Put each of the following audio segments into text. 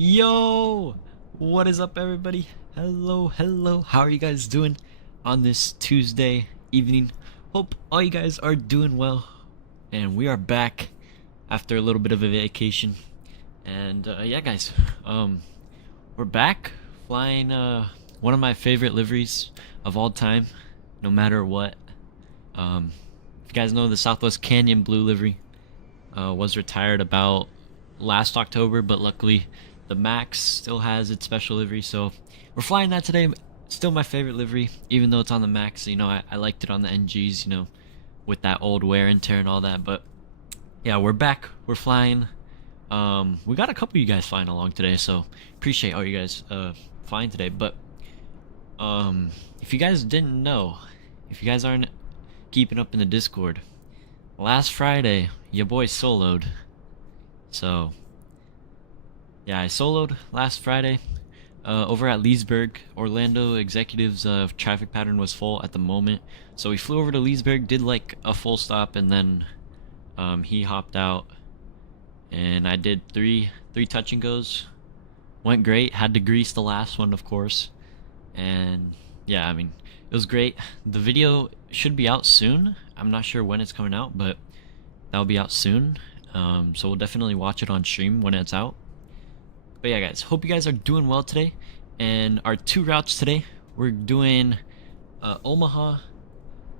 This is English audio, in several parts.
Yo, what is up everybody? Hello, how are you guys doing on this Tuesday evening? Hope all you guys are doing well, and we are back after a little bit of a vacation. And yeah guys, we're back flying one of my favorite liveries of all time, no matter what. If you guys know, the Southwest Canyon Blue livery was retired about last October, but luckily the Max still has its special livery, so we're flying that today. Still my favorite livery, even though it's on the Max. You know, I liked it on the NGs, you know, with that old wear and tear and all that. But yeah, we're back, we're flying. We got a couple of you guys flying along today, so appreciate all you guys flying today. But if you guys didn't know, if you guys aren't keeping up in the Discord, last Friday your boy soloed. So yeah, I soloed last Friday over at Leesburg. Orlando executives traffic pattern was full at the moment, so we flew over to Leesburg, did like a full stop, and then he hopped out, and I did three touch and goes. Went great. Had to grease the last one, of course, and yeah, I mean, it was great. The video should be out soon. I'm not sure when it's coming out, but that'll be out soon. So we'll definitely watch it on stream when it's out. But yeah guys, hope you guys are doing well today. And our two routes today, we're doing Omaha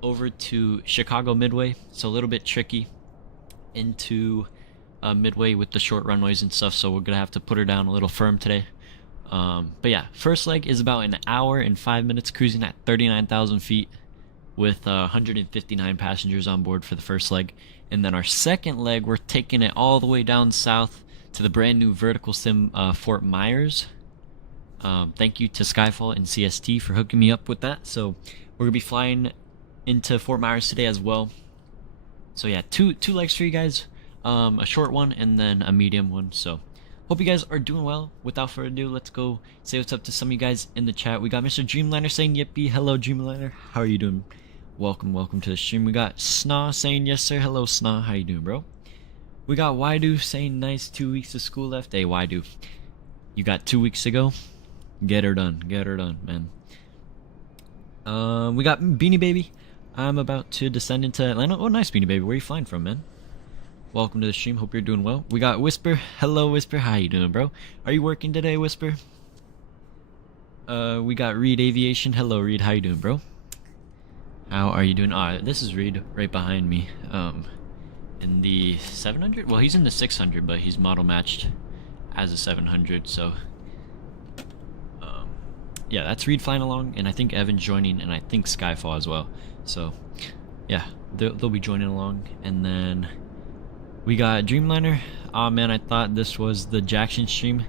over to Chicago Midway, so a little bit tricky into Midway with the short runways and stuff, so we're gonna have to put her down a little firm today. But yeah, first leg is about an hour and 5 minutes, cruising at 39,000 feet with 159 passengers on board for the first leg. And then our second leg, we're taking it all the way down south to the brand new vertical sim Fort Myers. Thank you to Skyfall and CST for hooking me up with that. So we're gonna be flying into Fort Myers today as well. So yeah, two legs for you guys, a short one and then a medium one. So hope you guys are doing well. Without further ado, let's go say what's up to some of you guys in the chat. We got Mr. Dreamliner saying yippee. Hello Dreamliner, how are you doing? Welcome to the stream. We got Sna saying yes sir. Hello Sna, how you doing, bro? We got Waidu saying nice, 2 weeks of school left. Hey Waidu, you got 2 weeks to go. Get her done, man. We got Beanie Baby. I'm about to descend into Atlanta. Oh, nice, Beanie Baby. Where are you flying from, man? Welcome to the stream. Hope you're doing well. We got Whisper. Hello, Whisper. How you doing, bro? Are you working today, Whisper? We got Reed Aviation. Hello, Reed. How you doing, bro? How are you doing? This is Reed right behind me. In the 700? Well, he's in the 600, but he's model matched as a 700, so... yeah, that's Reed flying along, and I think Evan's joining, and I think Skyfall as well. So, yeah, they'll be joining along. And then we got Dreamliner. Aw, man, I thought this was the Jackson stream.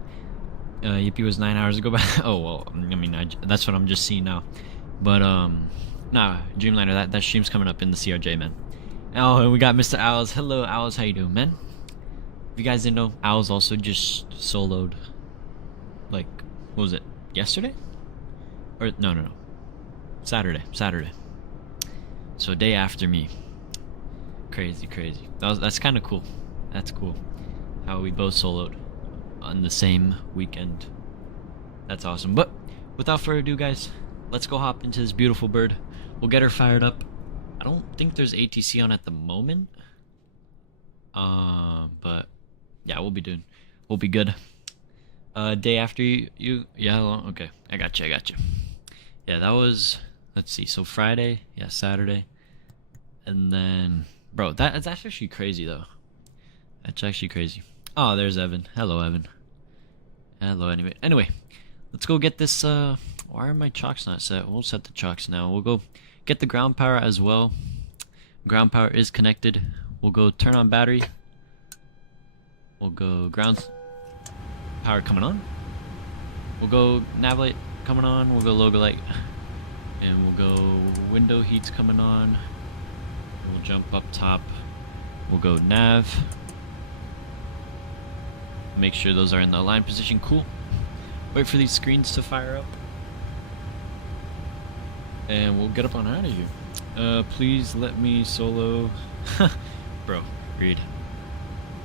Yippee was 9 hours ago. Oh, well, I mean, that's what I'm just seeing now. But, nah, Dreamliner, that stream's coming up in the CRJ, man. Oh, and we got Mr. Owls. Hello, Owls, how you doing, man? If you guys didn't know, Owls also just soloed, like, what was it, yesterday? Or no. Saturday. So a day after me. Crazy. That's kind of cool. That's cool. How we both soloed on the same weekend. That's awesome. But without further ado, guys, let's go hop into this beautiful bird. We'll get her fired up. I don't think there's ATC on at the moment. But yeah, we'll be good. Day after you yeah, well, okay. I got you. Yeah, that was, let's see, so Friday, yeah, Saturday, and then, bro, that's actually crazy, though. That's actually crazy. Oh, there's Evan. Hello, Evan. Hello, anyway, let's go get this, why are my chocks not set? We'll set the chocks now. We'll go get the ground power as well. Ground power is connected. We'll go turn on battery. We'll go ground power coming on. We'll go nav light coming on. We'll go logo light, and we'll go window heats coming on. We'll jump up top. We'll go nav. Make sure those are in the align position. Cool. Wait for these screens to fire up, and we'll get up on out of here. Please let me solo. Bro, Reed.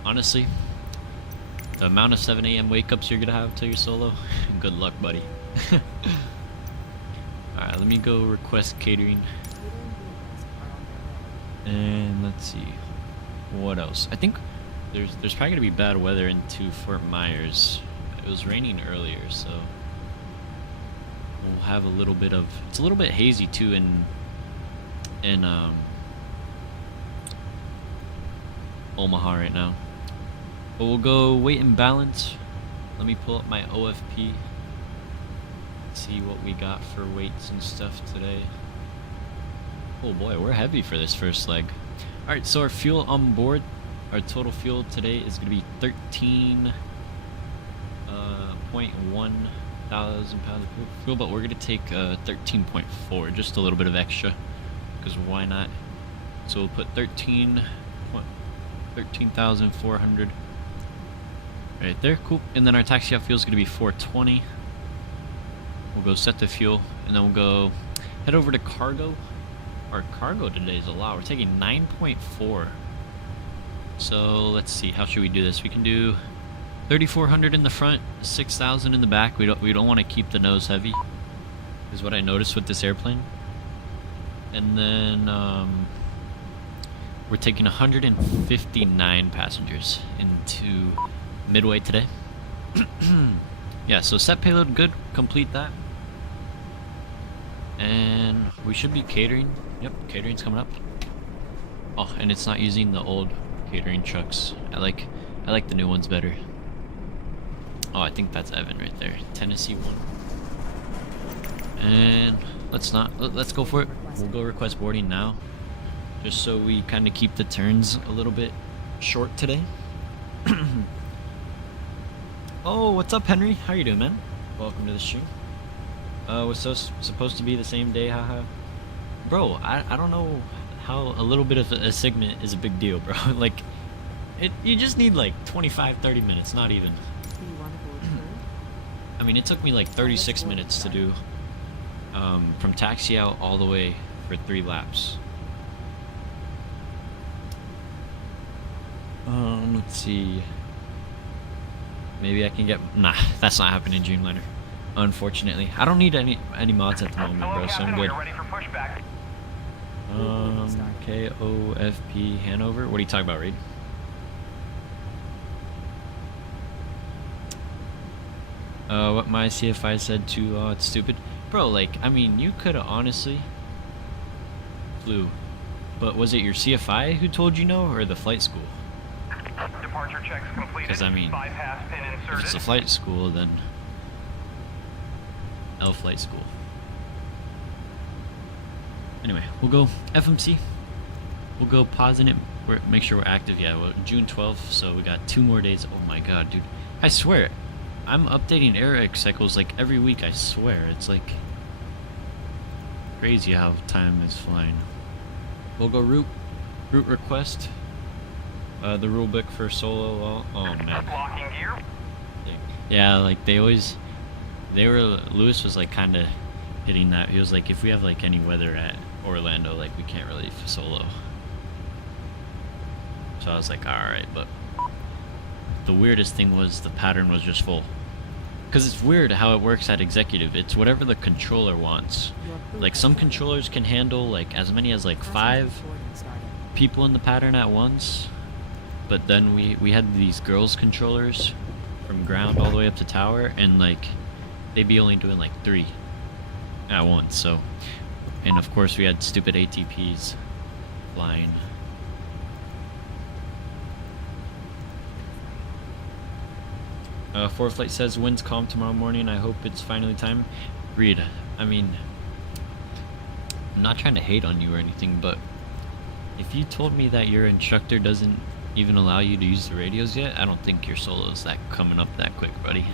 Honestly, the amount of 7 a.m. wake-ups you're gonna have till you're solo, good luck, buddy. Alright, let me go request catering. And let's see. What else? I think there's probably gonna be bad weather into Fort Myers. It was raining earlier, so we'll have a little bit of, it's a little bit hazy too in Omaha right now. But we'll go weight and balance. Let me pull up my OFP. See what we got for weights and stuff today. Oh boy, we're heavy for this first leg. Alright, so our fuel on board, our total fuel today is going to be 13.1 thousand pounds of fuel, but we're going to take 13.4, just a little bit of extra, because why not? So we'll put 13,400 right there. Cool. And then our taxi out fuel is going to be 420. We'll go set the fuel, and then we'll go head over to cargo. Our cargo today is a lot. We're taking 9.4. So let's see, how should we do this? We can do 3,400 in the front, 6,000 in the back. We don't want to keep the nose heavy, is what I noticed with this airplane. And then we're taking 159 passengers into Midway today. Yeah, so set payload good, complete that. And we should be catering. Yep, catering's coming up. Oh, and it's not using the old catering trucks. I like the new ones better. Oh, I think that's Evan right there. Tennessee 1. And let's go for it. We'll go request boarding now, just so we kind of keep the turns a little bit short today. Oh, what's up, Henry? How you doing, man? Welcome to the stream. Was supposed to be the same day, haha. Bro, I don't know how a little bit of a segment is a big deal, bro. Like, you just need like 25-30 minutes, not even. I mean, it took me like 36 minutes to do from taxi out all the way for 3 laps. Let's see. Maybe I can get... Nah, that's not happening, Dreamliner. Unfortunately. I don't need any mods at the moment, bro, so I'm good. KOFP Hanover? What are you talking about, Reed? What my CFI said too, it's stupid. Bro, like, I mean, you could have honestly flew. But was it your CFI who told you no, or the flight school? Departure checks completed. Because, I mean, if it's a flight school, then flight school. Anyway, we'll go FMC. We'll go positive. Make sure we're active. Yeah, well, June 12th, so we got 2 more days. Oh my god, dude. I swear, I'm updating air cycles like every week, I swear. It's like crazy how time is flying. We'll go route request. The rule book for solo. Oh man. Locking gear. Yeah, like Lewis was like kind of hitting that. He was like, if we have like any weather at Orlando, like we can't really solo. So I was like, alright, but the weirdest thing was the pattern was just full. Because it's weird how it works at executive. It's whatever the controller wants. Like some controllers can handle like as many as like 5 people in the pattern at once. But then we had these girls controllers from ground all the way up to tower, and like they'd be only doing like 3 at once. So, and of course we had stupid ATPs flying. Fourth Flight says winds calm tomorrow morning. I hope it's finally time. Reed, I mean, I'm not trying to hate on you or anything, but if you told me that your instructor doesn't even allow you to use the radios yet, I don't think your solo's that coming up that quick, buddy.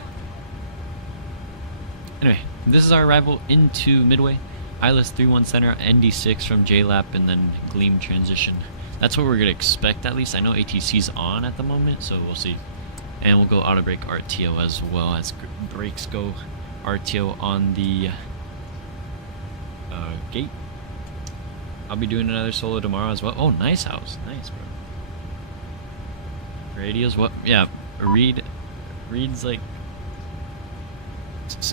Anyway, this is our arrival into Midway. ILS 31 Center, ND6 from JLAP, and then Gleam transition. That's what we're gonna expect, at least. I know ATC's on at the moment, so we'll see. And we'll go auto brake RTO as well as brakes go RTO on the gate. I'll be doing another solo tomorrow as well. Oh, nice house. Nice, bro. Radios, what? Yeah, Reed's like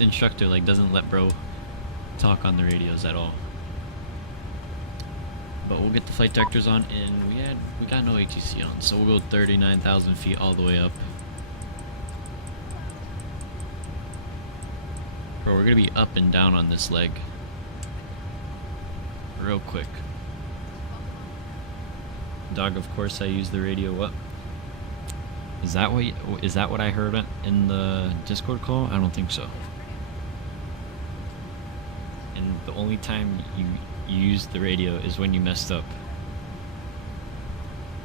instructor like doesn't let bro talk on the radios at all. But we'll get the flight directors on, and we got no ATC on, so we'll go 39,000 feet all the way up. Bro, we're gonna be up and down on this leg real quick. Dog, of course I use the radio. What? Is that what I heard in the Discord call? I don't think so. And the only time you used the radio is when you messed up.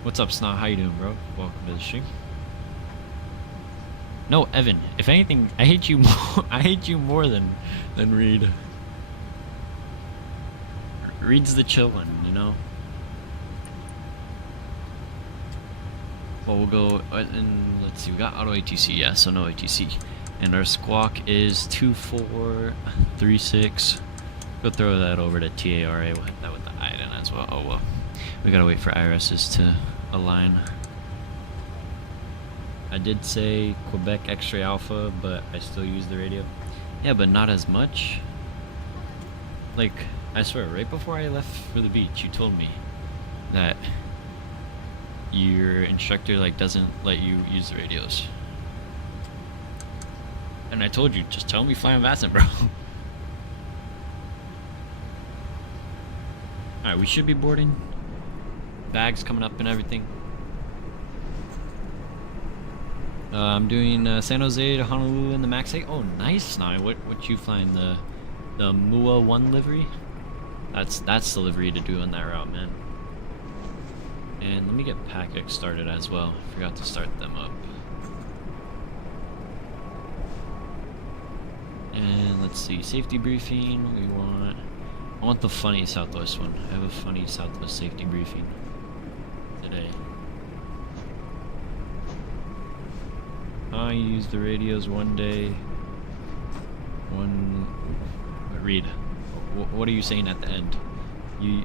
What's up, Snot? How you doing, bro? Welcome to the stream. No, Evan. If anything, I hate you more. I hate you more than Reed. Reed's the chill one, you know. Well, we'll go and let's see. We got auto ATC, yeah, so no ATC, and our squawk is 2436. Go throw that over to TARA. We'll hit that with the IDEN as well. Oh well, we gotta wait for IRSs to align. I did say Quebec X-ray Alpha, but I still use the radio. Yeah, but not as much. Like, I swear, right before I left for the beach, you told me that your instructor like doesn't let you use the radios. And I told you, just tell me fly on vatsim, bro. Alright, we should be boarding. Bags coming up and everything. I'm doing San Jose to Honolulu in the Max 8. Oh, nice. Now, what you flying? The MUA 1 livery? That's the livery to do on that route, man. And let me get PACX started as well. Forgot to start them up. And let's see, safety briefing. I want the funny Southwest one. I have a funny Southwest safety briefing today. I use the radios one day. Read. What are you saying at the end? You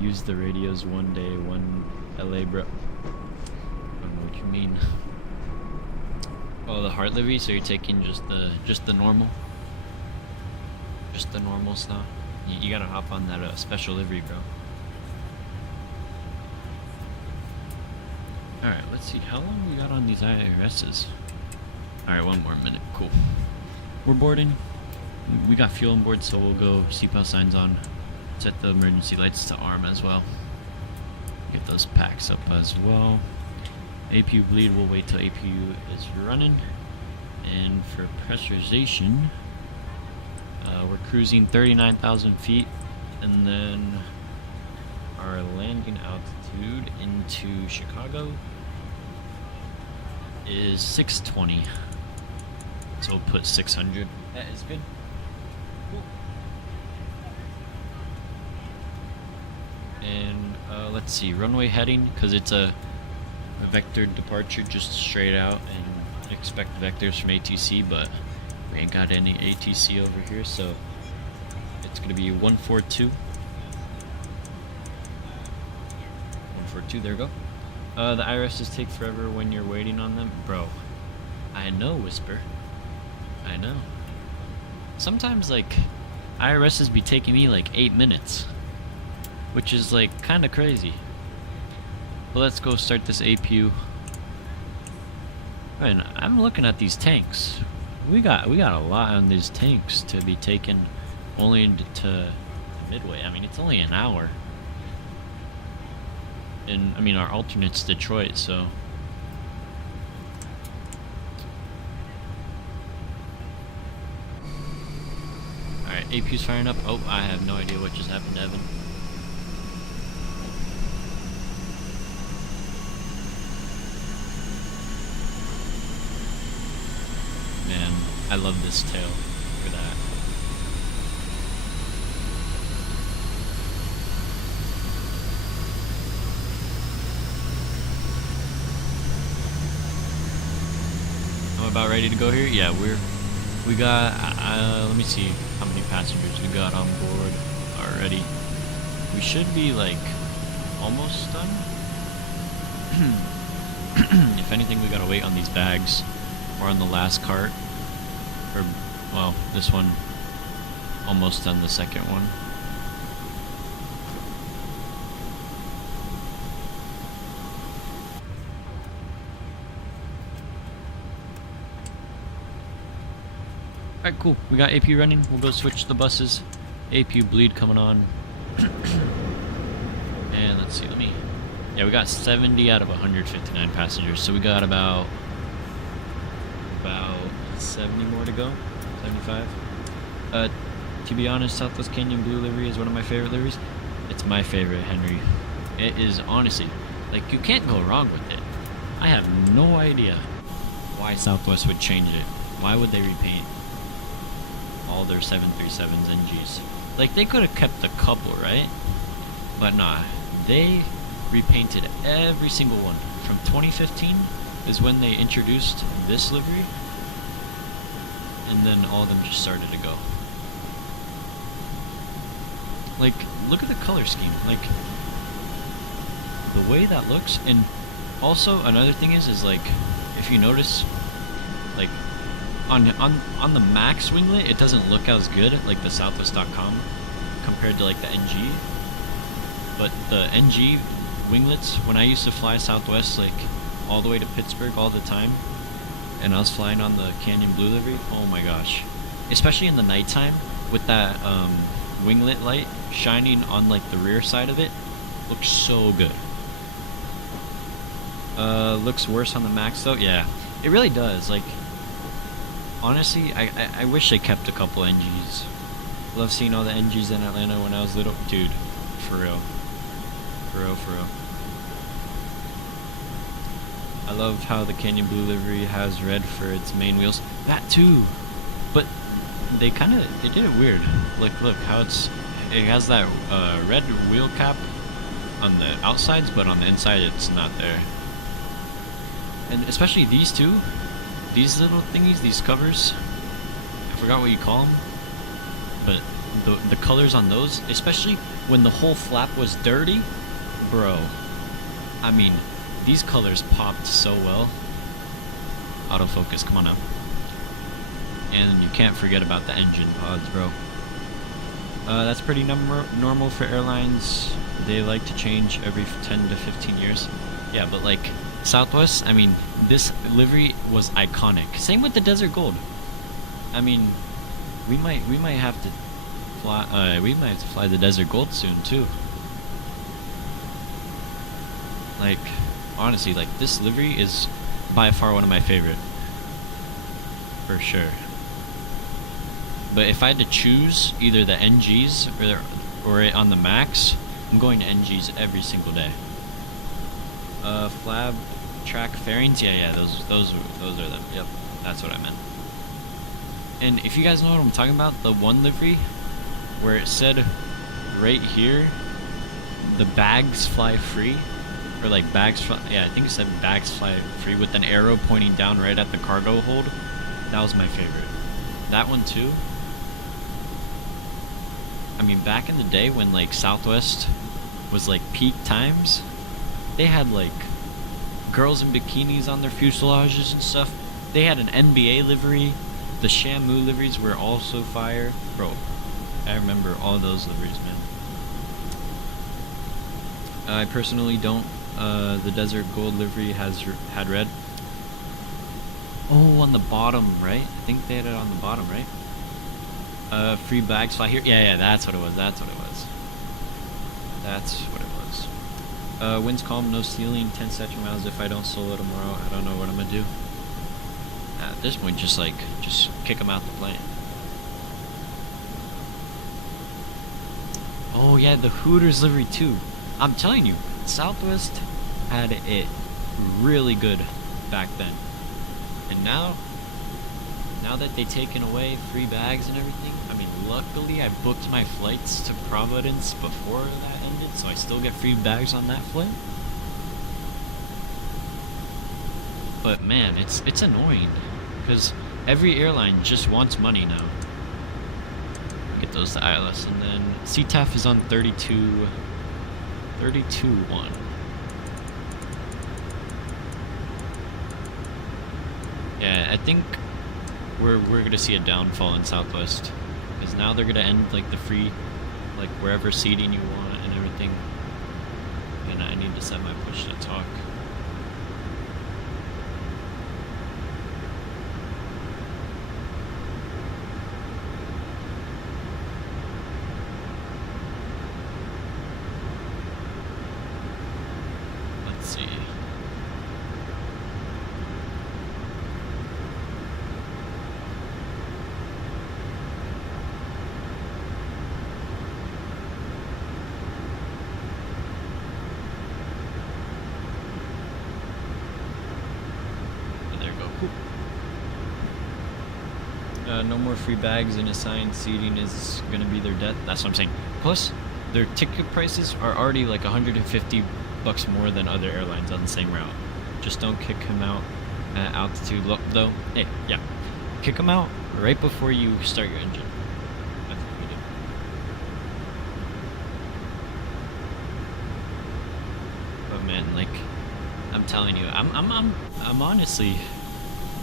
use the radios one day, one LA, bro. I don't know what you mean. Oh, the heart livery. So you're taking just the normal. Just the normal stuff. You gotta hop on that special livery, bro. Alright, let's see. How long we got on these IRSs? Alright, one more minute. Cool. We're boarding. We got fuel on board, so we'll go seatbelt signs on. Set the emergency lights to arm as well. Get those packs up as well. APU bleed, we'll wait till APU is running. And for pressurization, we're cruising 39,000 feet, and then our landing altitude into Chicago is 620. So we'll put 600. That is good. Cool. And let's see, runway heading, because it's a vector departure just straight out, and expect vectors from ATC, but we ain't got any ATC over here, so it's gonna be 142. 142, there we go. The IRSs take forever when you're waiting on them. Bro, I know, Whisper. I know. Sometimes, like, IRSs be taking me like 8 minutes, which is like kinda crazy. But let's go start this APU. Man, I'm looking at these tanks. We got a lot on these tanks to be taken only to Midway. I mean, it's only an hour. And I mean, our alternate's Detroit, so alright, APU's firing up. Oh, I have no idea what just happened to Evan. Man, I love this tail. Look at that. I'm about ready to go here. Yeah, we got let me see how many passengers we got on board already. We should be like almost done. If anything, we gotta wait on these bags. We're on the last cart, or well, this one almost done, the second one. Alright, cool. We got AP running. We'll go switch the buses. APU bleed coming on. And let's see, yeah, we got 70 out of 159 passengers, so we got about 70 more to go. 75. To be honest, Southwest Canyon Blue livery is one of my favorite liveries. It's my favorite, Henry. It is, honestly, like, you can't go wrong with it. I have no idea why Southwest would change it. Why would they repaint all their 737s and Gs? Like, they could have kept a couple, right? But nah, they repainted every single one. From 2015 is when they introduced this livery, and then all of them just started to go. Like, look at the color scheme. Like, the way that looks. And also another thing is like, if you notice, like, on the max winglet, it doesn't look as good, like the Southwest.com, compared to like the NG. But the NG winglets, when I used to fly Southwest, like, all the way to Pittsburgh all the time, and I was flying on the Canyon Blue livery, oh my gosh. Especially in the nighttime, with that winglet light shining on like the rear side of it, looks so good. Looks worse on the Max though, yeah. It really does. Like, honestly, I wish they kept a couple NGs. Love seeing all the NGs in Atlanta when I was little. Dude, for real. For real, for real. I love how the Canyon Blue livery has red for its main wheels. That too! But they did it weird. Like, look how it has that red wheel cap on the outsides, but on the inside it's not there. And especially these two, these little thingies, these covers, I forgot what you call them, but the colors on those, especially when the whole flap was dirty, bro, I mean, these colors popped so well. Autofocus, come on up. And you can't forget about the engine pods, bro. That's pretty normal for airlines. They like to change every 10 to 15 years. Yeah, but like Southwest, I mean, this livery was iconic. Same with the Desert Gold. I mean, we might have to fly. We might have to fly the Desert Gold soon too. Like, honestly, like this livery is by far one of my favorite, for sure. But if I had to choose either the NGs or on the Max, I'm going to NGs every single day. Flab track fairings, yeah, those are them. Yep, that's what I meant. And if you guys know what I'm talking about, the one livery where it said right here, the bags fly free, or like bags fly, yeah, I think it said bags fly free with an arrow pointing down right at the cargo hold. That was my favorite. That one too. I mean, back in the day when like Southwest was like peak times, they had like girls in bikinis on their fuselages and stuff. They had an NBA livery. The Shamu liveries were also fire. Bro, I remember all those liveries, man. I personally don't. The Desert Gold livery had red. Oh, on the bottom, right? I think they had it on the bottom, right? Free bags fly here. Yeah, that's what it was. That's what it was. That's what it was. Winds calm, no ceiling, 10 statute miles. If I don't solo tomorrow, I don't know what I'm gonna do. At this point, just kick them out the plane. Oh yeah, the Hooters livery too. I'm telling you, Southwest had it really good back then. And now that they've taken away free bags and everything, I mean, luckily I booked my flights to Providence before that ended, so I still get free bags on that flight. But man, it's annoying, because every airline just wants money now. Get those to ILS, and then CTAF is on 32.1. Yeah, I think we're gonna see a downfall in Southwest, because now they're gonna end like the free, like wherever seating you want and everything. And I need to set my push to talk. Let's see. No more free bags and assigned seating is gonna be their death. That's what I'm saying. Plus, their ticket prices are already like $150 more than other airlines on the same route. Just don't kick him out at altitude though. Hey, yeah, kick him out right before you start your engine. That's what we do. But man, like, I'm telling you, I'm honestly,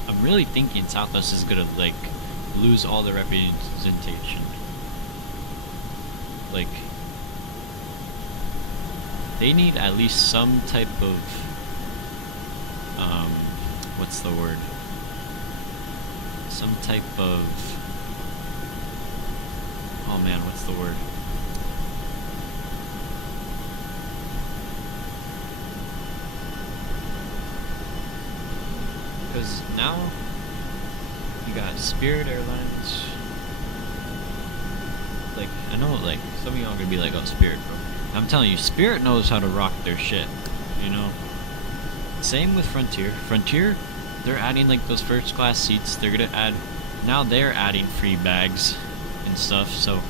I'm really thinking Southwest is gonna like lose all the representation. Like, they need at least some type of what's the word? Some type of, oh man, what's the word? Because now you got Spirit Airlines. Like, I know, like, some of y'all are gonna be like, oh, Spirit, bro. I'm telling you, Spirit knows how to rock their shit, you know? Same with Frontier. Frontier, they're adding, like, those first class seats. They're gonna add, now they're adding free bags and stuff, so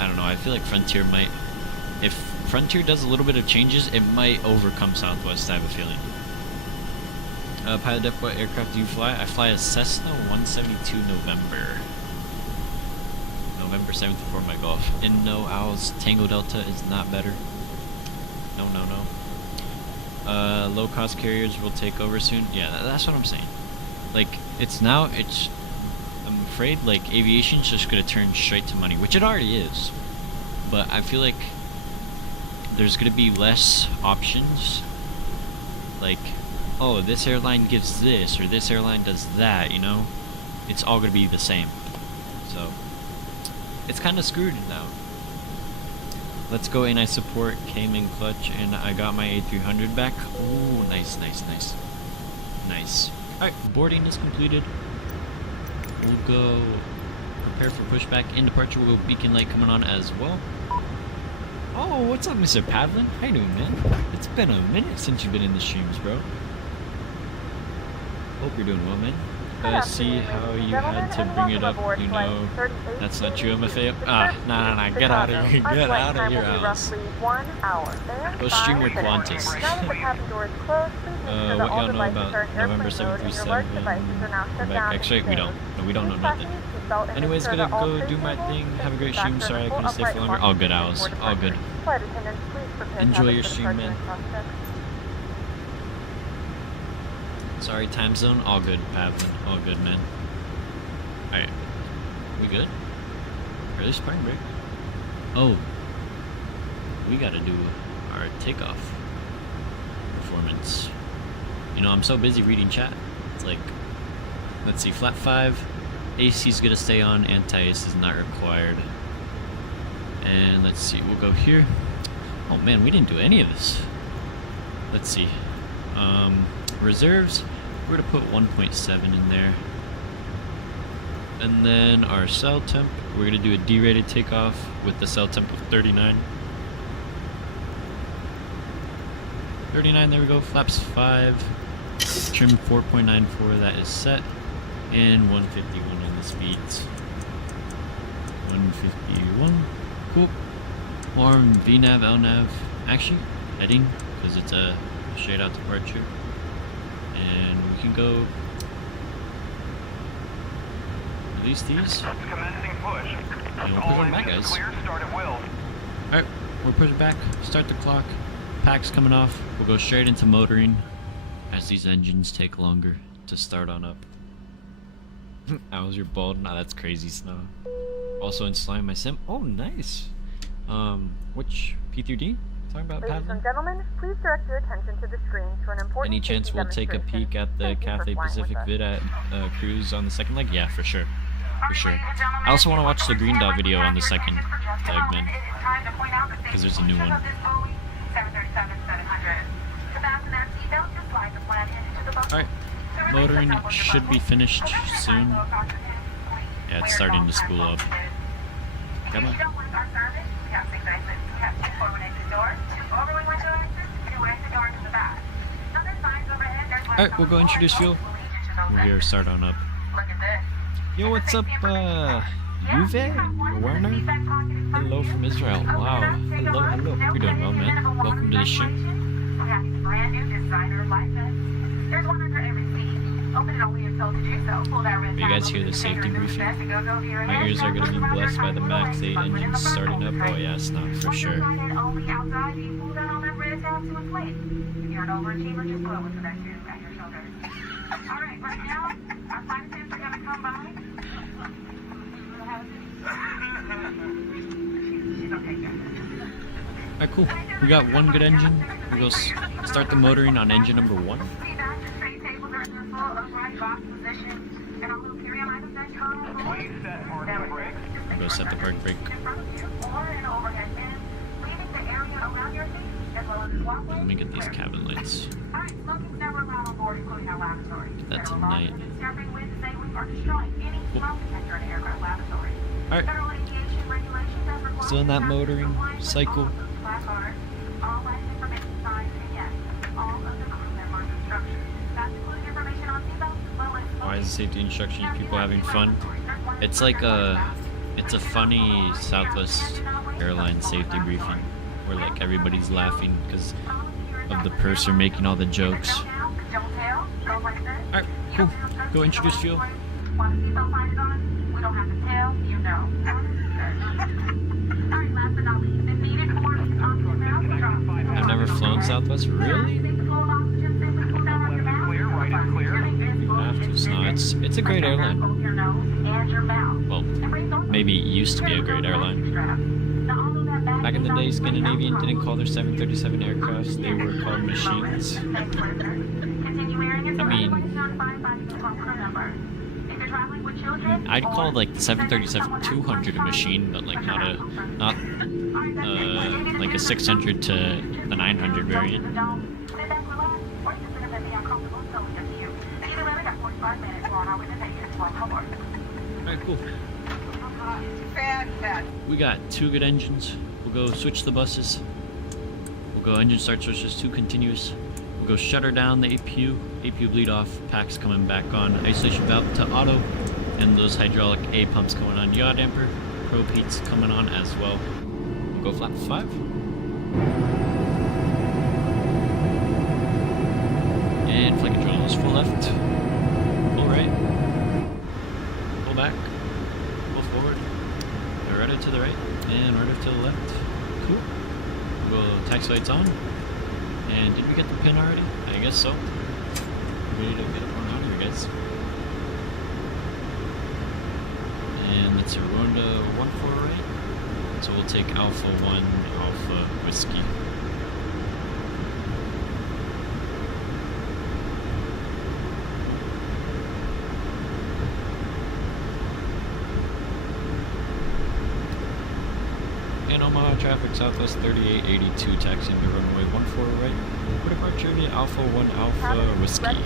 I don't know, I feel like Frontier might, if Frontier does a little bit of changes, it might overcome Southwest, I have a feeling. Pilot Def, what aircraft do you fly? I fly a Cessna 172 November 74 my Golf. And no, Owls, Tango Delta is not better. No. Low cost carriers will take over soon. Yeah, that's what I'm saying. Like, I'm afraid, like, aviation's just gonna turn straight to money, which it already is. But I feel like there's gonna be less options. Like, oh, this airline gives this, or this airline does that, you know? It's all gonna be the same. So, it's kind of screwed now. Let's go, and I support came in clutch, and I got my A300 back. Ooh, nice. Alright, boarding is completed. We'll go prepare for pushback and departure. We'll go beacon light coming on as well. Oh, what's up, Mr. Pavlin? How you doing, man? It's been a minute since you've been in the streams, bro. Hope you're doing well, man. See how you had to bring it up, you know, that's not true, MFA. Nah, get out of here, get out of your house. Go stream your Qantas. What y'all know about November 7th through 7? Actually, we don't. No, we don't know nothing. Anyways, gonna go do my thing. Have a great stream. Sorry I couldn't stay for longer. All good, Alice. All good. Enjoy your stream, man. Sorry, time zone. All good, Pavlin. All good, man. Alright. We good? Early spring break. Oh. We gotta do our takeoff performance. You know, I'm so busy reading chat. It's like, let's see, flat 5. AC's gonna stay on, anti-ace is not required. And let's see, we'll go here. Oh man, we didn't do any of this. Let's see. Reserves, we're gonna put 1.7 in there. And then our cell temp, we're gonna do a derated takeoff with the cell temp of 39. 39, there we go, flaps 5. Trim 4.94, that is set. And 151 on the speeds. 151, cool. Warm VNAV, LNAV, actually heading, because it's a straight out departure. And we can go release these. Commencing push. And we'll push them back, guys. Clear, start at will. Alright, we're pushing back, start the clock. Pack's coming off, we'll go straight into motoring as these engines take longer to start on up. How's your bald? Nah, that's crazy, Snow. Also installing my sim. Oh, nice. Which P3D? Talking about Ladies Pavlin? and gentlemen, please direct your attention to the screen to an important Any chance safety we'll take a demonstration. peek at the Thank you for Cathay flying Pacific with us. vid at cruise on the second leg? Yeah, for sure. For sure. I also want to watch the Green Dot video on the second leg, man. Because there's a new one. Alright. Motoring should be finished soon. Yeah, it's starting to spool up. Come on. Alright, we'll go introduce fuel. We'll hear start on up. Yo, what's up, Juve? Werner? Hello from Israel. Wow. Hello. Hope you're doing well, man. Welcome to the show. You guys hear the safety briefing? My ears are going to be blessed by the Max 8 engine starting up. Oh yeah, it's not for sure. Alright, cool. We got one good engine. We go start the motoring on engine number 1. Please set parking brakes. We'll go set the park brake. Let me get these cabin lights. That's tonight. Alright. Still in that motoring cycle. Why is the safety instructions? People having fun? It's like it's a funny Southwest Airlines safety briefing where like everybody's laughing because of the purser making all the jokes. Alright, cool. Go introduce fuel. I've never flown Southwest, really? No, it's a great airline. Well, maybe it used to be a great airline. Back in the day, Scandinavian didn't call their 737 aircrafts, they were called machines. I mean, I'd call like the 737-200 a machine, but like not like a 600 to the 900 variant. Alright, cool. We got 2 good engines. We'll go switch the buses. We'll go engine start switches, 2 continuous. We'll go shutter down the APU. APU bleed off. Packs coming back on. Isolation valve to auto. And those hydraulic A pumps going on. Yaw damper. Probe heats coming on as well. We'll go flap 5. And flight control is full left. Full right. Pull back. Pull forward. Rudder to the right. And rudder to the left. Cool. We'll taxi lights on. And did we get the pin already? I guess so. Ready to get it on here, guys. And that's a Ronda 1-4 right. So we'll take Alpha 1, Alpha Whiskey. And Omaha traffic, Southwest 3882, taxiing to runway 14 right. For departure to Alpha 1 Alpha Whiskey.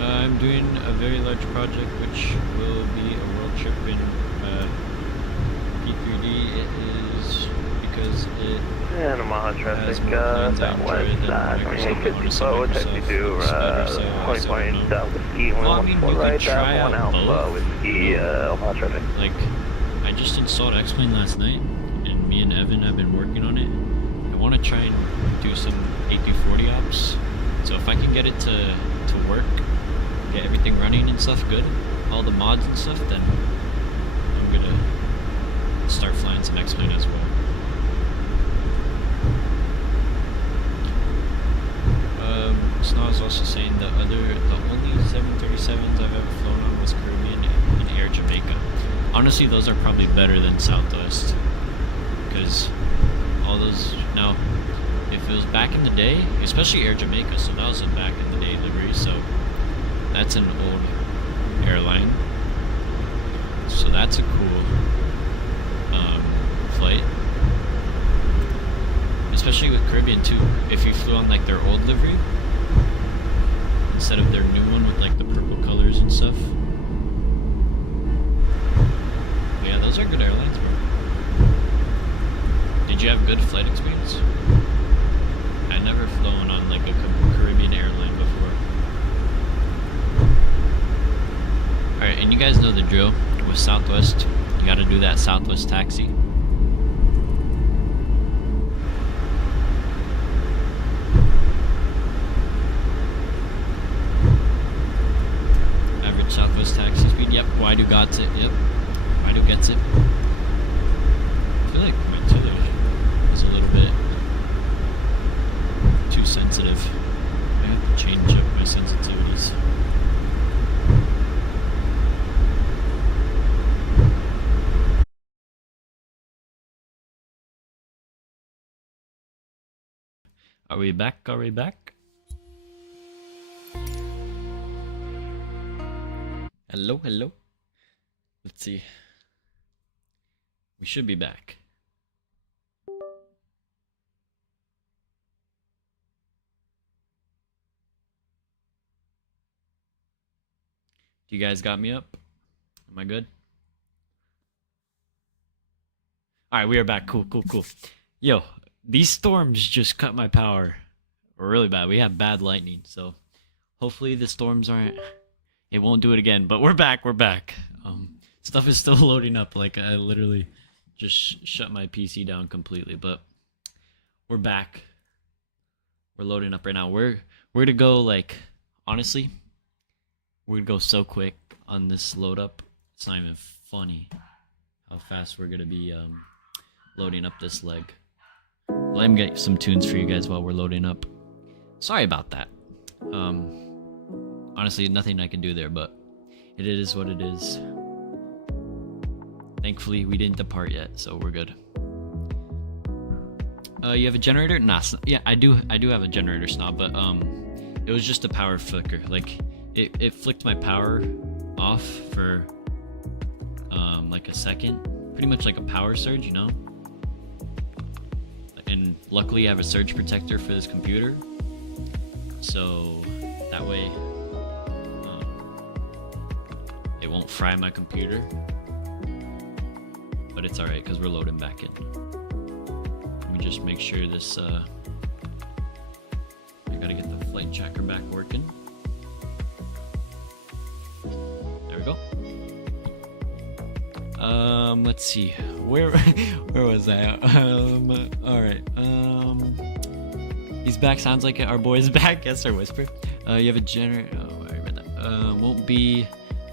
I'm doing a very large project which will be a world trip in P3D. It is because it and Omaha traffic, has more planes I enjoy it than Microsoft. Technically do 20 points whiskey, 114 right, 1 Alpha whiskey, Omaha traffic. Like, I just installed X-Plane last night, and me and Evan have been working on it. I want to try and do some 8040 ops, so if I can get it to work, get everything running and stuff good, all the mods and stuff, then I'm gonna start flying some X-Plane as well. Snow was also saying the only 737s I've ever flown on was Caribbean and Air Jamaica. Honestly, those are probably better than Southwest, because all those, now, if it was back in the day, especially Air Jamaica, so that was a back in the day livery, so that's an old airline, so that's a cool flight, especially with Caribbean too. If you flew on like their old livery instead of their new one with like the purple colors and stuff. Yeah, those are good airlines, bro. Did you have good flight experience? I never flown on like a Caribbean airline before. Alright, and you guys know the drill with Southwest. You gotta do that Southwest taxi. Average Southwest taxi speed. Yep, Waidu got it. Yep, Waidu gets it. I feel like my tiller is a little bit too sensitive. I have to change up my sensitivities. Are we back? Are we back? Hello, hello. Let's see. We should be back. You guys got me up? Am I good? Alright, we are back. Cool. Yo, these storms just cut my power really bad. We have bad lightning, so hopefully the storms aren't... It won't do it again, but we're back. Stuff is still loading up. Like, I literally just shut my PC down completely, but we're back. We're loading up right now. We're to go, like, honestly, we're gonna go so quick on this load up. It's not even funny how fast we're gonna be loading up this leg. Let me get some tunes for you guys while we're loading up. Sorry about that. Honestly, nothing I can do there, but it is what it is. Thankfully, we didn't depart yet, so we're good. You have a generator? Nah, yeah, I do have a generator, Snob, but it was just a power flicker. Like, it flicked my power off for like a second, pretty much like a power surge, you know. And luckily, I have a surge protector for this computer, so that way it won't fry my computer. But it's alright because we're loading back in. Let me just make sure this I gotta get the flight tracker back working. There we go. Let's see. Where was I? Alright. He's back, sounds like it. Our boy's back. Yes, sir, Whisper. You have a generator. Oh, I read that. Won't be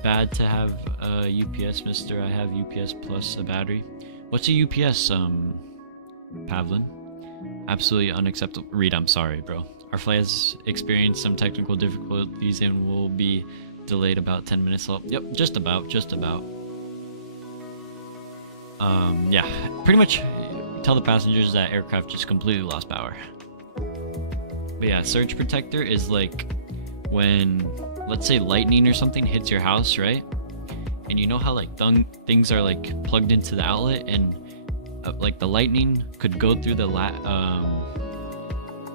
bad to have UPS, mister. I have UPS plus a battery. What's a UPS, Pavlin? Absolutely unacceptable. Reed, I'm sorry, bro. Our flight has experienced some technical difficulties and will be delayed about 10 minutes. Yep, just about. Yeah, pretty much tell the passengers that aircraft just completely lost power. But yeah, surge protector is like when, let's say, lightning or something hits your house, right? And you know how like things are like plugged into the outlet, and like the lightning could go through the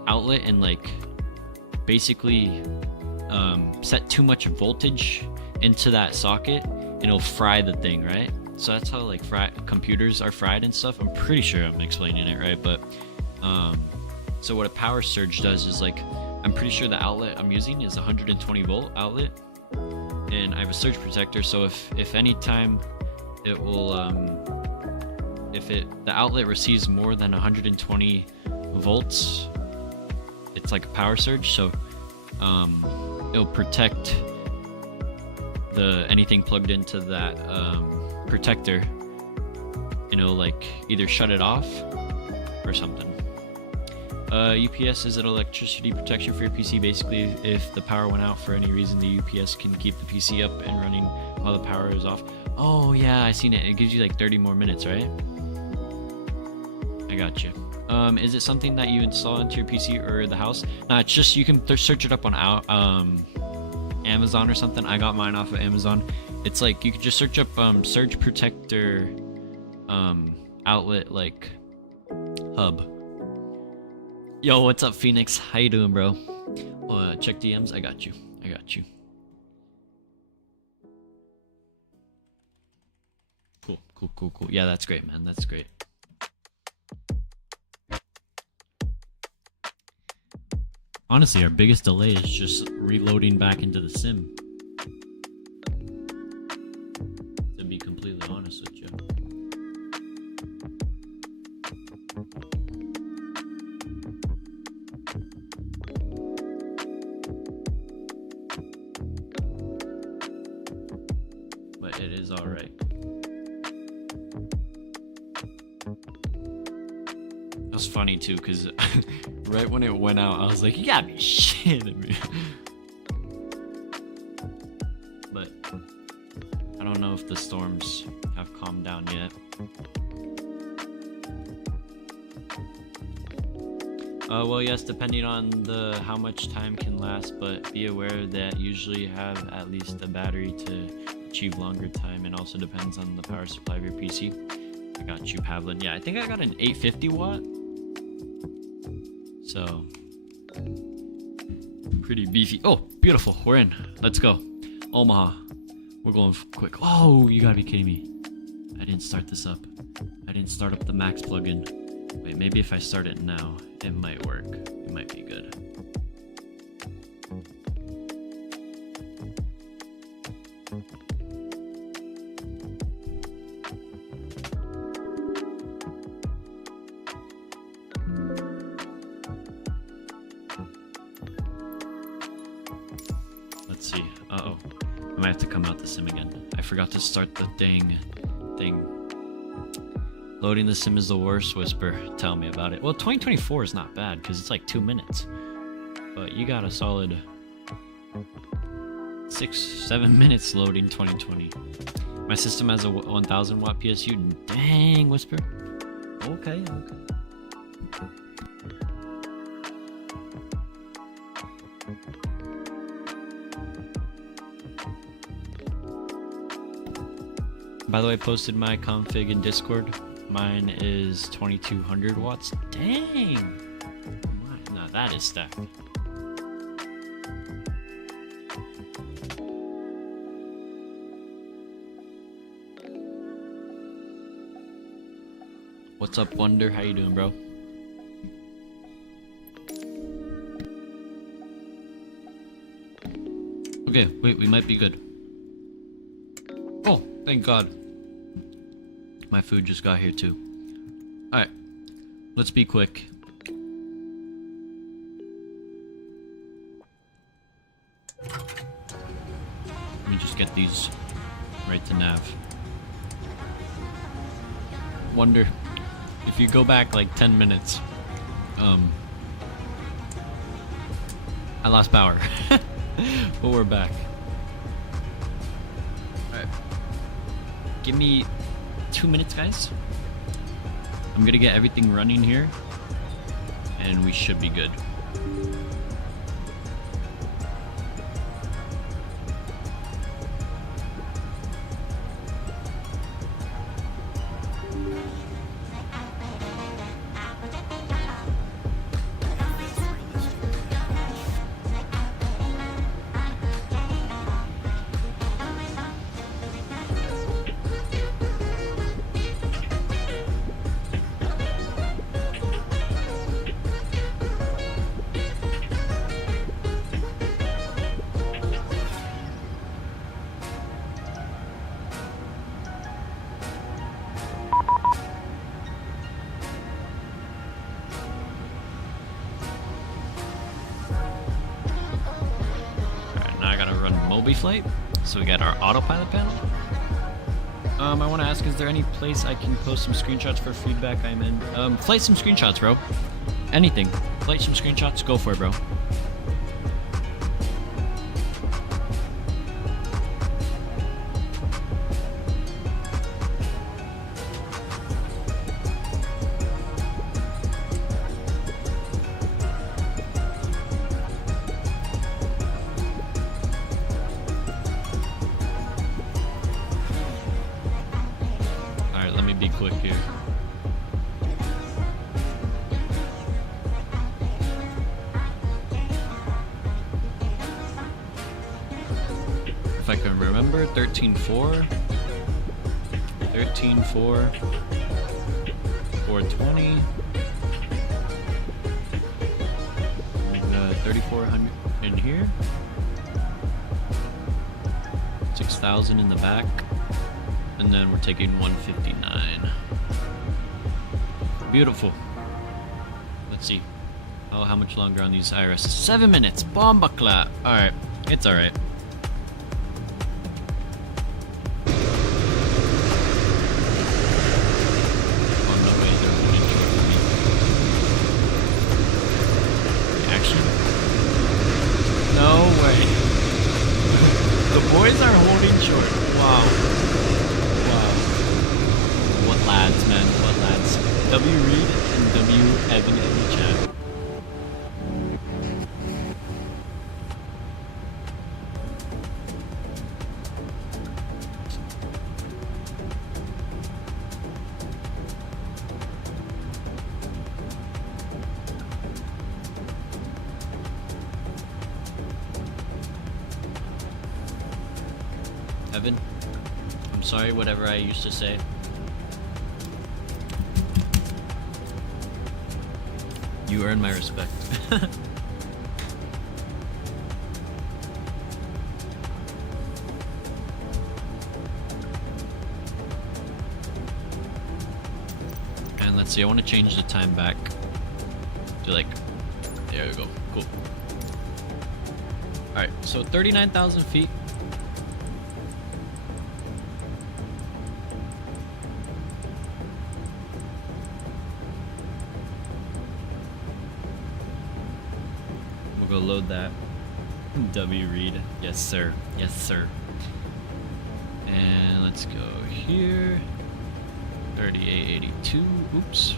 outlet and like basically set too much voltage into that socket, and it'll fry the thing, right? So that's how like computers are fried and stuff. I'm pretty sure I'm explaining it right, but so what a power surge does is, like, I'm pretty sure the outlet I'm using is 120 volt outlet, and I have a surge protector, so if any time it will the outlet receives more than 120 volts, it's like a power surge, so it'll protect anything plugged into that protector, and it'll like either shut it off or something. UPS is an electricity protection for your PC. Basically, if the power went out for any reason, the UPS can keep the PC up and running while the power is off. Oh yeah, I seen it. It gives you like 30 more minutes, right? I got you. Is it something that you install into your PC or the house? No, it's just you can search it up on Amazon or something. I got mine off of Amazon. It's like you can just search up surge protector outlet like hub. Yo, what's up, Phoenix? How you doing, bro? Check DMs. I got you. Cool. Yeah, that's great, man. That's great. Honestly, our biggest delay is just reloading back into the sim. To be completely honest with you. But it is alright. That was funny too, because right when it went out, I was like, you gotta be shitting me. But I don't know if the storms have calmed down yet. Well, yes, depending on how much time can last, but be aware that usually have at least a battery to achieve longer time, and also depends on the power supply of your PC. I got you, Pavlin. Yeah, I think I got an 850 watt. So, pretty beefy. Oh, beautiful. We're in. Let's go. Omaha. We're going quick. Oh, you gotta be kidding me. I didn't start this up. I didn't start up the Max plugin. Wait, maybe if I start it now, it might work. It might be good. Let's see. Uh-oh. I might have to come out the sim again. I forgot to start the dang thing. Loading the sim is the worst, Whisper. Tell me about it. Well, 2024 is not bad because it's like 2 minutes. But you got a solid 6-7 minutes loading 2020. My system has a 1000 watt PSU. Dang, Whisper. Okay. By the way, I posted my config in Discord. Mine is 2200 watts. Dang! Now that is stacked. What's up, Wonder? How you doing, bro? Okay, wait, we might be good. Oh, thank God. My food just got here too. Alright, let's be quick. Let me just get these right to nav. Wonder if you go back like 10 minutes. I lost power. But we're back. Alright. Give me 2 minutes, guys. I'm gonna get everything running here, and we should be good. Flight. So we got our autopilot panel. I want to ask, is there any place I can post some screenshots for feedback I'm in? Flight sim screenshots, bro. Anything. Flight sim screenshots, go for it, bro. Quick here. If I can remember, 13.4, 13.4, 420, 3400 in here, 6,000 in the back. And then we're taking 159. Beautiful. Let's see. Oh, how much longer on these IRS? 7 minutes. Bomba clap. Alright. It's alright. Oh, no way. They're holding short for me. Action? No way. The boys are holding short. Wow. What lads, man, what lads. W Reed and W Evan in the chat. Evan, I'm sorry, whatever I used to say. You earn my respect. And let's see, I want to change the time back to like, there we go, cool. Alright, so 39,000 feet. We'll go load that. W read. Yes, sir. Yes, sir. And let's go here. 3882. Oops.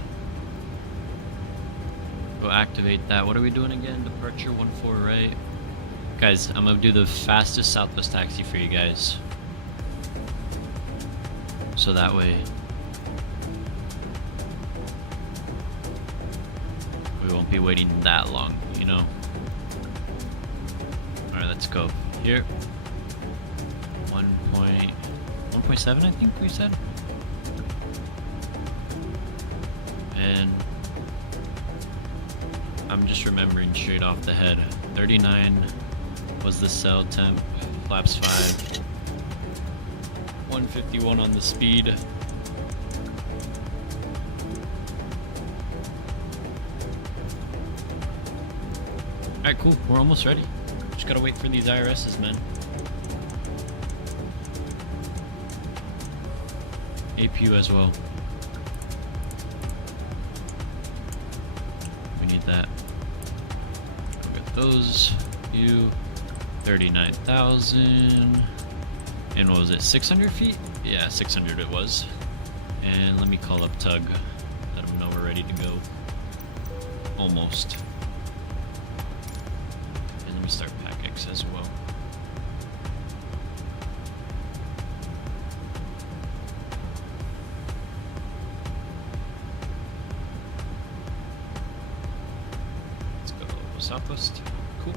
Go activate that. What are we doing again? Departure 14 right. Guys, I'm gonna do the fastest Southwest taxi for you guys. So that way we won't be waiting that long, you know? Alright, let's go. Here. 1.7 I think we said. And I'm just remembering straight off the head. 39 was the cell temp, flaps 5. 151 on the speed. Alright, cool. We're almost ready. Just gotta wait for these IRSs, man. APU as well. We need that. We'll get those. You. 39,000. And what was it? 600 feet? Yeah, 600 it was. And let me call up Tug. Let him know we're ready to go. Almost. And let me start PAC-X as well. Let's go Southwest. Cool.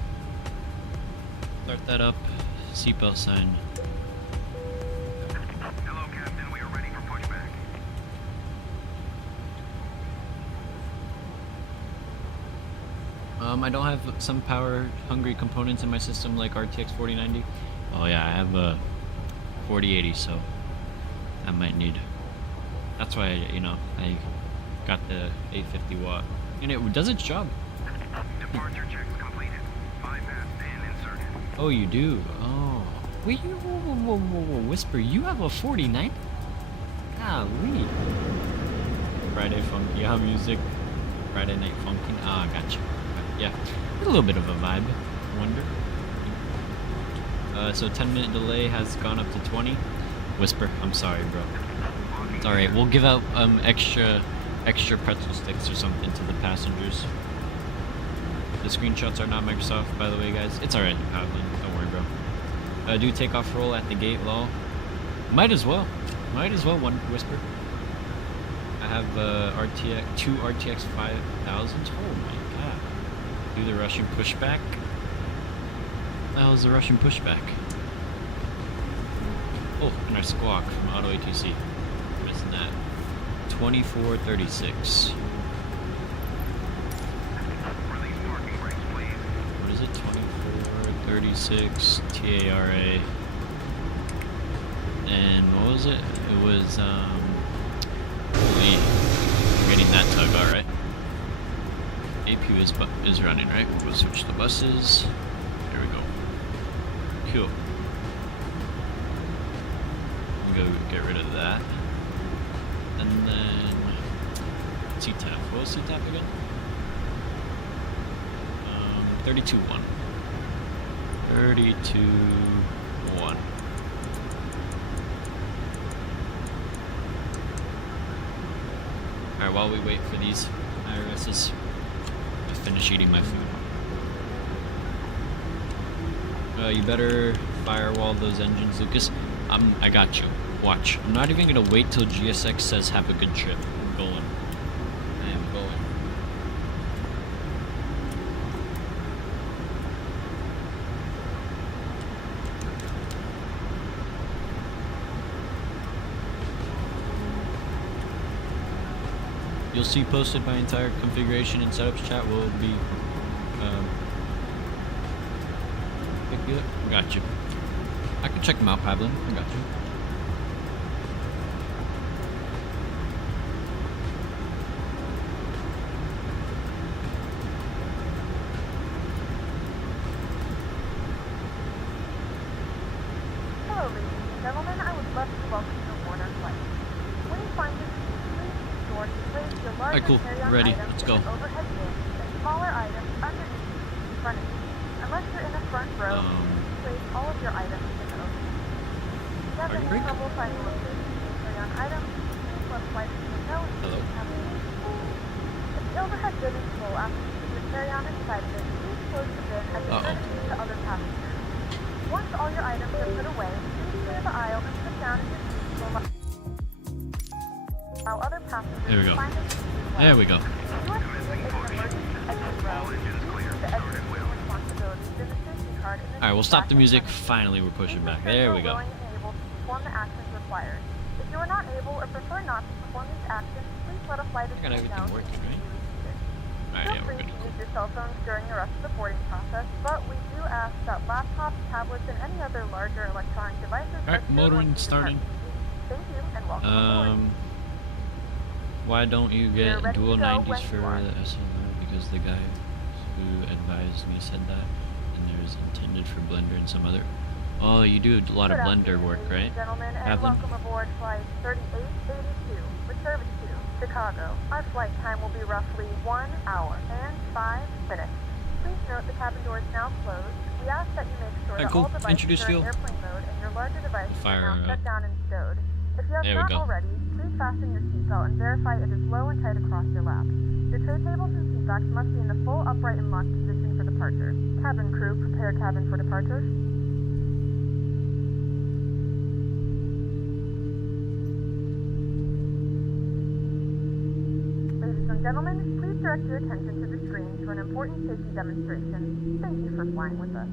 Start that up. Seatbelt sign. Hello, Captain. We are ready for pushback. I don't have some power-hungry components in my system like RTX 4090. Oh yeah, I have a 4080, so I might need. That's why, you know, I got the 850 watt, and it does its job. Departure checks completed. Bypass pin inserted. Oh, you do? Oh. Wait, whoa, Whisper, you have a 4090? Golly. Friday Funky, yeah, music. Friday Night Funky. Ah, gotcha. Yeah, a little bit of a vibe, I wonder. So 10-minute delay has gone up to 20. Whisper, I'm sorry, bro. It's alright, we'll give out extra pretzel sticks or something to the passengers. The screenshots are not Microsoft, by the way, guys. It's alright, don't worry, bro. Do takeoff roll at the gate, lol. Might as well, one Whisper. I have two RTX 5000s. Oh my god. Do the Russian pushback. What the hell is the Russian pushback? Oh, and our squawk from Auto ATC. What is that? 2436. Release parking brakes, please. What is it? 2436 TARA. And what was it? It was holy, we're getting that Tug, alright. APU is running, right? We'll switch the buses. There we go. Cool. Go get rid of that. And then CTAP. What was CTAP again? 32.1. 32.1. Alright, while we wait for these IRSs, I finish eating my food. You better firewall those engines, Lucas. I got you. Watch. I'm not even gonna wait till GSX says have a good trip. I'm going. I am going. you'll see posted my entire configuration and setups chat will be got you. I can check them out, Pablo. I got you. Hello, ladies and gentlemen. I would love to welcome you aboard our flight. When you find your seat, please be sure to place your larger cool. carry-on Ready. items Let's in go. an overhead bin and smaller items underneath the seat in front of you. Unless you're in the front row, please place all of your items in the overhead. If you have any trouble finding locations for your carry-on items, please let flight attendants know and Hello. have a If the overhead bin is full after you put your carry-on inside of it, please close the bin as a courtesy to other passengers. Once all your items are put away, please clear the aisle and sit down in your seat to allow other passengers There we to go. find their seats as well. There we go. If you are seated in an emergency exit row, please use the exit room responsibilities in the safety card in the Alright, we'll stop the seat music. back in front of you. Finally, we're pushing Please back. ensure There you we are go. willing and able to perform the actions required. If you are not able or prefer not to perform these actions, please let a flight I got attendant know everything so working, you can right? be reseated. Alright, Feel yeah, we're free good. to use your cell phones during the rest of the boarding process, but we do ask that laptops, tablets, and any other larger electronic devices Alright, register motoring once you depart starting. the seat. Thank you and welcome aboard. Why don't you We're get ready to dual go 90s when for you are. the SLR? Because the guy who advised me said that, and there's intended for Blender and some other. Oh, you do a lot of Good Blender afternoon, work, ladies right? and gentlemen, and Evelyn? welcome aboard flight 3882 with service to Chicago. Our flight time will be roughly 1 hour and 5 minutes. Please note the cabin door is now closed. We ask that you make sure Alright, that cool. all devices Introduce are in fuel. airplane mode and your larger devices Fire are now up. shut down and stowed. If you have There we not go. already, please fasten your seatbelt and verify it is low and tight across your lap. Your tray tables and seatbacks must be in the full upright and locked position for departure. Cabin crew, prepare cabin for departure. Ladies and gentlemen, please direct your attention to the screen for an important safety demonstration. Thank you for flying with us.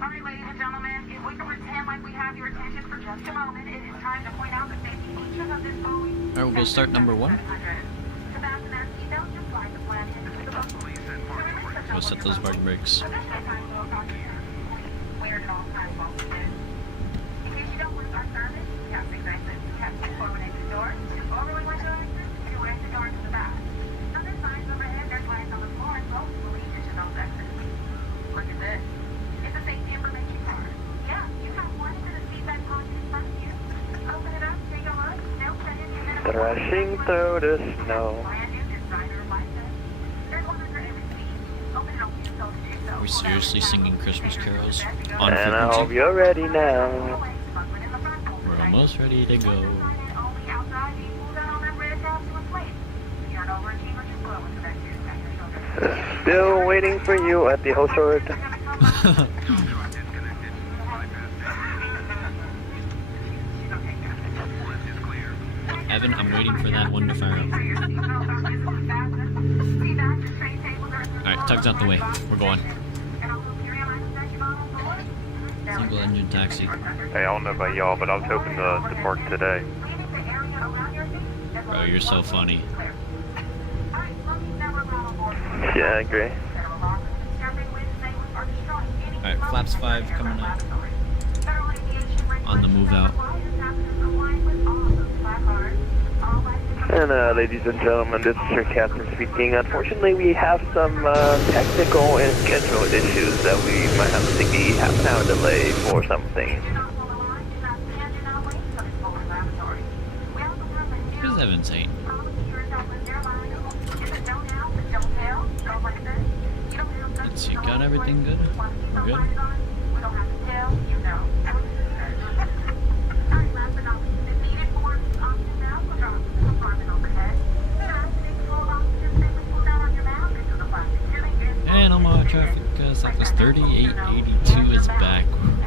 Alright, ladies and gentlemen, if we can pretend like we have your attention for just a moment, it is time to point out the safety features of this Boeing. Alright, we'll start number 1. To fasten that seatbelt, just slide the flat end into the boat. We'll set those parking brakes. Wear it at all times while we live. In case you don't want our service, we have big exits. We have 2 forward exit doors, 2 overly wide exits, 2 exit doors in the back. On their signs overhead, there's lights on the floor, and most will lead you to those exits. Look at this. It's a safety information card. Yeah, you have one into the seat back pocket in front of you. Open it up, take a look. They'll send it to you. Thrashing through the snow. Brand new designer license. There's one under every seat. Open it up yourself to yourself. Are we seriously singing Christmas carols on And I hope frequency? you're ready now. We're almost ready to go. Still waiting for you at the host road. Evan, I'm waiting for that one to fire up. Alright, tug's out the way. We're going. Single engine taxi. Hey, I don't know about y'all, but I was hoping to depart today. Bro, you're so funny. Yeah, I agree. Alright, flaps 5 coming up. On the move out. And ladies and gentlemen, this is your captain speaking. Unfortunately, we have some technical and schedule issues that we might have to take a half-hour delay for something. What is Evan saying? Let's see, got everything good? We're good? And Omaha traffic Southwest 3882 is back.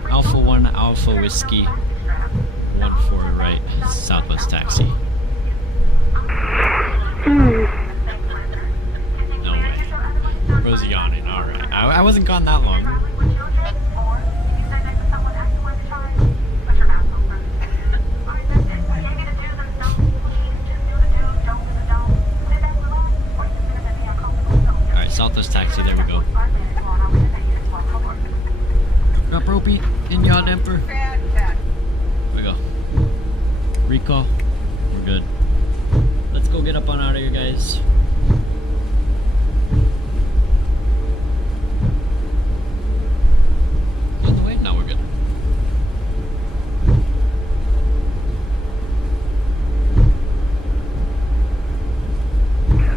Alpha 1 Alpha Whiskey 14 right, Southwest taxi. No way. Rose yawning, alright. I wasn't gone that long. Southwest taxi. There we go. Drop ropey in yaw damper. There we go. Recall. We're good. Let's go get up on out of here, guys. On the way? No, we're good.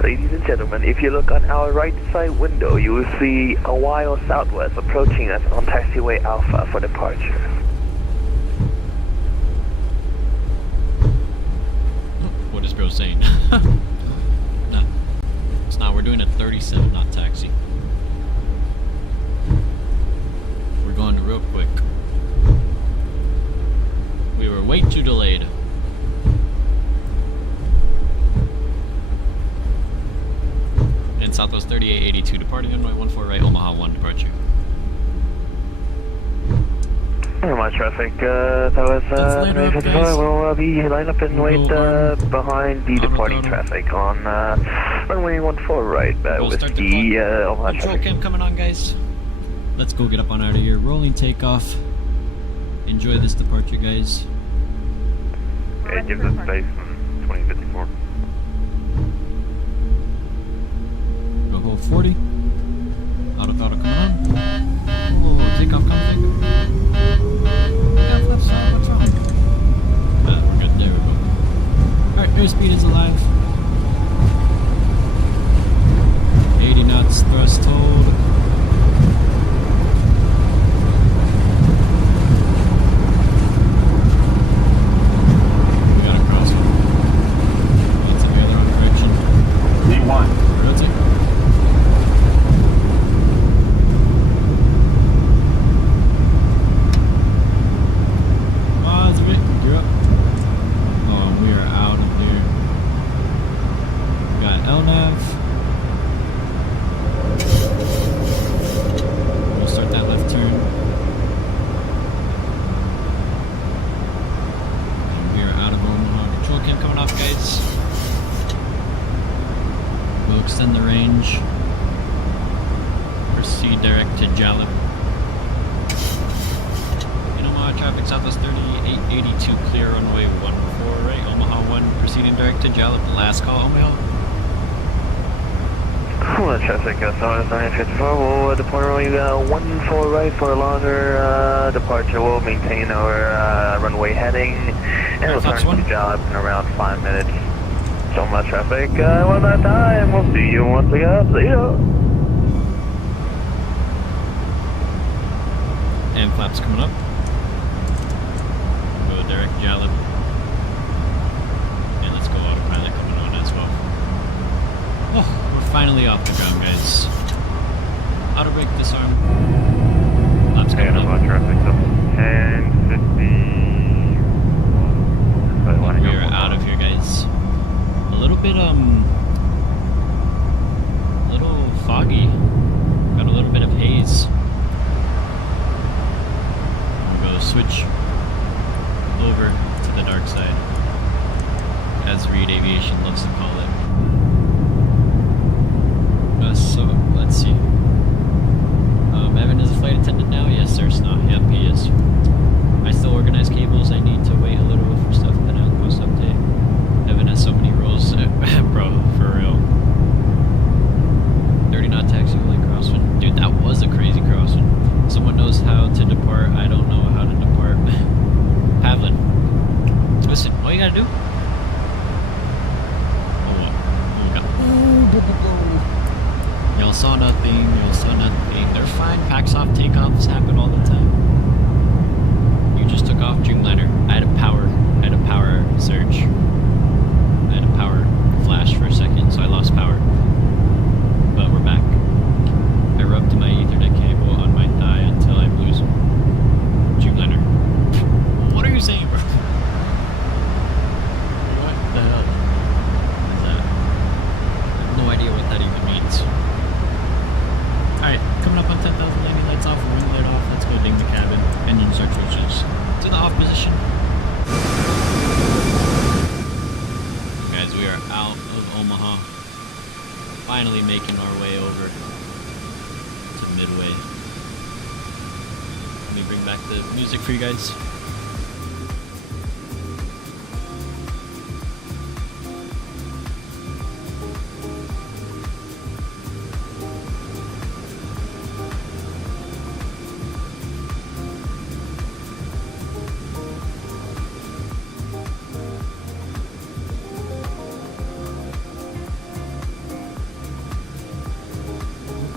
Ladies and gentlemen, if you look on our right side window, you will see a while southwest approaching us on taxiway Alpha for departure. What is bro saying? No, it's not. We're doing a 37 knot taxi. We're going real quick. We were way too delayed. And Southwest 3882 departing runway 14 right, Omaha 1 departure. My traffic, Southwest 3854 will be lined up and wait behind the departing traffic on runway 14 right with the Omaha Control traffic. cam coming on, guys. Let's go get up on out of here. Rolling takeoff. Enjoy this departure, guys. Yeah, it gives us space in 2054. Go hold 40. Autothrottle coming on. Oh, takeoff coming. Yeah, flaps on. What's wrong? We're good. There we go. Alright, airspeed is alive. 80 knots thrust hold. We got a crosswind. That's in the other wrong direction. D1. Rotate. You're up. Oh, we are out of here. We got LNAV. We'll start that left turn. And we are out of Omaha. Control cam coming off, guys. We'll extend the range. Proceed direct to Jalap. Traffic Southwest 3882, clear runway 14 right, Omaha 1, proceeding direct to Jalap, last call, Omaha. KOMA traffic, Southwest 954 will depart runway 14 right for a longer departure. We'll maintain our runway heading and we'll turn to Jalap in around 5 minutes. So much traffic, one that time, we'll see you once again, see ya! And flaps coming up. Direct Jalap. And let's go autopilot coming on as well. Oh, we're finally off the ground, guys. Auto brake disarm. Laps coming up. On traffic, so 1050. We are out of here, guys. A little bit, a little foggy. Got a little bit of haze. We'll go switch over to the dark side, as Reed Aviation loves to call it. So, let's see. Evan is a flight attendant now? Yes, sir, Snot. Yep, he is. I still organize cables. I need to wait a little for stuff that I'll post update. Evan has so many roles. Bro, for real. 30 knot taxi, holy crosswind. Dude, that was a crazy crosswind. Someone knows how to depart. I don't know how to depart. Pavlin, listen, all you gotta do. Y'all saw nothing, y'all saw nothing. They're fine, packs off, takeoffs happen all the time. You just took off Dreamliner. I had a power surge. I had a power flash for a second, so I lost power. But we're back. I rubbed my Ethernet cable on my thigh until I lose Dreamliner. What are you saying, bro? What the hell is that? I have no idea what that even means. Alright, coming up on 10,000, landing lights off, wing light off. Let's go ding bring back the music for you guys.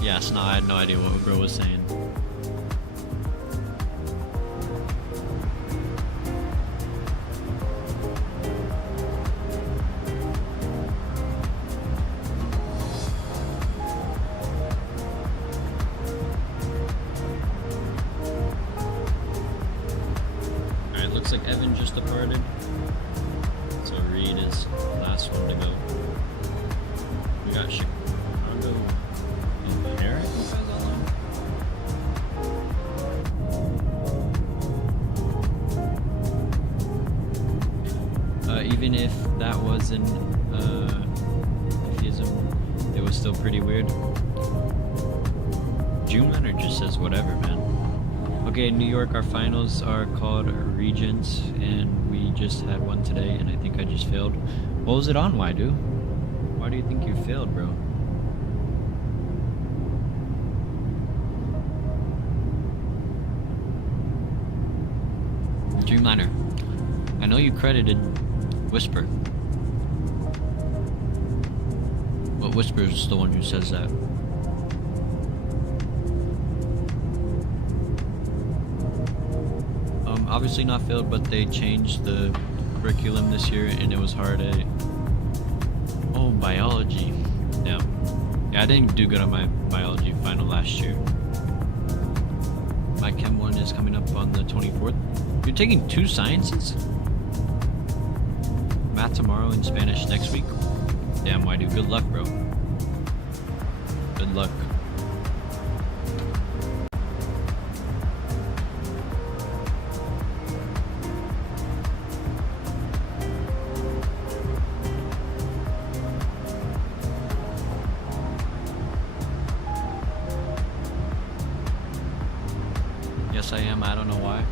Yes, no, I had no idea what bro was saying. Alright, looks like Evan just departed. So Reed is the last one to go. We got Chicago. Even if that wasn't atheism, it was still pretty weird. Dreamliner just says whatever, man. Okay, in New York, our finals are called Regents, and we just had one today, and I think I just failed. What was it on? Why, dude? Why do you think you failed, bro? Dreamliner, I know you credited Whisper. But Whisper's the one who says that. Obviously not failed, but they changed the curriculum this year and it was hard at... Oh, biology. Yeah. Yeah, I didn't do good on my biology final last year. My Chem 1 is coming up on the 24th. You're taking 2 sciences? Math tomorrow and Spanish next week? Damn, why do? Good luck, bro. Good luck. Yes, I am. I don't know why.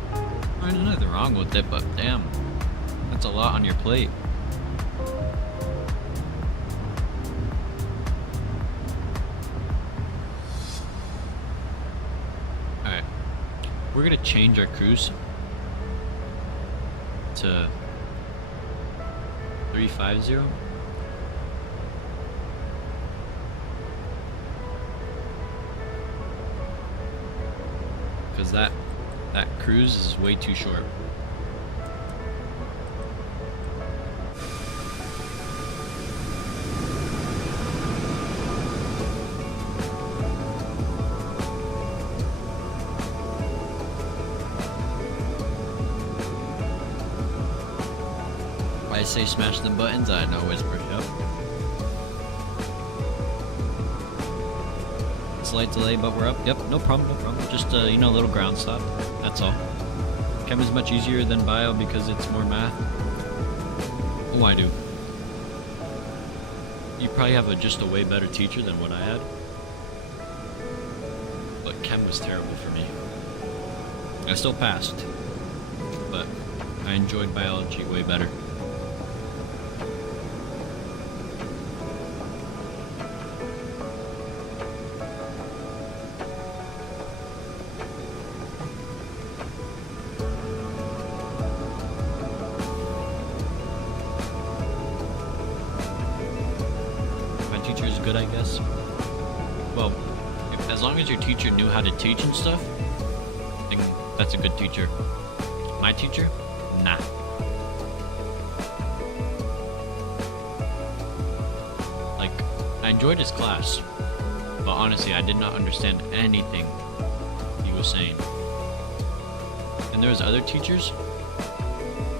There's nothing wrong with it, but damn. That's a lot on your plate. Alright. We're gonna change our cruise to 350. Because that cruise is way too short. I say smash the buttons, I know Whisper, yep. Slight delay, but we're up. Yep, no problem, no problem. Just, you know, a little ground stop. That's all. Chem is much easier than bio because it's more math. Oh, I do. You probably have just a way better teacher than what I had. But Chem was terrible for me. I still passed, but I enjoyed biology way better. Good, I guess. Well, as long as your teacher knew how to teach and stuff, I think that's a good teacher. My teacher? Nah. Like, I enjoyed his class, but honestly, I did not understand anything he was saying. And there was other teachers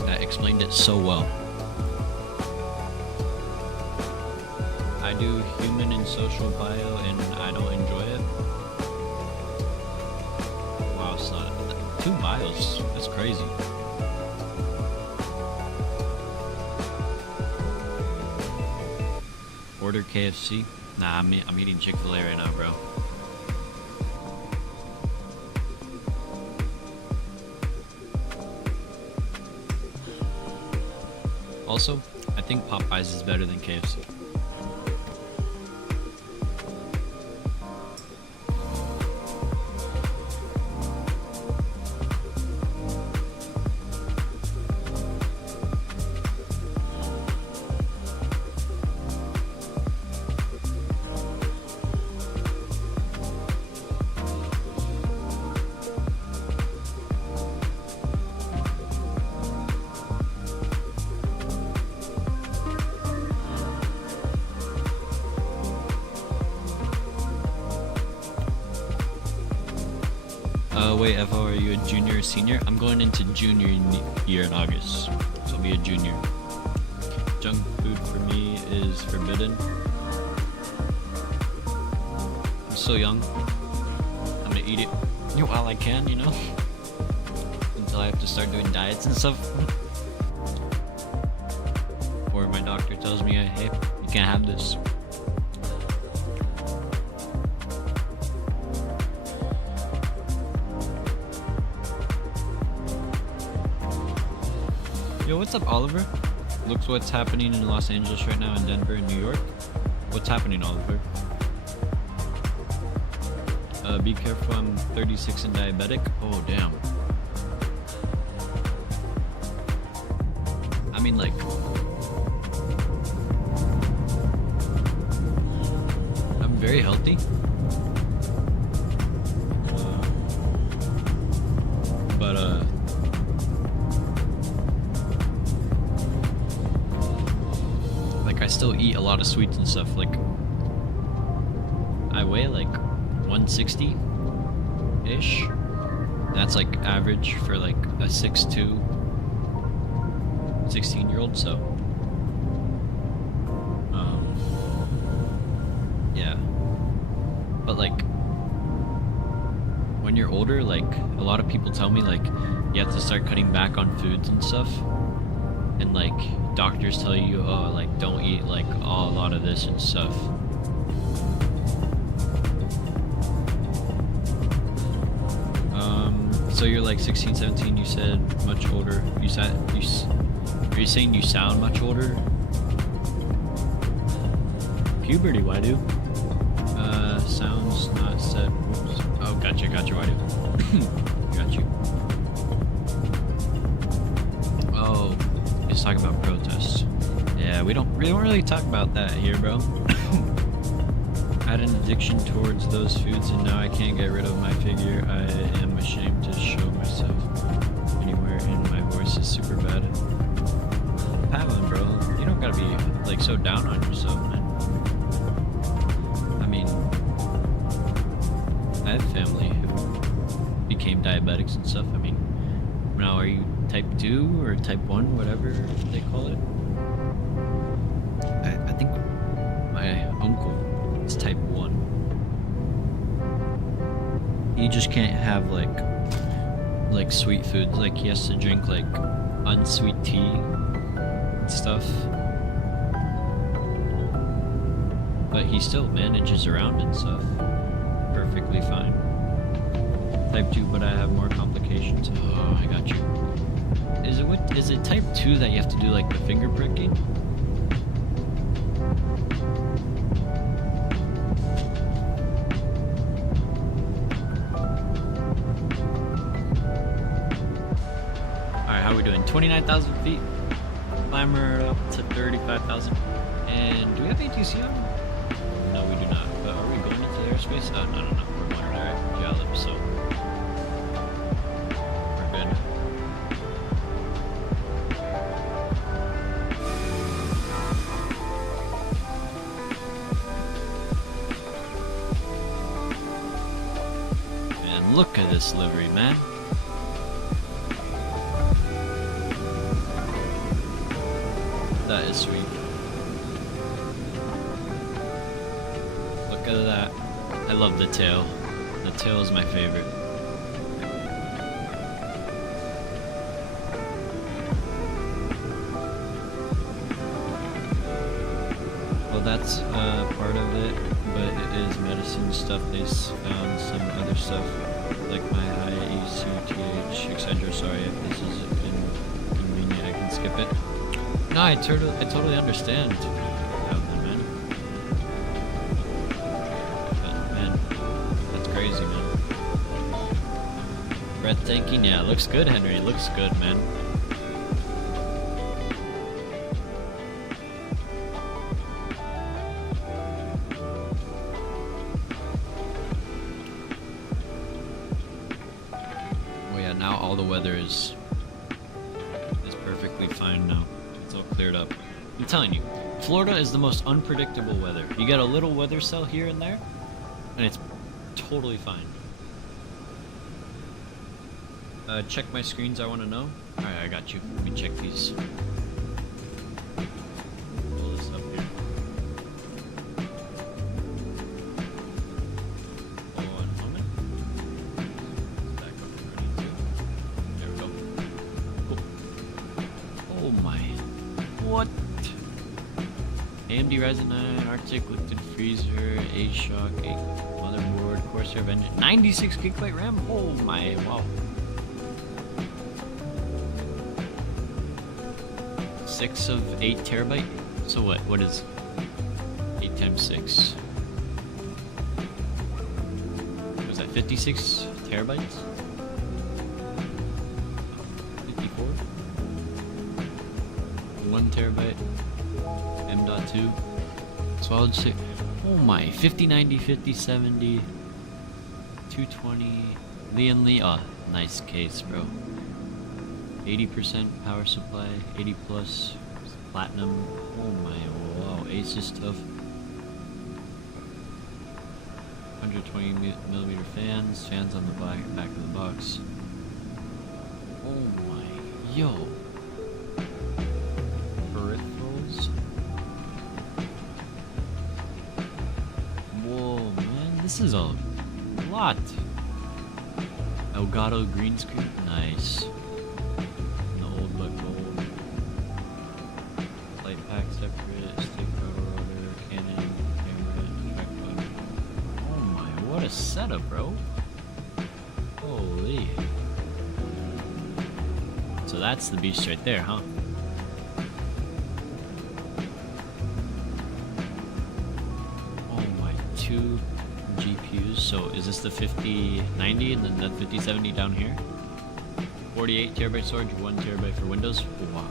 that explained it so well. I do human and social bio and I don't enjoy it. Wow, it's not 2 bios. That's crazy. Order KFC? Nah, I'm eating Chick-fil-A right now, bro. Also, I think Popeyes is better than KFC. Wait, FO, are you a junior or senior? I'm going into junior year in August, so I'll be a junior. Junk food for me is forbidden. I'm so young. I'm gonna eat it while I can, you know? Until I have to start doing diets and stuff. Or my doctor tells me, hey, you can't have this. Yo, what's up, Oliver? Looks what's happening in Los Angeles right now, in Denver and New York. What's happening, Oliver? Be careful, I'm 36 and diabetic. Oh, damn. I mean, like... I'm very healthy. I still eat a lot of sweets and stuff. Like, I weigh like 160-ish. That's like average for like a 6'2", 16-year-old, so yeah. But like, when you're older, like, a lot of people tell me like you have to start cutting back on foods and stuff, and like doctors tell you, oh, like, don't eat like a lot of this and stuff. So you're like 16, 17, you said, much older. Are you saying you sound much older? Puberty, why do? Sounds not set. Oops. Oh, gotcha, why do? Got you. Oh, he's talking about protests. Yeah, we don't really talk about that here, bro. I had an addiction towards those foods, and now I can't get rid of my figure. I am ashamed to show myself anywhere, and my voice is super bad. Pavlin, bro, you don't gotta be like so down on yourself, man. I mean, I have family who became diabetics and stuff. I mean, now are you type 2 or type 1, whatever they call it? I think my uncle is type 1. He just can't have like sweet foods. Like, he has to drink like unsweet tea and stuff. But he still manages around and stuff perfectly fine. Type 2, but I have more complications. Oh, I got you. Is it type 2 that you have to do like the finger pricking? Alright, how are we doing? 29,000 feet. Climber up to 35,000. And do we have ATC on? No, we do not. But are we going into airspace? Oh, no. We're going direct Gallup, so we're good. Man, look at this livery, man. That is sweet. Look at that. I love the tail. The tail is my favorite. Well, that's part of it, but it is medicine stuff. They found some other stuff, like my high ACTH, etc. Sorry if this is inconvenient, I can skip it. No, I totally understand. Man. But, man, that's crazy, man. Breathtaking, yeah, looks good, Henry. Looks good, man. Oh yeah, now all the weather is perfectly fine now. It's all cleared up. I'm telling you, Florida is the most unpredictable weather. You get a little weather cell here and there, and it's totally fine. Check my screens, I want to know. Alright, I got you. Let me check these. Pull this up here. Hold on a moment. Back up and ready to. There we go. Cool. Oh my. What? AMD Ryzen 9, Arctic Liquid Freezer, A-Shock, 8 motherboard, Corsair engine, 96 GB RAM? Oh my, wow. 6 of 8 terabyte? So what is 8 times 6? Was that 56 terabytes? 54? 1 terabyte? M.2? Solid state. Oh my, 5090, 5070, 220, Lee. Oh, nice case, bro. 80% power supply, 80 plus, platinum. Oh my, wow, Asus stuff. 120 millimeter fans on the back of the box. Oh my, yo. Peripherals. Whoa, man, this is a lot. Elgato green screen, nice. Setup, bro. Holy. So that's the beast right there, huh? Oh my, 2 GPUs. So is this the 5090 and then the 5070 down here? 48 terabyte storage, 1 terabyte for Windows. Wow.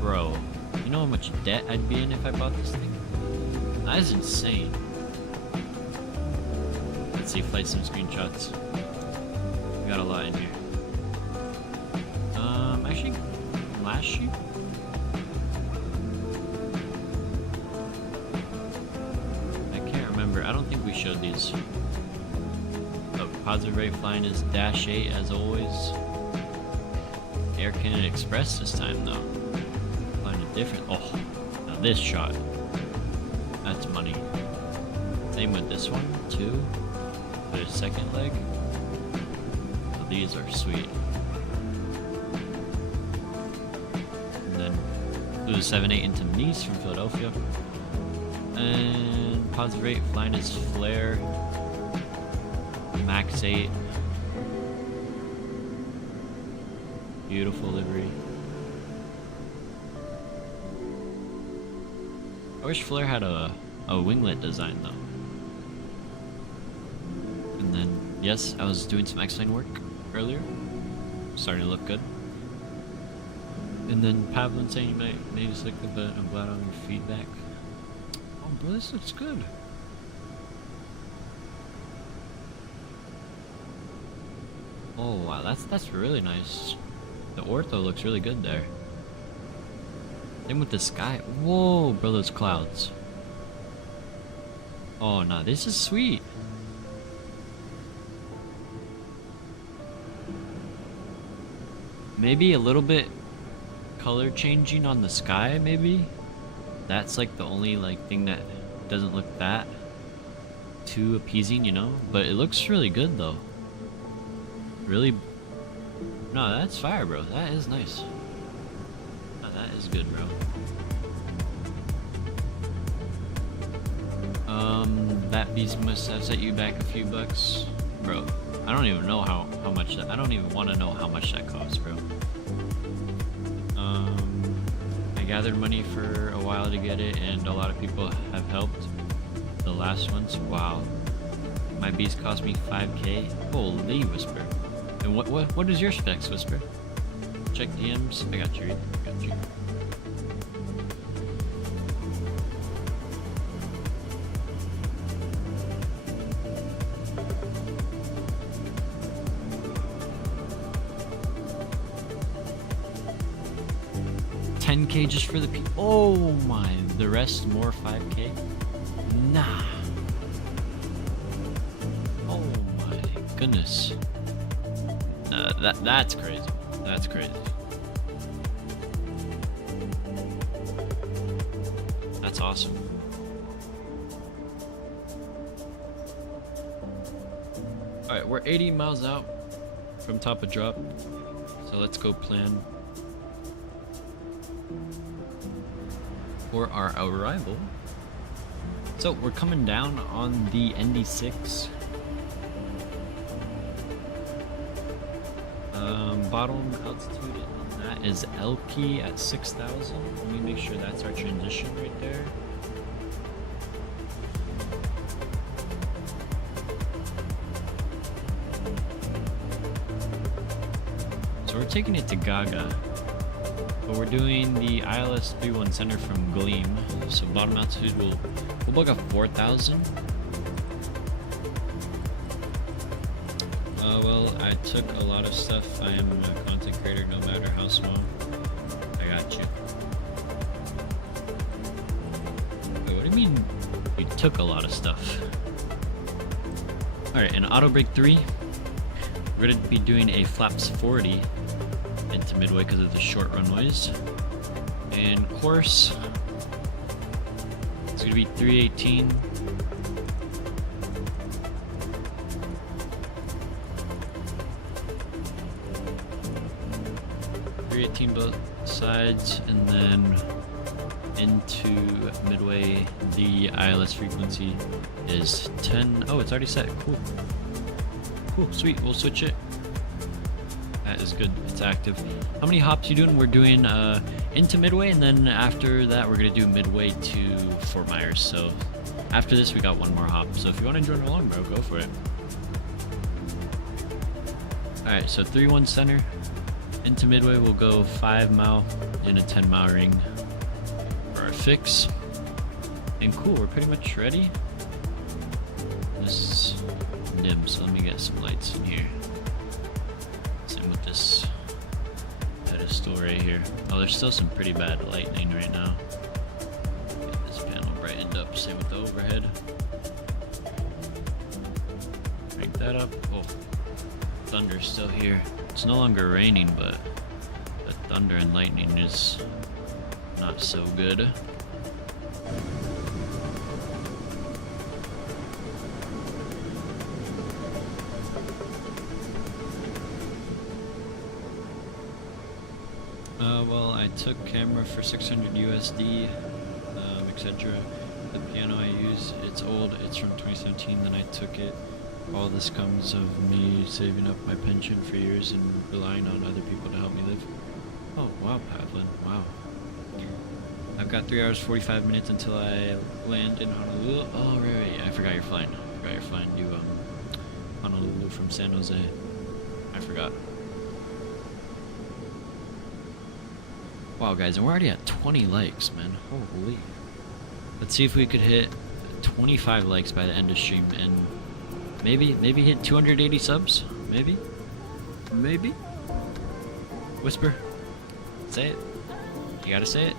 Bro, you know how much debt I'd be in if I bought this thing? That is insane. Let's see, flight sim screenshots. We got a lot in here. Actually, last sheet. I can't remember. I don't think we showed these. Oh, positive rate flying is -8 as always. Air Canada Express this time though. Flying a different. Oh, now this shot. That's money. Same with this one, too. Put a second leg. So these are sweet. And then flew 78 into Nice from Philadelphia. And positive rate flying is Flare. Max 8. Beautiful livery. I wish Flare had a winglet design though. And then, yes, I was doing some X-Line work earlier. Starting to look good. And then Pavlin saying you may just look a bit. I'm glad on your feedback. Oh, bro, this looks good. Oh wow, that's really nice. The ortho looks really good there. Same with the sky. Whoa, bro, those clouds. Oh, no, this is sweet. Maybe a little bit color changing on the sky, maybe? That's like the only like thing that doesn't look that too appeasing, you know? But it looks really good though. Really? No, that's fire, bro. That is nice. That is good, bro. That beast must have set you back a few bucks. Bro, I don't even know how much that. I don't even want to know how much that costs, bro. I gathered money for a while to get it, and a lot of people have helped. The last ones, wow. My beast cost me 5K. Holy, Whisper. And what is your specs, Whisper? Check DMs. I got you. I got you. $10K just for the people. Oh my, the rest more 5K? Nah. Oh my goodness. That's crazy. That's crazy. That's awesome. Alright, we're 80 miles out from top of drop. So let's go plan for our arrival. So we're coming down on the ND6. Bottom altitude on that is LP at 6,000. Let me make sure that's our transition right there. So we're taking it to Gaga. But we're doing the ILS 31 center from Gleam, so bottom altitude we'll book up 4,000. Well, I took a lot of stuff. I am a content creator, no matter how small. I got you. Wait, what do you mean you took a lot of stuff? Alright, in auto brake 3, we're going to be doing a flaps 40 into Midway because of the short runways. And course, it's going to be 318. Both sides, and then into Midway the ILS frequency is 10. Oh, it's already set. Cool, sweet. We'll switch it. That is good. It's active. How many hops you doing? We're doing into Midway, and then after that we're gonna do Midway to Fort Myers. So after this we got one more hop, so if you want to join along, bro, go for it. Alright, so 3-1 center. Into Midway, we'll go 5 mile in a 10 mile ring for our fix. And cool, we're pretty much ready. This is dim, so let me get some lights in here. Same with this pedestal right here. Oh, there's still some pretty bad lightning right now. Get this panel brightened up. Same with the overhead. Crank that up. Oh, thunder's still here. It's no longer raining, but the thunder and lightning is not so good. Well, I took camera for 600 USD, etc. The piano I use, it's old, it's from 2017, then I took it. All this comes of me saving up my pension for years and relying on other people to help me live. Oh, wow, Pavlin, wow. I've got 3 hours 45 minutes until I land in Honolulu. Oh, right, I forgot you're flying. You, Honolulu from San Jose. I forgot. Wow, guys, and we're already at 20 likes, man. Holy. Let's see if we could hit 25 likes by the end of stream and maybe hit 280 subs? Maybe? Whisper. Say it. You gotta say it.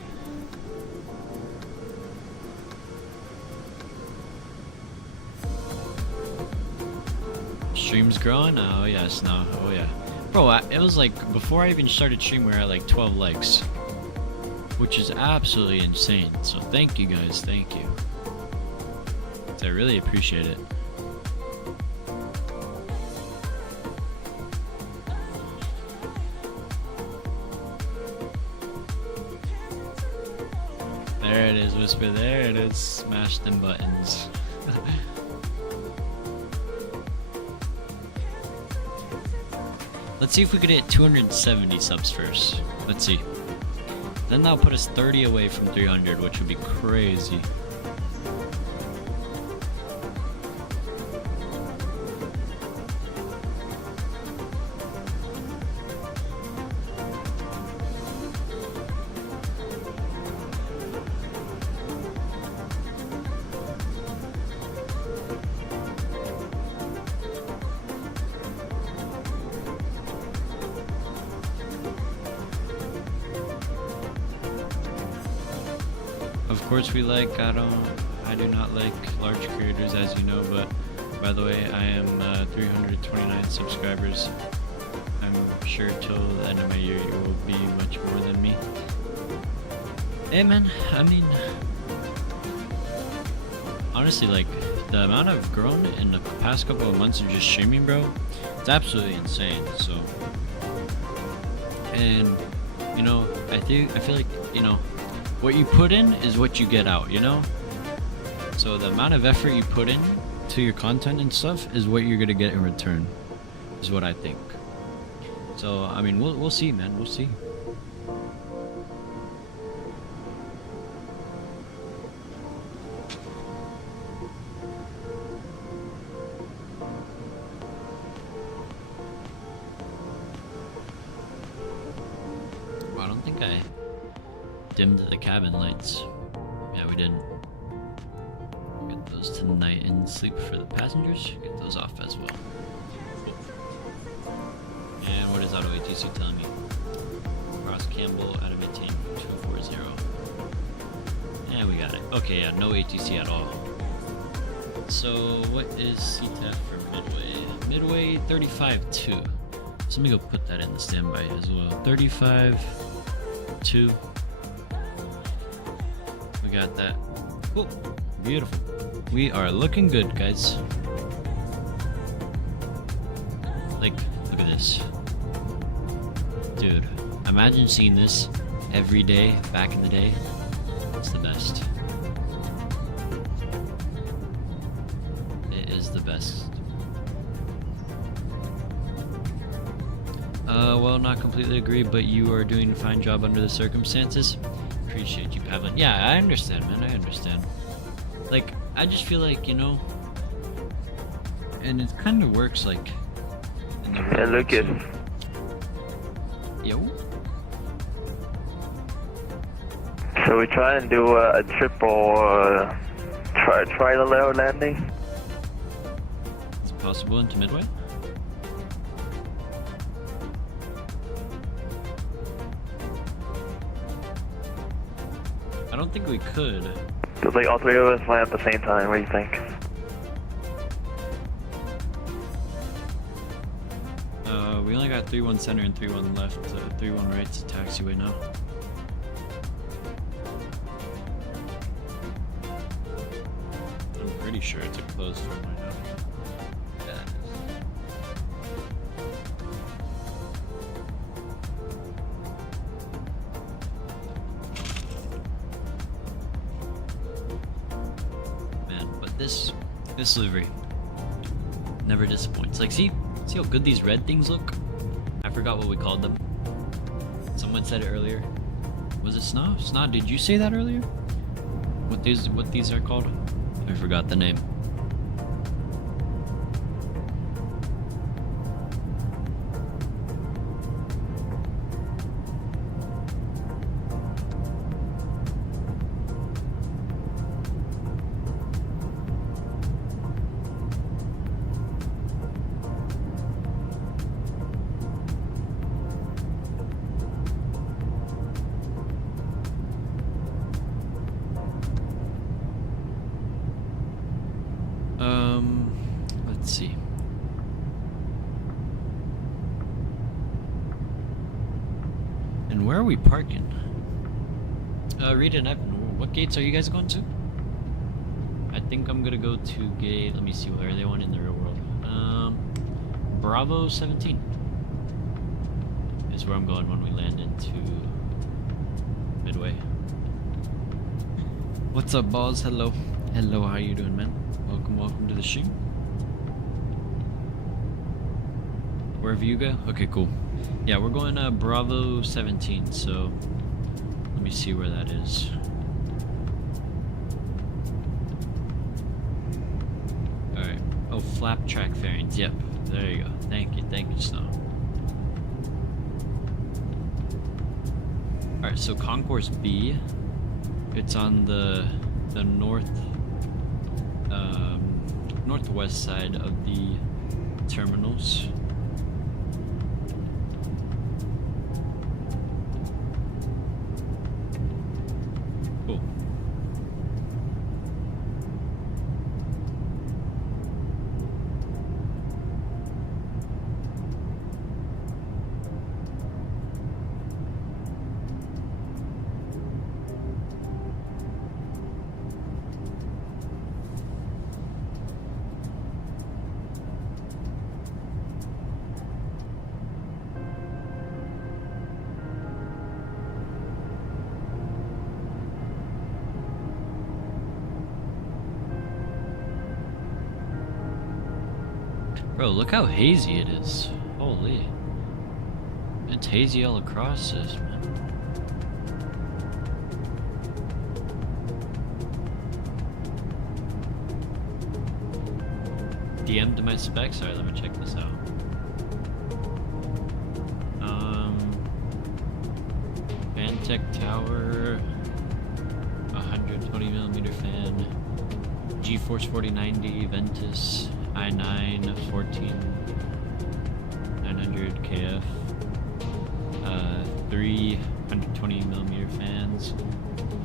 Stream's growing? Oh yes, no. Oh yeah. Bro, it was like, before I even started stream, we were at like 12 likes. Which is absolutely insane. So thank you guys, thank you. I really appreciate it. There it is, Whisper, there it is. Smash them buttons. Let's see if we could hit 270 subs first. Let's see. Then that'll put us 30 away from 300, which would be crazy. Of course we like, I do not like large creators, as you know, but by the way, I am 329 subscribers. I'm sure till the end of my year you will be much more than me. Hey man, I mean, honestly, like, the amount I've grown in the past couple of months of just streaming, bro, it's absolutely insane, so. And, you know, I feel like, you know, what you put in is what you get out, you know? So the amount of effort you put in to your content and stuff is what you're gonna get in return, is what I think. So, I mean, we'll see, man, we'll see. Well, I don't think I dimmed the cabin lights. Yeah, we didn't. Get those tonight and sleep for the passengers. Get those off as well. And what is auto ATC telling me? Cross Campbell out of attain 240. Yeah, we got it. Okay, yeah, no ATC at all. So what is CTAF for Midway? Midway 35.2. So let me go put that in the standby as well. 35.2. We got that. Cool. Beautiful. We are looking good, guys. Like, look at this. Dude, imagine seeing this every day back in the day. It's the best. It is the best. Well, not completely agree, but you are doing a fine job under the circumstances. Appreciate you, Pavlin. Yeah, I understand, man. I understand. Like, I just feel like, you know, and it kind of works like in the Yeah, look at. Yo. So we try and do a triple trilateral landing. It's possible into Midway. I don't think we could. So like all three of us fly at the same time. What do you think? We only got 3-1 center and 3-1 left. 3-1 right's a taxiway now. I'm pretty sure it's a closed one right now. Yeah, it is. Man, but this livery never disappoints. Like, see how good these red things look? I forgot what we called them. Someone said it earlier. Was it Snot? Snot, did you say that earlier? What these are called? I forgot the name. Let's see. And where are we parking? Rita and Evan, what gates are you guys going to? I think I'm gonna go to gate, let me see, where are they one in the real world? Bravo 17 is where I'm going when we land into Midway. What's up, balls? Hello. Hello, how you doing, man? Welcome to the stream. Wherever you go? Okay, cool. Yeah, we're going Bravo 17, so let me see where that is. Alright. Oh, flap track fairings. Yep. There you go. Thank you, Snow. Alright, so Concourse B, it's on the northwest side of the terminals. Cool. Bro, look how hazy it is. Holy. It's hazy all across this, man. DM to my specs? Alright, let me check this out. Fantech Tower, 120mm fan, GeForce 4090, Ventus, i9 14900 KF, 3 120mm fans,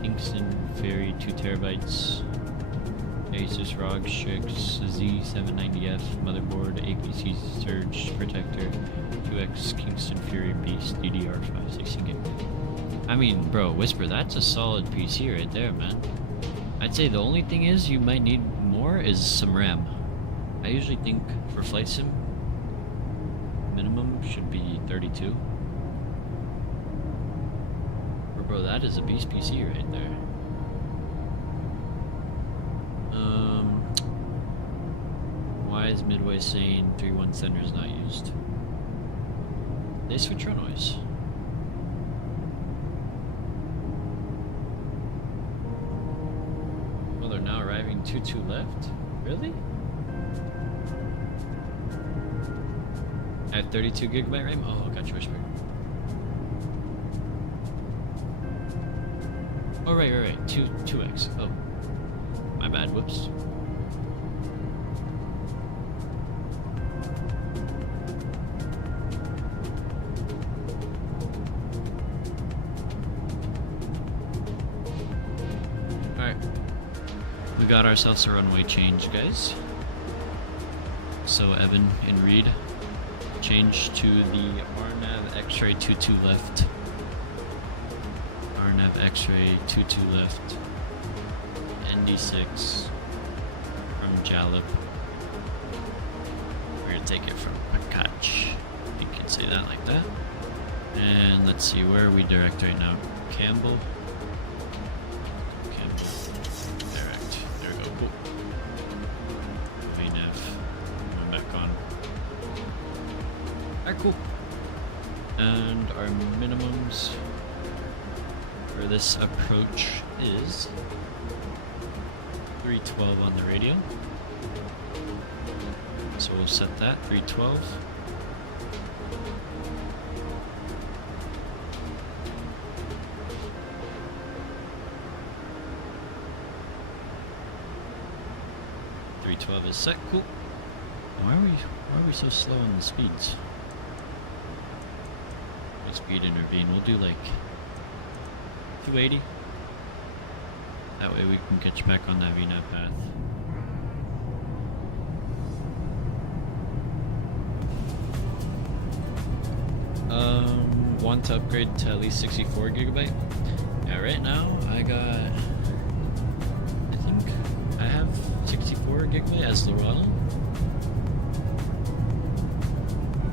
Kingston Fury 2TB, Asus ROG Strix Z790F motherboard, APC Surge Protector, 2X Kingston Fury Beast DDR5 16GB. I mean, bro, Whisper, that's a solid PC right there, man. I'd say the only thing is you might need more is some RAM. I usually think for flight sim, minimum should be 32. But bro, that is a beast PC right there. Why is Midway saying 3.1 sender is not used? They switch your noise. Well, they're now arriving 2-2 left? Really? I have 32GB RAM? Oh, gotcha, Whisper. Oh, right. 2x. Oh. My bad, whoops. Alright. We got ourselves a runway change, guys. So, Evan and Reed, change to the RNAV X-ray 22 left. RNAV X-ray 22 left. ND6 from Jalop. We're gonna take it from Pakach. You can say that like that. And let's see, where are we direct right now? Campbell. Direct. There we go. Cool. VNAV. Going back on. Alright, cool. And our minimums for this approach is 312 on the radio. So we'll set that, 312. .312 is set, cool. Why are we so slow on the speeds? Speed intervene. We'll do like 280. That way we can catch back on that VNAV path. Want to upgrade to at least 64GB? Yeah, right now I think I have 64GB as the throttle.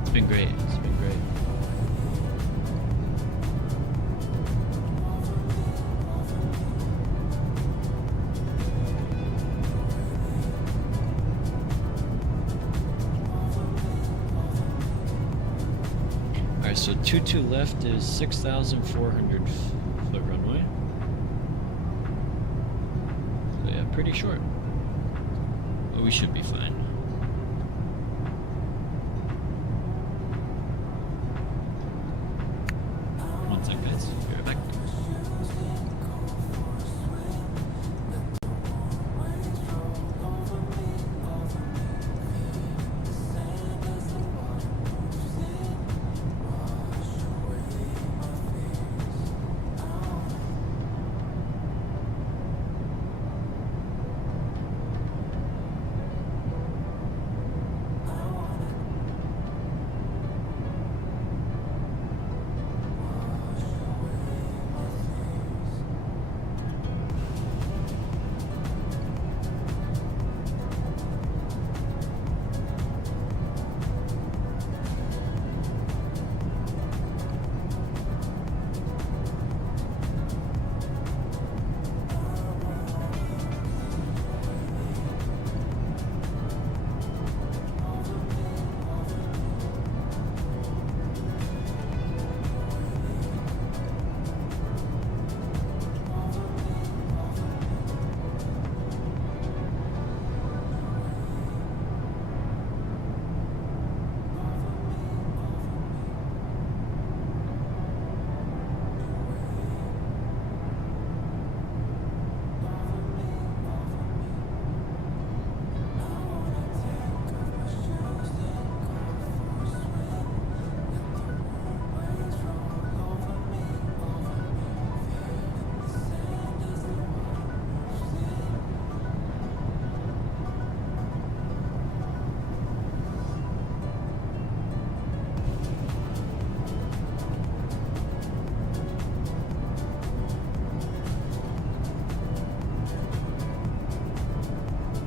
It's been great. so 22 left is 6,400 foot runway. So yeah, pretty short. But we should be fine. One sec, guys. Be right back.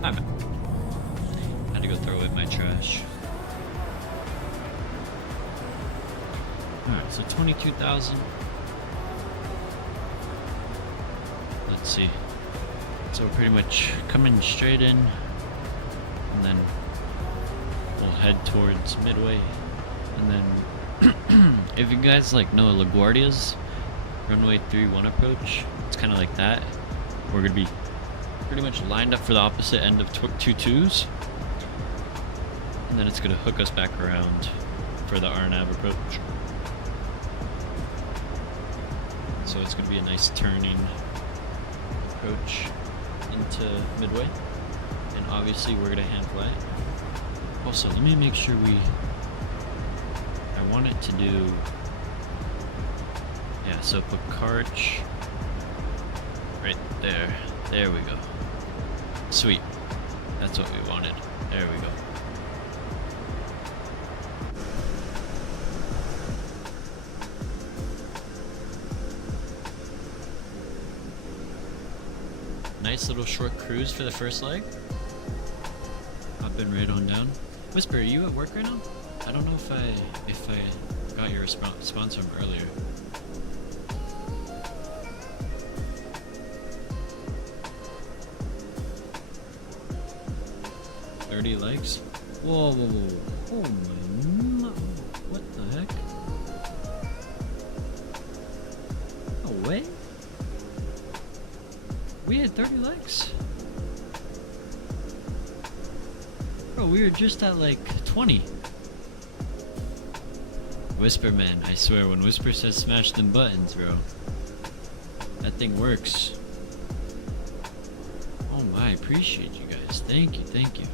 I'm out. Had to go throw away my trash. Alright, so 22,000. Let's see. So we're pretty much coming straight in, and then we'll head towards Midway. And then, if you guys like know LaGuardia's runway 31 approach, it's kind of like that. We're gonna be pretty much lined up for the opposite end of 22s, and then it's gonna hook us back around for the RNAV approach. So it's gonna be a nice turning approach into Midway, and obviously we're gonna hand fly. Also, let me make sure I want it to do, yeah, so Picard right there. There we go. Sweet. That's what we wanted. There we go. Nice little short cruise for the first leg. Hopping right on down. Whisper, are you at work right now? I don't know if I got your response from earlier. Likes. Whoa, whoa, whoa. Oh my, what the heck? No way. We had 30 likes. Bro, we were just at like 20. Whisper, man, I swear, when Whisper says smash them buttons, bro, that thing works. Oh my, I appreciate you guys. Thank you, thank you.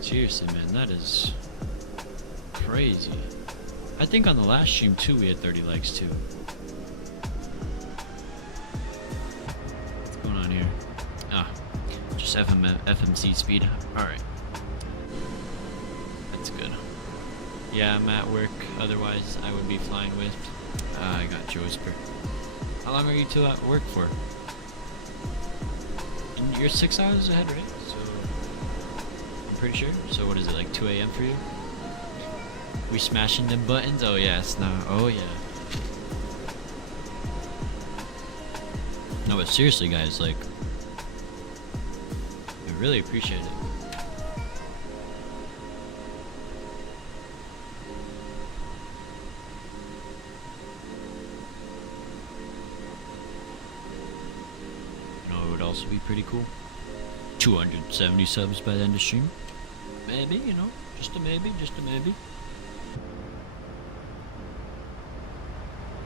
Seriously, man, that is crazy. I think on the last stream too we had 30 likes too. What's going on here? Ah, just FMC speed. Alright. That's good. Yeah, I'm at work, otherwise I would be flying with. I got you, Whisper. How long are you two at work for? And you're 6 hours ahead, right? So I'm pretty sure. So what is it, like 2 a.m. for you? We smashing them buttons? Oh yeah, it's not. Oh yeah. No, but seriously, guys, like, I really appreciate it. subs would be pretty cool. 270 subs by the end of stream. Maybe, you know, just a maybe, just a maybe.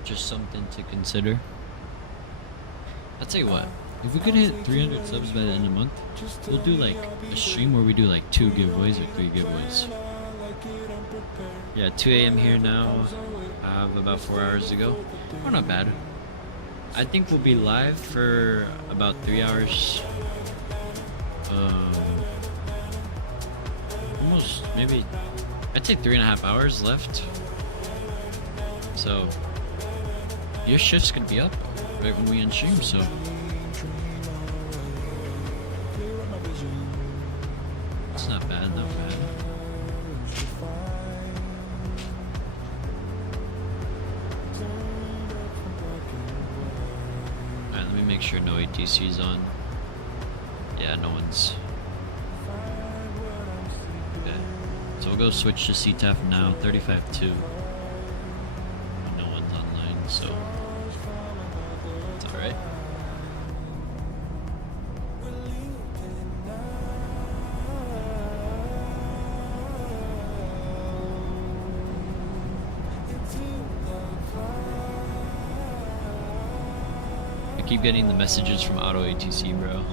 Just something to consider. I'll tell you what, if we could hit 300 subs by the end of the month, we'll do like a stream where we do like 2 giveaways or 3 giveaways. Yeah, 2 a.m. here now. I have about 4 hours to go. Oh, not bad. I think we'll be live for about 3 hours. Almost, maybe, I'd say 3.5 hours left. So, your shift's gonna be up right when we end stream, so. It's not bad, not bad. Alright, let me make sure no ATC's on. Yeah, no one's. Okay. So we'll go switch to CTAF now, 35-2. No one's online, so it's alright. I keep getting the messages from Auto ATC, bro.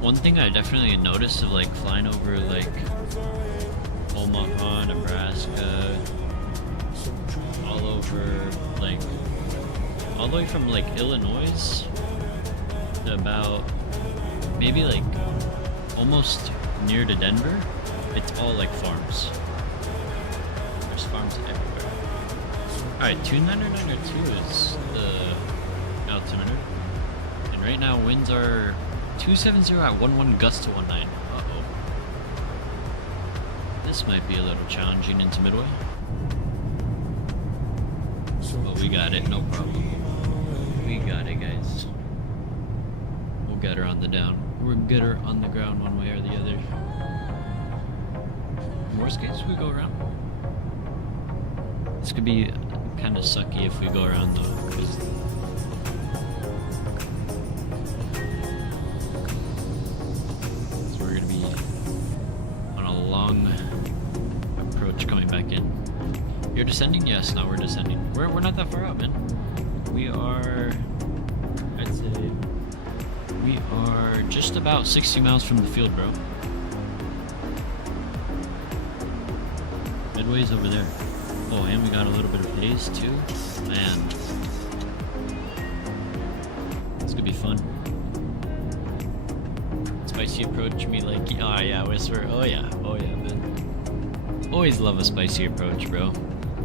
One thing I definitely noticed of like flying over like Omaha, Nebraska, all over like all the way from like Illinois to about maybe like almost near to Denver, it's all like farms. There's farms everywhere. Alright, 29902 is the altimeter. And right now winds are 270 at 11 gust to 19. Uh-oh. This might be a little challenging into Midway. But we got it, no problem. We got it, guys. We'll get her on the down. We'll get her on the ground one way or the other. In worst case, we go around. This could be kind of sucky if we go around though, because we're gonna be on a long approach coming back in. You're descending? Yes, no, we're descending. We're not that far out, man. We are, I'd say, we are just about 60 miles from the field, bro. Midway's over there. Oh, and we got a little bit of haze too. Man, it's gonna be fun. Spicy approach me like, oh yeah, whisper. Oh yeah, man. Always love a spicy approach, bro.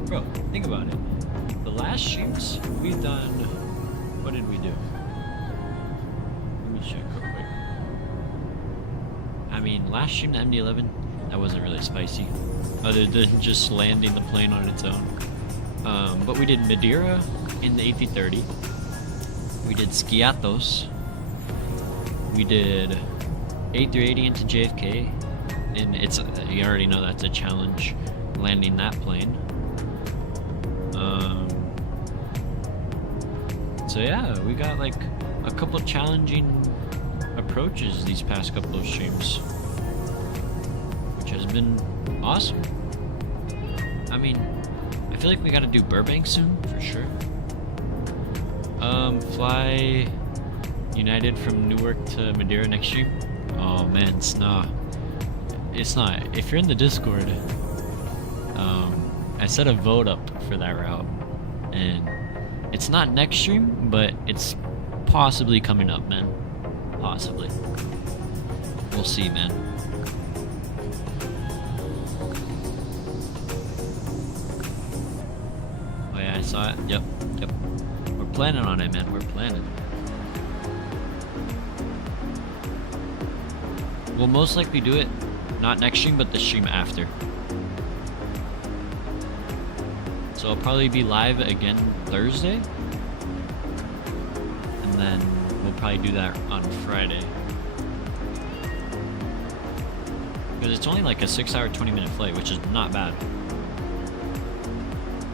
Bro, think about it. The last streams we've done, what did we do? Let me check real quick. I mean, last stream, the MD-11, that wasn't really spicy, other than just landing the plane on its own. But we did Madeira in the A330. We did Skiathos. We did A380 into JFK, and it's, you already know that's a challenge, landing that plane. So yeah, we got like a couple challenging approaches these past couple of streams, which has been awesome. I mean, I feel like we gotta do Burbank soon, for sure. Fly United from Newark to Madeira next stream. Oh man, it's not. If you're in the Discord, I set a vote up for that route, and it's not next stream, but it's possibly coming up, man. Possibly. We'll see, man. I saw it. Yep. We're planning on it, man. We're planning. We'll most likely do it not next stream, but the stream after. So I'll probably be live again Thursday. And then we'll probably do that on Friday. Because it's only like a 6-hour, 20-minute flight, which is not bad.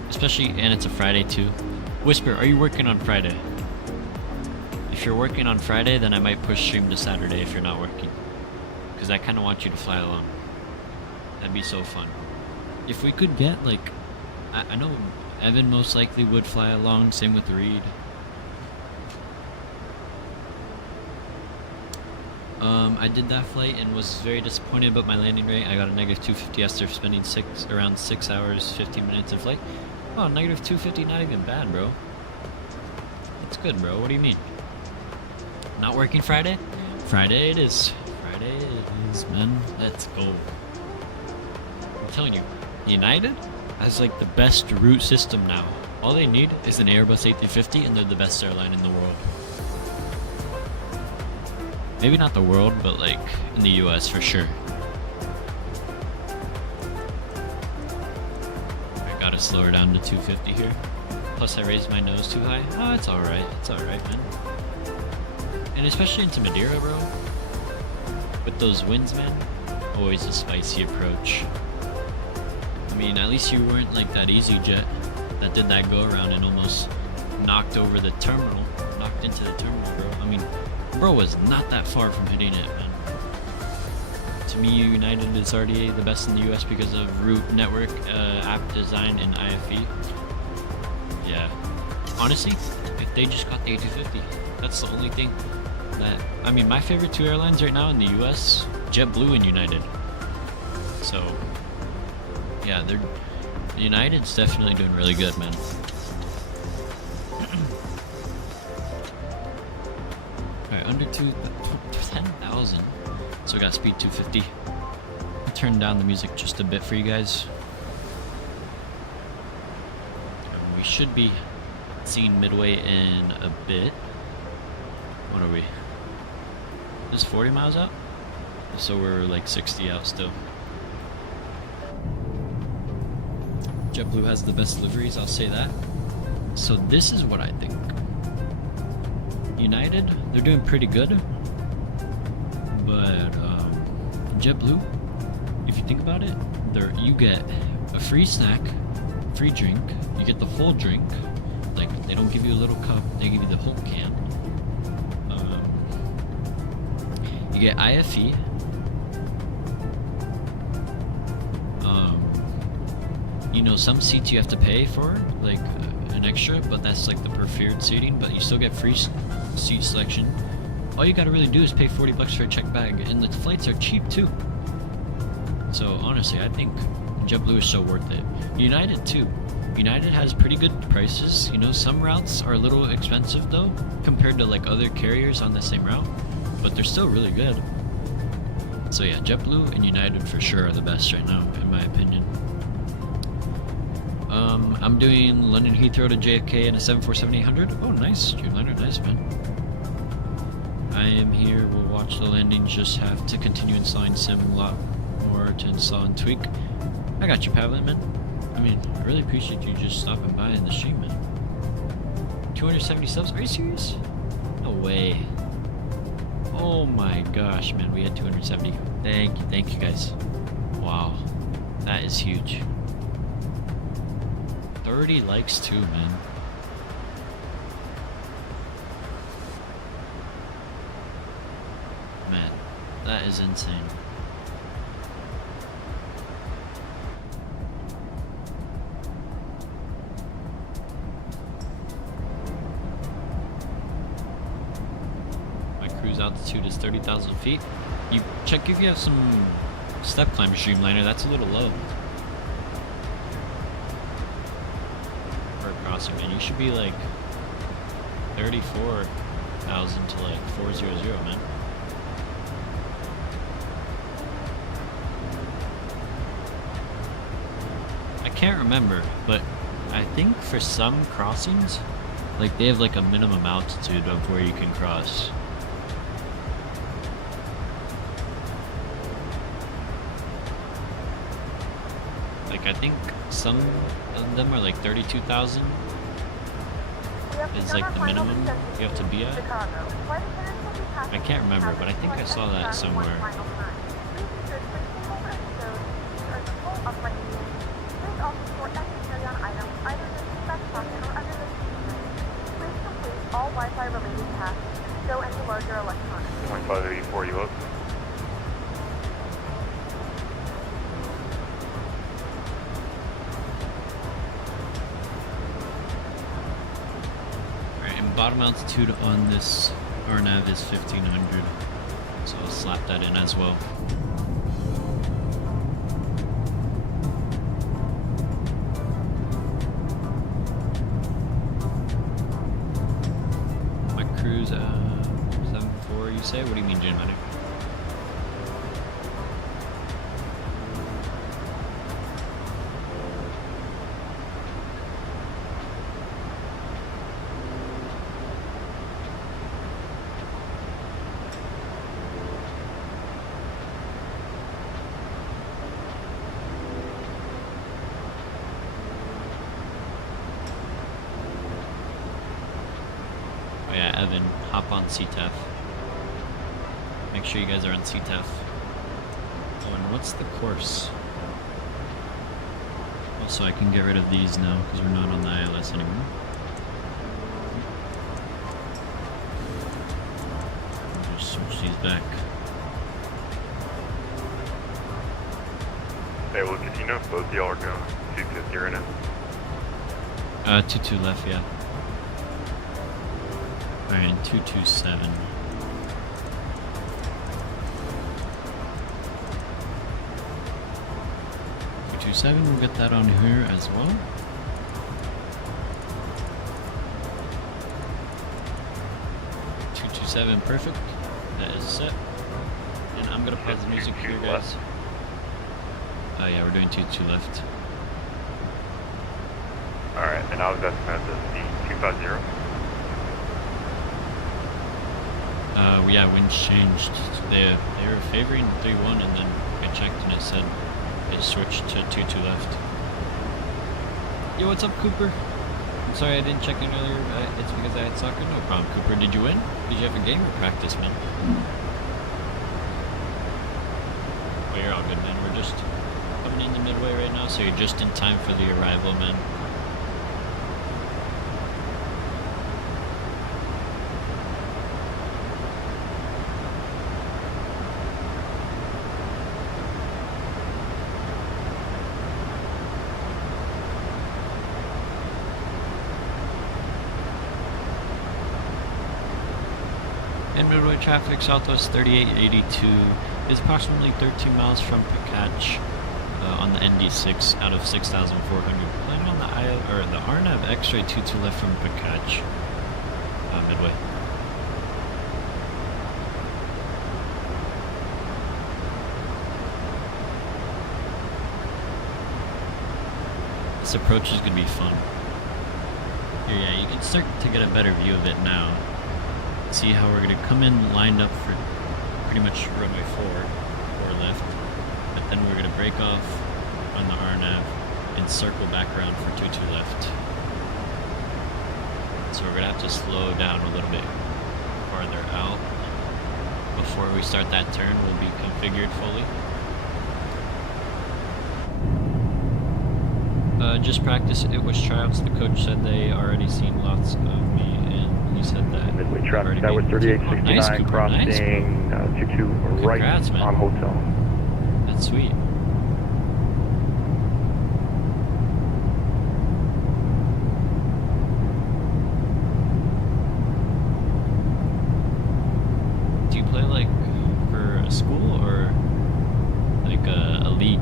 Especially, and it's a Friday too. Whisper, are you working on Friday? If you're working on Friday, then I might push stream to Saturday if you're not working. Because I kind of want you to fly along. That'd be so fun. If we could get, like, I know Evan most likely would fly along, same with Reed. I did that flight and was very disappointed about my landing rate. I got a negative 250 after spending around 6 hours, 15 minutes of flight. Oh, negative 250, not even bad, bro. That's good, bro. What do you mean? Not working Friday? Friday it is. Friday it is, man. Let's go. I'm telling you, United has like the best route system now. All they need is an Airbus A350 and they're the best airline in the world. Maybe not the world, but like in the US for sure. I gotta slow her down to 250 here. Plus I raised my nose too high. Oh, it's alright. It's alright, man. And especially into Madeira, bro. With those winds, man. Always a spicy approach. I mean, at least you weren't like that easy jet that did that go around and almost knocked over the terminal. Knocked into the terminal, bro. I mean, bro was not that far from hitting it, man. To me, United is already the best in the US because of route network, app design, and IFE. Yeah. Honestly, if they just got the A250, that's the only thing that... I mean, my favorite two airlines right now in the US, JetBlue and United. So, yeah, United's definitely doing really good, man. Alright, under 10,000. So we got speed 250. I'll turn down the music just a bit for you guys. We should be seeing Midway in a bit. What are we? Is 40 miles out? So we're like 60 out still. JetBlue has the best liveries, I'll say that. So this is what I think. United, they're doing pretty good. But JetBlue, if you think about it, you get a free snack, free drink, you get the full drink. Like, they don't give you a little cup, they give you the whole can. You get IFE. You know, some seats you have to pay for, like an extra, but that's like the preferred seating, but you still get free seat selection. All you gotta really do is pay 40 bucks for a checked bag, and the flights are cheap too. So honestly, I think JetBlue is so worth it. United too. United has pretty good prices. You know, some routes are a little expensive though, compared to like other carriers on the same route, but they're still really good. So yeah, JetBlue and United for sure are the best right now, in my opinion. I'm doing London Heathrow to JFK in a 747-800. Oh, nice, Dreamliner, nice, man. I am here, we'll watch the landings, just have to continue installing sim, a lot more to install and tweak. I got you, Pavlin, man. I mean, I really appreciate you just stopping by in the stream, man. 270 subs, are you serious? No way. Oh my gosh, man, we had 270. Thank you guys. Wow, that is huge. 30 likes too, man. Man, that is insane. My cruise altitude is 30,000 feet. You check if you have some step climber streamliner, that's a little low. Crossing, man, you should be like 34,000 to like 400, man. I can't remember, but I think for some crossings, like they have like a minimum altitude of where you can cross. Like I think some of them are like 32,000 is like the minimum you have to be at. I can't remember, but I think I saw that somewhere. All Wi-Fi related tasks and stow any larger electronics. 2584, you up? Alright, and bottom altitude on this RNAV is 1500, so I'll slap that in as well. Cruise 74, you say? What do you mean, Jim? Yeah, Evan, hop on CTEF. Make sure you guys are on CTEF. Oh, and what's the course? Also, I can get rid of these now because we're not on the ILS anymore. I'll just switch these back. Hey, well, did you know if both of y'all are going 250 right now? 22 left, yeah. Alright, and 227. 227, we'll get that on here as well. .227, perfect. That is set. And I'm gonna pause the music here, guys. Oh yeah, we're doing 22 left. Alright, and I was estimating the 250. Yeah, winds changed. They were favoring 3-1, and then I checked and it said they switched to 2-2 left. Yo, what's up, Cooper? I'm sorry I didn't check in earlier. It's because I had soccer. No problem, Cooper. Did you win? Did you have a game or practice, man? Oh, you're all good, man. We're just coming into Midway right now, so you're just in time for the arrival, man. And Midway traffic, Southwest 3882 is approximately 13 miles from Picatch on the ND6 out of 6,400. Planning on the RNAV X-ray 22 left from Picatch, Midway. This approach is going to be fun. Here, yeah, you can start to get a better view of it now. See how we're going to come in lined up for pretty much runway 4 left, but then we're going to break off on the RNAV and circle back around for 22 left. So we're going to have to slow down a little bit farther out before we start that turn. We'll be configured fully. Just practice. It was tryouts. The coach said they already seen lots of me, and he said that Midway traffic, that was 3869, nice, Cooper, crossing nice. 22 right man. on hotel. That's sweet. Do you play like for a school or like a league?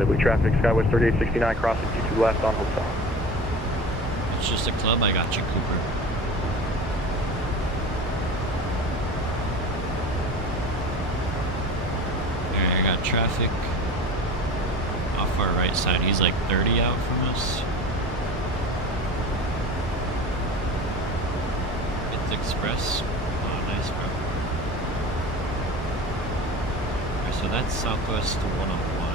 Midway traffic, Skywest 3869, crossing 22 left on hotel. It's just a club. I got you, Cooper. Alright, I got traffic off our right side. He's like 30 out from us. It's Express. Oh, nice, bro. Alright, so that's Southwest 101.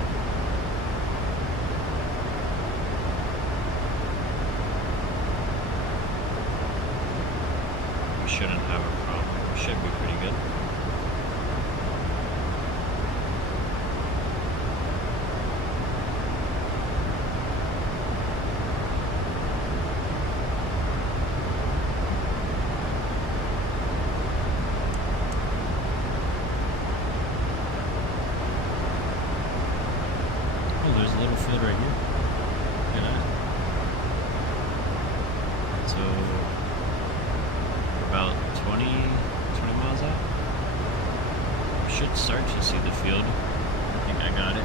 Shouldn't have a problem. Should be pretty good. Oh, there's a little field right here. Look at that. So about 20 miles out. We should start to see the field. I think I got it.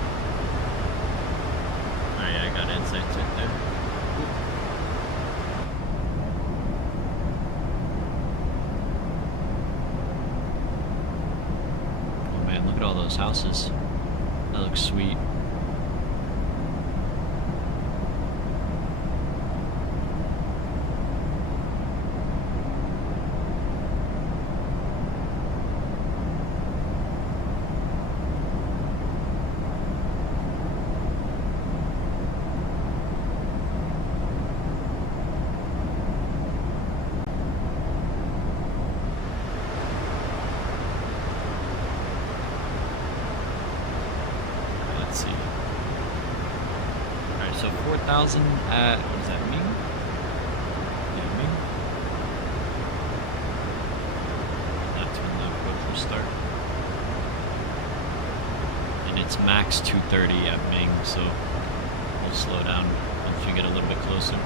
Oh yeah, I got insights right there. Oh man, look at all those houses. That looks sweet. Let's see. Alright, so 4,000 at, what is that, Ming? Yeah, Ming. That's when the approach will start. And it's max 230 at Ming, so we'll slow down once we get a little bit closer.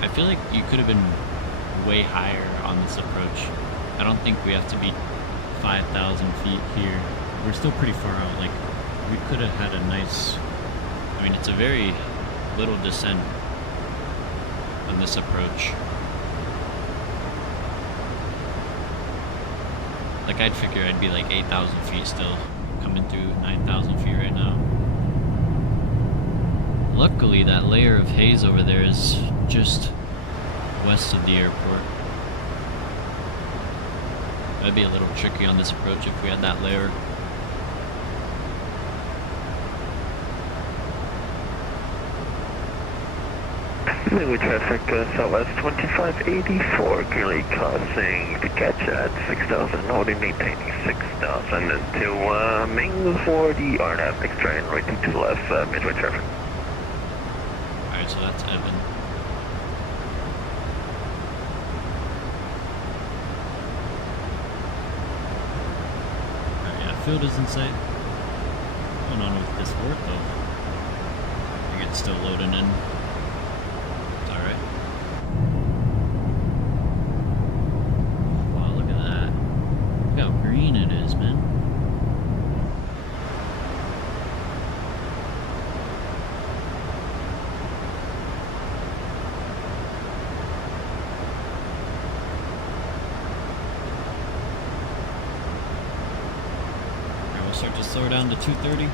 I feel like you could have been way higher on this approach. I don't think we have to be 5,000 feet here. We're still pretty far out. Like, we could have had a nice... I mean, it's a very little descent on this approach. Like, I'd figure I'd be like 8,000 feet still, coming through 9,000 feet right now. Luckily, that layer of haze over there is just west of the airport. That'd be a little tricky on this approach if we had that layer. Midway traffic, Southwest 2584, currently crossing to catch at 6,000, holding maintaining 6,000 into Ming for the RNAV, next train, right to the left, Midway traffic. Alright, so that's Evan. Alright, yeah, field is in sight. What's going on with this work though? I think it's still loading in. It's alright. Wow, look at that. Look how green it is, man. Start to slow down to 230.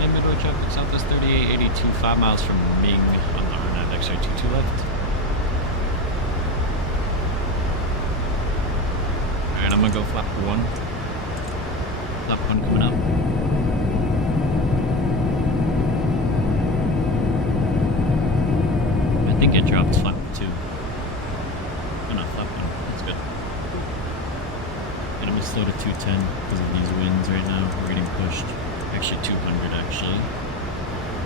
And Midway traffic Southwest 3882, 5 miles from Ming on the RNAV X-ray 22 left. Alright, I'm gonna go flap 1. Flap 1 coming up. I think it dropped flap 2. Oh no, flap 1. That's good. And I'm gonna slow to 210 because of these winds right now. We're getting pushed. Actually 200 actually.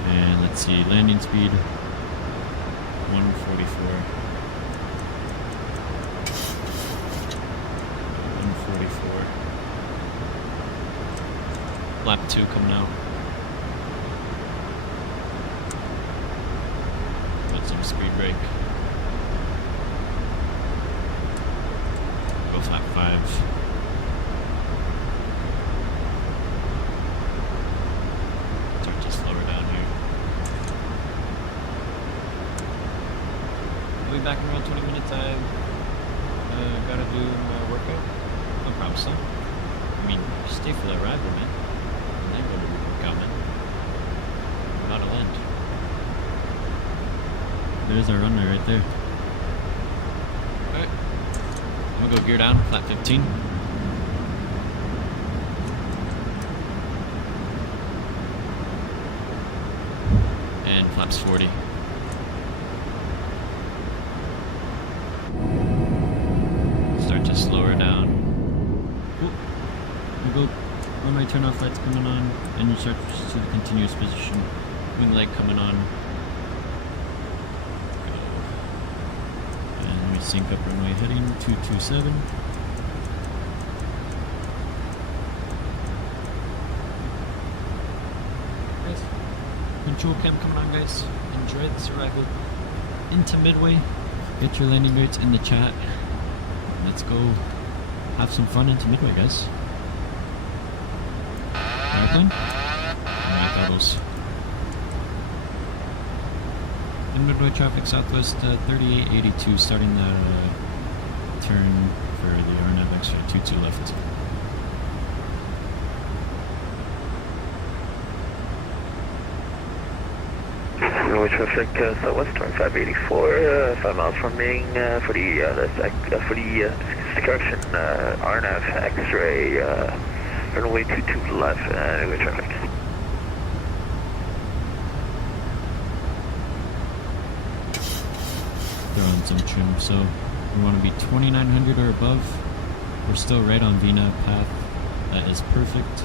And let's see, landing speed 144. 144. Lap 2 coming out. Put some speed brake. 5. Start to slow her down here. We'll be back in around 20 minutes. I've gotta do my workout. No problem, son. I mean, stay for the arrival, man. And then go to your workout, man. We're about to land. There's our runway right there. Alright. I'm gonna go gear down, flat 15. And flaps 40. Start to slow her down. Cool. We go runway turn off lights coming on, engine start to the continuous position. Wing light coming on. Go. And we sync up runway heading 227. Guys, control cam coming on, guys. Enjoy this arrival into Midway. Get your landing rates in the chat. Let's go have some fun into Midway, guys. Airplane? Alright, goggles. In Midway traffic southwest 3882, starting that turn for the RNAV extra 22 left. Midway traffic southwest 2584, 5 miles from Ming for the correction, RNAV X-ray, runway 22 left, Midway traffic. Throw on some trim, so we want to be 2900 or above. We're still right on VNAV path. That is perfect.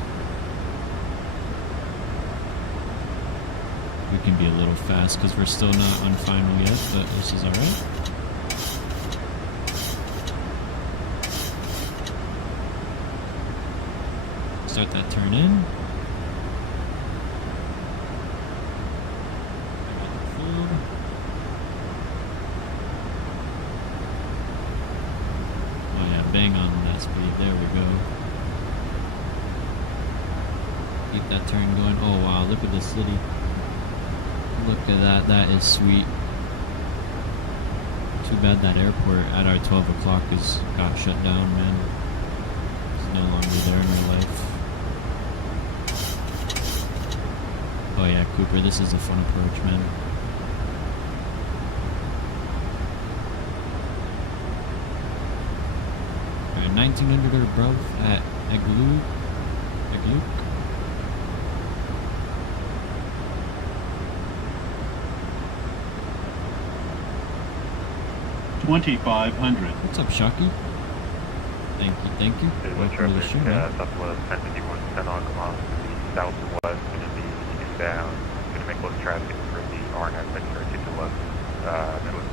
We can be a little fast because we're still not on final yet, but this is alright. Start that turn in. Oh yeah, bang on that speed. There we go. Keep that turn going. Oh wow, look at the city. Look at that, that is sweet. Too bad that airport at our 12 o'clock got shut down, man. It's no longer there in real life. Oh yeah, Cooper, this is a fun approach, man. Alright, 1900 or above at Agluke. 2500. What's up, Shocky? Thank you, thank you. Midway Welcome to the show, man. southwest 1051 on Omaha, the southwest going to be inbound, going to make less traffic for the RNAV X-ray to the left, Midway.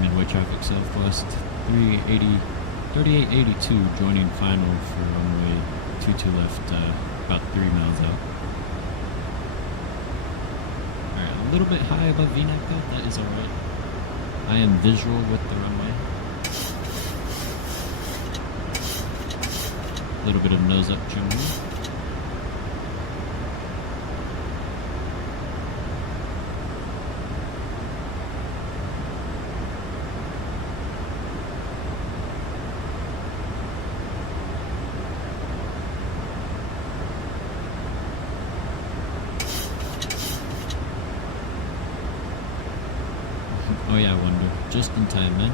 Midway traffic southwest 3882 joining final for runway 22 left, about 3 miles out. Alright, a little bit high above VNAV though, that is alright. I am visual with the runway. A little bit of nose up trim. Oh yeah, Wonder. Just in time, man.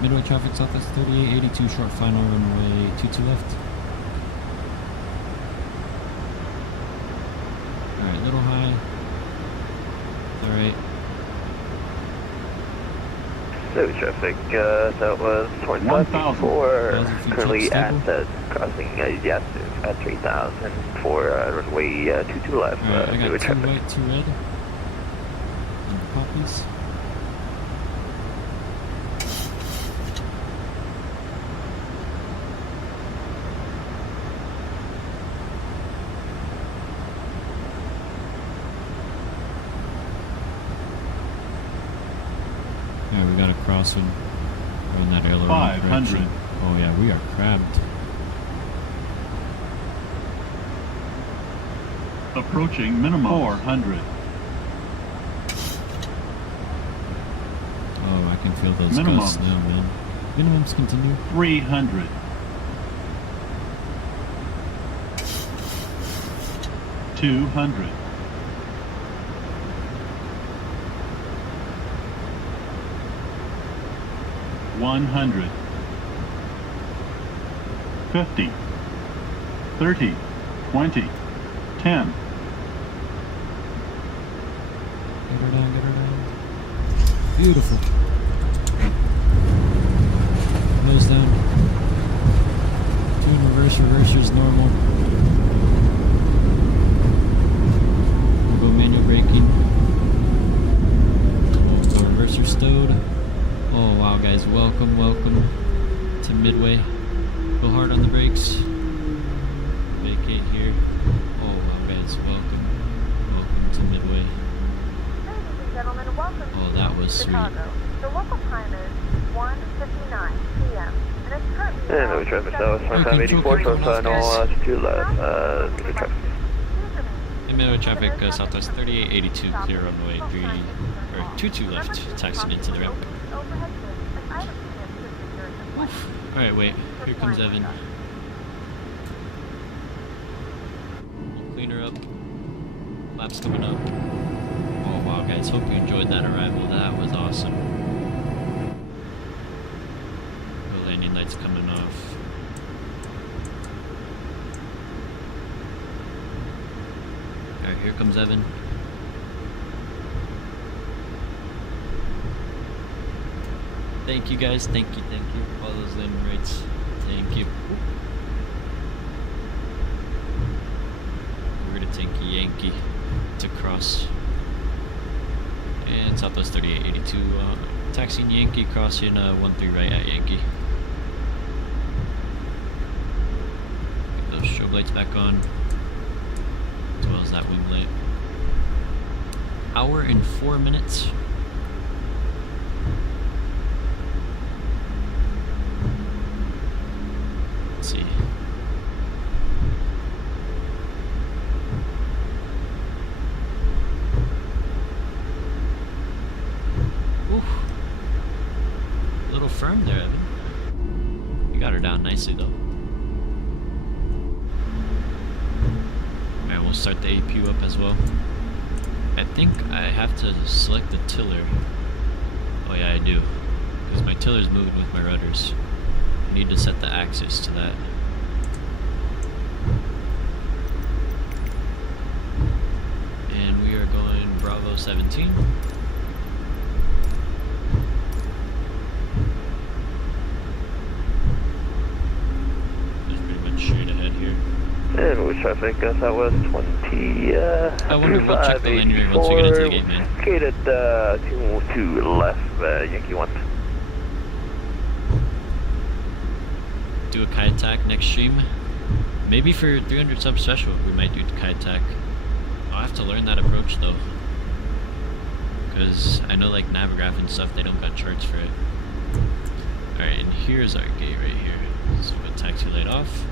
Midway traffic southwest 3882, short final runway 22 left. Alright, little high. Alright. So traffic, that was 2554, currently at crossing Yasu at 3000 for runway 22 left. Alright, I got Midway 2 traffic. white, 2 red. And poppies. this one. We're on that aileron 500. correction. Oh yeah, we are crabbed. Approaching minimum. 400. Oh, I can feel those Minimums. gusts now, man. Minimums continue. 300. 200. 100. 50. 30. 20. 10. Get her down, get her down. Beautiful. Nose down. 2 in reverse, reverser's normal. We'll go manual braking. We'll go reverser stowed. Oh wow guys, welcome, welcome to Midway. Go hard on the brakes. Vacate here. Oh wow guys, welcome. Welcome to Midway. Ladies and gentlemen, welcome Oh, to that was sweet. Chicago. The local time is 1:59 p.m. and it's currently And no traffic, that was Alright, 584, control, short control, final, guys. 2 left, medium traffic. In Midway traffic, Southwest 3882, clear runway 22 left, taxiing into the ramp. Alright, wait, here comes Evan. We'll clean her up. Laps coming up. Oh wow guys, hope you enjoyed that arrival, that was awesome. The landing lights coming off. Alright, here comes Evan. Thank you guys, thank you. All those landing rates, thank you. We're gonna take Yankee to cross. And Southwest 3882, taxiing Yankee, crossing 13 right at Yankee. Get those strobe lights back on, as well as that wing light. Hour and 4 minutes. Let's see. Oof. A little firm there, Evan. You got her down nicely though. Alright, we'll start the APU up as well. I think I have to select the tiller. Oh yeah, I do. Because my tiller's moving with my rudders. I need to set the axis to that. And we are going Bravo 17. There's pretty much straight ahead here. And with traffic, Southwest 20, I wonder we'll check the lane here once we get into the gate, man. Gated, 2 left, Yankee 1. Do a kite attack next stream. Maybe for 300 sub special, we might do the kite attack. I'll have to learn that approach though. Because I know like Navigraph and stuff, they don't got charts for it. Alright, and here's our gate right here. So we'll taxi light off.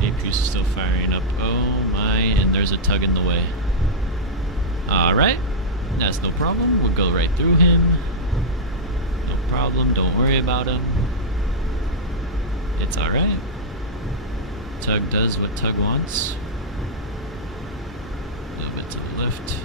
APU's still firing up. Oh my, and there's a tug in the way. Alright, that's no problem. We'll go right through him. No problem, don't worry about him. It's alright. Tug does what Tug wants. A little bit to the left.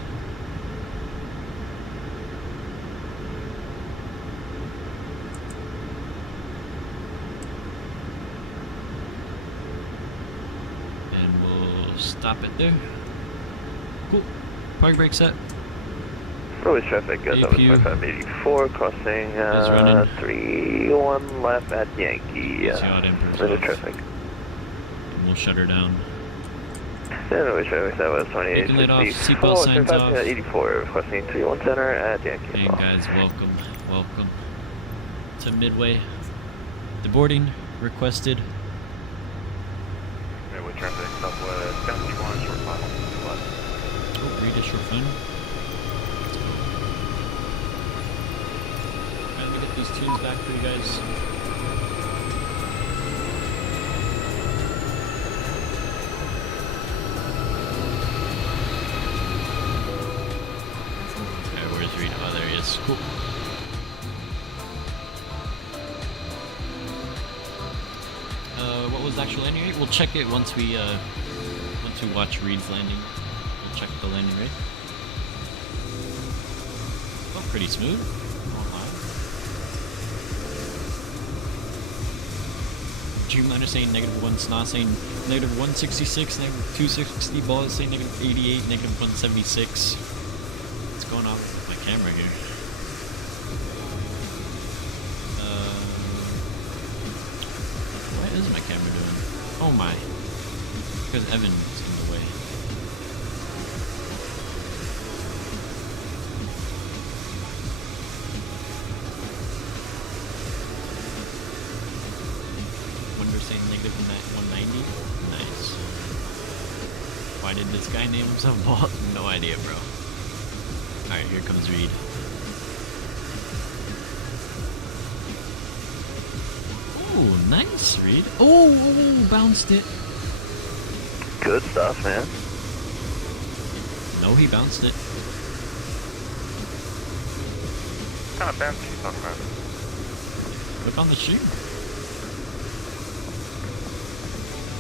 And we'll stop it there. Cool. Park brake set. With traffic, Southwest APU 2584, crossing, running. 3-1 left at Yankee, Yes, you ought to improve with off. traffic. And we'll shut her down. And with traffic, Southwest Taking light off, 2864, seatbelt signs off. 84, crossing 3-1 center at Yankee as And well. guys, welcome to Midway. The boarding requested. Midway traffic, Southwest 71, short final, 2 left. Oh, read a short final. views back for you guys. Okay, where's Reed? Oh, there he is. Cool. What was the actual landing rate? We'll check it once we watch Reed's landing. We'll check the landing rate. Oh, pretty smooth. G-Miner saying -1, Sna saying -166, -260, Ball is saying -88, -176. What's going on with my camera here? What is my camera doing? Oh my. Because Evan's in the way. Wonder saying -190. Nice. Why did this guy name himself Ball? No idea, bro. Alright, here comes Reed. Oh, nice, Reed. Oh, bounced it. Good stuff, man. No, he bounced it. What kind of bounce are you talking about? Look on the stream.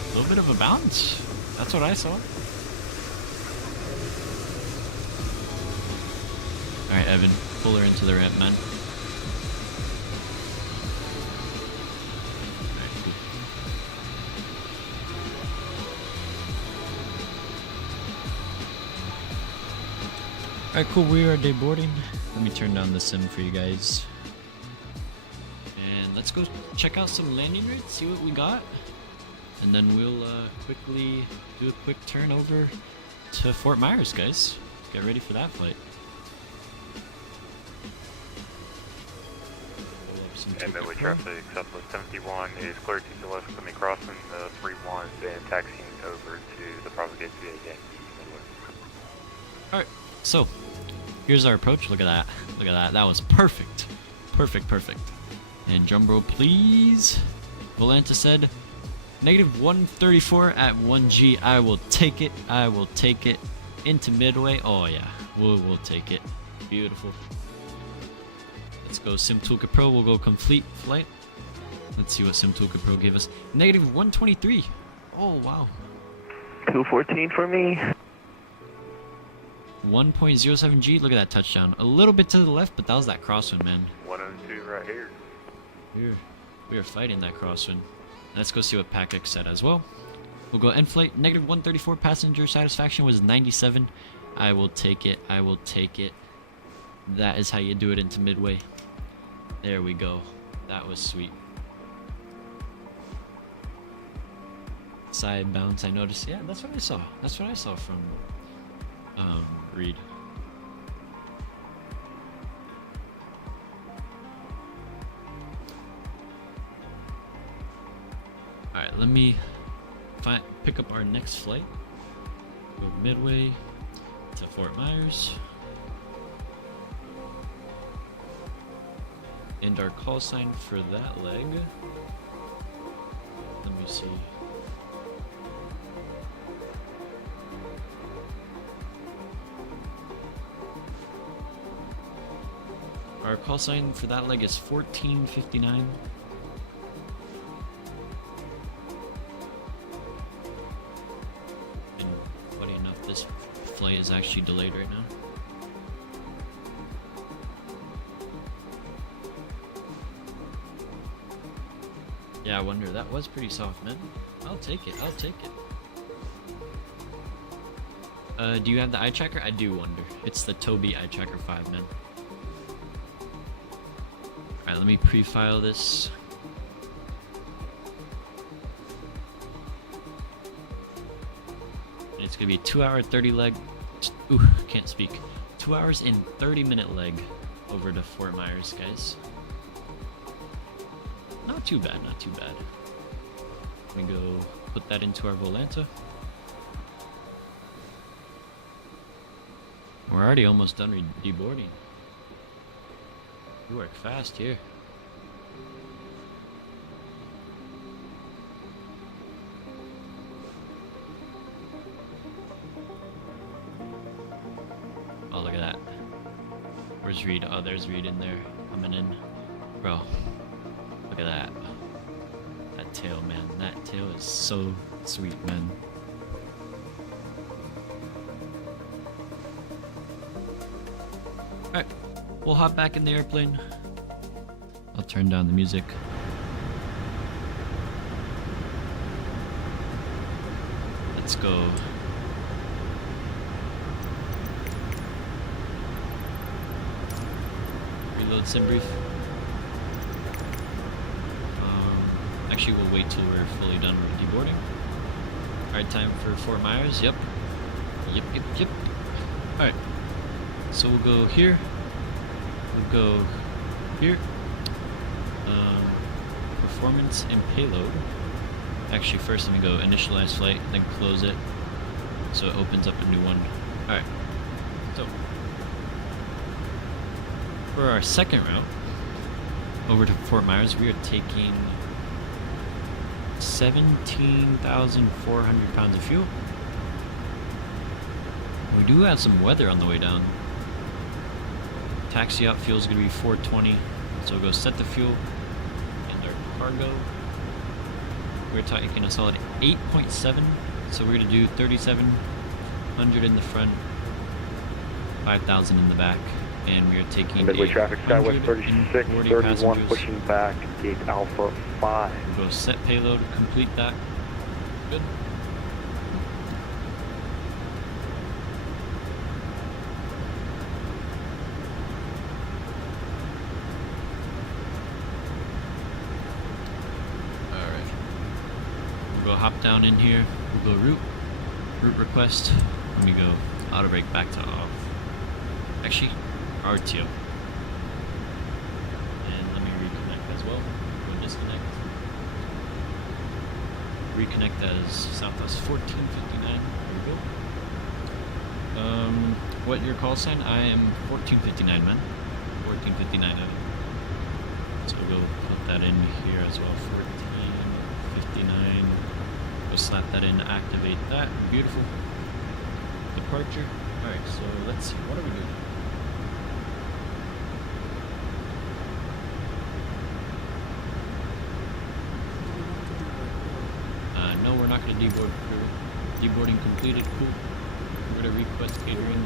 A little bit of a bounce. That's what I saw. Alright, Evan, pull her into the ramp, man. Alright, cool, we are deboarding. Let me turn down the sim for you guys. And let's go check out some landing rates, see what we got. And then we'll quickly do a quick turn over to Fort Myers, guys. Get ready for that flight. And Midway traffic, Southwest 71 is clear to the left coming crossing the 31 and taxiing over to the Propagate VA Yankee Midway. Alright, so here's our approach. Look at that. Look at that. That was perfect. Perfect, perfect. And drum roll, please. Volanta said, -134 at 1G. I will take it. I will take it. Into Midway. Oh, yeah. We'll take it. Beautiful. Let's go SimToolkit Pro. We'll go complete flight. Let's see what SimToolkit Pro gave us. -123. Oh, wow. 214 for me. 1.07G. Look at that touchdown. A little bit to the left, but that was that crosswind, man. 102 right here. We are fighting that crosswind. Let's go see what PACX said as well. We'll go Inflight. -134. Passenger satisfaction was 97. I will take it. I will take it. That is how you do it into Midway. There we go. That was sweet. Side bounce, I noticed. Yeah, that's what I saw. That's what I saw from Reed. Alright, let me pick up our next flight. Go Midway to Fort Myers. And our call sign for that leg. Let me see. Our call sign for that leg is 1459. And funny enough, this flight is actually delayed right now. Yeah, I wonder. That was pretty soft, man. I'll take it. I'll take it. Do you have the eye tracker? I do wonder. It's the Tobii eye tracker 5, man. Alright, let me pre-file this. And it's gonna be a 2-hour 30 leg. Ooh, can't speak. 2 hours and 30-minute leg over to Fort Myers, guys. Not too bad, not too bad. Let me go put that into our Volanta. We're already almost done deboarding. We work fast here. Where's Reed? Oh, there's Reed in there. Coming in. Bro, look at that. That tail, man. That tail is so sweet, man. Alright, we'll hop back in the airplane. I'll turn down the music. Let's go. Reload sim brief. Actually, we'll wait till we're fully done with deboarding. Alright, time for Fort Myers. Yep. Yep. Alright. So we'll go here. We'll go here. Performance and payload. Actually, first let me go initialize flight, then close it. So it opens up a new one. Alright. So, for our second route, over to Fort Myers, we are taking 17,400 pounds of fuel. We do have some weather on the way down. Taxi out fuel is going to be 420, so we'll go set the fuel and our cargo. We're taking a solid 8.7, so we're going to do 3,700 in the front, 5,000 in the back, and we are taking Midway traffic, Skywest 36, 31, passengers. pushing back, gate Alpha 5. We'll go set payload, complete that. Good. Alright. We'll go hop down in here. We'll go route request. Let me go auto brake back to off. Actually, RTO. And let me reconnect as well. Go disconnect. Reconnect as Southwest 1459. There we go. What your call sign? I am 1459, man. 1459. So we'll put that in here as well. 1459. We'll slap that in, activate that. Beautiful. Departure. Alright, so let's see. What are we doing? No, we're not going to deboard crew. Deboarding completed. Cool. We're going to request catering.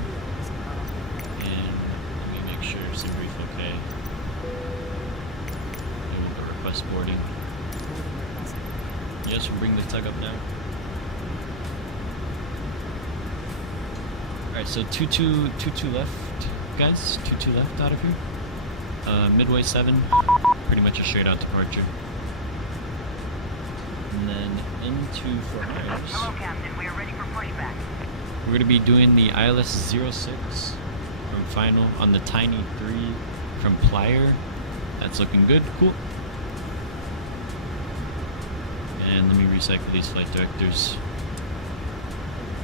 And let me make sure sim brief okay. And we'll go request boarding. Yes, we'll bring the tug up now. Alright, so 2-2 left, guys. 2-2 left out of here. Midway 7. Pretty much a straight out departure. And then into Fort Myers. Hello, Captain. We are ready for pushback. We're going to be doing the ILS 06 from final on the Tiny 3 from Plier. That's looking good. Cool. And let me recycle these flight directors.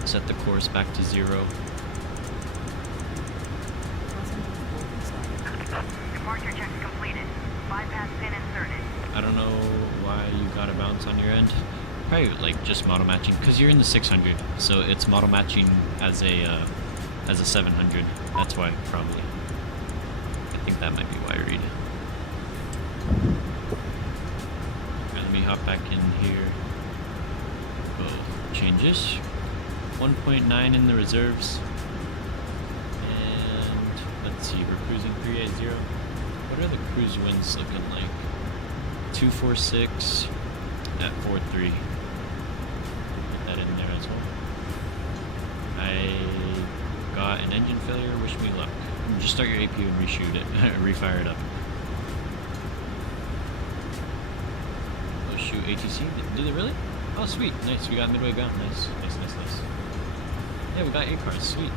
Set the course back to 0. Departure checks completed. Bypass pin inserted. I don't know why you got a bounce on your end. Probably like just model matching, because you're in the 600, so it's model matching as a 700. That's why, probably. I think that might be why, Reed. Alright, let me hop back in here. Go changes. 1.9 in the reserves. And let's see, we're cruising 380. What are the cruise winds looking like? 246 at 43. Put that in there as well. I got an engine failure. Wish me luck. Just start your APU and reshoot it. Refire it up. Oh shoot, ATC? Did it really? Oh sweet, nice. We got Midway ground. Nice. Yeah, we got A cars. Sweet.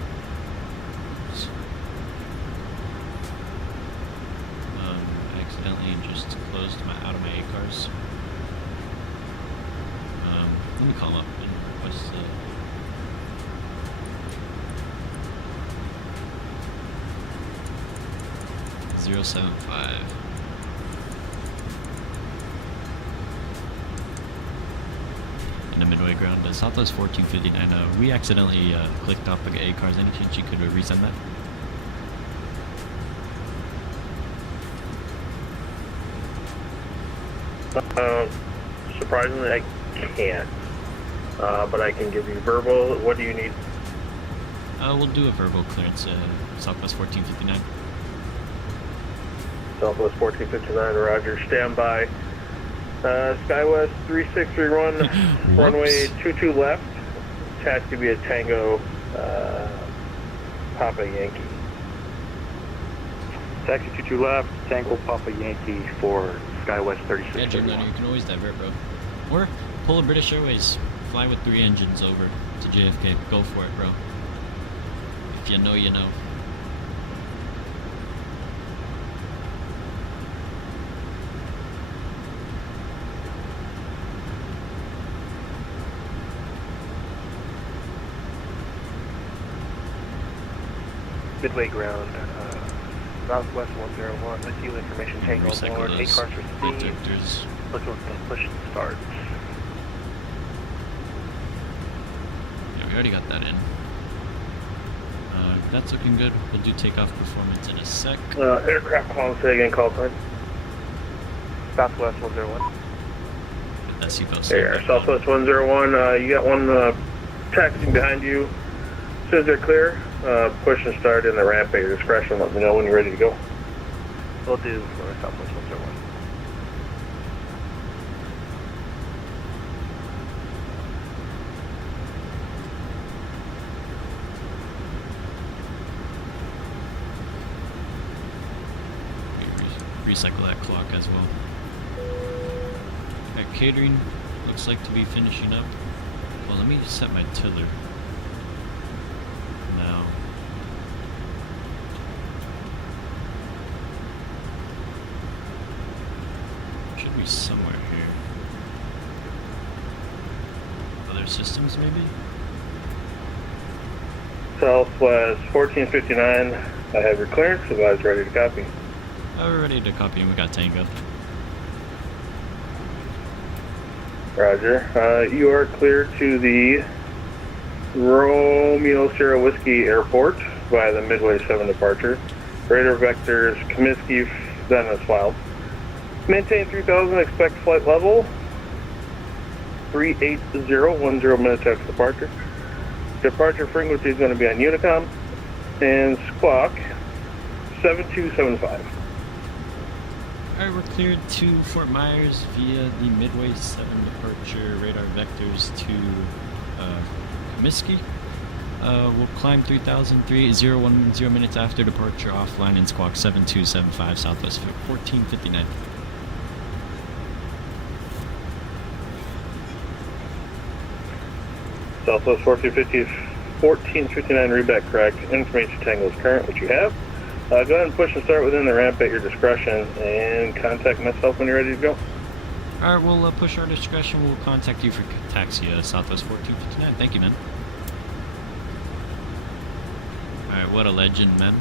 I accidentally just closed out of my A cars. Let me call them up and request the 075. In the Midway ground. Southwest 1459. We accidentally clicked off like A cars. Any chance you could resend that? Surprisingly, I can't. But I can give you verbal. What do you need? We'll do a verbal clearance, Southwest 1459. Southwest 1459, roger. Stand by. SkyWest 3631, runway 22 left. Taxi via Tango, Papa Yankee. Taxi 22 left, Tango Papa Yankee for SkyWest Yeah, Jim, 3631. you can always divert, bro. Or pull a British Airways. Fly with 3 engines over to JFK. Go for it, bro. If you know, you know. Midway ground, Southwest 101. Let's see information Tango Recycle aboard. 8 those cars received. detectors. Look at the push start. Yeah, we already got that in. That's looking good. We'll do takeoff performance in a sec. Aircraft calling, say again, call sign. Southwest 101. Get that seatbelt There, back on. Southwest 101, you got one taxiing behind you. As soon as they're clear, push and start in the ramp at your discretion. Let me know when you're ready to go. Will do for Southwest 101. Recycle that clock as well. Alright, catering looks like to be finishing up. Well, let me set my tiller. Now. Should be somewhere here. Other systems, maybe? Southwest 1459, I have your clearance. Advise ready to copy. We're ready to copy and we got Tango. Roger. You are clear to the Romeo Sierra Whiskey Airport via the Midway 7 departure. Radar vectors Comiskey, then as filed. Maintain 3000, expect flight level 38010 minutes after departure. Departure frequency is going to be on Unicom and squawk 7275. Alright, we're cleared to Fort Myers via the Midway 7 departure radar vectors to Comiskey. We'll climb 3,010 minutes after departure offline and squawk 7275 Southwest 1459. Southwest 1459 readback correct. Information Tango is current, which you have. Go ahead and push and start within the ramp at your discretion and contact myself when you're ready to go. Alright, we'll push our discretion. We'll contact you for taxi Southwest 1459. Thank you, man. Alright, what a legend, man.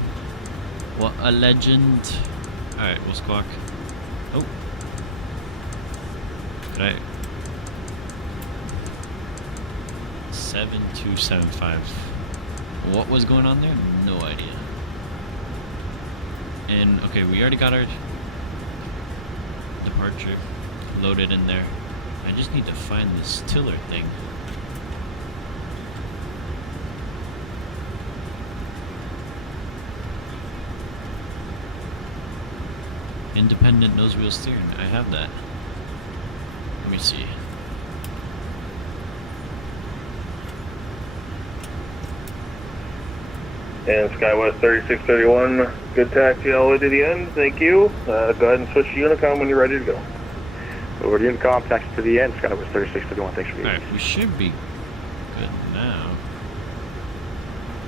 What a legend. Alright, we'll squawk. Oh. Could I? 7275. What was going on there? No idea. And, okay, we already got our departure loaded in there. I just need to find this tiller thing. Independent nose wheel steering. I have that. Let me see. And SkyWest 3631, good taxi all the way to the end. Thank you. Go ahead and switch to Unicom when you're ready to go. Over to Unicom, taxi to the end. SkyWest 3631, thanks for being Alright, we should be good now.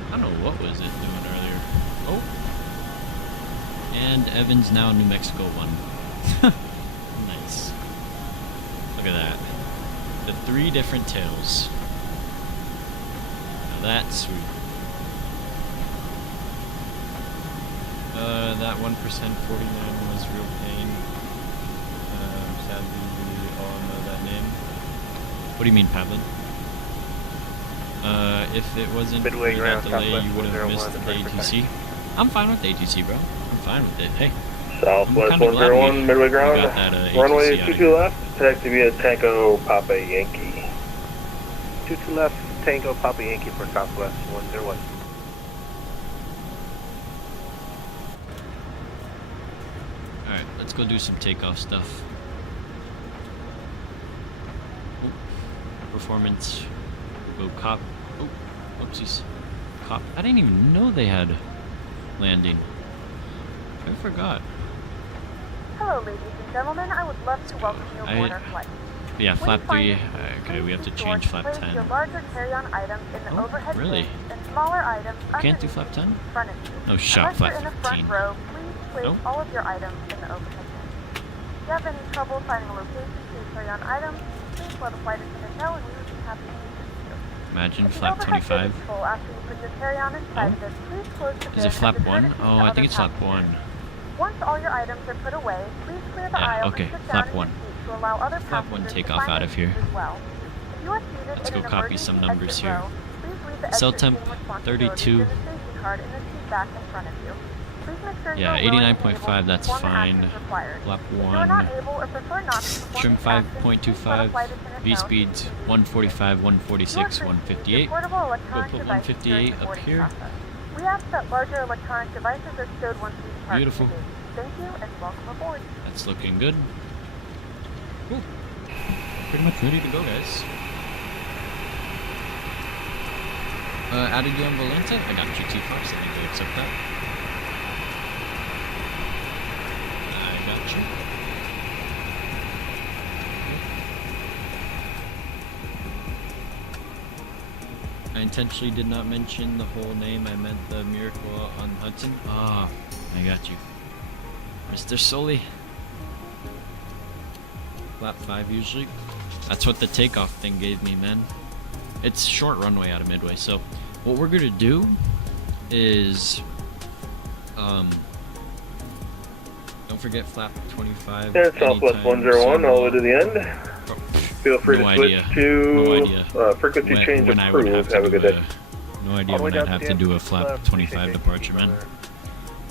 I don't know what was it doing earlier. Oh! And Evans now New Mexico 1. Nice. Look at that. The 3 different tails. Now that's sweet. That 1% 49 was real pain. Sadly, we all know that name. What do you mean, Pavlin? If it wasn't Midway for that ground, delay, Southwest you would have 101, missed the the first ATC. I'm fine with the ATC, bro. I'm fine with it. Hey, Southwest kinda glad 101, Midway ground, got that, runway ATC out of 22 left, taxi via Tango Papa Yankee. 22 left, Tango Papa Yankee for Southwest 101. Alright, let's go do some takeoff stuff. Oop. Performance. Go cop. Oh, whoopsies. Cop. I didn't even know they had landing. I forgot. Hello, ladies and gentlemen. I would love to welcome you aboard our flight. Yeah, When flap you find 3. it, Okay, we have to please change be flap sure to place 10. your larger carry-on items in the Oh, overhead really? bins and smaller items Can't do underneath flap 10? in front of you. No shot, Unless flap you're in the 15. front row, please place Nope. all of your items in the overhead bin. If you have any trouble finding a location for your carry-on items, please let a flight attendant know and we would be happy to assist you. Imagine If the flap overhead bin 25. is full after you put your carry-on inside of it, please close the bin Is it flap as a 1? courtesy Oh, to I other think it's flap passengers. 1. Once all your items are put away, please clear the Yeah, aisle okay, and sit flap down in 1. your seat to allow other Flap 1 passengers take to off find out their of here. seats as well. If you are seated Let's in go an copy emergency some numbers exit here. row, please read the Cell exit temp team responsibilities 32. in the safety card in the seat back in front of you. Please make sure Yeah, you are willing and 89.5, able to that's perform the fine. actions required. Flap If you are not 1. able or prefer not to perform Trim these actions, please let a 5.25. flight attendant V know speeds to leave. 145, You are 146, free to use 158. your portable electronic put devices during 158 the up boarding here. process. We ask that larger electronic devices are stowed once we depart. Beautiful. from the gate. Thank you and welcome aboard. That's looking good. Cool. Pretty much ready to go, guys. Added you on Volanta? I got GT Fox. I think you accept that. I got you. I intentionally did not mention the whole name. I meant the miracle on Hudson. Ah, I got you. Mr. Sully. Flap 5 usually. That's what the takeoff thing gave me, man. It's short runway out of Midway, so what we're gonna do is don't forget flap 25. And Southwest anytime 101 all the way to soon. the end. Oh, Feel free no to switch idea. to No idea. frequency change when I would approved. have Have to a do good day. no idea All the way when down I'd have the to end. do a flap 25 departure, man.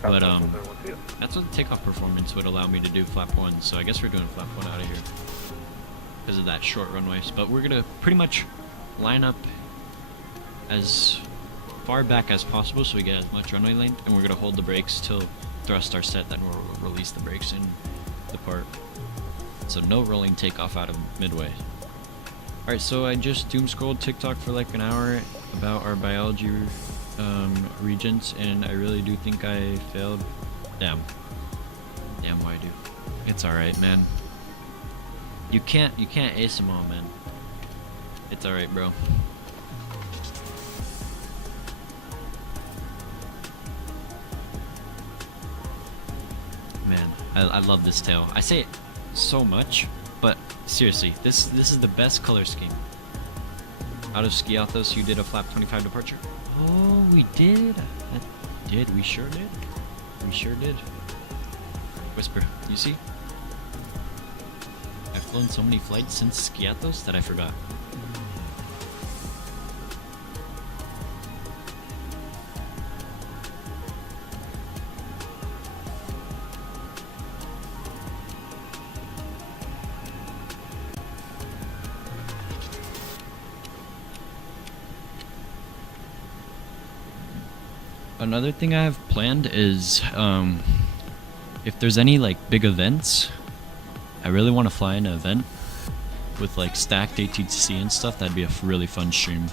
But Southwest 101, see ya. that's what the takeoff performance would allow me to do flap 1, so I guess we're doing flap 1 out of here because of that short runways. But we're gonna pretty much line up as far back as possible so we get as much runway length, and we're gonna hold the brakes till thrust are set, then we'll release the brakes and depart. So no rolling takeoff out of Midway. Alright, so I just doom scrolled TikTok for like an hour about our biology regents, and I really do think I failed. Damn, why do? It's alright, man. You can't ace them all, man. It's alright, bro. Man, I love this tail. I say it so much, but seriously, this is the best color scheme. Out of Skiathos, you did a flap 25 departure? Oh, we did. We sure did. We sure did. Whisper, you see? I've flown so many flights since Skiathos that I forgot. Another thing I have planned is if there's any like big events, I really want to fly in an event with like stacked ATC and stuff. That'd be a really fun stream.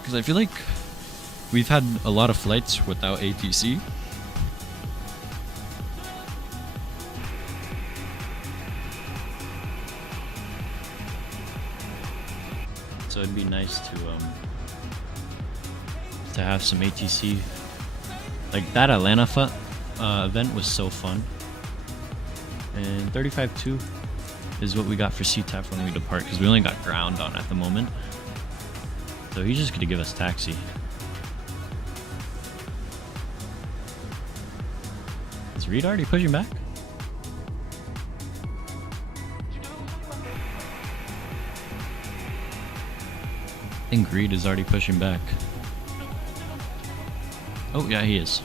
Because I feel like we've had a lot of flights without ATC. So it'd be nice to have some ATC. Like that Atlanta event was so fun. And 35.2 is what we got for CTAF when we depart, because we only got ground on at the moment. So he's just gonna give us taxi. Is Reed already pushing back? I think Reed is already pushing back. Oh yeah, he is.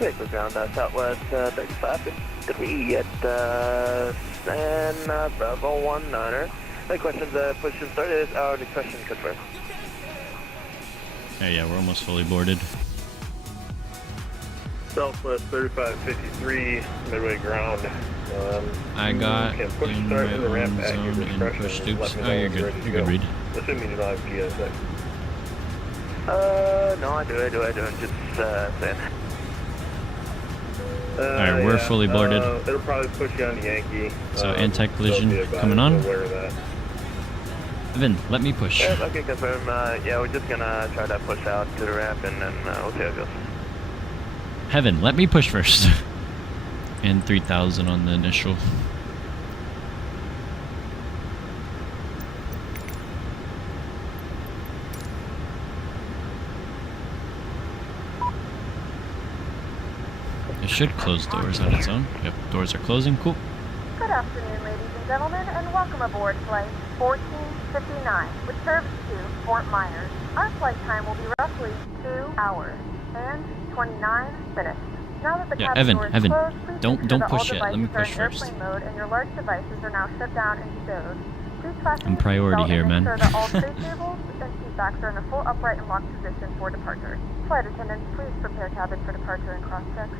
Midway ground, Southwest 3553 at San Bravo 19er. Any questions, push and start is our question confirmed. Yeah, we're almost fully boarded. Southwest 3553, Midway ground. I got can push in start my in the ramp own at your zone and discretion. push Let stoops. me Oh, know you're when good. ready to You're good, go. Reed. Assuming you don't have PSA. No, I do. I'm just saying. Alright, we're fully boarded. It'll probably push you on the Yankee. So anti-collision so be advised, coming on. aware of that. Evan, let me push. Yeah, okay, confirm. Yeah, we're just gonna try to push out to the ramp and then we'll see how it goes. Heaven, let me push first. And 3,000 on the initial. It should close doors on its own. Yep, doors are closing. Cool. Good afternoon, ladies and gentlemen, and welcome aboard flight 1459, which serves to Fort Myers. Our flight time will be roughly 2 hours and 29 minutes. Now that the Yeah, cabin door is Evan, closed, please don't ensure that all push yet. Let me devices push are in first. airplane mode and your large devices are now shut down and stowed. Please fasten I'm your priority seatbelt here, and man. ensure that all tray tables and seat backs are in a full upright and locked position for departure. Flight attendants, please prepare cabin for departure and cross-check.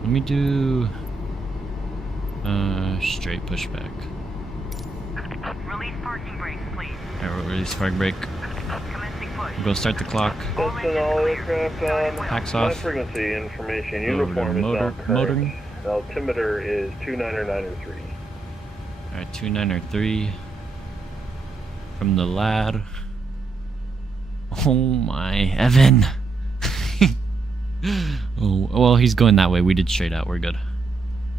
Let me do straight pushback. Release parking brakes, please. Alright, we'll release park brake. Commencing push. We'll go start the clock. Listen, all aircraft on Packs high off. frequency information. Over to Uniform is now current. motoring. Altimeter is 29903. Alright, 2903. From the lad. Oh my, Evan! Oh, well, he's going that way. We did straight out. We're good.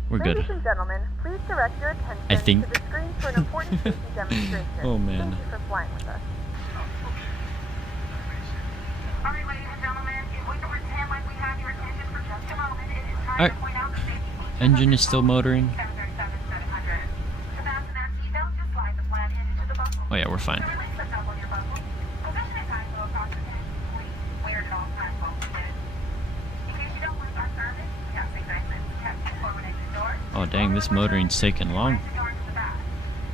We're good. Ladies and gentlemen, please direct your attention I think. to the screen for an important safety demonstration. Oh, man. Thank you for flying with us. All right, ladies and gentlemen, if we can pretend like we have your attention for just a moment, it is time All right. to point out the safety features. Engine is still motoring. 737-700. To fasten that seatbelt, just slide the flat end into the buckle. Oh yeah, we're fine. To release the cup on your buckle, position it tight so across the tent. Please wear it at all times while fitted. In case you don't want our service, we have things like this. We have two coordinated doors. Oh dang, this motoring's taking long. The door to the back.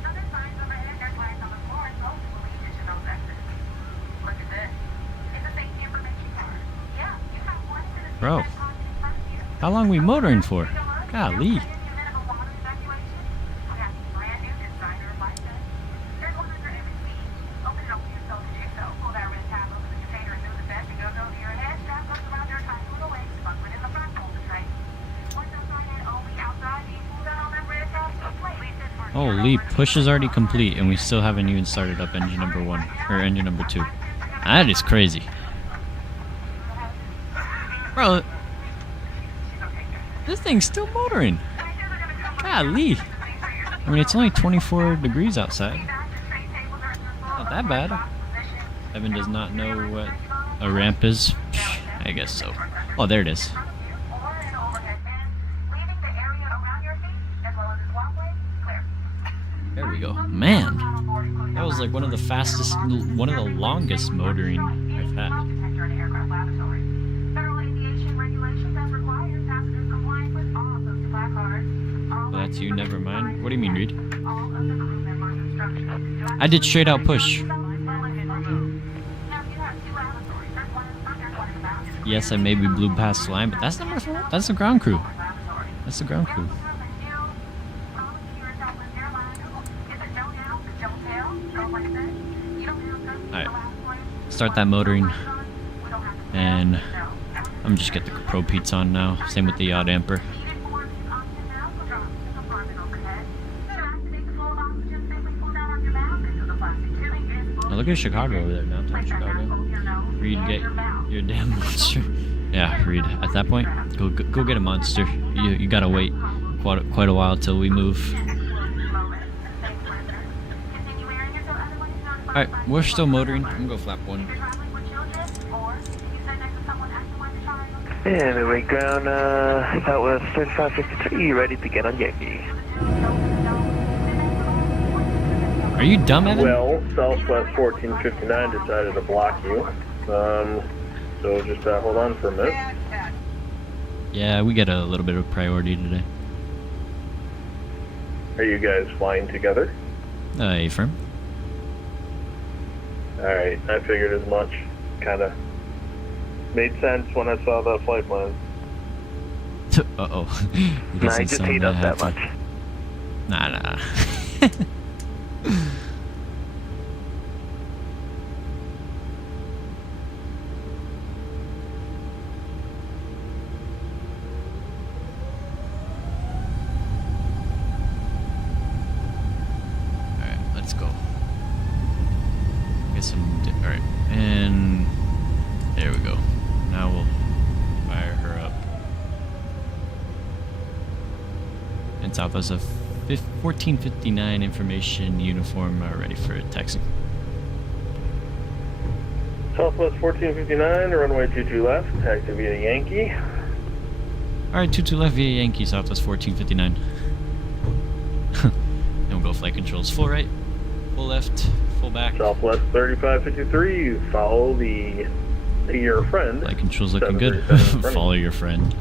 Now there's signs overhead, there's lights on the floor, and most will lead you to those exits. Look at this. It's a safety information card. Yeah, you have one to the Bro, seatbelt pocket in front of you. how long we motoring for? Golly. Holy, push is already complete and we still haven't even started up engine number 1, or engine number 2. That is crazy. Bro, this thing's still motoring. Golly. I mean, it's only 24 degrees outside. Not that bad. Evan does not know what a ramp is. I guess so. Oh, there it is. There we go. Man, that was like one of the fastest, one of the longest motoring I've had. Well, that's you, never mind. What do you mean, Reed? I did straight out push. Yes, I maybe blew past the line, but that's not my fault. That's the ground crew. That's the ground crew. Alright. Start that motoring. And I'm just get the Pro Peats on now. Same with the yacht amper. Now look at Chicago over there, downtown Chicago. Reed, get your damn monster. Yeah, Reed. At that point, go get a monster. You gotta wait quite a while till we move. Alright, we're still motoring. I'm gonna go flap 1. And Midway ground, Southwest 3553, ready to get on Yankee. Are you dumb, Evan? Well, Southwest 1459 decided to block you. So just hold on for a minute. Yeah, we get a little bit of priority today. Are you guys flying together? Affirm. Alright, I figured as much. Kinda made sense when I saw the flight plan. Uh-oh. No, I just hate us that much. Nah. Alright, let's go. Get some... Alright, and... There we go. Now we'll fire her up. And Southwest of 1459 information uniform ready for taxi. Southwest 1459, runway 22 left, taxi via Yankee. Alright, 22 left via Yankee, Southwest 1459. Then we'll go flight controls full right, full left, full back. Southwest 3553, follow your friend. Flight controls looking good. Follow your friend.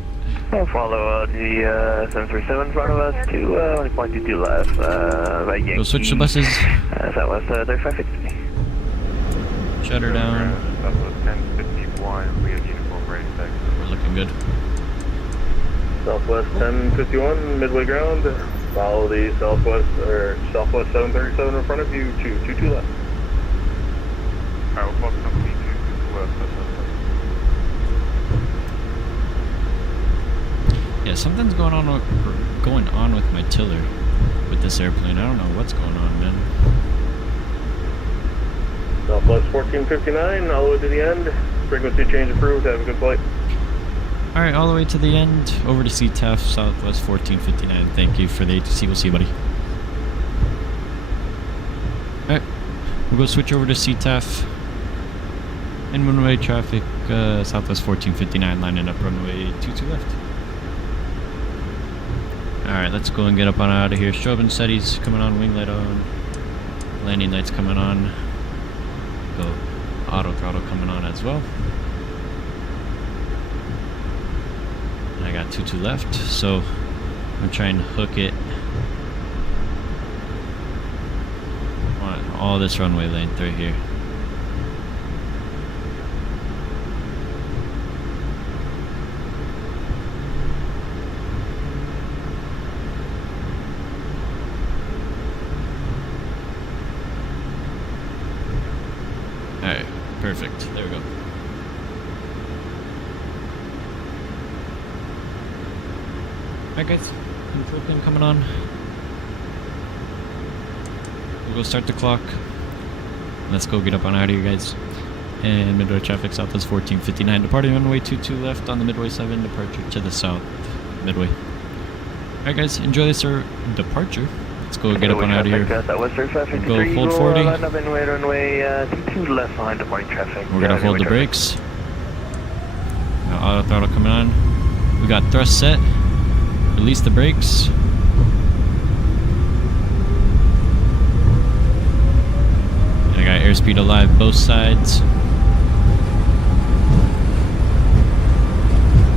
We'll follow the 737 in front of us to 1.22 left, by Yankee. Go switch the buses. Southwest 3553. Shutter down. Southwest 1051, we have uniform ready to taxi. We're looking good. Southwest 1051, midway ground. Follow the Southwest 737 in front of you to 22 left. Alright, we'll follow company 22 left. Yeah, something's going on with my tiller with this airplane. I don't know what's going on, man. Southwest 1459, all the way to the end. Frequency change approved. Have a good flight. Alright, all the way to the end. Over to CTAF, Southwest 1459. Thank you for the ATC. We'll see you, buddy. Alright, we'll go switch over to CTAF. And runway traffic, Southwest 1459, lining up runway 22 left. Alright, let's go and get up on out of here. Strobe and SETI's coming on, wing light on. Landing lights coming on. Go auto throttle coming on as well. And I got 22 left, so I'm gonna try and hook it on all this runway length right here. Alright, perfect. There we go. Alright guys, control pin coming on. We'll go start the clock. Let's go get up on out of here, guys. And Midway traffic Southwest 1459, departing runway 22 left on the Midway 7, departure to the south. Midway. Alright guys, enjoy this departure. Let's go get up on out of here. That was We'll go hold 40. Line up in runway 22 left behind departing traffic. We're gonna hold the brakes. Now auto throttle coming on. We got thrust set. Release the brakes. And I got airspeed alive both sides.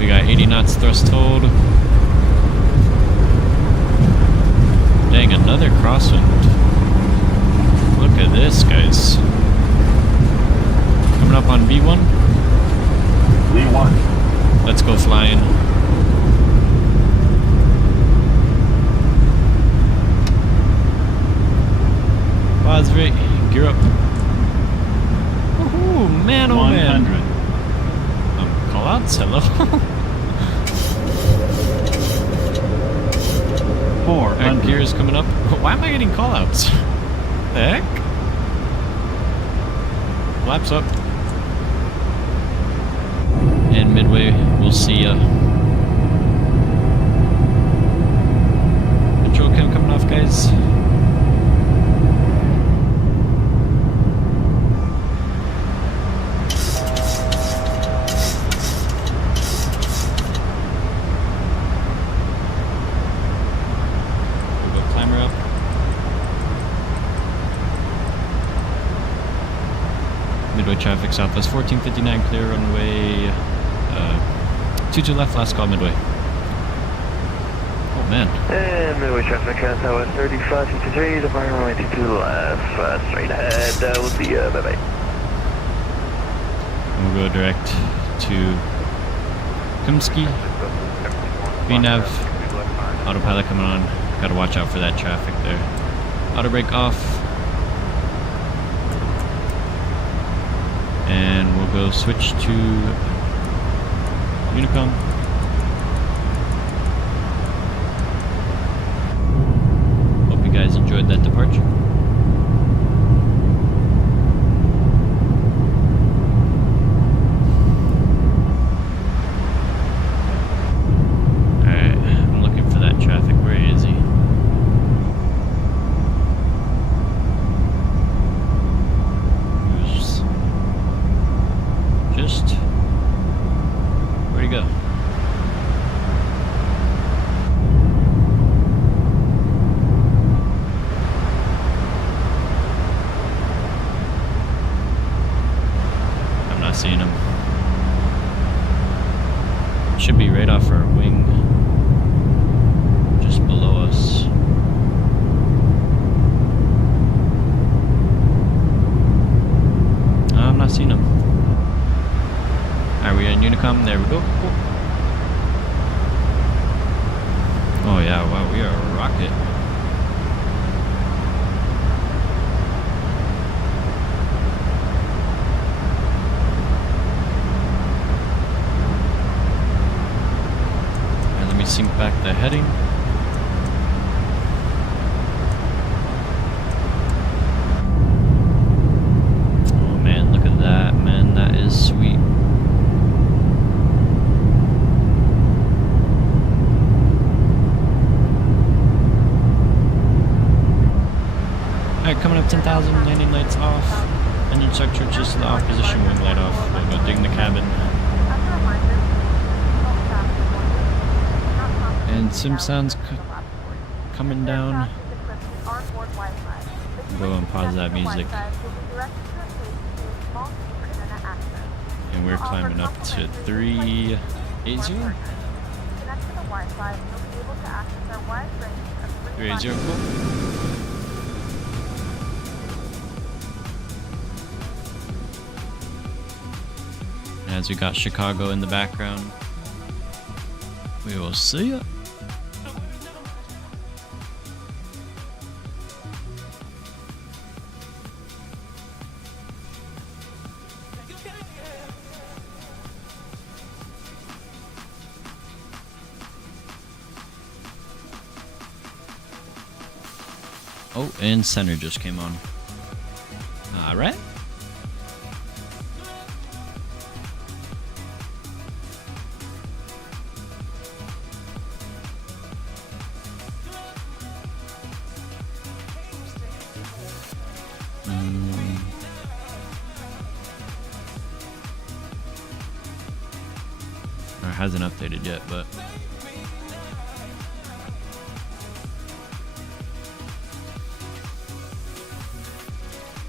We got 80 knots thrust hold. Dang, another crosswind. Look at this, guys. Coming up on B1. V1. Let's go flying. Pause rate, gear up. Woohoo, man, oh 100. man. Call outs, hello. 400. Gears coming up. Why am I getting call outs? The heck? Flaps up. And Midway, we'll see ya. Control cam coming off, guys. Midway traffic, southwest 1459, clear runway 22 left, last call Midway. Oh man. And Midway traffic, southwest 3553, departing runway 22 left, straight ahead, we'll see you, bye-bye. And we'll go direct to Kumski. VNav, autopilot coming on. Gotta watch out for that traffic there. Auto brake off. And we'll go switch to Unicom. Hope you guys enjoyed that departure. Seeing him. Should be right off our wing, just below us. I'm not seeing him. Are we on Unicom? There we go. Cool. Oh yeah, wow, we are a rocket. Sync back the heading. Oh man, look at that, man, that is sweet. Alright, coming up 10,000, landing lights off, engine structure just the off position, wing light off. We'll go dig in the cabin. And sim sounds coming down. Go and pause that music. And we're climbing up to 380. 380, cool. As we got Chicago in the background, we will see ya. Oh, and center just came on. Alright. Or hasn't updated yet, but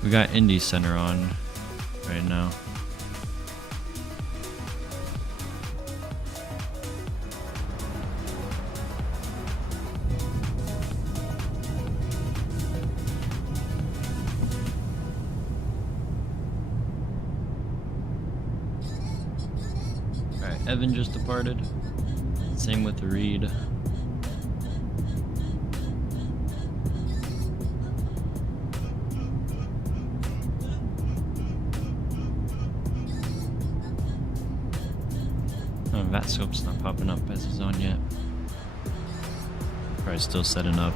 we got Indy Center on right now. Alright, Evan just departed. Same with Reed. That scope's not popping up as it's on yet. Probably still setting up.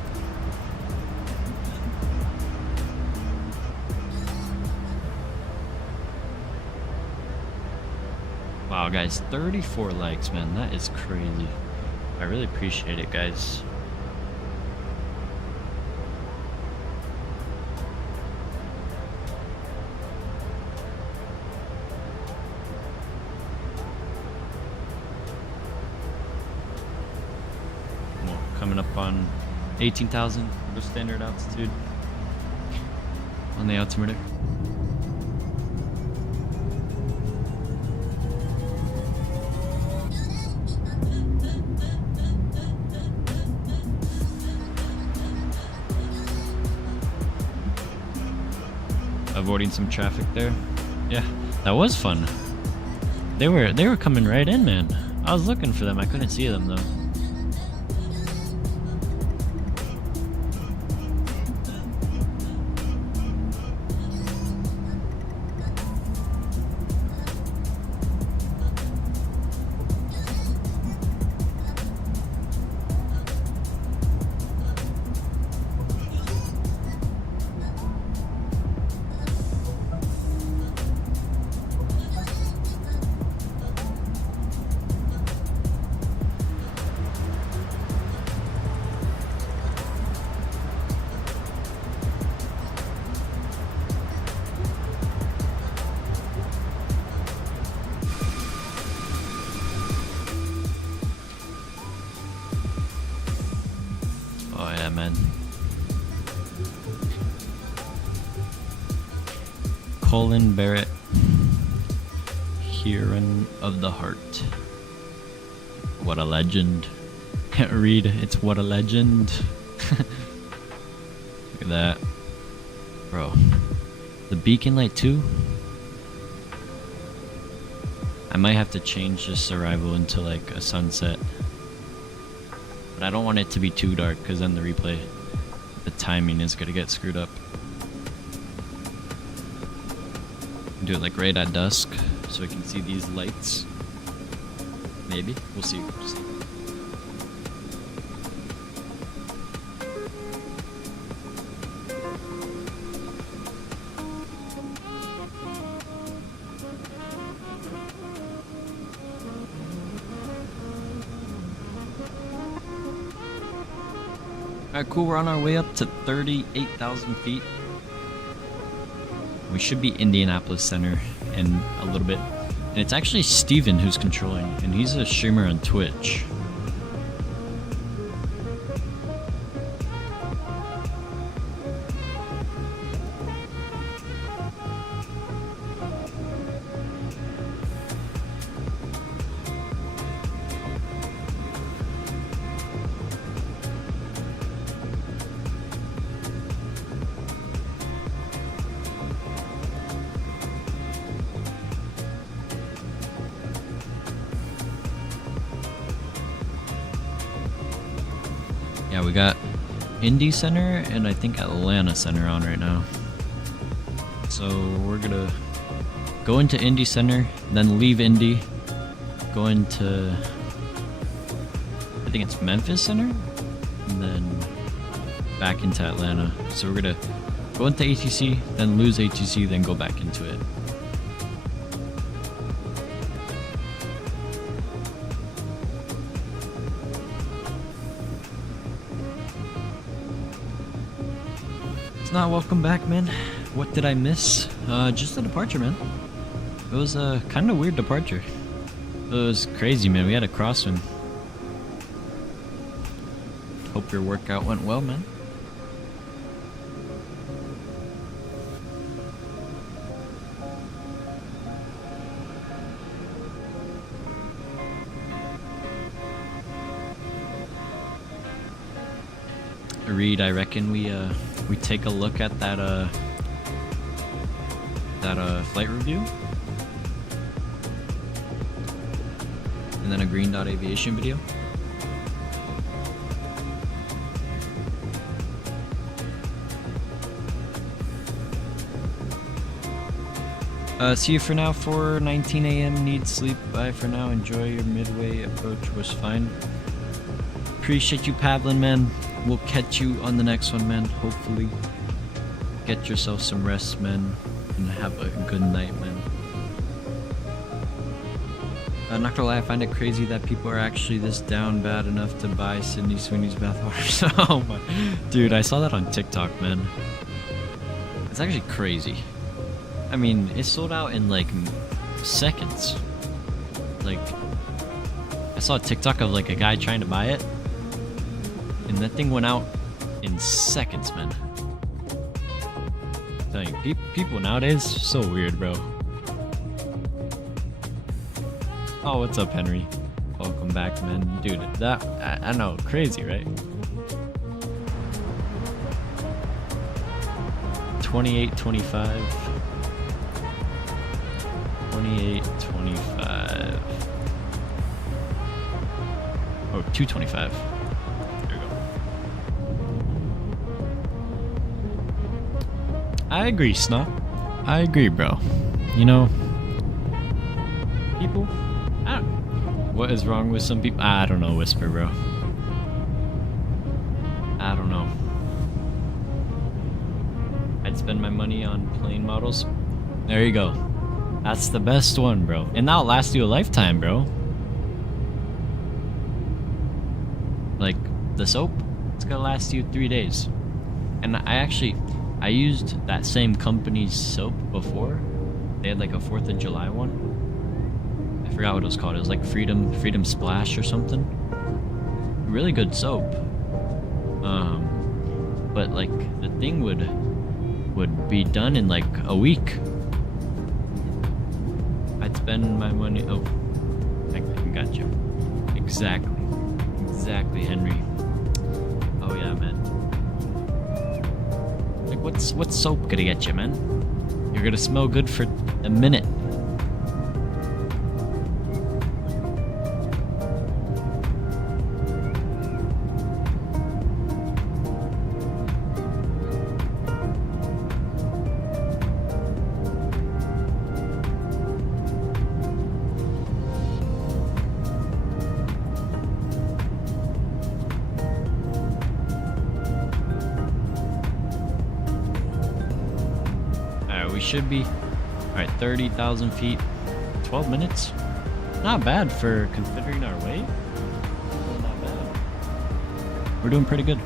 Wow, guys, 34 likes, man. That is crazy. I really appreciate it, guys. Coming up on 18,000, the standard altitude on the altimeter. avoiding some traffic there. Yeah, that was fun. They were coming right in, man. I was looking for them. I couldn't see them though. Oh yeah, man. Colin Barrett, Heron of the Heart. What a legend. Can't read, it's what a legend. Look at that. Bro. The beacon light too? I might have to change this arrival into like a sunset. But I don't want it to be too dark because then the replay, the timing is gonna get screwed up. Do it like right at dusk so we can see these lights. Maybe. We'll see. We'll see. Alright, cool. We're on our way up to 38,000 feet. We should be Indianapolis Center in a little bit. And it's actually Steven who's controlling, and he's a streamer on Twitch. Yeah, we got Indy Center and I think Atlanta Center on right now. So we're gonna go into Indy Center, then leave Indy, go into, I think it's Memphis Center, and then back into Atlanta. So we're gonna go into ATC, then lose ATC, then go back into it. It's not welcome back, man. What did I miss? Just the departure, man. It was a kind of weird departure. It was crazy, man. We had a crosswind. Hope your workout went well, man. Reed, I reckon we take a look at that flight review, and then a Green Dot Aviation video. See you for now. 4:19 a.m. Need sleep. Bye for now. Enjoy your Midway approach. Was fine. Appreciate you, Pavlin, man. We'll catch you on the next one, man. Hopefully. Get yourself some rest, man. And have a good night, man. Not gonna lie, I find it crazy that people are actually this down bad enough to buy Sydney Sweeney's bathwater. Oh my. Dude, I saw that on TikTok, man. It's actually crazy. I mean, it sold out in like seconds. Like, I saw a TikTok of like a guy trying to buy it. And that thing went out in seconds, man. I'm telling you, people nowadays, so weird, bro. Oh, what's up, Henry? Welcome back, man. Dude, that, I know, crazy, right? 28.25. 28.25. Oh, 225. There we go. I agree, Snuff. I agree, bro. You know, people, I don't. What is wrong with some people? I don't know, Whisper, bro. I don't know. I'd spend my money on plane models. There you go. That's the best one, bro. And that'll last you a lifetime, bro. Like, the soap, it's gonna last you 3 days. And I used that same company's soap before. They had like a 4th of July one. I forgot what it was called. It was like Freedom Splash or something. Really good soap. But like the thing would be done in like a week. I'd spend my money. Oh, I got you. Exactly, Henry. Oh yeah, man. Like what's soap gonna get you, man? You're gonna smell good for a minute. We should be, alright, 30,000 feet, 12 minutes. Not bad for considering our weight. Not bad. We're doing pretty good.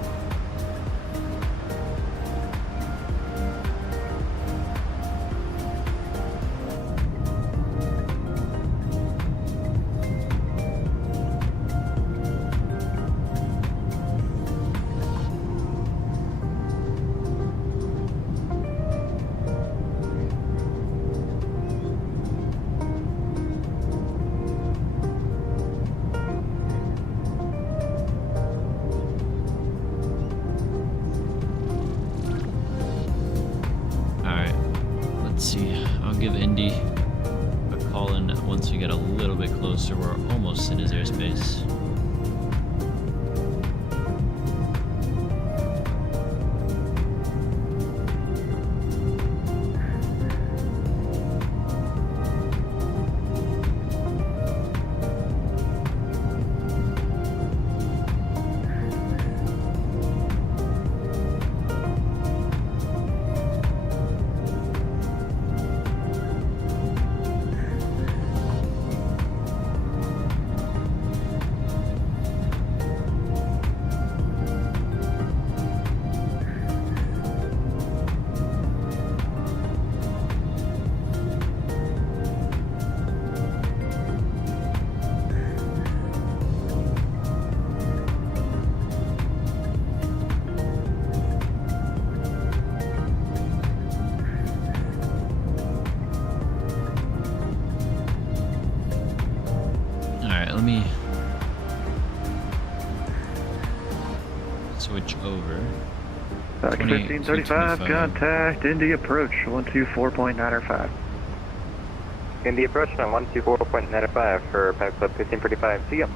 Give Indy a call in once we get a little bit closer. We're almost in his airspace. Let me switch over. 1535, contact Indy approach 124.905. Indy approach on 124.95 for Pilot Club 1535. See ya.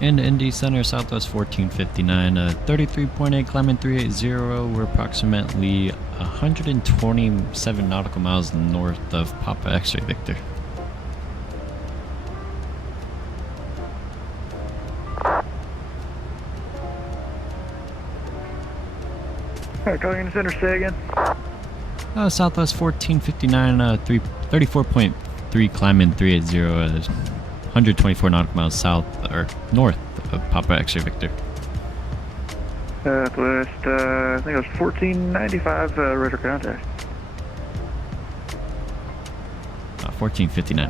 And Indy Center, Southwest 1459, 33.8, climbing 380. We're approximately 127 nautical miles north of Papa X-Ray Victor. Alright, calling in the center, say again. Southwest 1459, 34.3, climbing 380. 124 nautical miles south or north of Papa X-Ray Victor. Southwest, I think it was 1495 radar contact. 1459.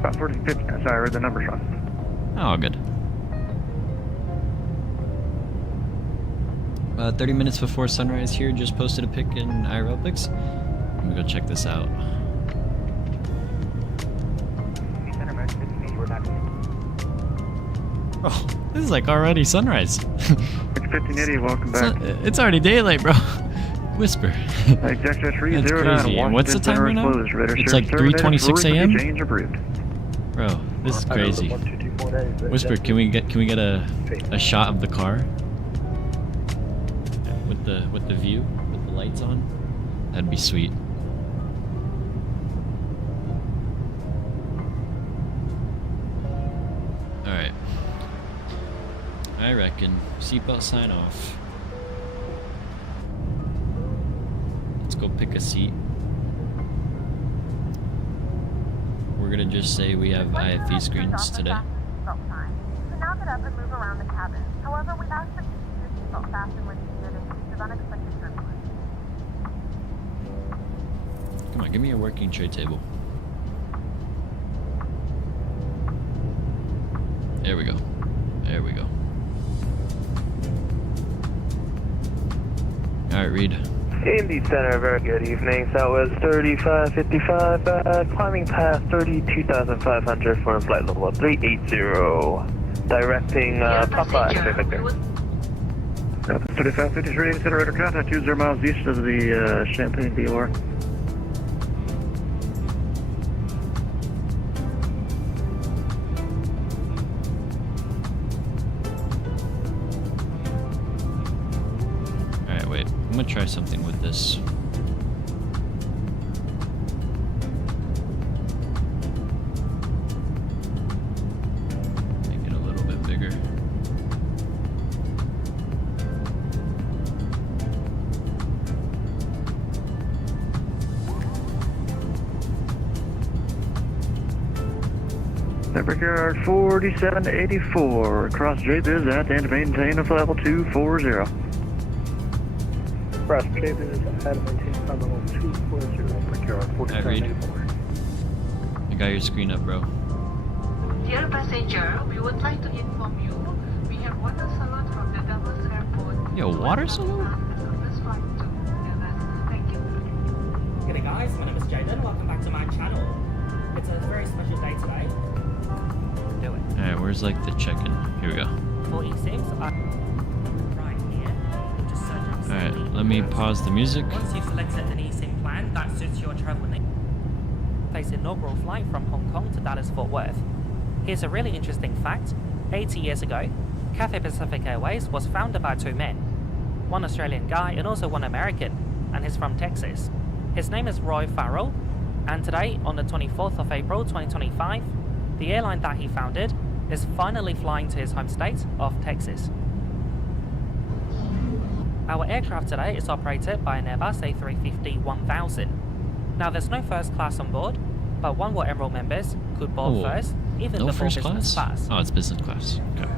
1459, sorry, I read the numbers wrong. Oh, good. 30 minutes before sunrise here, just posted a pic in IRL pics. Let me go check this out. Oh, this is like already sunrise. 1580, welcome back. It's already daylight, bro. Whisper. Executive 309, That's crazy. And what's the time right now? It's like 3:26 a.m. Change approved. Bro, this is crazy. Whisper, can we get a shot of the car with the view, with the lights on? That'd be sweet. All right. I reckon seatbelt sign off. Let's go pick a seat. We're gonna just say we have IFE screens today. You can now get up and move around the cabin. However, we ask that you keep your seatbelt fastened when needed in case of unexpected turbulence. Come on, give me a working tray table. There we go. There we go. Alright, Reed. KMD Center, very good evening. Southwest 3555, climbing past 32,500 for flight level 380. Directing Papa X-ray Victor. Southwest 3553, accelerator contact 20 miles east of the Champaign DOR. Alright, wait. I'm gonna try something with this. Make it a little bit bigger. Brickyard 4784, across JBiz at and maintain a level 240. Cross JBiz at and maintain level 240, Brickyard 4784. I got your screen up, bro. Dear passenger, we would like to inform you we have water salon from the Dallas Airport. Yo, water salon? This flight to Dallas. Thank you. G'day guys, my name is Jaden, welcome back to my channel. It's a very special day today. Do it. Alright, where's like the check-in? Here we go. For eSIMs, right here, you'll just search up Alright, let me pause the music. Once you've selected an eSIM plan that suits your travel needs, place inaugural flight from Hong Kong to Dallas Fort Worth. Here's a really interesting fact. 80 years ago, Cathay Pacific Airways was founded by two men. One Australian guy and also one American, and he's from Texas. His name is Roy Farrell, and today, on the 24th of April 2025, the airline that he founded is finally flying to his home state of Texas. Our aircraft today is operated by an Airbus A350-1000. Now there's no first class on board, but one World Emerald members could board first, even No before first business class. Oh, it's business class. Okay.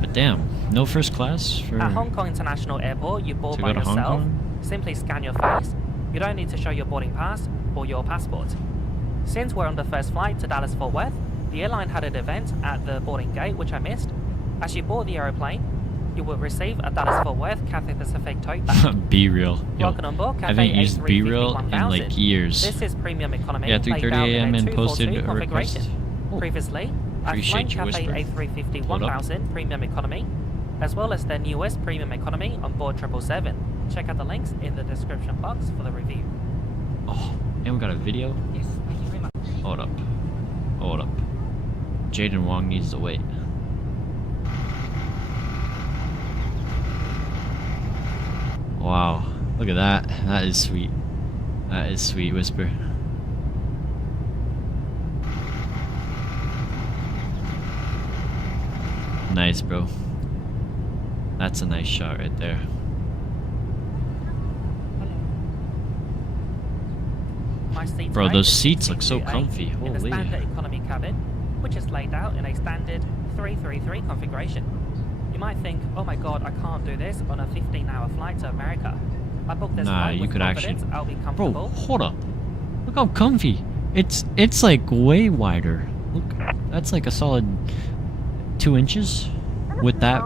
But damn, no first class for... At Hong Kong International Airport, you board to by go to Hong yourself. Kong? Simply scan your face. You don't need to show your boarding pass or your passport. Since we're on the first flight to Dallas Fort Worth, the airline had an event at the boarding gate which I missed. As you board the aeroplane, you will receive a Dallas Fort Worth Cathay Pacific tote bag. Be real. Yo, Welcome on board I Cathay haven't used Be Real in like years. This is premium economy. Yeah, laid 3:30 out in a.m. a and posted 242 a request. configuration. Oh, Previously, I've flown appreciate you, Cathay Whisper. A350 Hold up. 1000 premium economy, as well as their newest premium economy on board 777. Check out the links in the description box for the review. Oh, and we got a video? Yes, thank you very much. Hold up. Hold up. Jaden Wong needs to wait. Wow. Look at that. That is sweet. That is sweet, Whisper. Nice, bro. That's a nice shot right there. My seat Bro, today those is seats look so 2A comfy. in the Holy. standard economy cabin, which is laid out in a standard 333 configuration. You might think, oh my god, I can't do this on a 15-hour flight to America. I booked this Nah, flight you with could confidence actually... I'll be Bro, comfortable. hold up. Look how comfy. It's like way wider. Look, that's like a solid 2 inches with that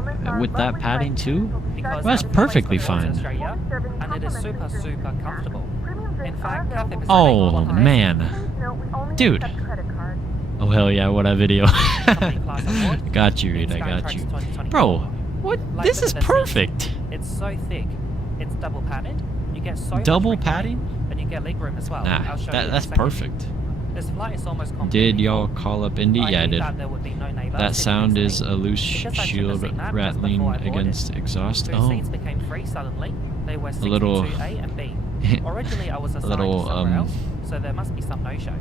padding too. Because That's I'm perfectly placed across fine. Australia, and it is super, super comfortable. In fact, Cathay Pacific Oh offer this man, dude. Credit card. Oh hell yeah, what a video. company class award. Got you, Reed. I got you, bro. What? Like, This look is at the seats. perfect. It's so thick. It's double padded. You get so Double much recline, padding? and you get leg room as well. Nah, I'll show you in a that's second. perfect. This flight is almost completely Did y'all full. call up Indy? Yeah, I knew did. that there would be no neighbour That sitting sound next is to me. a loose Because I took a shield seat nap just rattling before I boarded. against exhaust. Two Oh, seats became free suddenly. They were 62A little- and B. Originally, I was assigned little, somewhere else, so there must be some no-show.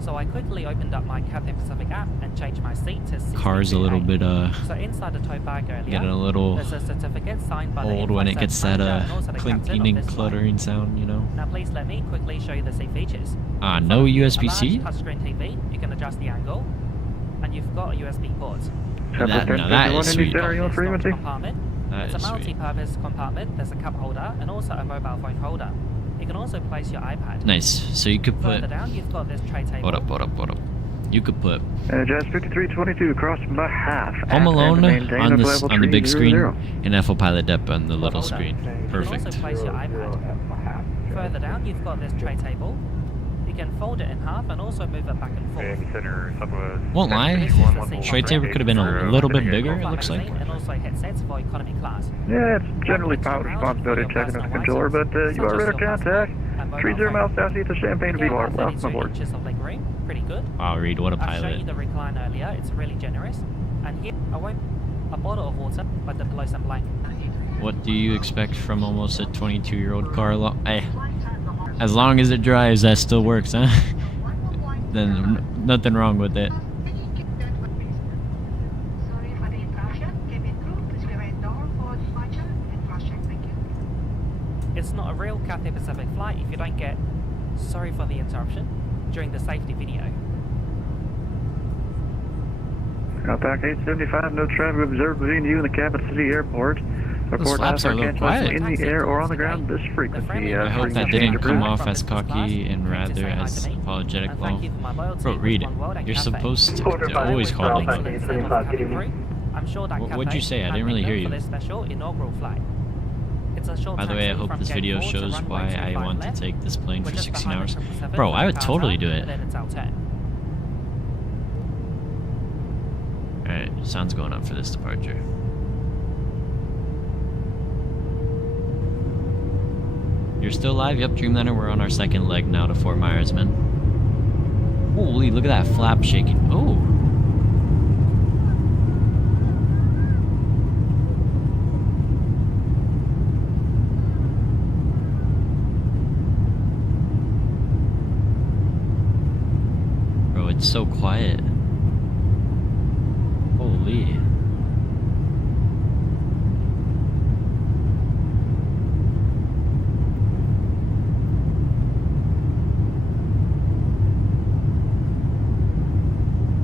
So I quickly opened up my Cathay Pacific app and changed my seat to 62A. car's a little bit So inside the tow bag earlier, getting a little there's a certificate signed by the old when it inflight gets service that manager and also the captain clinking of and this flight. cluttering sound, you know. Now please let me quickly show you the seat features. Ah, In no front of you, USB-C? A large touchscreen TV, you can adjust the angle, and you've got a USB port. That is sweet. Center on frequency. Compartment. That It's a is sweet. multi-purpose compartment. There's a cup holder and also a mobile phone holder. You can also place your iPad. Nice. So you could put. Further down, you've got this tray table. Hold up. You could put Jazz 5322, cross by half. Home Alone Maintain on of this level on the big 300. screen and iFLY Dep on the little Holder. screen. You can Perfect. also place your iPad. Further down, you've got this tray table. You can fold it in half and also move it back and forth. Miami Center, Southwest. Won't lie, This is the seat tray number. table could have been a little bit bigger, it Flight looks like. magazine and also headsets for economy class. Yeah, it's generally pilot responsibility to check into the controller, but you are radar contact. 30 miles southeast of Champaign Again, Villard. about Welcome 32 aboard. inches of leg room, pretty good. Wow, Reed, what a I've shown you pilot. the recline earlier, it's really generous. And here, a bottle of water, but the below some blank. What do you expect from almost a 22-year-old car? Hey, as long as it drives, that still works, huh? Then nothing wrong with it. Sorry for the interruption. Cabin crew, please remain door for departure and cross-check. Thank you. It's not a real Cathay Pacific flight if you don't get sorry for the interruption during the safety video. Outback 875, no traffic observed between you and the Cabot City Airport. Report flaps are a little quiet. in the air or on the ground this frequency. I hope that frequency didn't change come approved. off as cocky and rather as apologetic. And Well, thank you for my loyalty bro, with Reed, One World and you're Cathay. supposed to always call them. Excellent service of cabin crew. I'm sure that What'd Cathay you say? I didn't handpicked really hear them you. for this special inaugural flight. It's a short By the way, I taxi hope from this gate video 4 to shows runway why I 25 want to left. take this plane We're for just 16 behind hours. the 777 Bro, I would cars totally out, do it. and then it's our turn. Alright, sound's going up for this departure. You're still live? Yep, Dreamliner, we're on our second leg now to Fort Myers, man. Holy, look at that flap shaking. Oh! Bro, it's so quiet. Holy.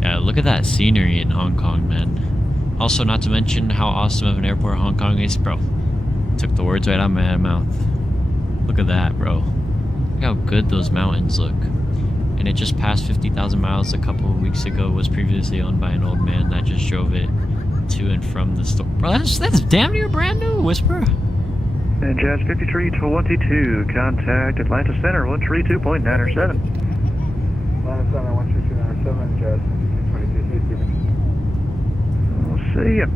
Yeah, look at that scenery in Hong Kong, man. Also, not to mention how awesome of an airport Hong Kong is. Bro, took the words right out of my mouth. Look at that, bro. Look how good those mountains look. And it just passed 50,000 miles a couple of weeks ago. Was previously owned by an old man that just drove it to and from the store. Bro, that's damn near brand new, Whisper. And Jazz 5322, contact Atlanta Center 132.907. Atlanta Center 132.907, Jazz 5222. We'll see ya.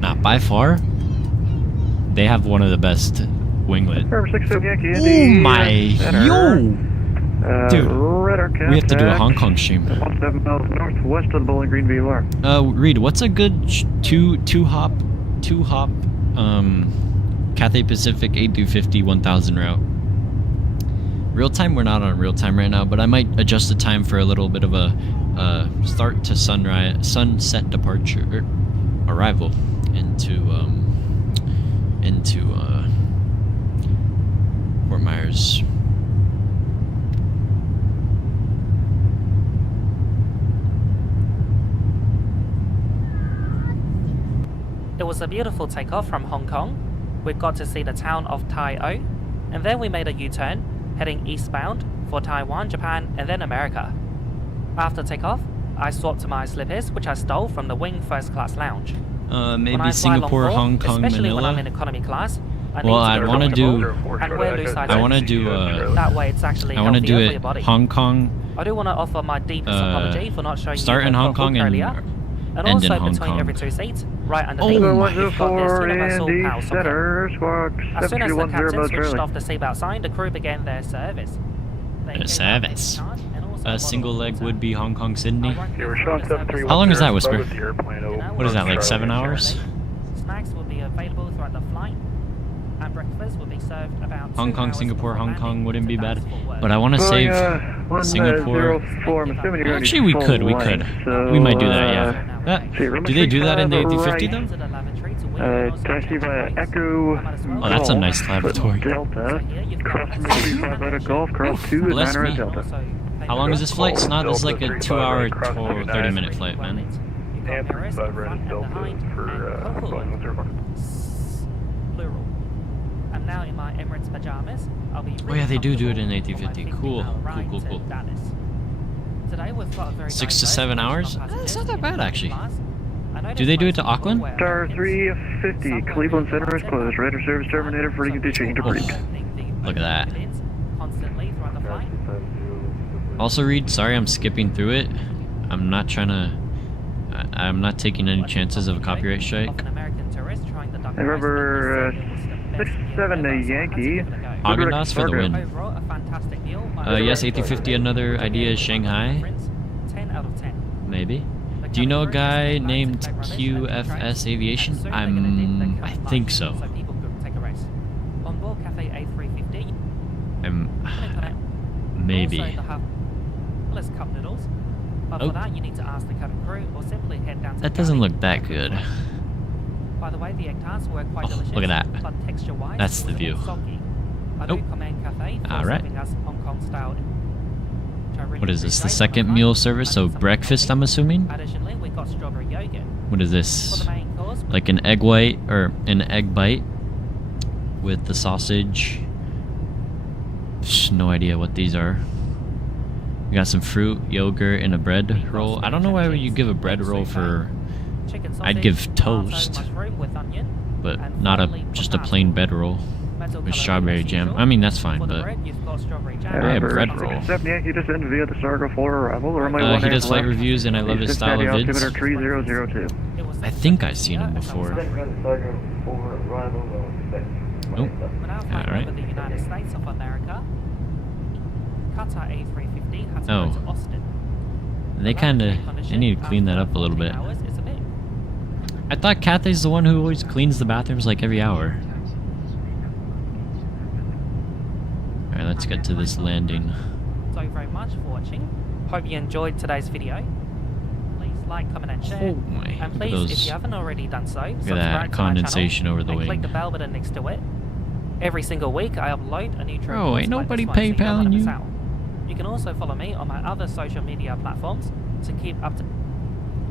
Not by far. They have one of the best winglet. Number 67 Yankee Oh Indy, my, center. yo! Dude, radar we have to do a contact. Hong Kong stream. 17 miles northwest of the Bowling Green VLR. Reed, what's a good two hop Cathay Pacific 8-50 1000 route? Real time, we're not on real time right now, but I might adjust the time for a little bit of a start to sunset departure arrival into beautiful takeoff from Hong Kong. We got to see the town of Tai O, and then we made a U-turn, heading eastbound for Taiwan, Japan, and then America. After takeoff, I swapped my slippers, which I stole from the Wing First Class Lounge. When Maybe I fly Singapore, long haul, Hong Kong, especially when I'm Manila. in economy class, I Well, need I'd to wanna be do- comfortable and wear loose I want to items. do That way it's actually I want to healthier do for it your body. Hong Kong, I do want to offer my deepest apology for not showing start you in the Hong Kong cookbook and earlier. And end in also Hong between Kong. every two seats, right underneath, Oh my you've got this 104 universal Andy power socket. Center, squawk As soon as the 7210 captain mode switched Charlie. off the seatbelt sign, the crew began their service. They Their gave service. out charge and also a single leg would be Hong Kong, Sydney. we're showing 731. How long is that, Whisper? What What is that, like 7 hours? Snacks will be available throughout the flight, and breakfast will be served about Hong 2 Kong, hours Singapore, before Hong landing Kong wouldn't to be bad. Dallas-Fort Worth. But I want to save Singapore. 104, I'm assuming you're going to Actually, we could. so, We might do that, yeah. Do they do that in the A350 right. though? Taxi via Echo. Oh, that's a Golf, nice laboratory. Delta. Crosswind 35 Beta Golf, cross 2 is Bless 9 me. Delta. How long is this flight? It's not. This is like a 2-hour or 30-minute flight, man. And 35 Red Delta for Boeing 104. Plural. I'm now in my Emirates pajamas. I'll be Oh yeah, they do it in really A350. comfortable Cool, for my 15-hour cool, ride cool. to Dallas. Today we've got a very 6 to diverse 7 selection hours? of passengers It's not that in bad, economy actually. class. I noticed Do they do it to most people Auckland? wear Star Americans. 350, Cleveland Center is closed. Radar service terminated for you to change to break. Look at that. Constantly throughout the flight. Also, Reed, sorry I'm skipping through it. I'm not trying to... I'm not taking any chances of a copyright strike. Hey, rubber 67 to Yankee. Haagen-Dazs for the win. Overall, a fantastic deal. Yes, A350, another idea is Shanghai. 10 out of 10. Maybe. Do you know a guy named QFS Aviation? I think so. So people could take a rest. On board Cafe A350, Maybe. also they have less cup noodles. But Oh. for that, you need to ask the cabin crew or simply head down to That the doesn't galley look that good. By the way, the egg tarts were quite Oh, delicious. look at that. But texture-wise, That's it the was a bit view. soggy. I Oh. do commend Cafe for Alright. serving us Hong Kong style. which I really What is this? The appreciate. second On meal night, service? I So did some breakfast, coffee. I'm assuming? Additionally, we got strawberry yogurt. What is For this? the main course, we Like an egg white or an egg bite with the sausage. Psh, no idea what these are. We got some fruit, yogurt, and a bread roll. I don't know why you give a bread roll for, chicken I'd sausage, give tomato, toast, mushroom with onion, but and not finally just a potato. plain bread roll Metal with coloring strawberry as jam. usual. I mean, that's fine, For the but bread, you've got strawberry jam. Yeah, Rubber bread roll. 67 Yankee descend via the Sargo for arrival. Runway 18 he does flight left. reviews and I love his style of Altimeter vids. 3002. It was I think I've seen him before. We're Nope. now flying Alright. over the United States of America. Qatar A350 had to Oh. go to Austin. They kinda, they need to clean that up a little bit. Hours is a bit. I thought Cathay's the one who always cleans the bathrooms like every hour. Alright, let's get to this landing. So very much for watching. Hope you enjoyed today's video. Please like, comment and share. Oh my, And look at please, those. if you haven't already done so, Look at subscribe that to my condensation channel over the and click wing. the bell button next to it. Every single week I upload a new trip. Bro, ain't nobody so you don't wanna PayPaling miss you. out. You can also follow me on my other social media platforms to keep up to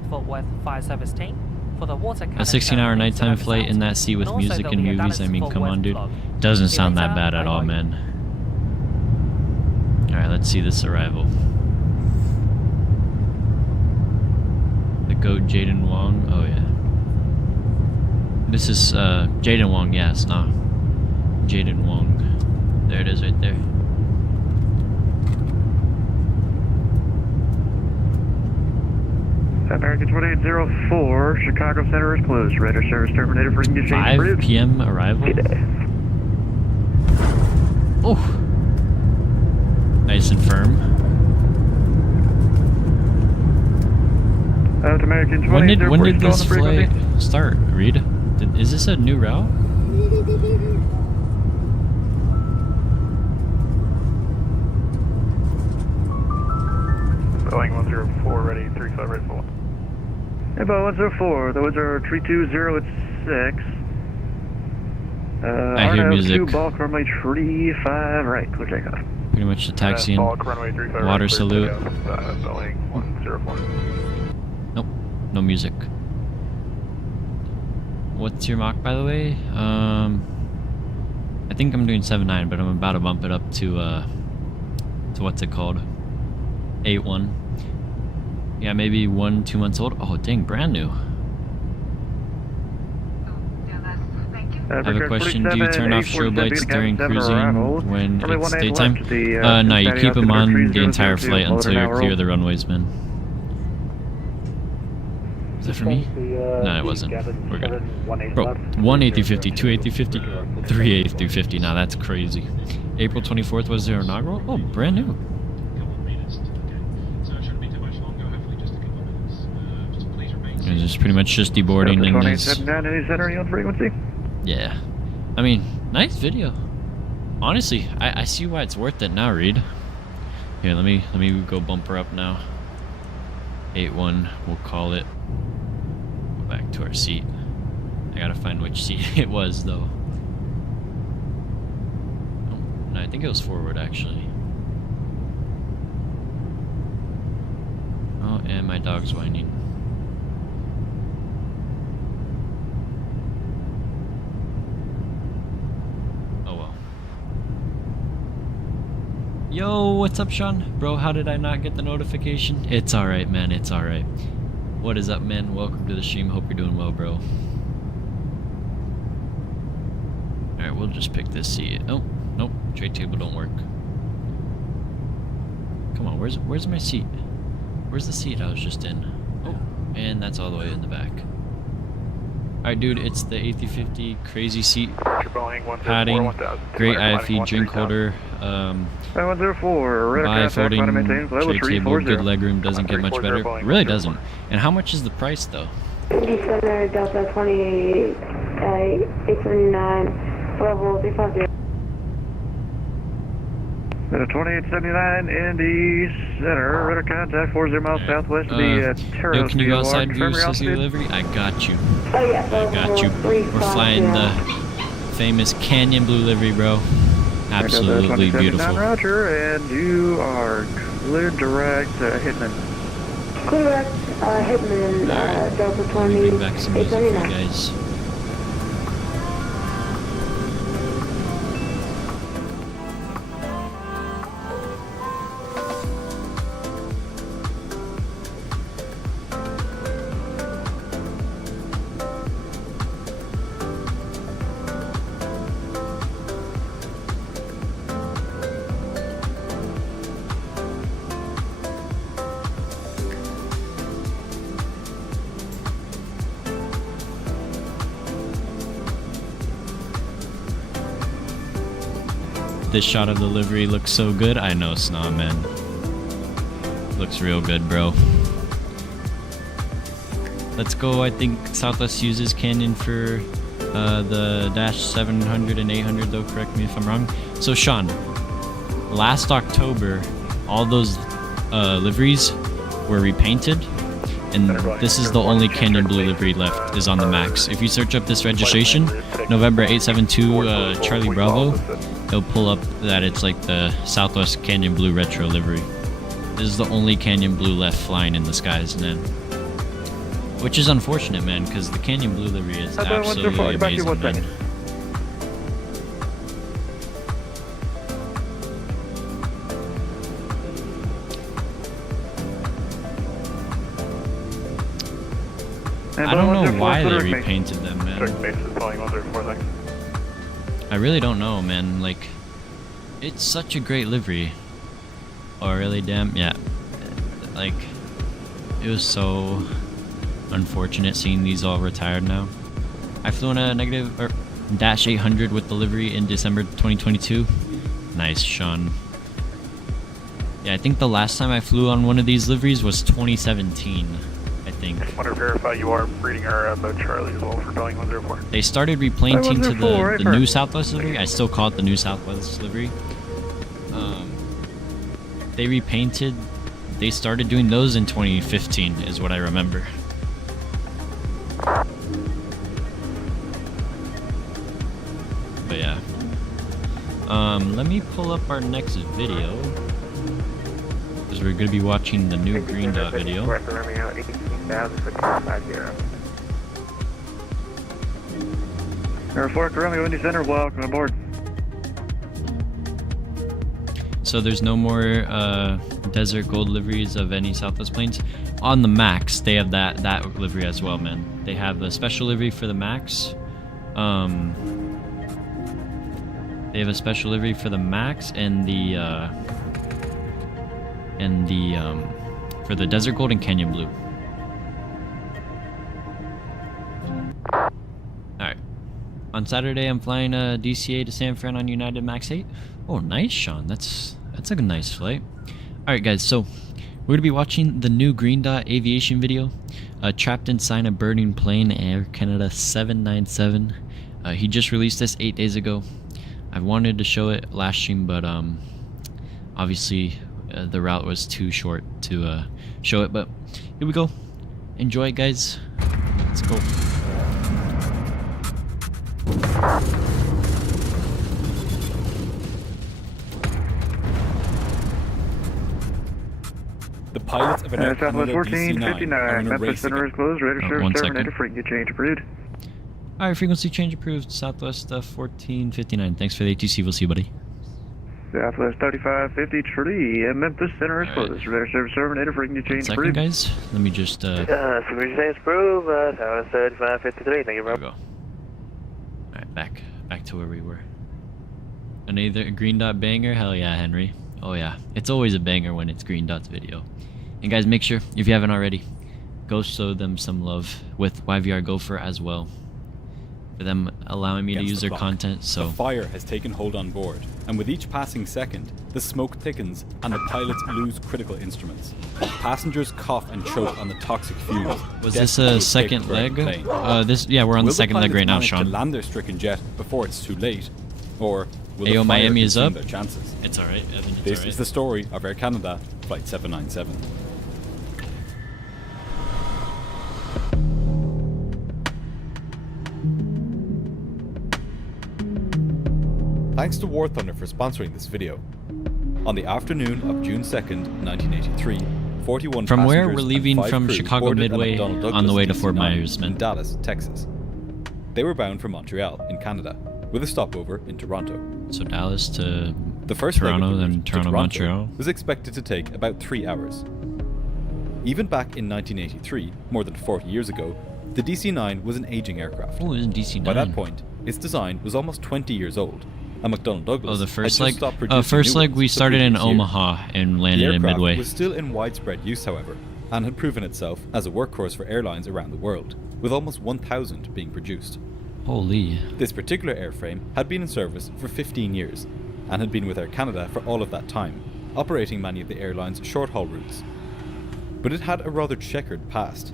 Fort Worth Fire Service Team for the water A 16-hour nighttime flight in that seat with music and movies. I mean, come on, dude. Doesn't sound that bad at all, man. Alright, let's see this arrival. The GOAT Jaden Wong. Oh, yeah. This is, Jaden Wong, yes, nah. Jaden Wong. There it is right there. American 2804, Chicago Center is closed. Radar service terminated for English 5 p.m. arrival. Oh, nice and firm. Out American 2804. When did this still on the flight frequency. start, Reed? Is this a new route? Boeing 104 ready, 35 right full. Info 104, those are 320 at 6. I hear RNO music. 2 bulk runway 35 right, clear takeoff. Pretty much the taxiing. Bulk runway 35 Water right, clear salute. takeoff, Boeing 104. Nope, no music. What's your Mach, by the way? I think I'm doing 7.9, but I'm about to bump it up to what's it called? 8.1. Yeah, maybe 1-2 months old. Oh, dang, brand new. I have a question. Do you turn off strobe lights during cruising when it's daytime? No, you keep them on the entire flight until you clear the runways, man. Is that for me? No, it wasn't. We're good. Bro, 1 A350, 2 A350, 3 A350. Now that's crazy. April 24th was their inaugural? Oh, brand new. It's just pretty much just deboarding and any center, are you on frequency? Yeah. I mean, nice video. Honestly, I see why it's worth it now, Reed. Here, let me go bumper up now. 8.1, we'll call it. Go back to our seat. I gotta find which seat it was though. Oh, no, I think it was forward actually. Oh, and my dog's whining. Yo, what's up, Sean? Bro, how did I not get the notification? It's alright, man. It's alright. What is up, man? Welcome to the stream. Hope you're doing well, bro. Alright, we'll just pick this seat. Oh, nope. Tray table don't work. Come on, where's my seat? Where's the seat I was just in? Oh, and that's all the way in the back. Alright, dude, it's the A350 crazy seat padding, great IFE drink holder, 104, bi-folding tray table, good legroom, doesn't get much better. It really doesn't. And how much is the price though? Center Delta 28, 879, level 350. 2879 Indy Center, radar contact 40 miles southwest of the Terrace. Yo, can you go outside view, Sissy Livery? I got you. Oh yeah, I got you. We're flying the famous Canyon Blue Livery, bro. Absolutely beautiful. Roger, and you are cleared direct Hitman. Clear direct Hitman, Delta 20, back some music for you guys. This shot of the livery looks so good. I know, Snom, man. Looks real good, bro. Let's go. I think Southwest uses Canyon for the Dash 700 and 800, though. Correct me if I'm wrong. So, Sean, last October, all those liveries were repainted, and this is the only Canyon Blue livery left is on the Max. If you search up this registration, November 872 Charlie Bravo, it'll pull up that it's like the Southwest Canyon Blue Retro livery. This is the only Canyon Blue left flying in the skies, man. Which is unfortunate, man, because the Canyon Blue livery is absolutely amazing, man. I don't know why they repainted them, man. I really don't know, man. Like, it's such a great livery. Oh, really? Damn, yeah. Like, it was so unfortunate seeing these all retired now. I flew in a Dash 800 with the livery in December 2022. Nice, Sean. Yeah, I think the last time I flew on one of these liveries was 2017. I think. I want to verify you are reading our boat Charlie as well for Boeing 104. They started repainting to the new Southwest livery. I still call it the new Southwest livery. They repainted. They started doing those in 2015 is what I remember. But yeah. Let me pull up our next video. Because we're going to be watching the new Green Dot video. Air 4 Romeo Indy Center, welcome aboard. So there's no more desert gold liveries of any Southwest planes. On the Max, they have that livery as well, man. They have a special livery for the Max. They have a special livery for the Max and for the Desert Gold and Canyon Blue. Alright. On Saturday, I'm flying DCA to San Fran on United Max 8. Oh, nice, Sean. That's a nice flight. Alright, guys, so we're going to be watching the new Green Dot Aviation video. Trapped inside a burning plane, Air Canada 797. He just released this 8 days ago. I wanted to show it last stream, but obviously the route was too short to show it. But here we go. Enjoy it, guys. Let's go. The pilots of an Air Canada Southwest DC-9 are in 1459, a Memphis race Center is closed, ready to serve, 1 terminated, second. frequency change approved. Alright, frequency change approved. Southwest 1459. Thanks for the ATC. We'll see you, buddy. Southwest 3553, Memphis Center is closed, ready to serve, terminated, frequency change Second, approved. guys. Let me just Frequency change approved, Southwest 3553, thank you there very we go. Alright, back to where we were. Another Green Dot banger? Hell yeah, Henry. Oh yeah. It's always a banger when it's Green Dot's video. And guys, make sure, if you haven't already, go show them some love with YVR Gopher as well. For them allowing me to use their content, so... The fire has taken hold on board, and with each passing second, the smoke thickens and the pilots lose critical instruments. Passengers cough and choke on the toxic fumes. Was this a second leg? Yeah, we're on the second leg right now, Sean. To land their stricken jet before it's too late, or will Ayo, the fire Miami is consume up. their chances? It's alright, Evan, it's This alright. is the story of Air Canada Flight 797. Thanks to War Thunder for sponsoring this video. On the afternoon of June 2nd, 1983, 41 From where? passengers We're and leaving 5 from crew Chicago boarded a Midway McDonnell on the Douglas way to Fort DC-9 Myers, in man. Dallas, Texas. They were bound for Montreal in Canada, with a stopover in Toronto. So Dallas to The first leg of Toronto, the then route to Toronto, Montreal. was expected to take about 3 hours. Even back in 1983, more than 40 years ago, the DC-9 was an aging aircraft. Oh, it was in DC-9. By that point, its design was almost 20 years old. A McDonnell Douglas Oh, the had first just leg? stopped producing First new leg ones we the started in previous year. Omaha and The landed in aircraft Midway. was still in widespread use, however, and had proven itself as a workhorse for airlines around the world, with almost 1,000 being produced. Holy. This particular airframe had been in service for 15 years, and had been with Air Canada for all of that time, operating many of the airline's short-haul routes. But it had a rather checkered past.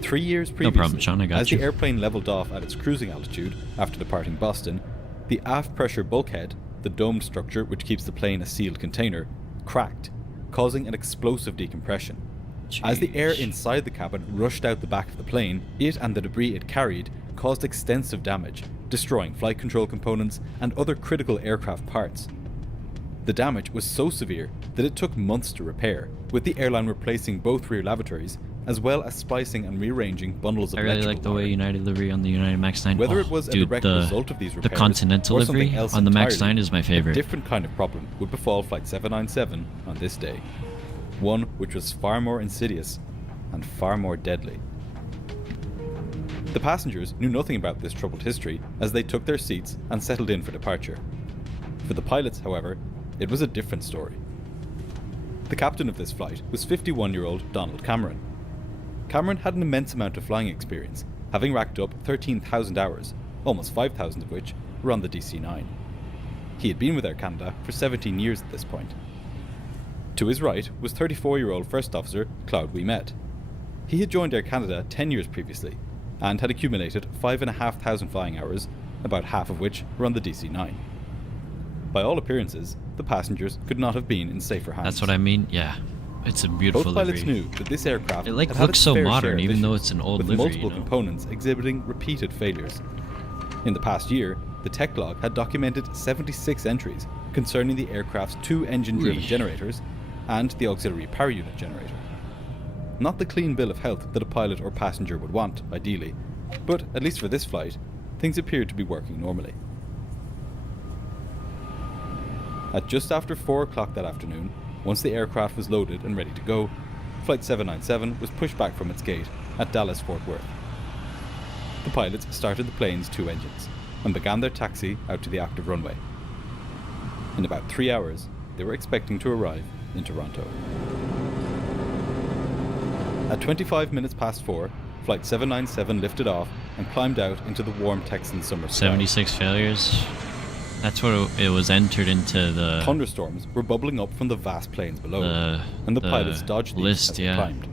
3 years previously, problem, Sean, I got as you. the airplane leveled off at its cruising altitude after departing Boston, the aft pressure bulkhead, the domed structure which keeps the plane a sealed container, cracked, causing an explosive decompression. As the air inside the cabin rushed out the back of the plane, it and the debris it carried caused extensive damage, destroying flight control components and other critical aircraft parts. The damage was so severe that it took months to repair, with the airline replacing both rear lavatories, as well as splicing and rearranging bundles of I really electrical like the way wiring. United livery on the United Max 9. Whether Oh, it was a dude, direct the result of these repairs Continental or livery something else on the Max entirely, 9 is my a favorite. different kind of problem would befall Flight 797 on this day. One which was far more insidious and far more deadly. The passengers knew nothing about this troubled history as they took their seats and settled in for departure. For the pilots, however, it was a different story. The captain of this flight was 51-year-old Donald Cameron. Cameron had an immense amount of flying experience, having racked up 13,000 hours, almost 5,000 of which were on the DC-9. He had been with Air Canada for 17 years at this point. To his right was 34-year-old First Officer Claude Ouimet. He had joined Air Canada 10 years previously, and had accumulated 5,500 flying hours, about half of which were on the DC-9. By all appearances, the passengers could not have been in safer hands. That's what I mean. Yeah, it's a beautiful Both pilots livery. knew that this aircraft It, like, had had looks its so fair modern, share of even though issues, it's an old with livery, multiple you know? components exhibiting repeated failures. In the past year, the tech log had documented 76 entries concerning the aircraft's 2 engine-driven Ooh. generators and the auxiliary power unit generator. Not the clean bill of health that a pilot or passenger would want, ideally, but at least for this flight, things appeared to be working normally. At just after 4 o'clock that afternoon, once the aircraft was loaded and ready to go, Flight 797 was pushed back from its gate at Dallas-Fort Worth. The pilots started the plane's 2 engines and began their taxi out to the active runway. In about 3 hours, they were expecting to arrive in Toronto. At 25 minutes past 4, Flight 797 lifted off and climbed out into the warm Texan summer sky. 76 failures. That's what it was entered into the thunderstorms were bubbling up from the vast plains below, and the pilots dodged these list, as they climbed.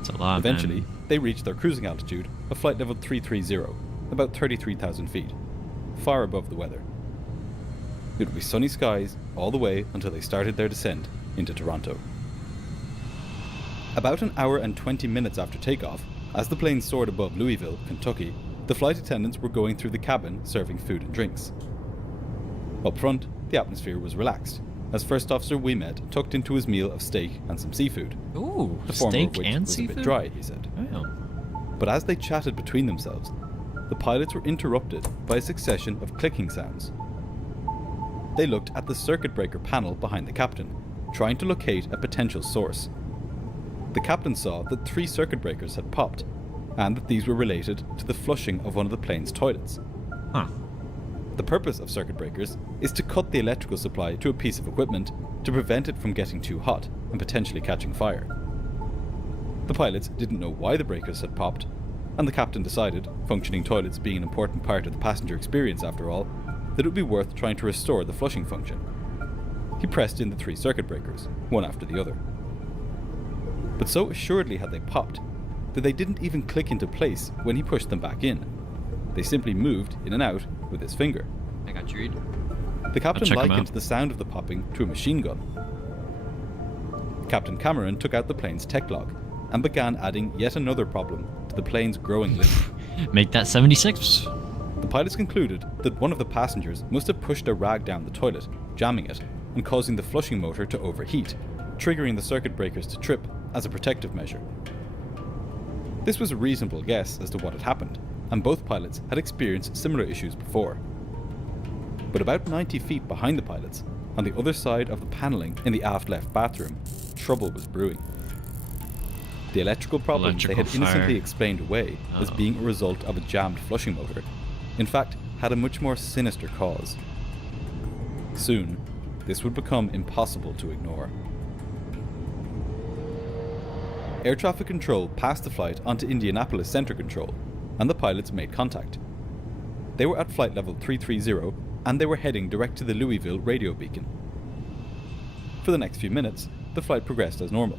It's a lot, Eventually, man. they reached their cruising altitude of flight level 330, about 33,000 feet, far above the weather. It would be sunny skies all the way until they started their descent into Toronto. About an hour and 20 minutes after takeoff, as the plane soared above Louisville, Kentucky, the flight attendants were going through the cabin serving food and drinks. Up front, the atmosphere was relaxed, as First Officer Ouimet tucked into his meal of steak and some seafood. Ooh, the former steak of which and was seafood? a bit dry, he said. Wow. But as they chatted between themselves, the pilots were interrupted by a succession of clicking sounds. They looked at the circuit breaker panel behind the captain, trying to locate a potential source. The captain saw that 3 circuit breakers had popped, and that these were related to the flushing of one of the plane's toilets. Huh. The purpose of circuit breakers is to cut the electrical supply to a piece of equipment to prevent it from getting too hot and potentially catching fire. The pilots didn't know why the breakers had popped, and the captain decided, functioning toilets being an important part of the passenger experience after all, that it would be worth trying to restore the flushing function. He pressed in the 3 circuit breakers, one after the other. But so assuredly had they popped, that they didn't even click into place when he pushed them back in. They simply moved in and out with his finger. I got you, Reed. The captain I'll check 'em likened out. the sound of the popping to a machine gun. Captain Cameron took out the plane's tech log and began adding yet another problem to the plane's growing list. Make that 76. The pilots concluded that one of the passengers must have pushed a rag down the toilet, jamming it, and causing the flushing motor to overheat, triggering the circuit breakers to trip as a protective measure. This was a reasonable guess as to what had happened, and both pilots had experienced similar issues before. But about 90 feet behind the pilots, on the other side of the paneling in the aft left bathroom, trouble was brewing. The electrical problem they had innocently explained away as being a result of a jammed flushing motor, in fact, had a much more sinister cause. Soon, this would become impossible to ignore. Air traffic control passed the flight onto Indianapolis Center Control, and the pilots made contact. They were at flight level 330, and they were heading direct to the Louisville radio beacon. For the next few minutes, the flight progressed as normal.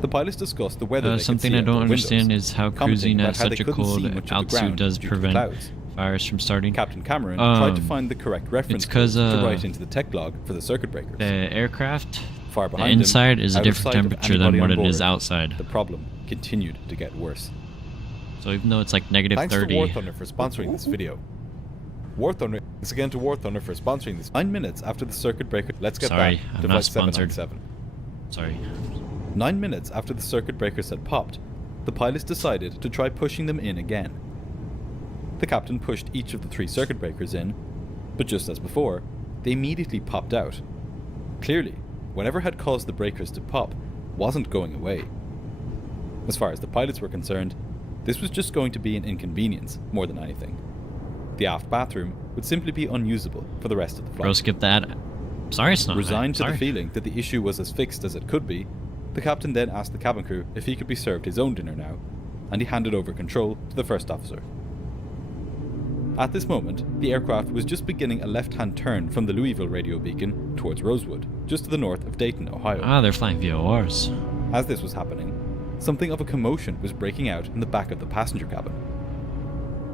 The pilots discussed the weather. Something I don't understand is how cruising at such a cold altitude does prevent fires from starting. Captain Cameron tried to find the correct reference code to write into the tech log for the circuit breakers. The aircraft, far the behind inside him, is a out of different sight of temperature anybody than what on it is board, outside. The problem continued to get worse. So even though it's like negative Thanks 30. to War Thunder for sponsoring this video. War Thunder, thanks again to War Thunder for sponsoring this. 9 minutes after the circuit breaker, let's get Sorry, back I'm to not flight sponsored. 797. Sorry. 9 minutes after the circuit breakers had popped, the pilots decided to try pushing them in again. The captain pushed each of the 3 circuit breakers in, but just as before, they immediately popped out. Clearly, whatever had caused the breakers to pop wasn't going away. As far as the pilots were concerned, this was just going to be an inconvenience more than anything. The aft bathroom would simply be unusable for the rest of the flight. Bro, skip that. Sorry, it's not. Resigned to Sorry. the feeling that the issue was as fixed as it could be, the captain then asked the cabin crew if he could be served his own dinner now, and he handed over control to the first officer. At this moment, the aircraft was just beginning a left-hand turn from the Louisville radio beacon towards Rosewood, just to the north of Dayton, Ohio. Ah, they're flying VORs. As this was happening, something of a commotion was breaking out in the back of the passenger cabin.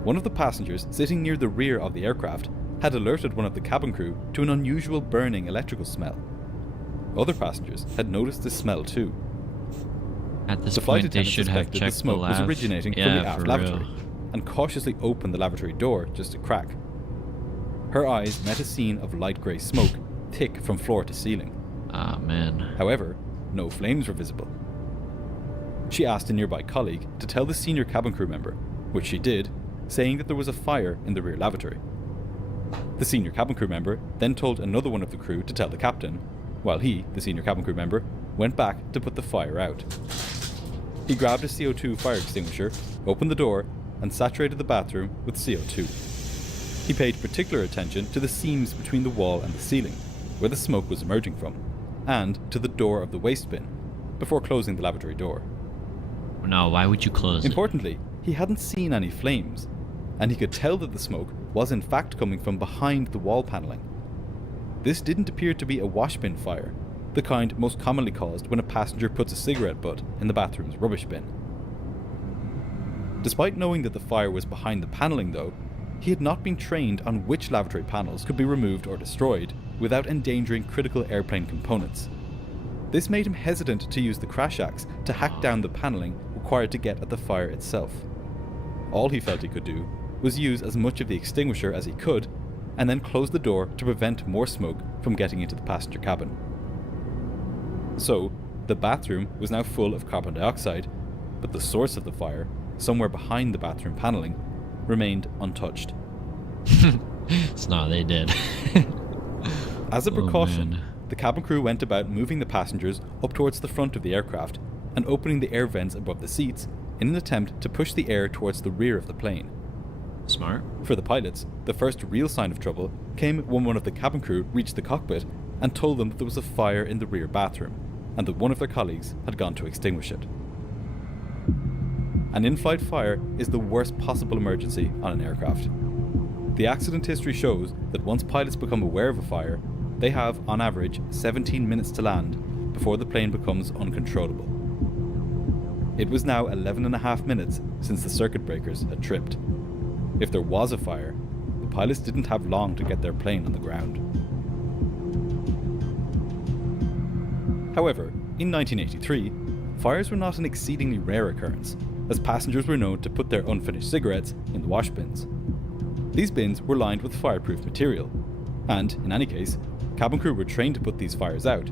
One of the passengers sitting near the rear of the aircraft had alerted one of the cabin crew to an unusual burning electrical smell. Other passengers had noticed this smell too. At this The flight point, they attendant should have suspected the checked the smoke was lav. originating from Yeah, the aft for lavatory, real. and cautiously opened the lavatory door just a crack. Her eyes met a scene of light grey smoke, thick from floor to ceiling. Ah, man. However, no flames were visible. She asked a nearby colleague to tell the senior cabin crew member, which she did, saying that there was a fire in the rear lavatory. The senior cabin crew member then told another one of the crew to tell the captain, while he, the senior cabin crew member, went back to put the fire out. He grabbed a CO2 fire extinguisher, opened the door, and saturated the bathroom with CO2. He paid particular attention to the seams between the wall and the ceiling, where the smoke was emerging from, and to the door of the waste bin, before closing the lavatory door. No, why would you close it? Importantly, he hadn't seen any flames, and he could tell that the smoke was in fact coming from behind the wall panelling. This didn't appear to be a wash bin fire, the kind most commonly caused when a passenger puts a cigarette butt in the bathroom's rubbish bin. Despite knowing that the fire was behind the panelling though, he had not been trained on which lavatory panels could be removed or destroyed without endangering critical airplane components. This made him hesitant to use the crash axe to hack down the panelling required to get at the fire itself. All he felt he could do was use as much of the extinguisher as he could, and then close the door to prevent more smoke from getting into the passenger cabin. So, the bathroom was now full of carbon dioxide, but the source of the fire, somewhere behind the bathroom panelling, remained untouched. No, they did. As a precaution, the cabin crew went about moving the passengers up towards the front of the aircraft and opening the air vents above the seats in an attempt to push the air towards the rear of the plane. Smart. For the pilots, the first real sign of trouble came when one of the cabin crew reached the cockpit and told them that there was a fire in the rear bathroom, and that one of their colleagues had gone to extinguish it. An in-flight fire is the worst possible emergency on an aircraft. The accident history shows that once pilots become aware of a fire, they have, on average, 17 minutes to land before the plane becomes uncontrollable. It was now 11.5 minutes since the circuit breakers had tripped. If there was a fire, the pilots didn't have long to get their plane on the ground. However, in 1983, fires were not an exceedingly rare occurrence, as passengers were known to put their unfinished cigarettes in the wash bins. These bins were lined with fireproof material, and, in any case, cabin crew were trained to put these fires out.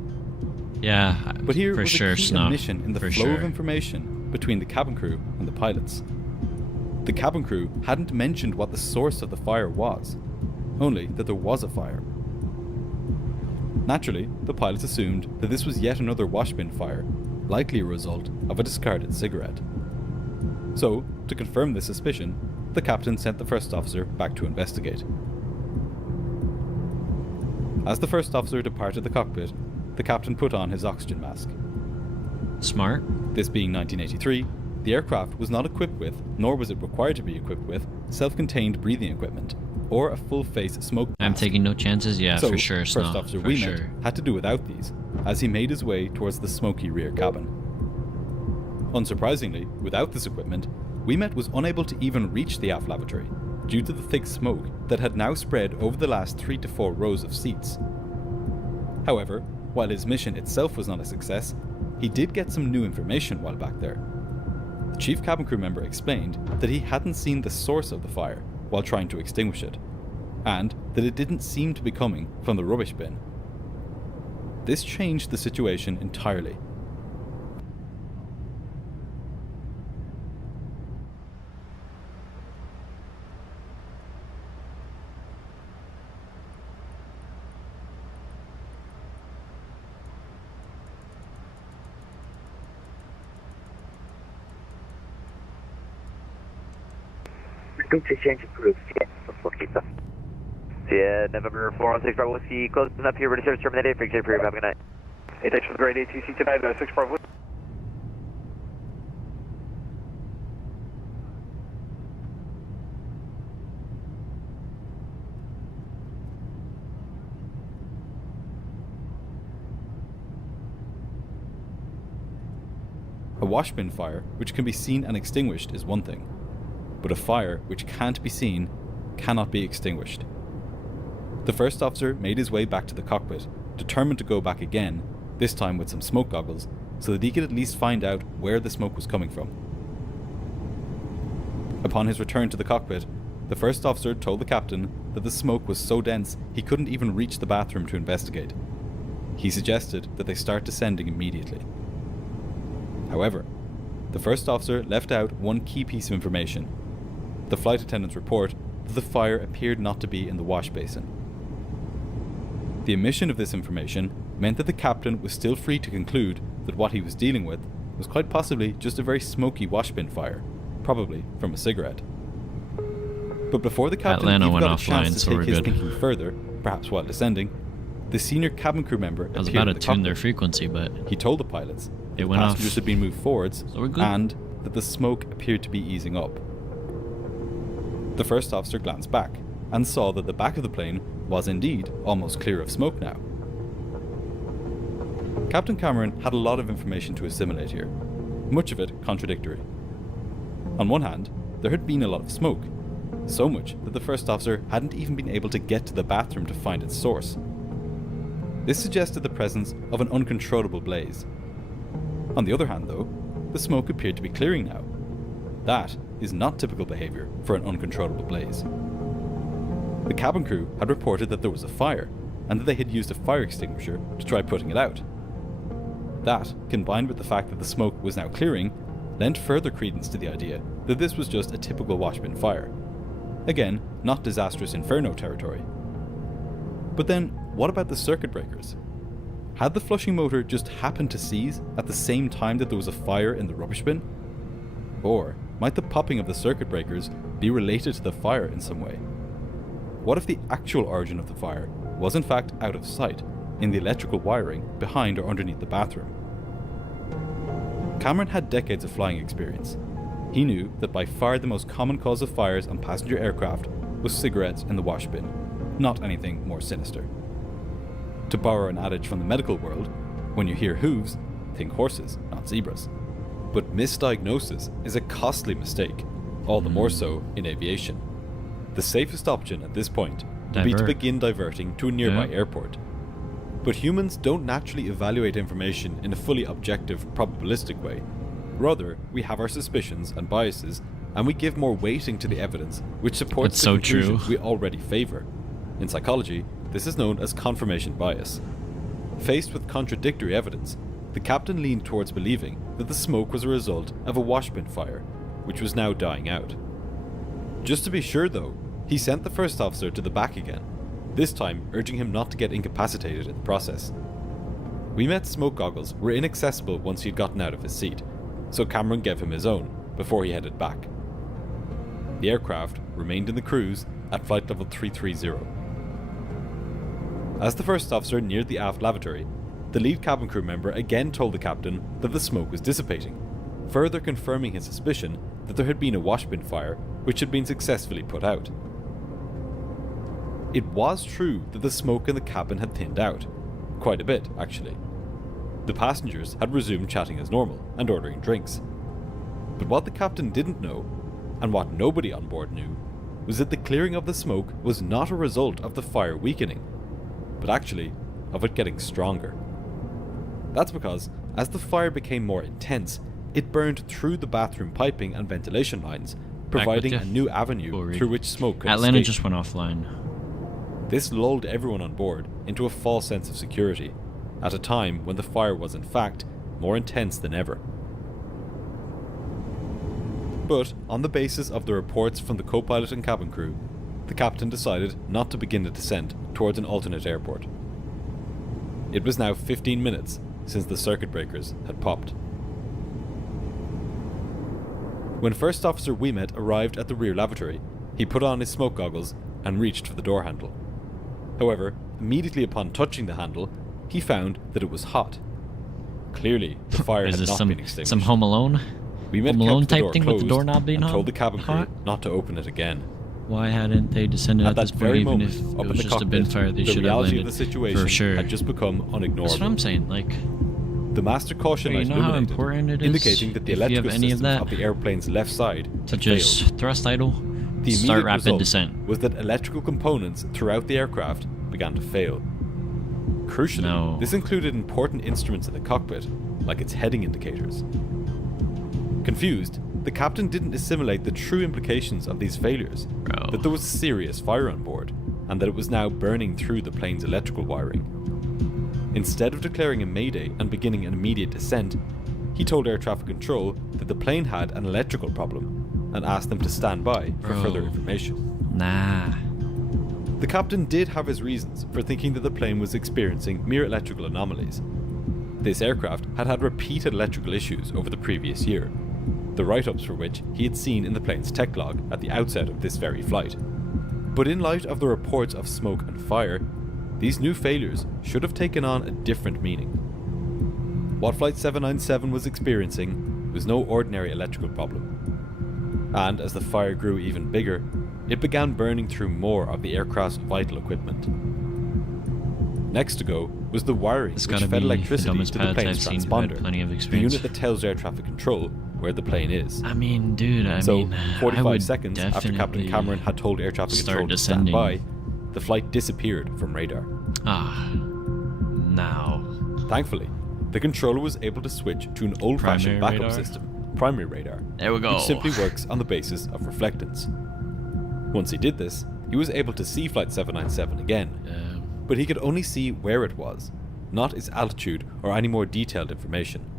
Yeah, but here for was sure, a key omission in the for flow sure. of information between the cabin crew and the pilots. The cabin crew hadn't mentioned what the source of the fire was, only that there was a fire. Naturally, the pilots assumed that this was yet another wash bin fire, likely a result of a discarded cigarette. So, to confirm this suspicion, the captain sent the first officer back to investigate. As the first officer departed the cockpit, the captain put on his oxygen mask. Smart. This being 1983, the aircraft was not equipped with, nor was it required to be equipped with, self-contained breathing equipment, or a full-face smoke mask. I'm taking no chances, yeah, So, for sure. First Officer Wiemet had to do without these, as he made his way towards the smoky rear cabin. Unsurprisingly, without this equipment, Wiemet was unable to even reach the aft lavatory, due to the thick smoke that had now spread over the last 3 to 4 rows of seats. However, while his mission itself was not a success, he did get some new information while back there. The chief cabin crew member explained that he hadn't seen the source of the fire while trying to extinguish it, and that it didn't seem to be coming from the rubbish bin. This changed the situation entirely. Going to change approved, yeah, we'll keep them. Yeah, November 416 Bravo Whiskey, closing up here, ready service terminated, frequency approved, have a good night. Hey, thanks for the great ATC tonight, 6 Bravo Whiskey. A wash bin fire, which can be seen and extinguished, is one thing, but a fire which can't be seen cannot be extinguished. The first officer made his way back to the cockpit, determined to go back again, this time with some smoke goggles, so that he could at least find out where the smoke was coming from. Upon his return to the cockpit, the first officer told the captain that the smoke was so dense he couldn't even reach the bathroom to investigate. He suggested that they start descending immediately. However, the first officer left out one key piece of information. the flight attendants report that the fire appeared not to be in the wash basin. The omission of this information meant that the captain was still free to conclude that what he was dealing with was quite possibly just a very smoky washbin fire, probably from a cigarette. But before the captain Atlanta even went got a chance offline, to so take we're his good. thinking further, perhaps while descending, the senior cabin crew member I was appeared about in to the tune their cockpit. frequency, but He told the pilots that it the went off. passengers had been moved forwards So we're good. and that the smoke appeared to be easing up. The first officer glanced back and saw that the back of the plane was indeed almost clear of smoke now. Captain Cameron had a lot of information to assimilate here, much of it contradictory. On one hand, there had been a lot of smoke, so much that the first officer hadn't even been able to get to the bathroom to find its source. This suggested the presence of an uncontrollable blaze. On the other hand, though, the smoke appeared to be clearing now. That is not typical behaviour for an uncontrollable blaze. The cabin crew had reported that there was a fire, and that they had used a fire extinguisher to try putting it out. That, combined with the fact that the smoke was now clearing, lent further credence to the idea that this was just a typical washbin fire. Again, not disastrous inferno territory. But then, what about the circuit breakers? Had the flushing motor just happened to seize at the same time that there was a fire in the rubbish bin? Or might the popping of the circuit breakers be related to the fire in some way? What if the actual origin of the fire was in fact out of sight, in the electrical wiring behind or underneath the bathroom? Cameron had decades of flying experience. He knew that by far the most common cause of fires on passenger aircraft was cigarettes in the wash bin, not anything more sinister. To borrow an adage from the medical world, when you hear hooves, think horses, not zebras. But misdiagnosis is a costly mistake, all the more so in aviation. The safest option at this point would be to begin diverting to a nearby airport. But humans don't naturally evaluate information in a fully objective, probabilistic way. Rather, we have our suspicions and biases, and we give more weighting to the evidence which supports That's the so conclusion true. we already favour. In psychology, this is known as confirmation bias. Faced with contradictory evidence, the captain leaned towards believing that the smoke was a result of a washbin fire, which was now dying out. Just to be sure though, he sent the first officer to the back again, this time urging him not to get incapacitated in the process. Ouimet's smoke goggles were inaccessible once he'd gotten out of his seat, so Cameron gave him his own before he headed back. The aircraft remained in the cruise at flight level 330. As the first officer neared the aft lavatory, the lead cabin crew member again told the captain that the smoke was dissipating, further confirming his suspicion that there had been a washbin fire which had been successfully put out. It was true that the smoke in the cabin had thinned out, quite a bit actually. The passengers had resumed chatting as normal and ordering drinks. But what the captain didn't know, and what nobody on board knew, was that the clearing of the smoke was not a result of the fire weakening, but actually of it getting stronger. That's because, as the fire became more intense, it burned through the bathroom piping and ventilation lines, providing a new avenue through which smoke could Atlanta escape. just went offline. This lulled everyone on board into a false sense of security, at a time when the fire was in fact more intense than ever. But, on the basis of the reports from the co-pilot and cabin crew, the captain decided not to begin the descent towards an alternate airport. It was now 15 minutes since the circuit breakers had popped. When First Officer Ouimet arrived at the rear lavatory, he put on his smoke goggles and reached for the door handle. However, immediately upon touching the handle, he found that it was hot. Clearly, the fire Is had this not some been extinguished. some Home Alone? Ouimet Home Alone kept the type door thing with the closed doorknob being and told the cabin crew hot? not to open it again. Why hadn't they descended At at that this point? very Even moment, if up it in was the just a bin cockpit, fire, they the should have reality landed of the situation for sure. had just become unignorable. That's what I'm saying. Like, The master caution you light know how illuminated, important it is indicating that the if you have electrical any of systems that of the airplane's left side had such failed. as thrust idle, The start immediate rapid result descent. was that electrical components throughout the aircraft began to fail. Crucially, this included important instruments in the cockpit, like its heading indicators. Confused, the captain didn't assimilate the true implications of these failures, that there was a serious fire on board, and that it was now burning through the plane's electrical wiring. Instead of declaring a mayday and beginning an immediate descent, he told air traffic control that the plane had an electrical problem, and asked them to stand by for further information. Nah. The captain did have his reasons for thinking that the plane was experiencing mere electrical anomalies. This aircraft had had repeated electrical issues over the previous year, the write-ups for which he had seen in the plane's tech log at the outset of this very flight. But in light of the reports of smoke and fire, these new failures should have taken on a different meaning. What Flight 797 was experiencing was no ordinary electrical problem. And as the fire grew even bigger, it began burning through more of the aircraft's vital equipment. Next to go was the wiring which fed electricity to the plane's transponder, the unit that tells air traffic control where the plane is. I mean, dude, I mean, 45 seconds after Captain Cameron had told air traffic control to stand by, the flight disappeared from radar. Now. Thankfully, the controller was able to switch to an old-fashioned backup system, primary radar, there we go, which simply works on the basis of reflectance. Once he did this, he was able to see Flight 797 again, but he could only see where it was, not its altitude or any more detailed information.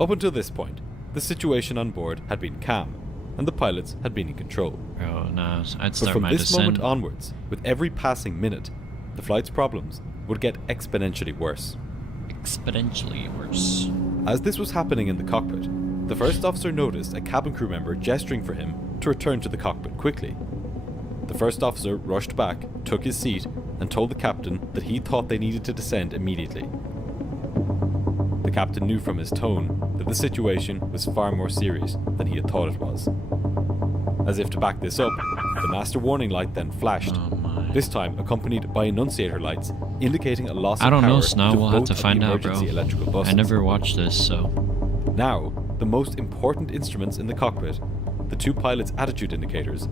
Up until this point, the situation on board had been calm, and the pilots had been in control. Oh, no, I'd but start from my this descent. moment onwards, with every passing minute, the flight's problems would get exponentially worse. Exponentially worse. As this was happening in the cockpit, the first officer noticed a cabin crew member gesturing for him to return to the cockpit quickly. The first officer rushed back, took his seat, and told the captain that he thought they needed to descend immediately. The captain knew from his tone that the situation was far more serious than he had thought it was. As if to back this up, the master warning light then flashed, this time accompanied by annunciator lights indicating a loss of power. I don't know, Snow. We'll have to find out, bro. Electrical buses. I never watched this, so... Now, the most important instruments in the cockpit, the two pilots' attitude indicators,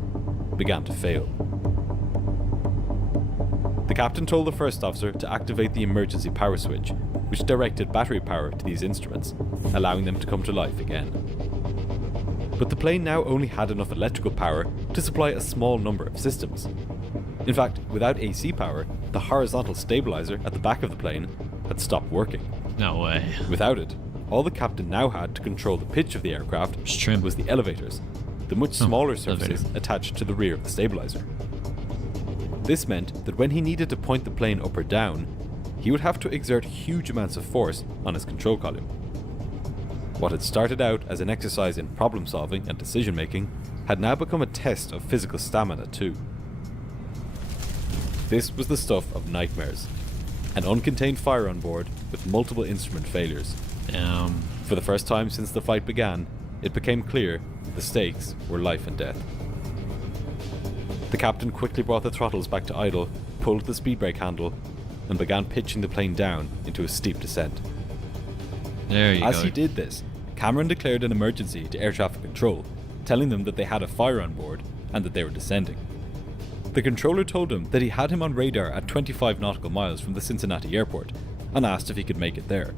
began to fail. The captain told the first officer to activate the emergency power switch, which directed battery power to these instruments, allowing them to come to life again. But the plane now only had enough electrical power to supply a small number of systems. In fact, without AC power, the horizontal stabilizer at the back of the plane had stopped working. No way. Without it, all the captain now had to control the pitch of the aircraft was the elevators, the much smaller surfaces attached to the rear of the stabilizer. This meant that when he needed to point the plane up or down, he would have to exert huge amounts of force on his control column. What had started out as an exercise in problem solving and decision making had now become a test of physical stamina too. This was the stuff of nightmares. An uncontained fire on board with multiple instrument failures. For the first time since the flight began, it became clear the stakes were life and death. The captain quickly brought the throttles back to idle, pulled the speed brake handle, and began pitching the plane down into a steep descent. There you go. As he did this, Cameron declared an emergency to air traffic control, telling them that they had a fire on board and that they were descending. The controller told him that he had him on radar at 25 nautical miles from the Cincinnati airport and asked if he could make it there.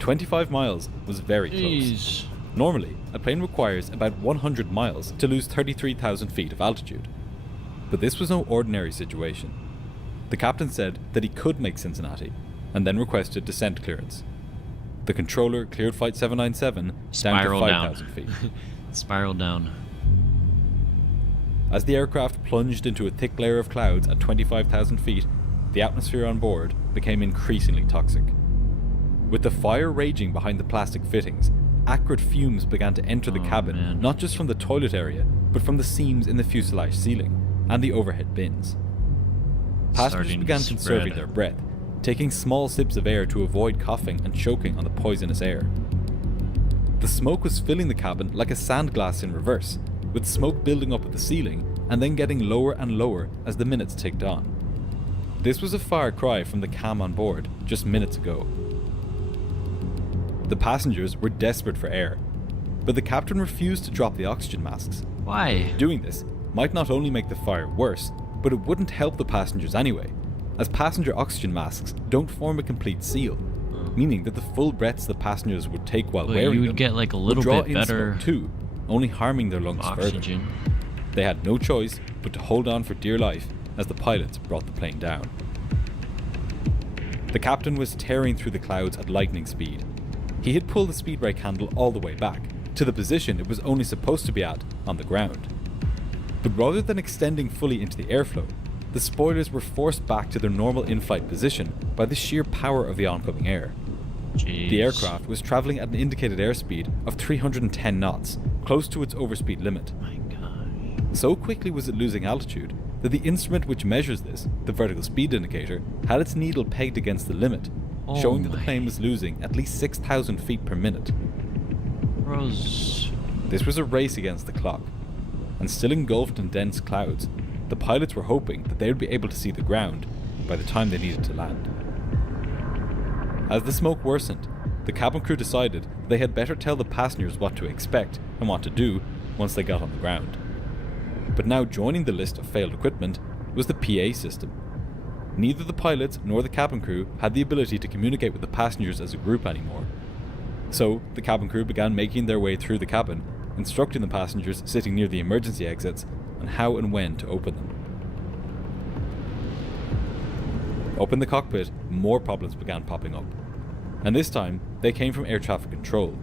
25 miles was very close. Normally, a plane requires about 100 miles to lose 33,000 feet of altitude. But this was no ordinary situation. The captain said that he could make Cincinnati, and then requested descent clearance. The controller cleared Flight 797 down to 5,000 feet. Spiral down. As the aircraft plunged into a thick layer of clouds at 25,000 feet, the atmosphere on board became increasingly toxic. With the fire raging behind the plastic fittings, acrid fumes began to enter the cabin, not just from the toilet area, but from the seams in the fuselage ceiling and the overhead bins. Passengers began conserving their breath, taking small sips of air to avoid coughing and choking on the poisonous air. The smoke was filling the cabin like a sand glass in reverse, with smoke building up at the ceiling and then getting lower and lower as the minutes ticked on. This was a far cry from the calm on board just minutes ago. The passengers were desperate for air, but the captain refused to drop the oxygen masks. Why? Doing this might not only make the fire worse, but it wouldn't help the passengers anyway, as passenger oxygen masks don't form a complete seal, meaning that the full breaths the passengers would take while wearing you them get like a little would draw bit in better smoke too, only harming their lungs oxygen. further. They had no choice but to hold on for dear life as the pilots brought the plane down. The captain was tearing through the clouds at lightning speed. He had pulled the speed brake handle all the way back, to the position it was only supposed to be at on the ground. But rather than extending fully into the airflow, the spoilers were forced back to their normal in-flight position by the sheer power of the oncoming air. Jeez. The aircraft was travelling at an indicated airspeed of 310 knots, close to its overspeed limit. My gosh. So quickly was it losing altitude that the instrument which measures this, the vertical speed indicator, had its needle pegged against the limit, showing that the plane was losing at least 6,000 feet per minute. Rose. This was a race against the clock, and still engulfed in dense clouds, the pilots were hoping that they would be able to see the ground by the time they needed to land. As the smoke worsened, the cabin crew decided they had better tell the passengers what to expect and what to do once they got on the ground. But now joining the list of failed equipment was the PA system. Neither the pilots nor the cabin crew had the ability to communicate with the passengers as a group anymore. So the cabin crew began making their way through the cabin, instructing the passengers sitting near the emergency exits on how and when to open them. Up in the cockpit, more problems began popping up, and this time they came from air traffic control.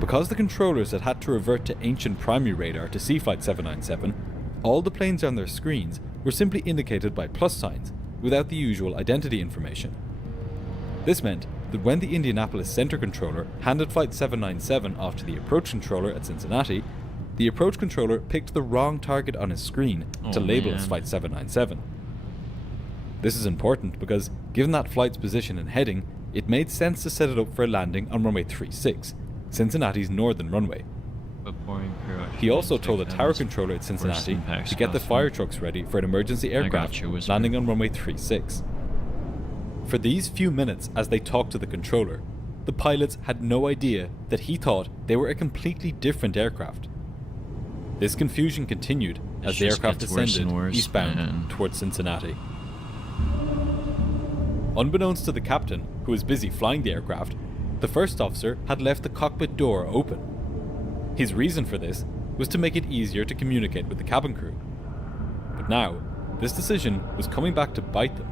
Because the controllers had to revert to ancient primary radar to see Flight 797, all the planes on their screens were simply indicated by plus signs without the usual identity information. This meant that when the Indianapolis Center controller handed Flight 797 off to the approach controller at Cincinnati, the approach controller picked the wrong target on his screen to label as Flight 797. This is important because, given that flight's position and heading, it made sense to set it up for a landing on runway 36, Cincinnati's northern runway. He also told the tower controller at Cincinnati to get the fire trucks ready for an emergency aircraft landing on runway 36. For these few minutes as they talked to the controller, the pilots had no idea that he thought they were a completely different aircraft. This confusion continued as the aircraft descended eastbound towards Cincinnati. Unbeknownst to the captain, who was busy flying the aircraft, the first officer had left the cockpit door open. His reason for this was to make it easier to communicate with the cabin crew. But now, this decision was coming back to bite them.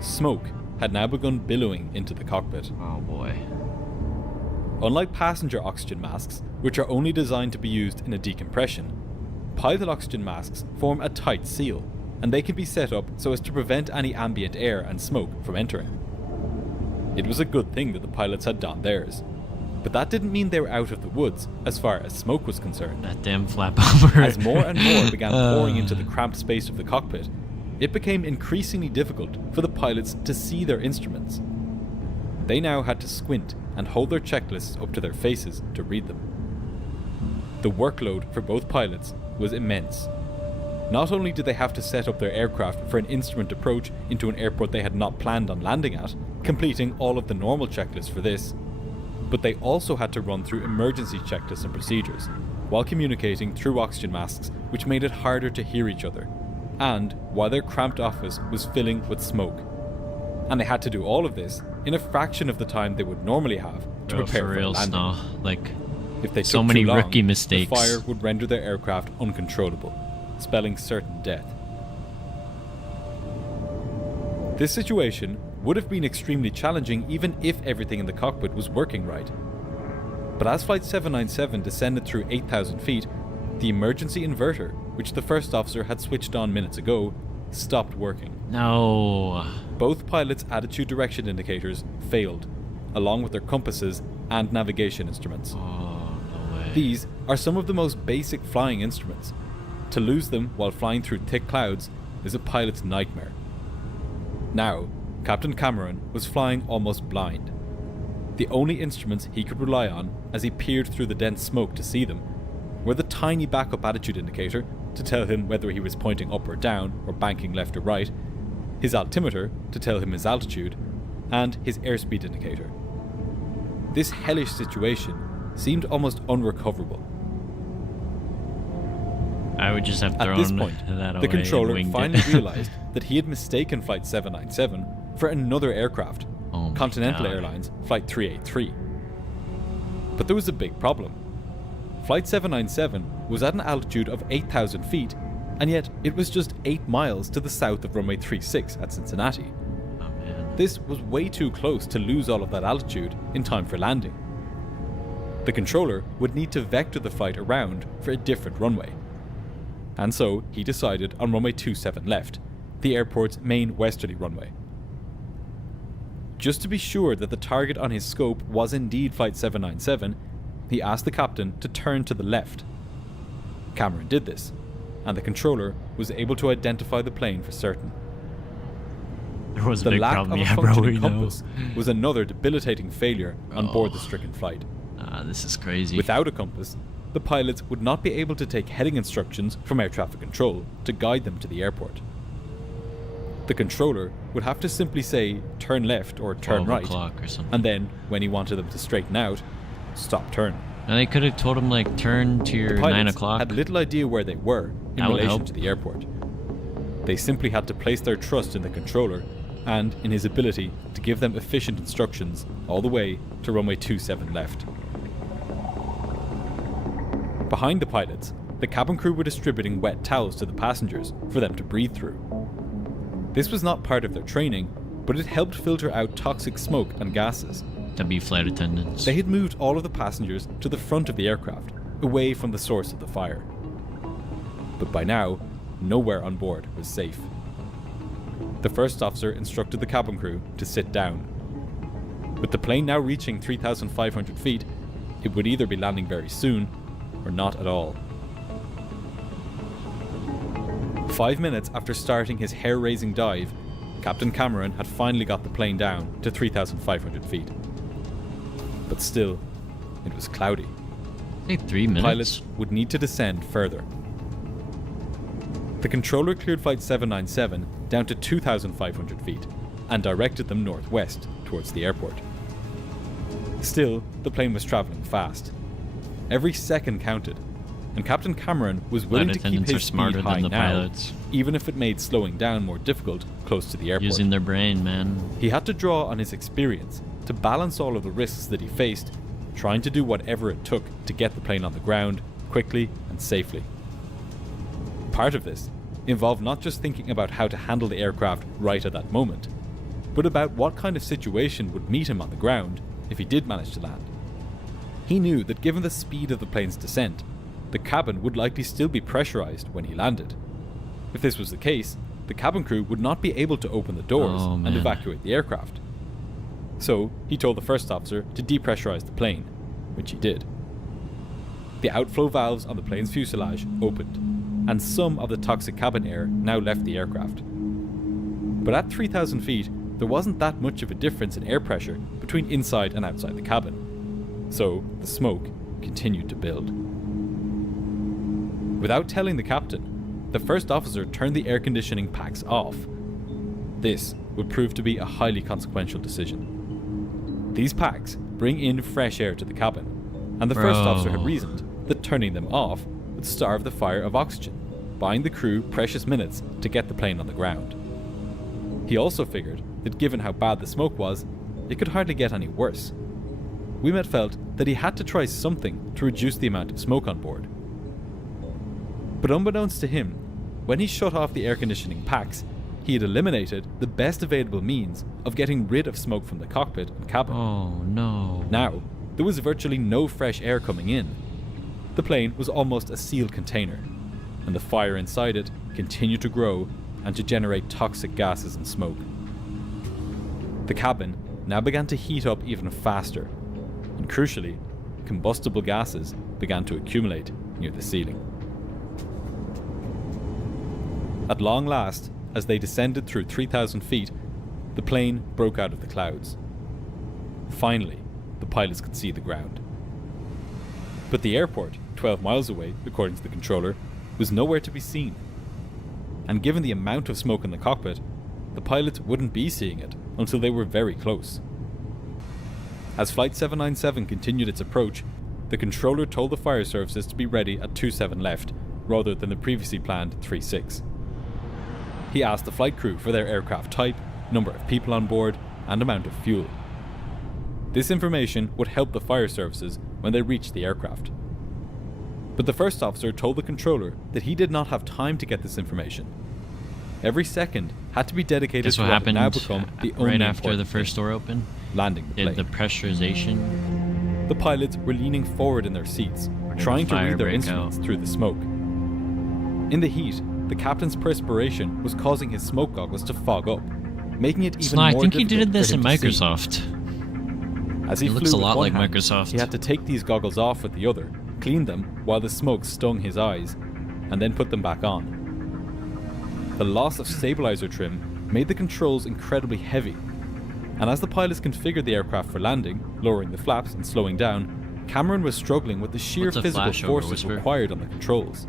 Smoke had now begun billowing into the cockpit. Oh boy. Unlike passenger oxygen masks, which are only designed to be used in a decompression, pilot oxygen masks form a tight seal, and they can be set up so as to prevent any ambient air and smoke from entering. It was a good thing that the pilots had donned theirs, but that didn't mean they were out of the woods as far as smoke was concerned. That damn flap over. As more and more began pouring into the cramped space of the cockpit, it became increasingly difficult for the pilots to see their instruments. They now had to squint and hold their checklists up to their faces to read them. The workload for both pilots was immense. Not only did they have to set up their aircraft for an instrument approach into an airport they had not planned on landing at, completing all of the normal checklists for this, but they also had to run through emergency checklists and procedures, while communicating through oxygen masks, which made it harder to hear each other, and while their cramped office was filling with smoke. And they had to do all of this in a fraction of the time they would normally have to prepare for a landing. No. Like, if they so took many too long, rookie mistakes. The fire would render their aircraft uncontrollable, spelling certain death. This situation would have been extremely challenging even if everything in the cockpit was working right. But as Flight 797 descended through 8,000 feet, the emergency inverter, which the first officer had switched on minutes ago, stopped working. No. Both pilots' attitude direction indicators failed, along with their compasses and navigation instruments. Oh, no way. These are some of the most basic flying instruments. To lose them while flying through thick clouds is a pilot's nightmare. Now, Captain Cameron was flying almost blind. The only instruments he could rely on as he peered through the dense smoke to see them were the tiny backup attitude indicator to tell him whether he was pointing up or down or banking left or right, his altimeter to tell him his altitude, and his airspeed indicator. This hellish situation seemed almost unrecoverable. I would just have thrown At this point, that away the controller and winged finally it. realized that he had mistaken Flight 797 for another aircraft, Oh my Continental God. Airlines Flight 383. But there was a big problem. Flight 797 was at an altitude of 8,000 feet, and yet it was just 8 miles to the south of runway 36 at Cincinnati. Oh, man. This was way too close to lose all of that altitude in time for landing. The controller would need to vector the flight around for a different runway. And so he decided on runway 27 left, the airport's main westerly runway. Just to be sure that the target on his scope was indeed Flight 797, he asked the captain to turn to the left. Cameron did this, and the controller was able to identify the plane for certain. There was a the big lack problem, of yeah, a bro, functioning we know. compass was another debilitating failure on board the stricken flight. This is crazy. Without a compass, the pilots would not be able to take heading instructions from air traffic control to guide them to the airport. The controller would have to simply say turn left or turn 12 right, o'clock or something. and then, when he wanted them to straighten out, stop turn. And they could have told him, like, turn to your The 9 pilots o'clock. had little idea where they were in That would relation help. to the airport. They simply had to place their trust in the controller and in his ability to give them efficient instructions all the way to runway 27 left. Behind the pilots, the cabin crew were distributing wet towels to the passengers for them to breathe through. This was not part of their training, but it helped filter out toxic smoke and gases. To be flight attendants. They had moved all of the passengers to the front of the aircraft, away from the source of the fire. But by now, nowhere on board was safe. The first officer instructed the cabin crew to sit down. With the plane now reaching 3,500 feet, it would either be landing very soon or not at all. 5 minutes after starting his hair-raising dive, Captain Cameron had finally got the plane down to 3,500 feet. But still, it was cloudy. Say 3 minutes. Pilots would need to descend further. The controller cleared Flight 797 down to 2,500 feet and directed them northwest towards the airport. Still, the plane was travelling fast. Every second counted, and Captain Cameron was willing to keep attendants are his speed smarter high than the now, pilots. even if it made slowing down more difficult close to the airport. Using their brain, man. He had to draw on his experience to balance all of the risks that he faced, trying to do whatever it took to get the plane on the ground quickly and safely. Part of this involved not just thinking about how to handle the aircraft right at that moment, but about what kind of situation would meet him on the ground if he did manage to land. He knew that given the speed of the plane's descent, the cabin would likely still be pressurized when he landed. If this was the case, the cabin crew would not be able to open the doors and evacuate the aircraft. So he told the first officer to depressurize the plane, which he did. The outflow valves on the plane's fuselage opened, and some of the toxic cabin air now left the aircraft. But at 3,000 feet, there wasn't that much of a difference in air pressure between inside and outside the cabin, so the smoke continued to build. Without telling the captain, the first officer turned the air conditioning packs off. This would prove to be a highly consequential decision. These packs bring in fresh air to the cabin, and the first officer had reasoned that turning them off would starve the fire of oxygen, buying the crew precious minutes to get the plane on the ground. He also figured that given how bad the smoke was, it could hardly get any worse. Ouimet felt that he had to try something to reduce the amount of smoke on board. But unbeknownst to him, when he shut off the air conditioning packs, he had eliminated the best available means of getting rid of smoke from the cockpit and cabin. Oh no. Now, there was virtually no fresh air coming in. The plane was almost a sealed container, and the fire inside it continued to grow and to generate toxic gases and smoke. The cabin now began to heat up even faster, and crucially, combustible gases began to accumulate near the ceiling. At long last, as they descended through 3,000 feet, the plane broke out of the clouds. Finally, the pilots could see the ground. But the airport, 12 miles away, according to the controller, was nowhere to be seen. And given the amount of smoke in the cockpit, the pilots wouldn't be seeing it until they were very close. As Flight 797 continued its approach, the controller told the fire services to be ready at 27 left, rather than the previously planned 36. He asked the flight crew for their aircraft type, number of people on board, and amount of fuel. This information would help the fire services when they reached the aircraft. But the first officer told the controller that he did not have time to get this information. Every second had to be dedicated to what had now become the only right after the important first door opened. landing the plane. The pressurization The pilots were leaning forward in their seats, trying to read their instruments through the smoke. In the heat, the captain's perspiration was causing his smoke goggles to fog up, making it even more difficult. I think he did this for in him to Microsoft. See. As he looks flew a lot with like one hand, Microsoft. he had to take these goggles off with the other, clean them while the smoke stung his eyes, and then put them back on. The loss of stabilizer trim made the controls incredibly heavy, and as the pilots configured the aircraft for landing, lowering the flaps and slowing down, Cameron was struggling with the sheer physical forces required on the controls.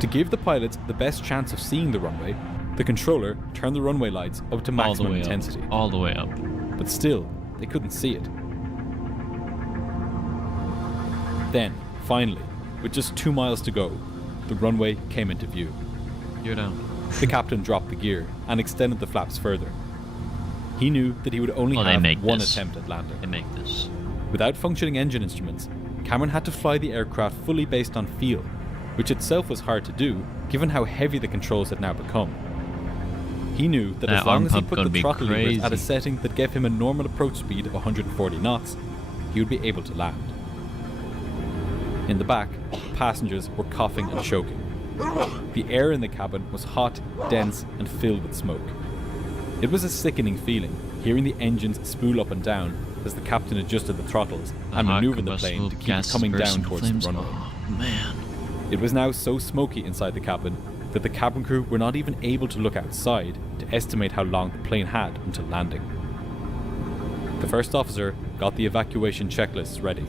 To give the pilots the best chance of seeing the runway, the controller turned the runway lights up to maximum intensity. All the way up. But still, they couldn't see it. Then, finally, with just 2 miles to go, the runway came into view. You're down. The captain dropped the gear and extended the flaps further. He knew that he would only have one attempt at landing. They make this. Without functioning engine instruments, Cameron had to fly the aircraft fully based on feel, which itself was hard to do given how heavy the controls had now become. He knew that as long as he put the throttle levers at a setting that gave him a normal approach speed of 140 knots, he would be able to land. In the back, passengers were coughing and choking. The air in the cabin was hot, dense, and filled with smoke. It was a sickening feeling, hearing the engines spool up and down as the captain adjusted the throttles and maneuvered the plane to keep it coming down towards the runway. Oh, man. It was now so smoky inside the cabin that the cabin crew were not even able to look outside to estimate how long the plane had until landing. The first officer got the evacuation checklists ready.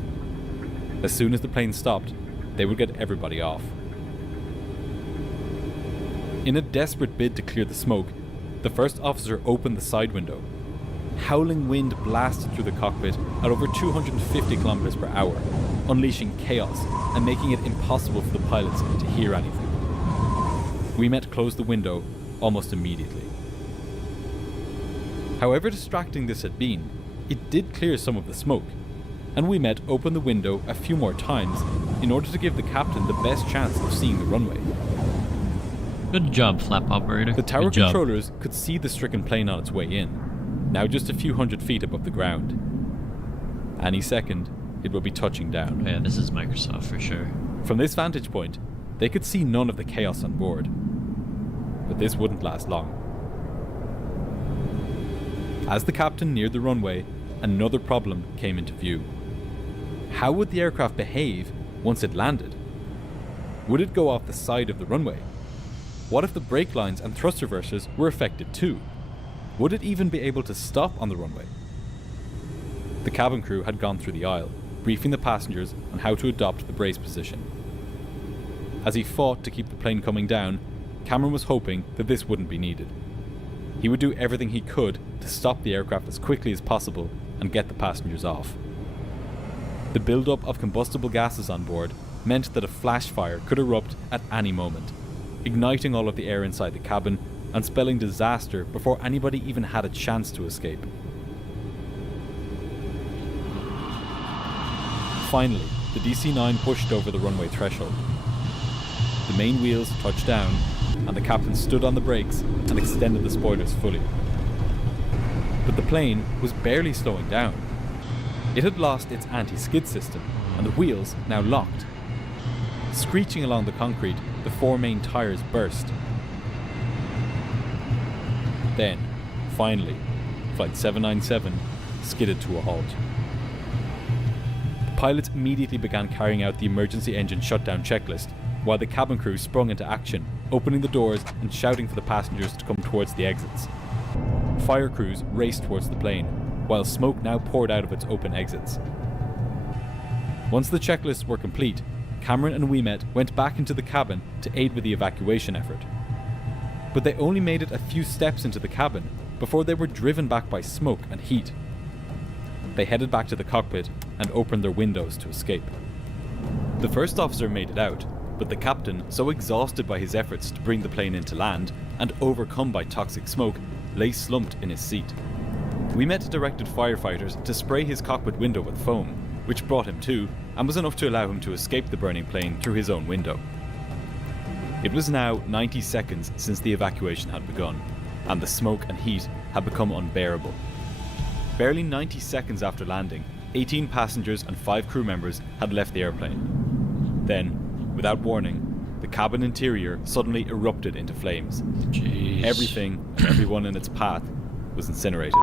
As soon as the plane stopped, they would get everybody off. In a desperate bid to clear the smoke, the first officer opened the side window. Howling wind blasted through the cockpit at over 250 kilometers per hour, unleashing chaos and making it impossible for the pilots to hear anything. Ouimet closed the window almost immediately. However distracting this had been, it did clear some of the smoke, and Ouimet opened the window a few more times in order to give the captain the best chance of seeing the runway. Good job, flap operator. The tower controllers could see the stricken plane on its way in, now just a few hundred feet above the ground. Any second, it will be touching down. Yeah, this is Microsoft for sure. From this vantage point, they could see none of the chaos on board. But this wouldn't last long. As the captain neared the runway, another problem came into view. How would the aircraft behave once it landed? Would it go off the side of the runway? What if the brake lines and thrust reversers were affected too? Would it even be able to stop on the runway? The cabin crew had gone through the aisle, briefing the passengers on how to adopt the brace position. As he fought to keep the plane coming down, Cameron was hoping that this wouldn't be needed. He would do everything he could to stop the aircraft as quickly as possible and get the passengers off. The build-up of combustible gases on board meant that a flash fire could erupt at any moment, igniting all of the air inside the cabin and spelling disaster before anybody even had a chance to escape. Finally, the DC-9 pushed over the runway threshold. The main wheels touched down, and the captain stood on the brakes and extended the spoilers fully. But the plane was barely slowing down. It had lost its anti-skid system, and the wheels now locked. Screeching along the concrete, the four main tires burst. Then, finally, Flight 797 skidded to a halt. The pilots immediately began carrying out the emergency engine shutdown checklist, while the cabin crew sprung into action, opening the doors and shouting for the passengers to come towards the exits. Fire crews raced towards the plane, while smoke now poured out of its open exits. Once the checklists were complete, Cameron and Ouimet went back into the cabin to aid with the evacuation effort. But they only made it a few steps into the cabin before they were driven back by smoke and heat. They headed back to the cockpit and opened their windows to escape. The first officer made it out, but the captain, so exhausted by his efforts to bring the plane into land and overcome by toxic smoke, lay slumped in his seat. Ouimet directed firefighters to spray his cockpit window with foam, which brought him to, and was enough to allow him to escape the burning plane through his own window. It was now 90 seconds since the evacuation had begun, and the smoke and heat had become unbearable. Barely 90 seconds after landing, 18 passengers and 5 crew members had left the airplane. Then, without warning, the cabin interior suddenly erupted into flames. Jeez. Everything and everyone in its path was incinerated.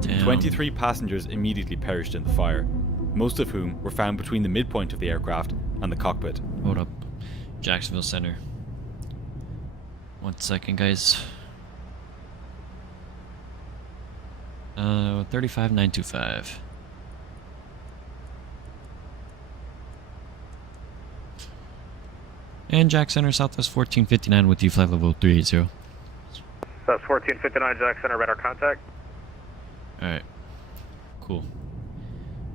Damn. 23 passengers immediately perished in the fire, most of whom were found between the midpoint of the aircraft and the cockpit. Hold up. Jacksonville Center. 1 second, guys. 35925. And Jack Center, Southwest 1459 with you, flight level 380. That's 1459 Jack Center, radar contact. Alright. Cool.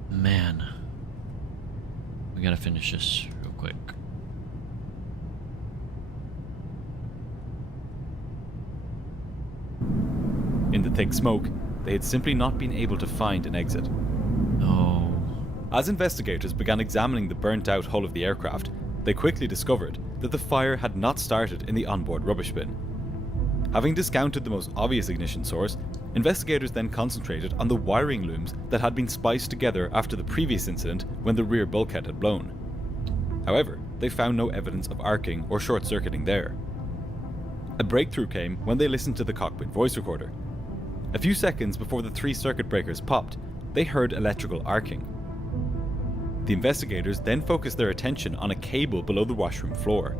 Man. We gotta finish this real quick. In the thick smoke, they had simply not been able to find an exit. No. As investigators began examining the burnt-out hull of the aircraft, they quickly discovered that the fire had not started in the onboard rubbish bin. Having discounted the most obvious ignition source, investigators then concentrated on the wiring looms that had been spliced together after the previous incident when the rear bulkhead had blown. However, they found no evidence of arcing or short-circuiting there. A breakthrough came when they listened to the cockpit voice recorder. A few seconds before the 3 circuit breakers popped, they heard electrical arcing. The investigators then focused their attention on a cable below the washroom floor.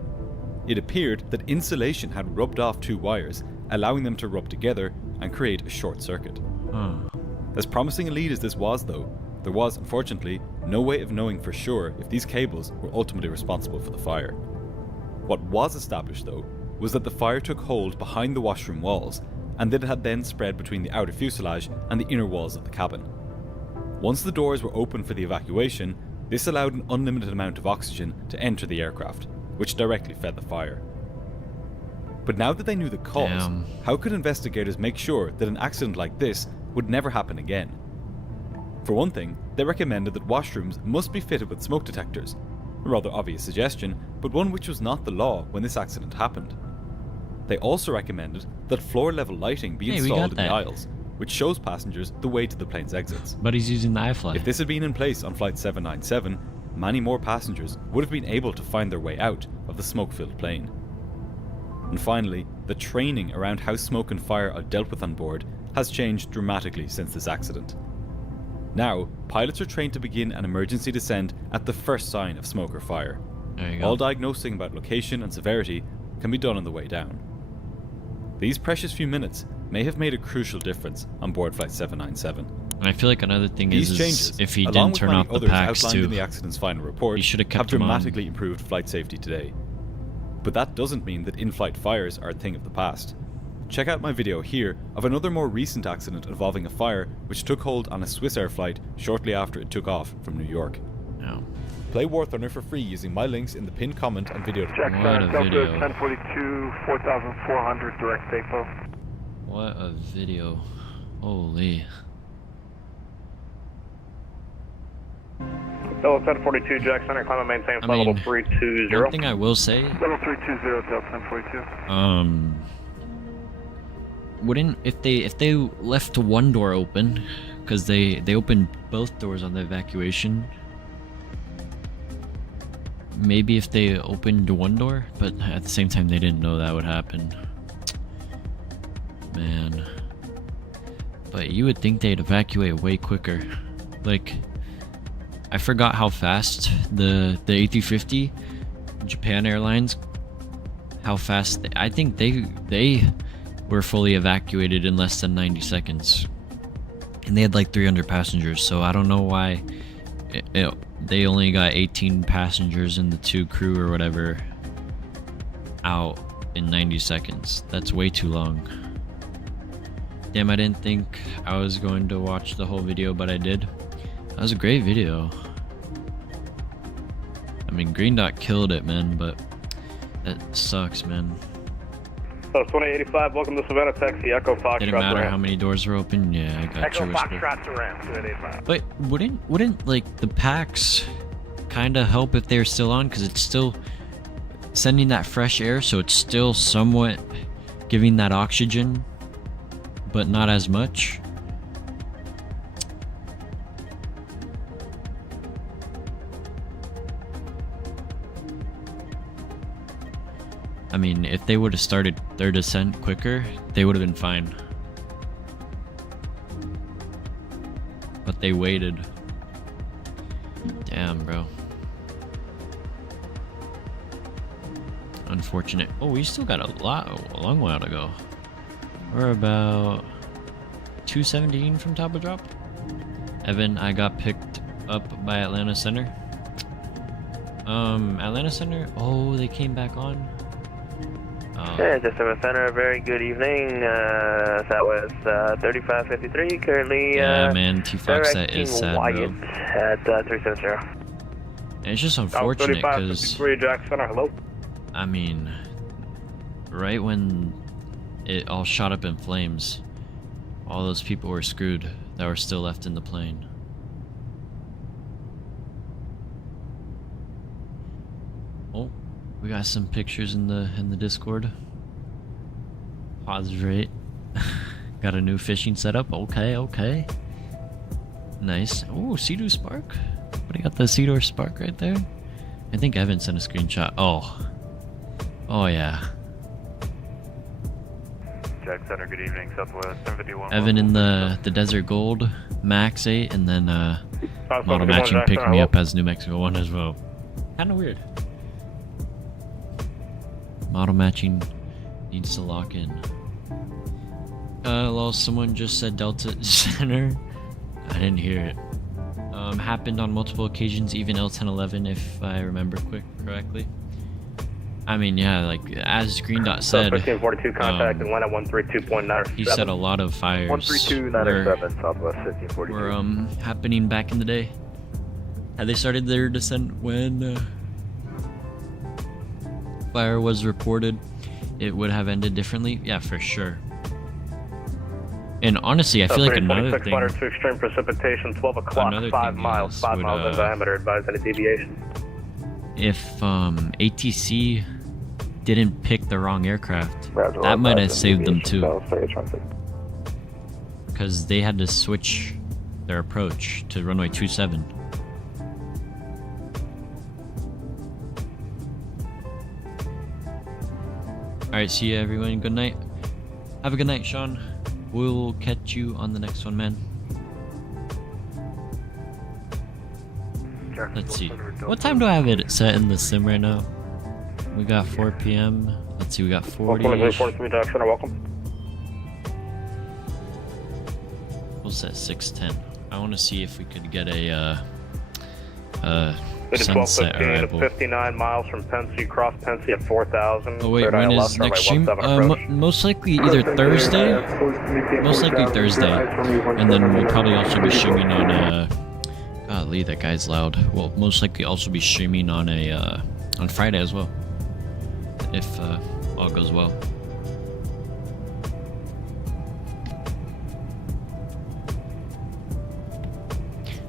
It appeared that insulation had rubbed off 2 wires, allowing them to rub together and create a short circuit. As promising a lead as this was, though, there was, unfortunately, no way of knowing for sure if these cables were ultimately responsible for the fire. What was established, though, was that the fire took hold behind the washroom walls, and that it had then spread between the outer fuselage and the inner walls of the cabin. Once the doors were open for the evacuation, this allowed an unlimited amount of oxygen to enter the aircraft, which directly fed the fire. But now that they knew the cause, how could investigators make sure that an accident like this would never happen again? For one thing, they recommended that washrooms must be fitted with smoke detectors. A rather obvious suggestion, but one which was not the law when this accident happened. They also recommended that floor-level lighting be installed in the aisles, which shows passengers the way to the plane's exits. But he's using the iFLY. If this had been in place on Flight 797, many more passengers would have been able to find their way out of the smoke-filled plane. And finally, the training around how smoke and fire are dealt with on board has changed dramatically since this accident. Now, pilots are trained to begin an emergency descent at the first sign of smoke or fire. There you go. All diagnosing about location and severity can be done on the way down. These precious few minutes may have made a crucial difference on board Flight 797. And I feel like another thing These is changes, if he along didn't with turn many off the others packs outlined too, in the accident's final report, he should have have kept them on. dramatically improved flight safety today. But that doesn't mean that in-flight fires are a thing of the past. Check out my video here of another more recent accident involving a fire which took hold on a Swiss Air flight shortly after it took off from New York. No. Play War Thunder for free using my links in the pinned comment and video Jack What a video. 1042, 4400 direct depot. What a video. Holy. Level 1042 Jack Center, climb and maintain flight level 320. One thing I will say, Level 320, Delta 1042. wouldn't if they left one door open, because they opened both doors on the evacuation. Maybe if they opened one door, but at the same time they didn't know that would happen. Man. But you would think they'd evacuate way quicker. Like, I forgot how fast the A350 Japan Airlines, how fast I think they were fully evacuated in less than 90 seconds. And they had like 300 passengers, so I don't know why they only got 18 passengers and the 2 crew or whatever out in 90 seconds. That's way too long. Damn, I didn't think I was going to watch the whole video, but I did. That was a great video. I mean, Green Dot killed it, man, but that sucks, man. So 2085, welcome to Savannah, Taxi, Echo Foxtrot. Didn't matter how many doors were open. Yeah, I got Echo you. Whisper. Foxtrot to ramp, 2085. But wouldn't like the packs kind of help if they're still on, because it's still sending that fresh air, so it's still somewhat giving that oxygen, but not as much. I mean, if they would have started their descent quicker, they would have been fine. But they waited. Damn, bro. Unfortunate. Oh, we still got a long while to go. We're about 217 from top of drop. Evan, I got picked up by Atlanta Center. Atlanta Center. Oh, they came back on. Yeah, just a center. Very good evening. Southwest 3553. Currently, yeah, man. T-Fox, that is sad, Wyatt bro. at 370. And it's just unfortunate because, Jack Center, hello. I mean, right when it all shot up in flames, all those people were screwed that were still left in the plane. Oh, we got some pictures in the Discord. Pause rate. Got a new fishing setup. Okay, okay. Nice. Oh, Sea-Doo Spark. What do you got? The Sea-Doo Spark right there. I think Evan sent a screenshot. Oh. Oh yeah. Jack Center, good evening, Southwest 751. Evan in the Desert Gold Max 8, and then Model Matching picked me up as New Mexico 1 as well. Kinda weird. Model Matching needs to lock in. Well, someone just said Delta Center. I didn't hear it. Happened on multiple occasions, even L1011 if I remember correctly. I mean, yeah, like as Green Dot said, 1542 contact Atlanta 132.9. he said a lot of fires 132.907 Southwest 1542 were happening back in the day. Had they started their descent when fire was reported, it would have ended differently. Yeah, for sure. And honestly, I feel like another thing. To extreme precipitation, 12 o'clock, 5 miles, 5 miles in diameter. Advise any deviation. If ATC didn't pick the wrong aircraft, that might have saved them too. Because they had to switch their approach to runway 27. Alright, see you everyone. Good night. Have a good night, Sean. We'll catch you on the next one, man. Let's see. What time do I have it set in the sim right now? We got 4 p.m. Let's see, we got 40. Welcome. We'll set 6:10. I want to see if we could get a sunset arrival. 59 miles from Pensy, cross Pensy at 4,000. Oh wait, when is next stream? Most likely either Thursday. Most likely Thursday, and then we'll probably also be streaming on golly, that guy's loud. We'll most likely also be streaming on on Friday as well, if all goes well.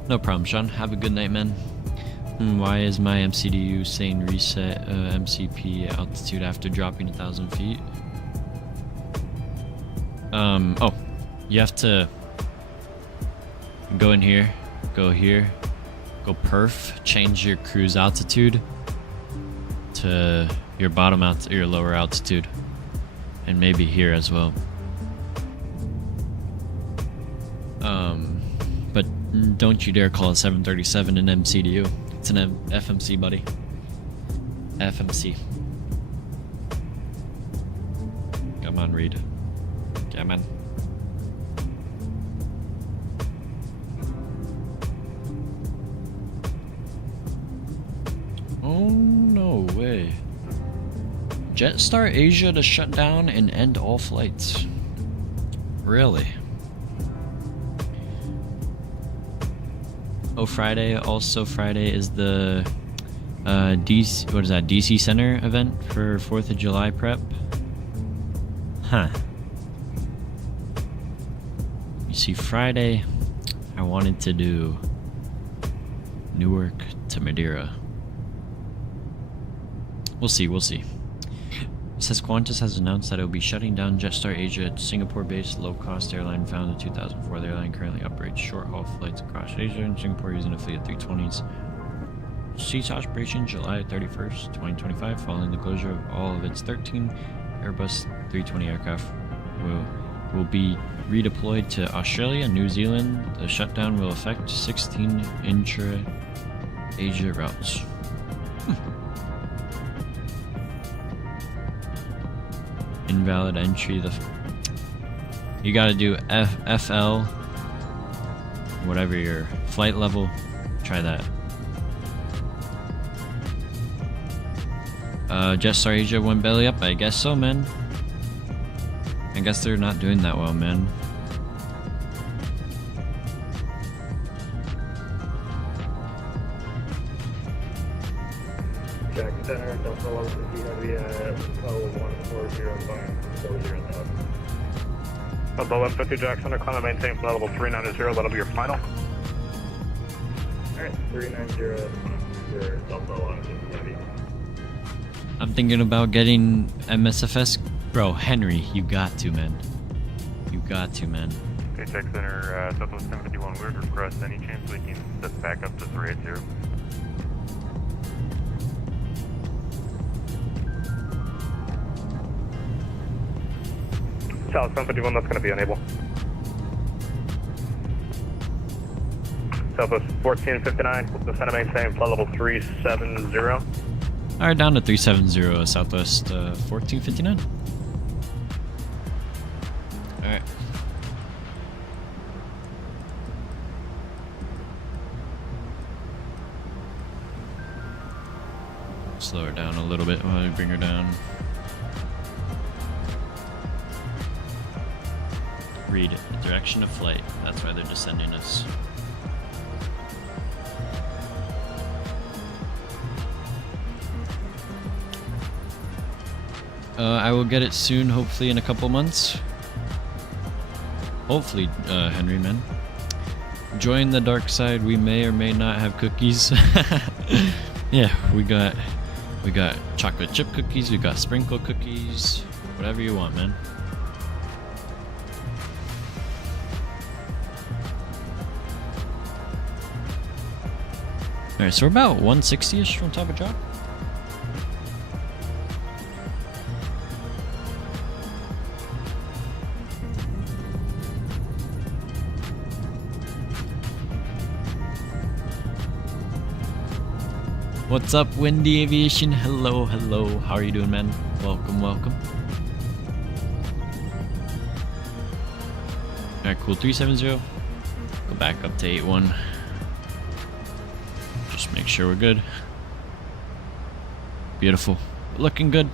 No problem, Sean. Have a good night, man. Why is my MCDU saying reset MCP altitude after dropping 1,000 feet? Oh, you have to go in here, go here, go perf, change your cruise altitude to your bottom your lower altitude, and maybe here as well. But don't you dare call a 737 an MCDU. It's an FMC, buddy. FMC. Come on, Reed. Come on. Oh, no way. Jetstar Asia to shut down and end all flights. Really? Oh, Friday. Also, Friday is the DC. What is that? DC Center event for 4th of July prep. Huh. You see, Friday, I wanted to do Newark to Madeira. We'll see. We'll see. It says Qantas has announced that it will be shutting down Jetstar Asia, Singapore-based low-cost airline founded in 2004. The airline currently operates short-haul flights across Asia and Singapore using a fleet of 320s. cease operation July 31st, 2025, following the closure of all of its 13 Airbus 320 aircraft will be redeployed to Australia and New Zealand. The shutdown will affect 16 intra-Asia routes. Invalid entry. You gotta do FL, whatever your flight level. Try that. Jetstar Asia went belly up. I guess so, man. I guess they're not doing that well, man. Jack Center, Delta 1150 Heavy at 140.40 now. Delta 1150 Jack Center, climb and maintain flight level 390, that'll be your final. Alright, 390 for Delta 1150 Heavy. I'm thinking about getting MSFS. Bro, Henry, you got to, man. You got to, man. Okay, Jack Center, Southwest 1051 weird request. Any chance we can set back up to 380? South 751, that's going to be unable. Southwest 1459, descend and maintain flight level 370. Alright, down to 370 Southwest 1459. Alright. Slow her down a little bit while we bring her down. Read it. Direction of flight. That's why they're just sending us. I will get it soon, hopefully in a couple months. Hopefully, Henry, man. Join the dark side. We may or may not have cookies. Yeah, we got chocolate chip cookies. We got sprinkle cookies. Whatever you want, man. Alright, so we're about 160-ish from top of drop. What's up, Windy Aviation? Hello, hello. How are you doing, man? Welcome, welcome. Alright, cool. 370. Go back up to 81. Just make sure we're good. Beautiful. Looking good.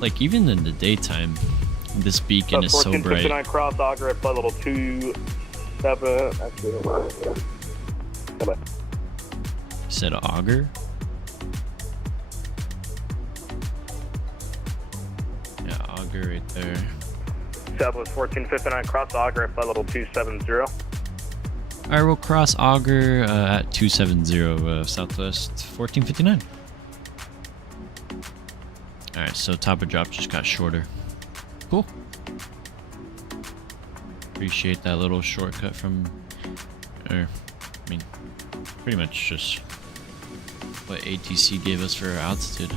Like, even in the daytime, this beacon is so bright. 1459 cross auger at flight level 27. Actually, come on. You said auger? Yeah, auger right there. Southwest 1459 cross auger at flight level 270. Alright, we'll cross auger at 270 Southwest 1459. Alright, so top of drop just got shorter. Cool. Appreciate that little shortcut from, I mean, pretty much just what ATC gave us for our altitude.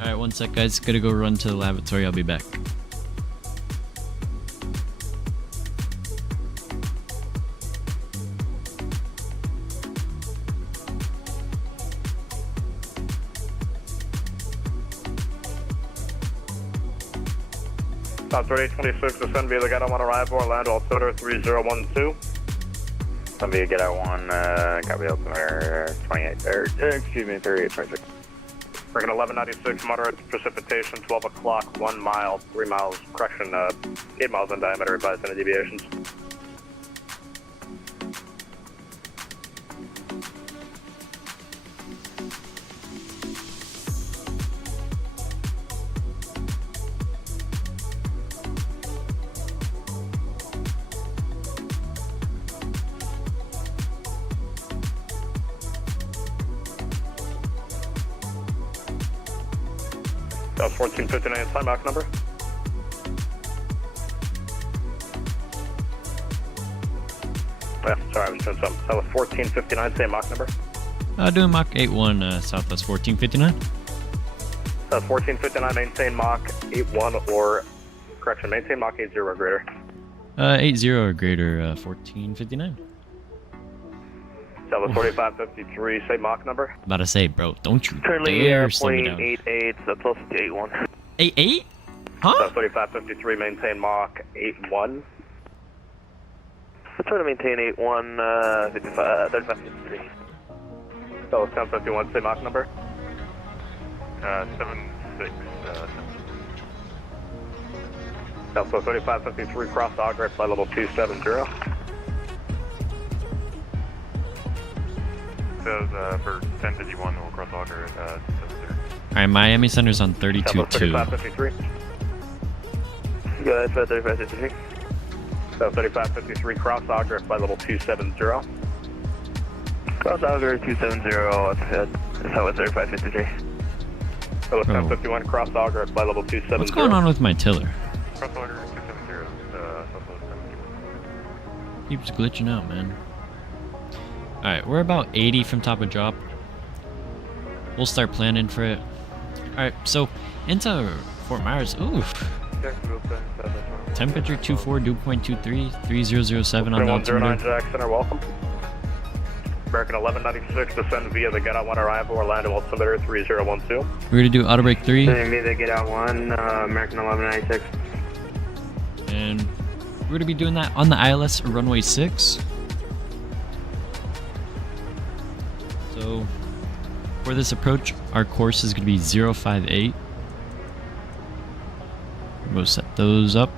Alright, one sec, guys. Gotta go run to the lavatory. I'll be back. Top 3826, descend via the Get Out 1 arrival, Orlando, altimeter 3012. Descend via Get Out 1, copy altimeter 3826. Breaking 1196, moderate precipitation, 12 o'clock, 1 mile, 3 miles, correction, 8 miles in diameter, advised any deviations. That was 1459, sign Mach number. Yeah, sorry, I was doing something. That was 1459, same Mach number. Doing Mach 81, Southwest 1459. That's 1459, maintain Mach 81 or, correction, maintain Mach 80 or greater. 80 or greater, 1459. That was 4553, same Mach number. About to say, bro, don't you Currently dare slow me airplane down. 88, so close to 81. 88? Huh? That's 4553, maintain Mach 81. We're trying to maintain 81, 3553. That was 1051, same Mach number. 76. That was 3553, cross auger, flight level 270. Says for 1051, we'll cross auger at 270. Alright, Miami Center's on 32.2. 3553. Go ahead for 3553. So 3553, cross auger, flight level 270. Cross auger 270, that's how it's 3553. That was 1051, cross auger, flight level 270. What's going on with my tiller? Cross auger 270, Keeps glitching out, man. Alright, we're about 80 from top of drop. We'll start planning for it. Alright, so into Fort Myers. Oof. Temperature 24, dew point 23, 3007 on the 109 altimeter. Jack Center, welcome. American 1196, descend via the Get Out 1 arrival, Orlando altimeter 3012. We're gonna do auto break 3. Via the Get Out 1, American 1196. And we're gonna be doing that on the ILS runway 6. So for this approach, our course is gonna be 058. We'll set those up.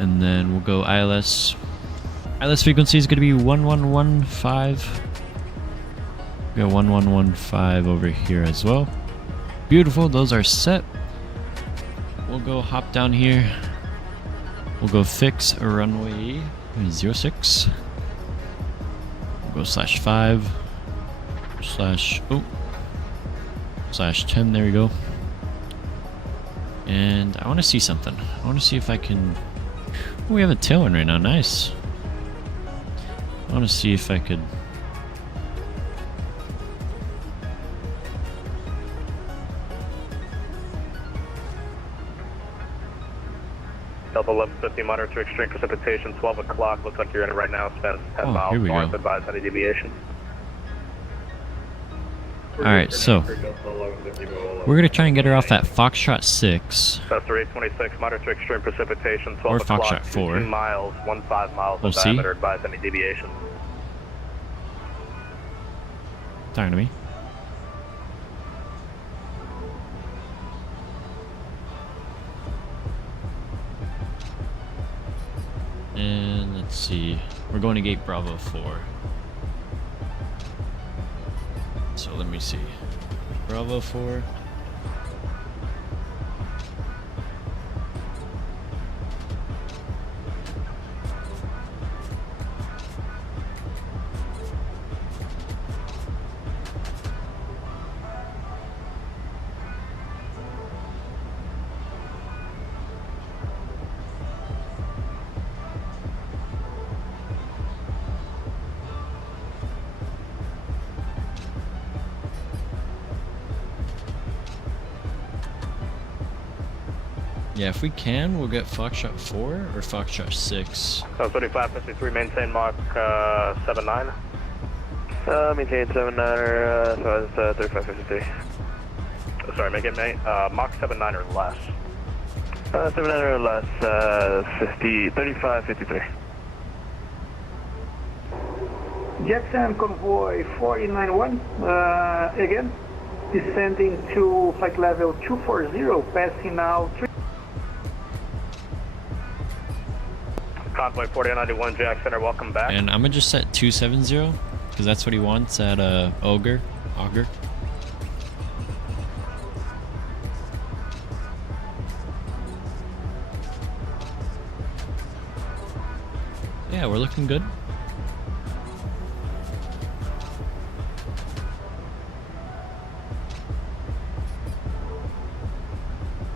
And then we'll go ILS. ILS frequency is going to be 1115. We got 1115 over here as well. Beautiful, those are set. We'll go hop down here. We'll go fix a runway 06. We'll go /5 /10. There we go. And I want to see something. I want to see if I can. Oh, we have a tailwind right now. Nice. I want to see if I could. Delta 1150, monitor extreme precipitation, 12 o'clock. Looks like you're in it right now. Spend 10 Oh, miles here we north. go. Advise any deviation. Alright, so we're going to try and get her off at Foxtrot 6. That's 826, monitor extreme precipitation, 12 Or o'clock. Foxtrot 4. 2 miles, 15 miles We'll in see. diameter. Advise any deviation. Talking to me. And let's see. We're going to gate Bravo 4. So let me see. Bravo 4. Yeah, if we can, we'll get Foxtrot 4 or Foxtrot 6. 3553, maintain Mach 79. Maintain 79 or, so it's 3553. Sorry, make it Mach 79 or less. 79 or less, 3553. Jackson Convoy 491, again, descending to flight level 240, passing now 3. Convoy 4091, Jack Center, welcome back. And I'm gonna just set 270 because that's what he wants at Auger. Yeah, we're looking good.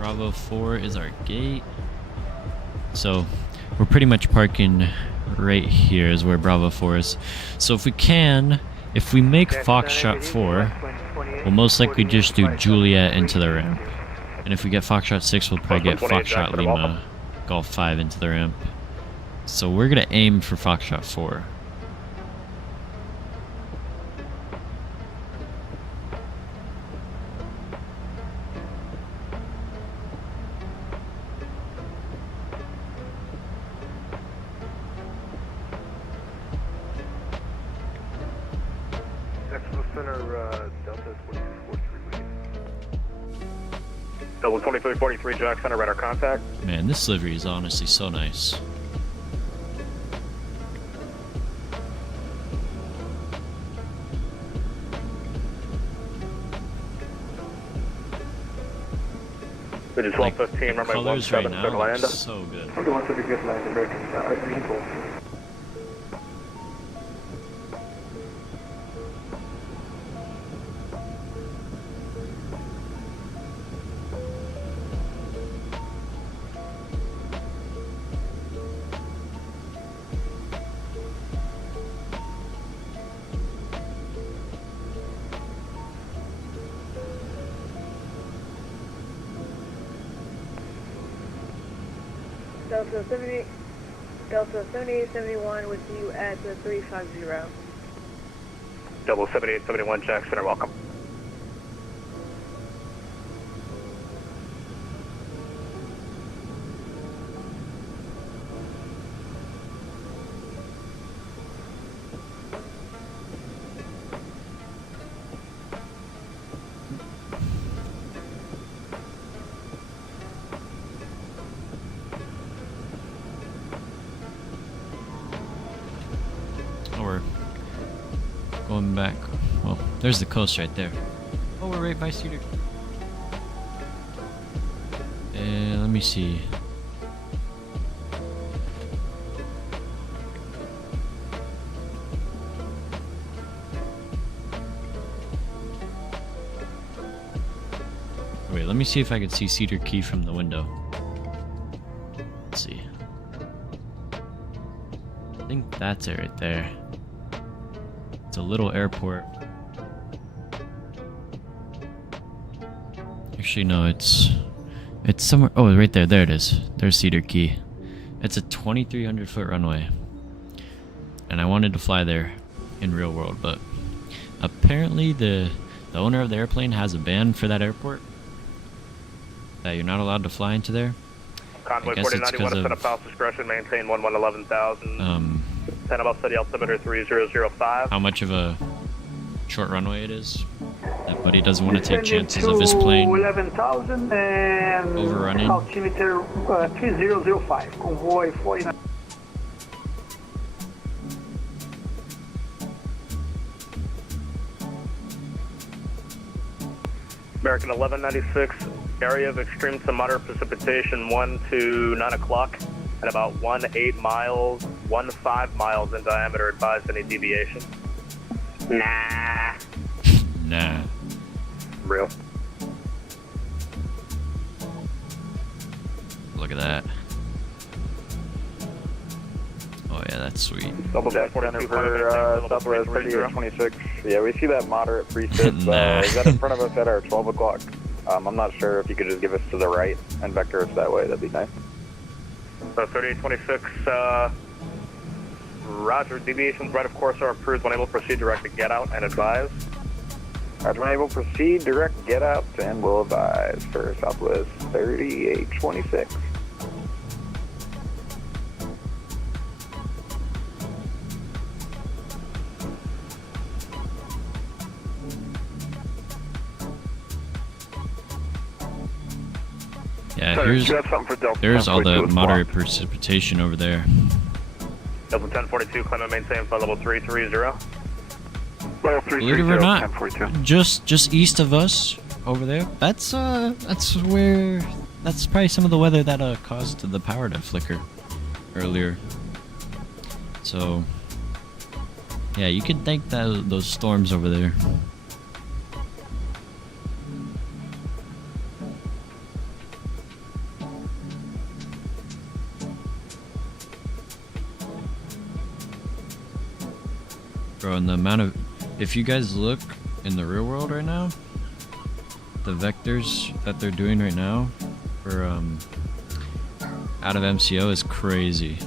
Bravo 4 is our gate. So we're pretty much parking right here is where Bravo 4 is. So if we make Foxtrot 4, we'll most likely just do Juliet into the ramp. And if we get Foxtrot 6, we'll probably get Foxtrot Lima Golf 5 into the ramp. So we're gonna aim for Foxtrot 4. Double 2343 Jack Center, radar contact. Man, this livery is honestly so nice. It is 1215, runway Colors right 17, now clear to land. look so good. Only wants to be good land, American people. Delta 7871 with you at the 350. Double 7871 Jack Center, welcome. We're going back. Well, there's the coast right there. Oh, we're right by Cedar. And let me see. Wait, let me see if I can see Cedar Key from the window. Let's see. I think that's it right there. It's a little airport. Actually, no, it's somewhere. Oh, right there. There it is. There's Cedar Key. It's a 2,300 foot runway. And I wanted to fly there in real world, but apparently the owner of the airplane has a ban for that airport. That you're not allowed to fly into there. Convoy 4091 to set up house discretion, maintain 11,000. 10 above steady altimeter 3005. How much of a short runway it is? That buddy doesn't want to take chances of his plane 11,000 and overrunning. Altimeter 3005. Convoy 49. American 1196, area of extreme to moderate precipitation 1 to 9 o'clock at about 1.8 miles, 1.5 miles in diameter. Advise any deviation. Nah. Nah. Real. Look at that. Oh yeah, that's sweet. Double Jack Center for Southwest 3826. Yeah, we see that moderate precip. Nah. Is that in front of us at our 12 o'clock? I'm not sure if you could just give us to the right and vector us that way. That'd be nice. 3826, roger. Deviations right of course are approved. When able, proceed direct to get out and advise. Roger, when able, proceed direct get out and we'll advise for Southwest 3826. Yeah, there's all the moderate precipitation over there. Delta 1042, claim and maintain flight level 330. Believe it or not, just east of us over there, that's probably some of the weather that caused the power to flicker earlier. So yeah, you could thank those storms over there. Bro, and the amount of... If you guys look in the real world right now, the vectors that they're doing right now for out of MCO is crazy.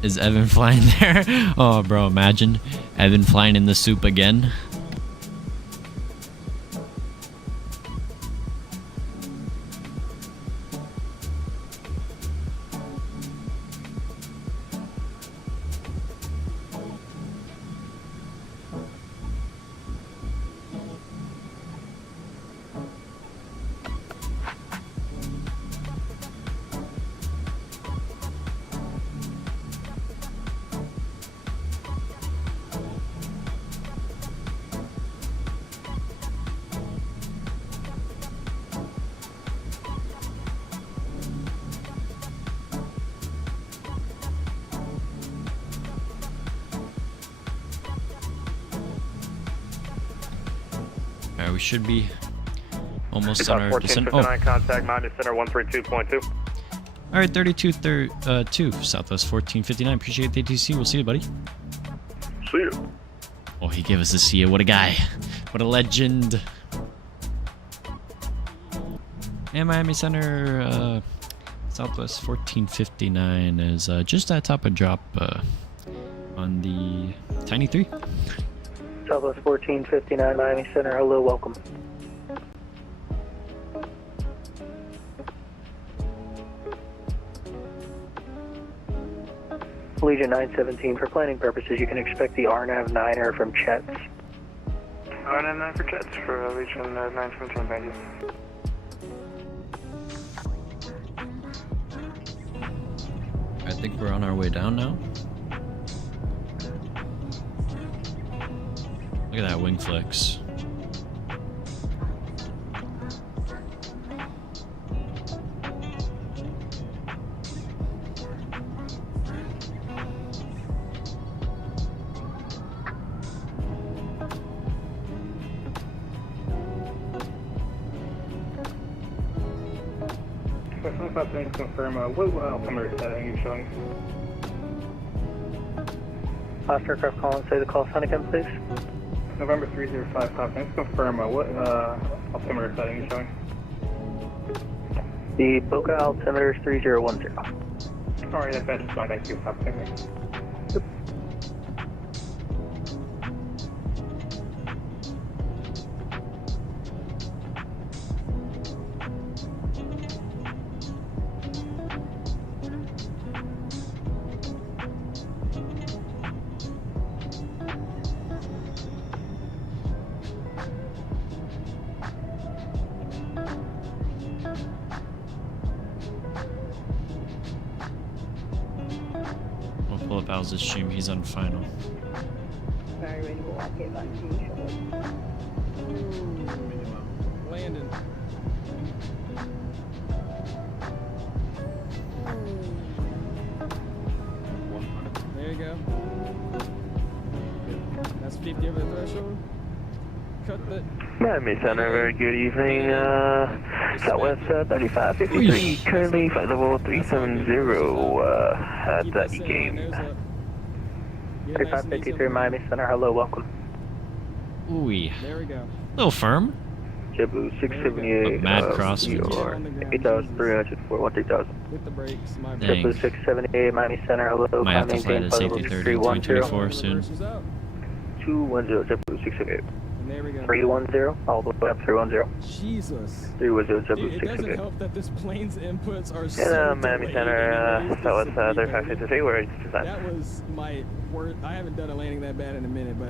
Is Evan flying there? Oh, bro, imagine Evan flying in the soup again. Alright, we should be almost on our descent. Oh, contact Miami Center 132.2. alright, 32 Southwest 1459. Appreciate the ATC. We'll see you, buddy. See you. Oh, he gave us a see you. What a guy. What a legend. And Miami Center, Southwest 1459 is just at top of drop on the Tiny 3. Southwest 1459 Miami Center, hello, welcome. Legion 917, for planning purposes, you can expect the RNAV 9er from Chet's. RNAV 9 for Chet's for Legion 917, thank you. I think we're on our way down now. Look at that wing flex. Confirm what altimeter setting you're showing. Last aircraft calling, say the call sign again, please. November 305 confidence. Confirm what altimeter setting you're showing. The Boca altimeter is 3010. Alright, that's fine. Thank you. Yep. Pull up Al's stream, he's on final. Sorry, ready to walk it back to you shortly. Landon. There you go. That's 50 over the threshold. Cut the... Miami Center, very good evening. Southwest 3553, currently flight level 370 at the E-game. 3553 Miami Center, hello, welcome. Ooh, there we go. Little firm. JetBlue 678, Mad Crosswind. 8,304, 13,000. With the brakes, my bad. Dang. JetBlue 678 Miami Center, hello, Might have to fly to safety 30, 324 soon. 210, JetBlue 678. And there we go. 310, all the way up 310. Jesus. 310, JetBlue Dude, it doesn't 678. help that this plane's inputs are so Miami delayed Center, and it Southwest is the 3553, where it's designed. That was my worst. I haven't done a landing that bad in a minute, but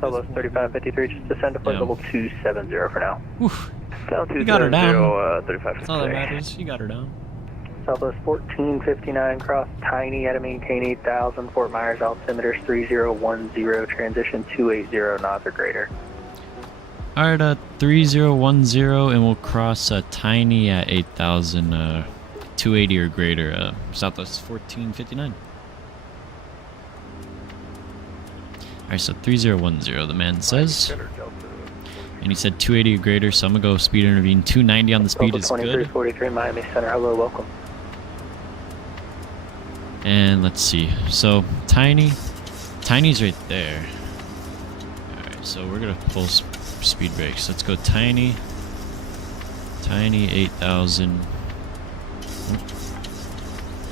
Southwest 3553, just descend to flight level 270 for now. Oof. Down You got her down. 3553. That's all that matters. You got her down. Southwest 1459, cross Tiny, had to maintain 8,000, Fort Myers altimeter 3010, transition 280 knots or greater. Alright, 3010, and we'll cross Tiny at 8,000, 280 or greater, Southwest 1459. Alright, so 3010, the man says. And he said 280 or greater, so I'm gonna go speed intervene. 290 on the speed is good. 2343 Miami Center, hello, welcome. And let's see. So Tiny's right there. Alright, so we're gonna pull speed brakes. Let's go Tiny 8000.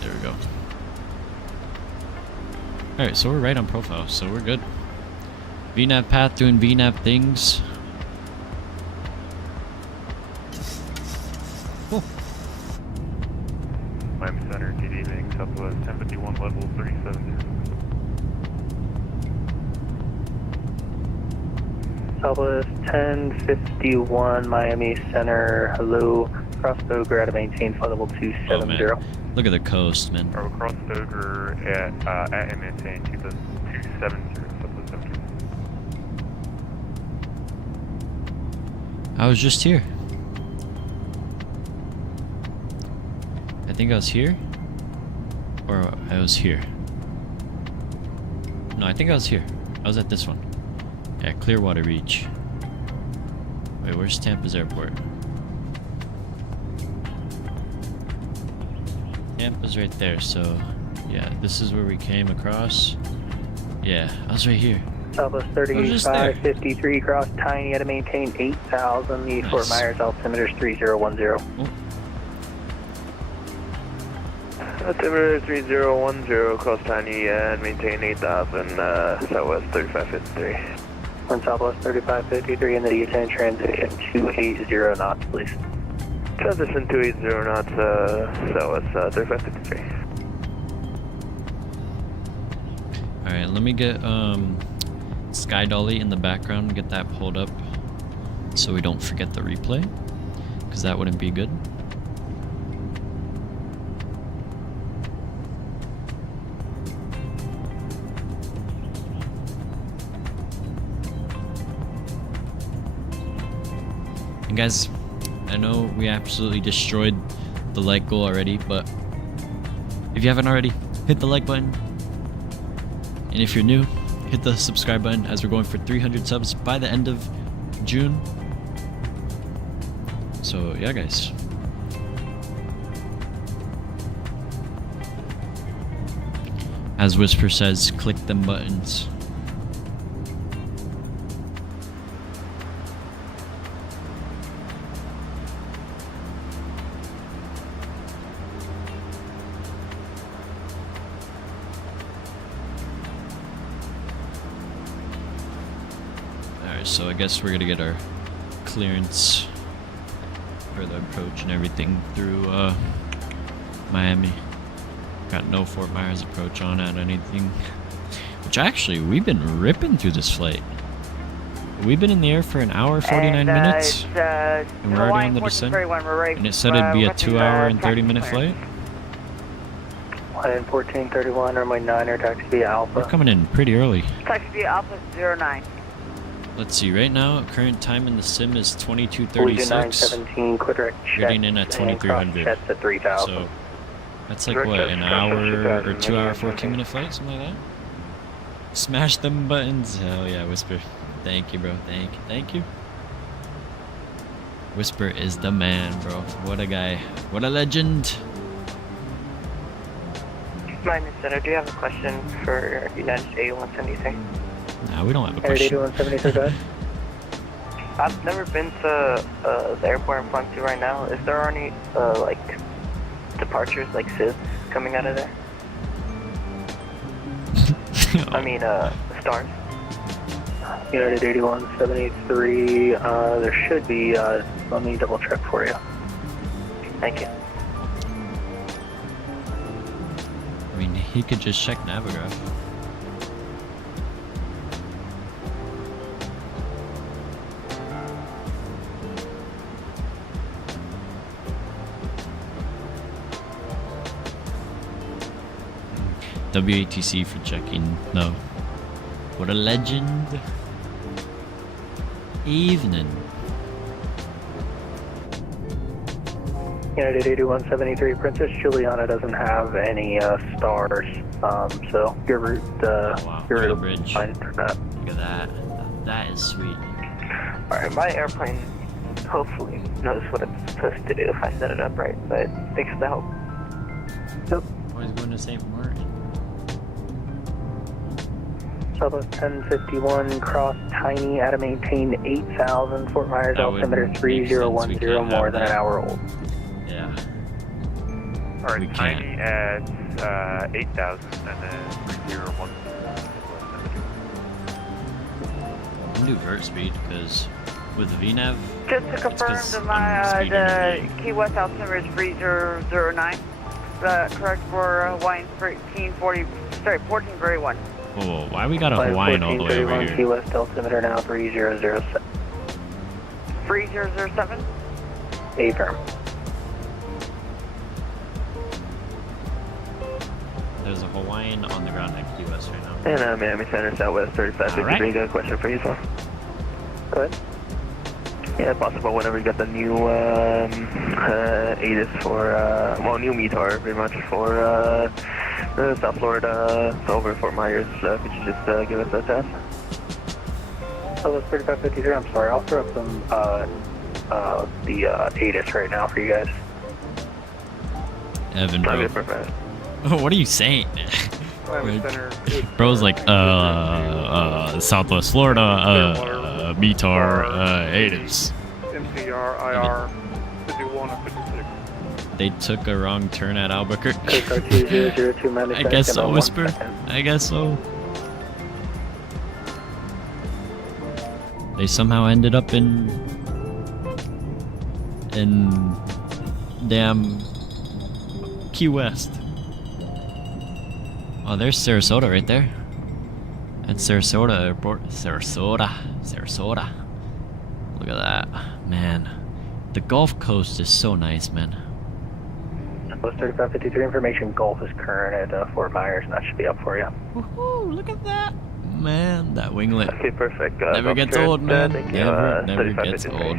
There we go. Alright, so we're right on profile, so we're good. VNAV path doing VNAV things. Cool. Miami Center, TD being Southwest 1051 level 370. Southwest 1051 Miami Center, hello. Cross Stoker at a maintain flight level 270. Oh, look at the coast, man. Or cross Stoker at and maintain 270. Southwest 70. I was just here. I think I was here. Or I was here. No, I think I was here. I was at this one. Yeah, Clearwater Beach. Wait, where's Tampa's airport? Tampa's right there, so yeah, this is where we came across. Yeah, I was right here. Southwest 3553 cross Tiny at a maintain 8000. The Nice. Fort Myers altimeter is 3010. Oh. Altimeter 3010 cross Tiny and maintain 8000. Southwest 3553. On Southwest 3553 in the descent transition 280 knots, please. Transition 280 knots, Southwest 3553. Alright, let me get Sky Dolly in the background, get that pulled up so we don't forget the replay, because that wouldn't be good. And guys, I know we absolutely destroyed the like goal already, but if you haven't already, hit the like button. And if you're new, hit the subscribe button, as we're going for 300 subs by the end of June. So yeah, guys. As Whisper says, click them buttons. So I guess we're gonna get our clearance for the approach and everything through Miami. Got no Fort Myers approach on at anything. Which actually, we've been ripping through this flight. We've been in the air for an hour 49 minutes, and we're already on the descent. And it said it'd be a 2 hour and 30-minute flight. 1431 runway 9 or taxi via Alpha. We're coming in pretty early. Taxi via Alpha 09. Let's see, right now, current time in the sim is 22:36. Getting in at 2300. So that's like what, an hour or 2 hour 14-minute flight, something like that? Smash them buttons. Hell yeah, Whisper. Thank you, bro. Thank you. Whisper is the man, bro. What a guy. What a legend. Miami Center, do you have a question for United 8173? Nah, we don't have a question. 8173, I've never been to the airport I'm flying to right now. Is there any like departures, like SIV, coming out of there? I mean, stars. United 81783, there should be, let me double check for you. Thank you. I mean, he could just check Navigraph. WATC for checking. No. What a legend. Evening. United 81783, Princess Juliana doesn't have any stars, so your route, your route is fine for that. Look at that. That is sweet. Alright, my airplane hopefully knows what it's supposed to do if I set it up right, but thanks for the help. Yep. Always going to St. Martin. Southwest 1051, cross Tiny at a maintain 8,000, Fort Myers, That would altimeter make 3010, sense. We can't more have than an that. hour old. Yeah. We Alright, can't. Tiny at 8,000 and then 301. We can do vert speed because with the VNAV. Just to confirm It's 'cause that I'm my speeding the everything. Key West altimeter is 3009. Correct for Hawaiian 1431. Whoa, why we got a Hawaiian all the way over 1431, Key here? West altimeter now 3007. 3007. Affirm. There's a Hawaiian on the ground at Key West right now. And Miami Center, Southwest 3553, got a question for you, sir. Go ahead. Yeah, possible whenever you got the new ATIS for, new METAR pretty much for South Florida, over Fort Myers. Could you just give us a test? Southwest 3553, I'm sorry, I'll throw up some, the ATIS right now for you guys. Evan, bro. Okay, perfect. What are you saying? Miami Center. Bro's like, Southwest Florida, METAR, ATIS. MCR, IR, 51 and 56. They took a wrong turn at Albuquerque. Car 2002 I guess so, Whisper. I guess so. They somehow ended up in damn Key West. Oh, there's Sarasota right there. That's Sarasota Airport. Sarasota. Look at that. Man. The Gulf Coast is so nice, man. Southwest 3553 information, Gulf is current at Fort Myers, and that should be up for you. Woohoo, look at that. Man, that winglet. Okay, perfect. Never gets old, man. Thank you. Never gets old.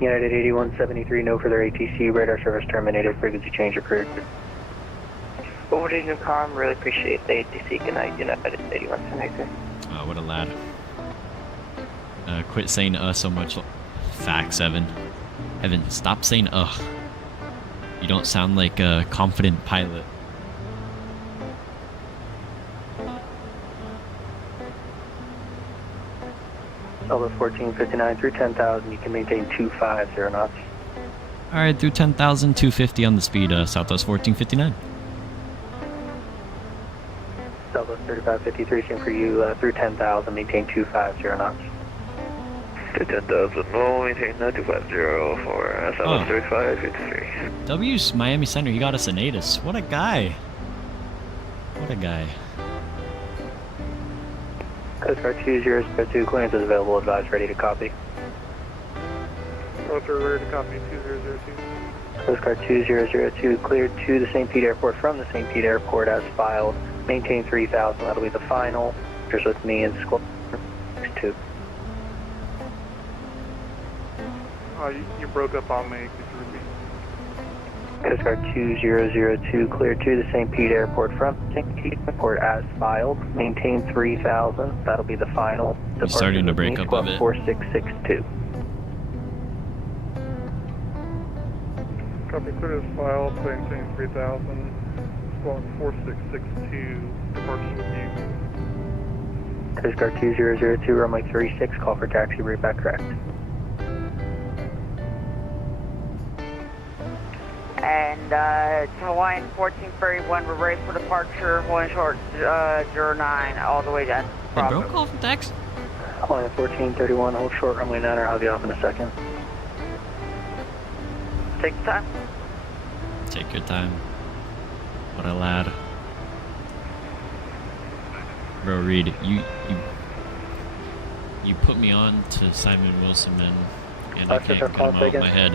United 8173, no further ATC, radar service terminated, frequency change approved. Forwarding to COM, really appreciate the ATC. Good night, United 8173. Oh, what a lad. Quit saying so much. Facts, Evan. Evan, stop saying You don't sound like a confident pilot. Southwest 1459 through 10,000, you can maintain 250 knots. Alright, through 10,000, 250 on the speed, Southwest 1459. Southwest 3553, same for you, through 10,000, maintain 250 knots. To 10,000, we'll maintain 250 for Southwest 3553. W's Miami Center, he got us an ATIS. What a guy. What a guy. Coast Guard 2002, clearance is available, advise ready to copy. Roger, ready to copy 2002. Coast Guard 2002, cleared to the St. Pete Airport from the St. Pete Airport as filed. Maintain 3,000, that'll be the final. Just with me and Squad 2. You broke up on me. Could you repeat? Coast Guard 2002, cleared to the St. Pete Airport from St. Pete Airport as filed. Maintain 3,000, that'll be the final. You're starting to break up a bit. 4662. Copy, clear as filed, maintain 3000, squawk 4662, departure with you. Coast Guard 2002, runway 36, call for taxi, route back correct. And it's Hawaiian 1431, we're ready for departure, Hawaiian short 09, all the way down. Hey, bro, call for taxi. Hawaiian 1431, hold short, runway 9, I'll have you off in a second. Take your time. Take your time. What a lad. Bro, Reed, you put me on to Simon Wilson, man, and I can't get him out of my head.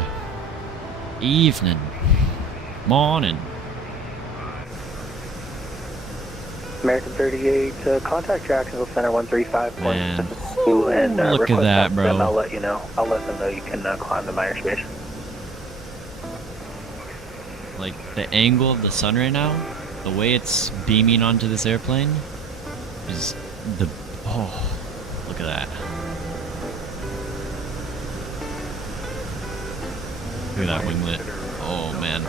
Evening. Morning. American 38, contact Jacksonville Center 135.2 and look at that, bro. Them, I'll let you know. I'll let them know you can climb the Myers base. Like, the angle of the sun right now, the way it's beaming onto this airplane is Look at that. Look at that winglet. Oh man.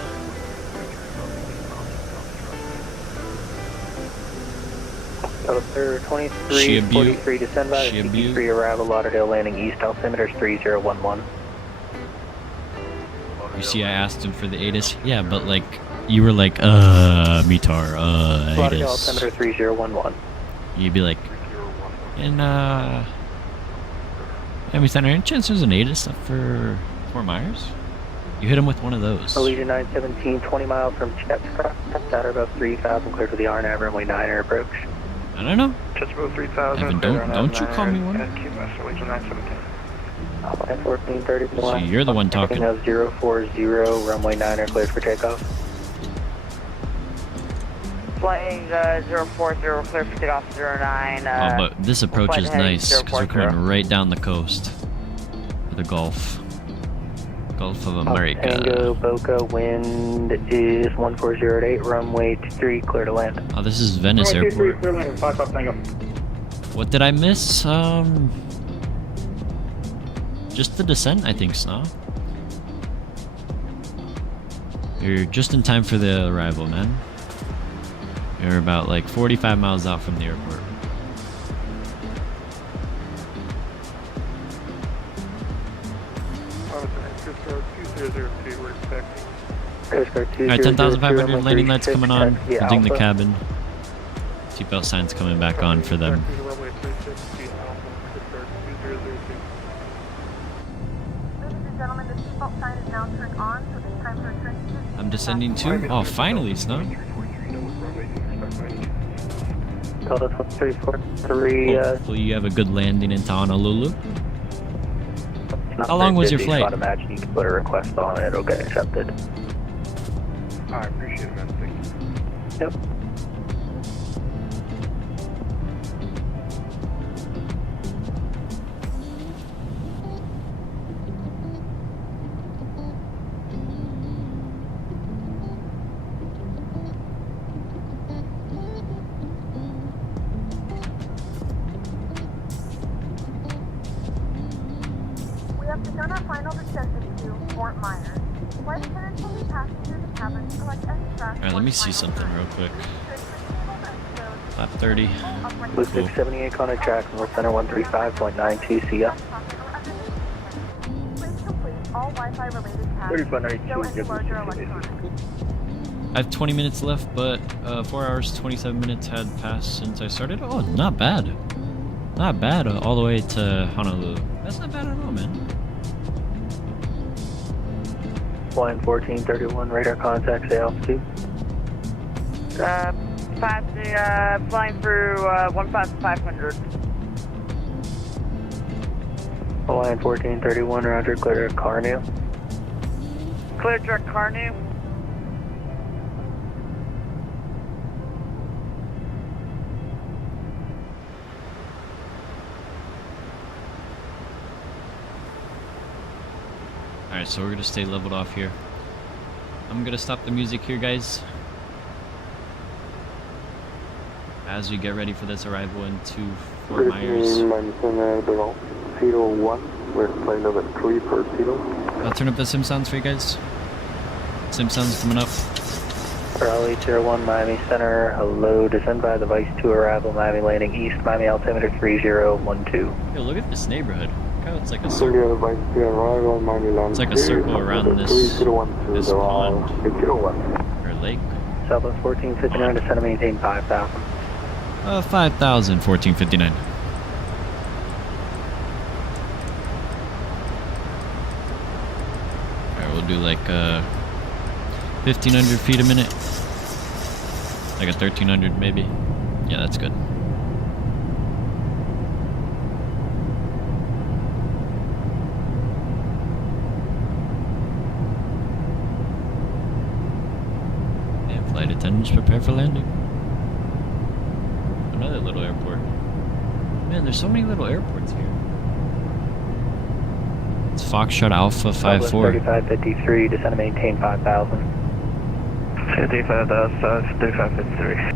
Clear 2343 descend by the CP3 arrival Lauderdale landing east altimeter 3011. You see, I asked him for the ATIS. Yeah, but like, you were like, METAR, Lauderdale ATIS. altimeter 3011. You'd be like, and Miami Center, any chance there's an ATIS up for Fort Myers? You hit him with one of those. Allegiant 917, 20 miles from Chepstow, at or above 3000, clear for the RNAV runway 9 approach. I don't know. Just above 3000. Evan, don't you call me one? Allegiant 917. 1431. See, you're the one talking. 040, runway 9 cleared for takeoff. Flying 040, clear for takeoff 09. Oh, but this approach is nice because we're coming right down the coast. The Gulf. Gulf of America. Tango Boca, wind is 1408, runway 23, clear to land. Oh, this is Venice Airport. Clear landing, 55 Tango. What did I miss? Just the descent, I think, Snow. You're just in time for the arrival, man. You're about like 45 miles out from the airport. We're expecting. Alright, 10,500 landing lights coming on. Holding the cabin. Seatbelt signs coming back on for them. I'm descending too. Oh, finally, Snow. Delta 343. Hopefully you have a good landing in Honolulu. How long was your flight? I'd imagine you can put a request on it, it'll get accepted. I appreciate it, man. Thank you. Yep. We have begun our final descent to Fort Myers. Flight attendants will be passengers and cabin to collect extract. Alright, let me see something real quick. Lap 30. Blue 678 contact track, North Center 135.92, see ya. Please complete all Wi-Fi related tasks. 3592, larger electronics. I have 20 minutes left, but 4 hours 27 minutes had passed since I started. Oh, not bad. Not bad, all the way to Honolulu. That's not bad at all, man. Flying 1431, radar contacts, altitude. Flying through 15500. Flying 1431, roger, clear to Carnew. Clear direct Carnew. Alright, so we're gonna stay leveled off here. I'm gonna stop the music here, guys. As we get ready for this arrival into Fort Myers. We're flight level 3 per kilo. I'll turn up the sim sounds for you guys. Sim sounds coming up. Raleigh Tier 1, Miami Center, hello, descend by the Vice 2 arrival, Miami landing east, Miami altimeter 3012. Yo, look at this neighborhood. Look how it's like a circle. It's like a circle around this pond. Or lake. Southwest 1459, descend and maintain 5,000. 5,000, 1459. Alright, we'll do like 1,500 feet a minute. Like a 1,300 maybe. Yeah, that's good. And flight attendants prepare for landing. Another little airport. Man, there's so many little airports here. It's Foxtrot Alpha 54. 3553, descend and maintain 5,000. 3553.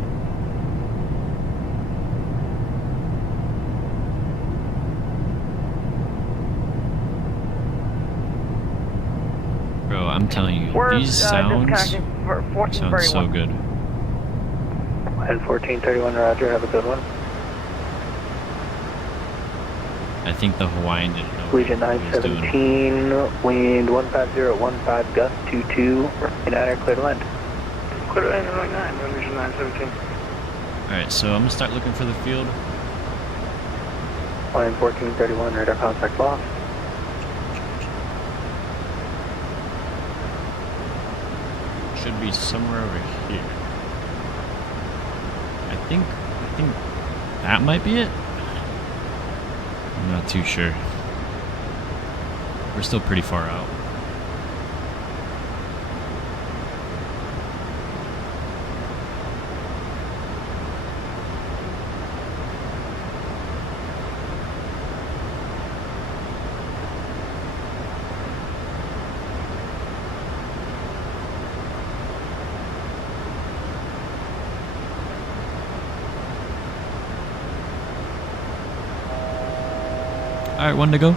I'm telling you, We're these sounds disconnecting for sound so 1431. good. And 1431, Roger. Have a good one. I think the Hawaiian didn't know Legion what he was doing. 917, wind 15015, gust 22, United, clear to land. Clear to land, runway 9, Legion 917. Alright, so I'm gonna start looking for the field. Line 1431, radar contact lost. Should be somewhere over here. I think that might be it. I'm not too sure. We're still pretty far out. Alright, one to go.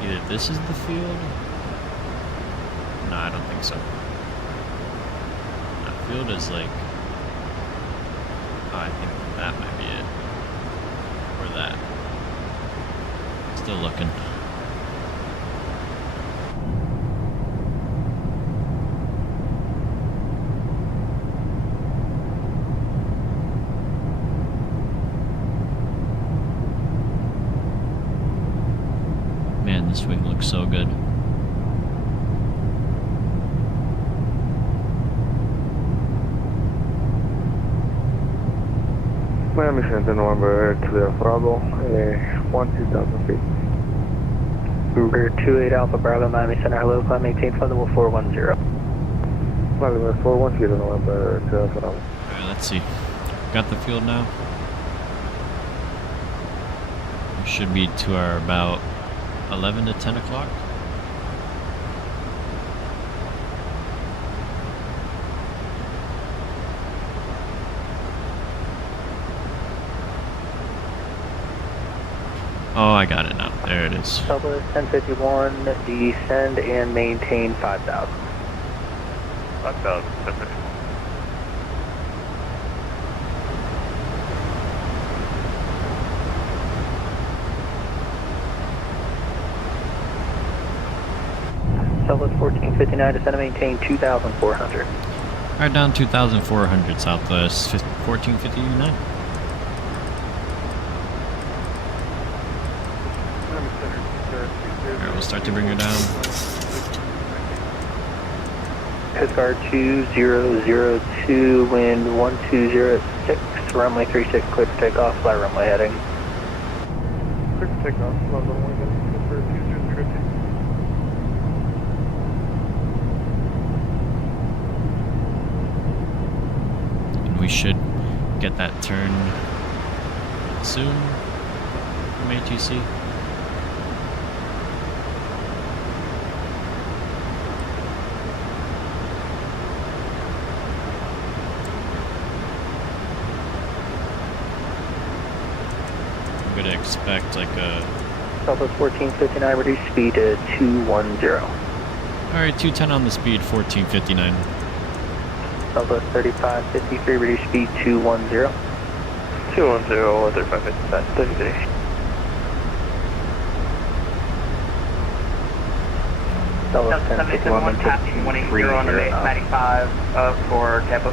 Either this is the field. No, I don't think so. The field is like. Oh, I think that might be it. Or that. Still looking. Man, this wing looks so good. Miami Center, November, clear Bravo, 1,000 feet. Uber 28 Alpha Bravo, Miami Center, hello, climb maintain flight level 410. Flight level 410, November, clear Bravo. Alright, let's see. Got the field now. We should be to our about 11 to 10 o'clock. Oh, I got it now. There it is. Southwest 1051, descend and maintain 5,000. 5,000, 1051. Southwest 1459, descend and maintain 2,400. Alright, down 2,400 Southwest 1459. Alright, we'll start to bring her down. Coast Guard 2002, wind 1206, runway 36, clear to take off, fly runway heading. Clear to take off, flight runway heading, Coast Guard 2002. And we should get that turn soon from ATC. I'm gonna expect like a. Southwest 1459, reduce speed to 210. Alright, 210 on the speed, 1459. Southwest 3553, reduce speed 210. 210, 3555, 33. Southwest 1051, maintain 230 knots. For Tampa.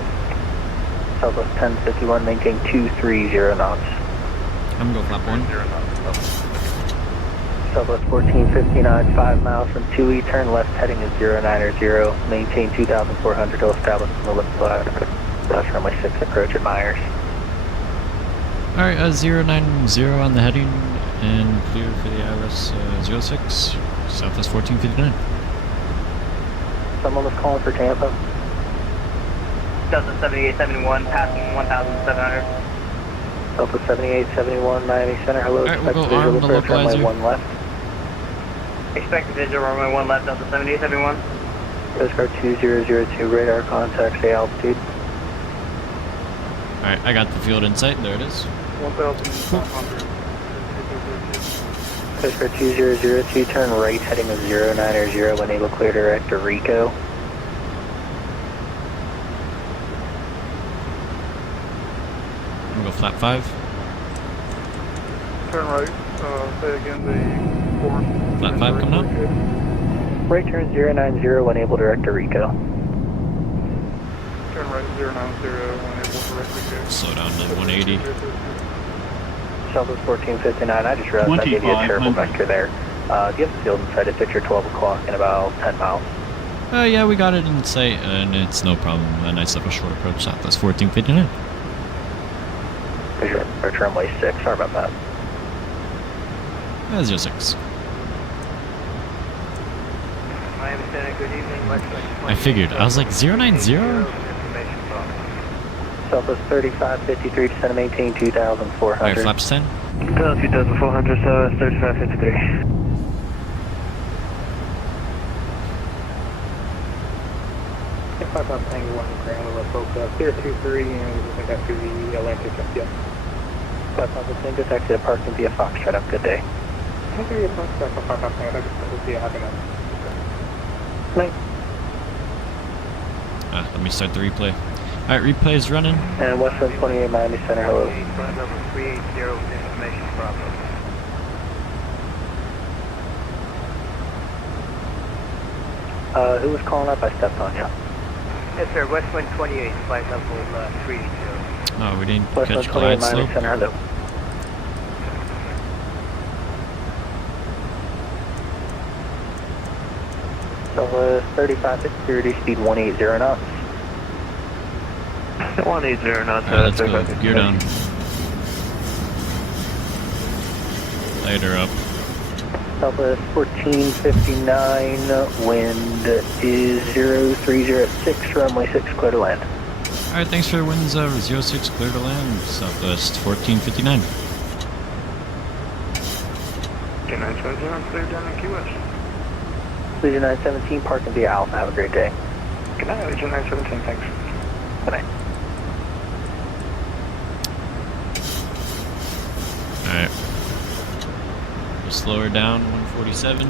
Southwest 1051, maintain 230 knots. I'm gonna go flap one. Southwest 1459, 5 miles from 2E, turn left heading is 090, maintain 2,400 to establish on the left side. Left runway 6, approach at Myers. Alright, 090 on the heading and clear for the IRS 06, Southwest 1459. Miami Center, 2002, 0, 0, 2, wind 1206, runway 36, clear to take off, fly runway heading. 090 on the heading and clear for the IRS 06, Southwest 1459. 090, 0, 0, 2, wind 1206, runway 36, clear to take off, fly runway heading. Alright, 090 someone was calling for Tampa. Delta 7871, passing 1,700. Delta 7871, Miami Center. Hello, Alright, we'll expect go arm visual the approach runway localizer. 1 left. Expect visual runway 1 left, Delta 7871. Coast Guard 2002, radar contact, say altitude. Alright, I got the field in sight. There it is. 1,500. Coast Guard 2002, turn right heading of 090 when able clear direct to Rico. I'm gonna go flat 5. Turn right, say again, the course. Flat 5 coming up. Right turn 090 when able direct to Rico. Turn right 090 when able directly go. Slow down to 180. Southwest 1459, I just realized I gave you a terrible vector there. Do you have the field in sight at picture 12 o'clock in about 10 miles? Yeah, we got it in sight, and it's no problem. A nice little short approach, Southwest 1459. Approach runway 6, sorry about that. 06. Miami Center, good evening. I figured. I was like 090? Southwest 3553, descend and maintain 2,400. Alright, flaps 10. 2,400, Southwest 3553. If I'm saying 1 grand, we'll focus up here 23 and we'll go back to the Atlantic. Yeah. 5,000, just exit parking via Foxtrot. Have a good day. Night. Let me start the replay. Alright, replay is running. And Westland 28 Miami Center, hello. Flight number 380 with information problem. Who was calling up? I stepped on you. Yes, sir. Westland 28, flight level 380. Oh, we didn't Westland catch 28 glide Miami slope. Center, hello. Southwest 3550, reduce speed 180 knots. 180 knots. Alright, let's go. Gear down. Lighter up. Southwest 1459, wind is 0306, runway 6, clear to land. Alright, thanks for the winds 06, clear to land. Southwest 1459. 2970, clear down in Key West. Legion 917, parking via Alpha, have a great day. Good night, Legion 917, thanks. Good night. Alright. We'll slow her down, 147.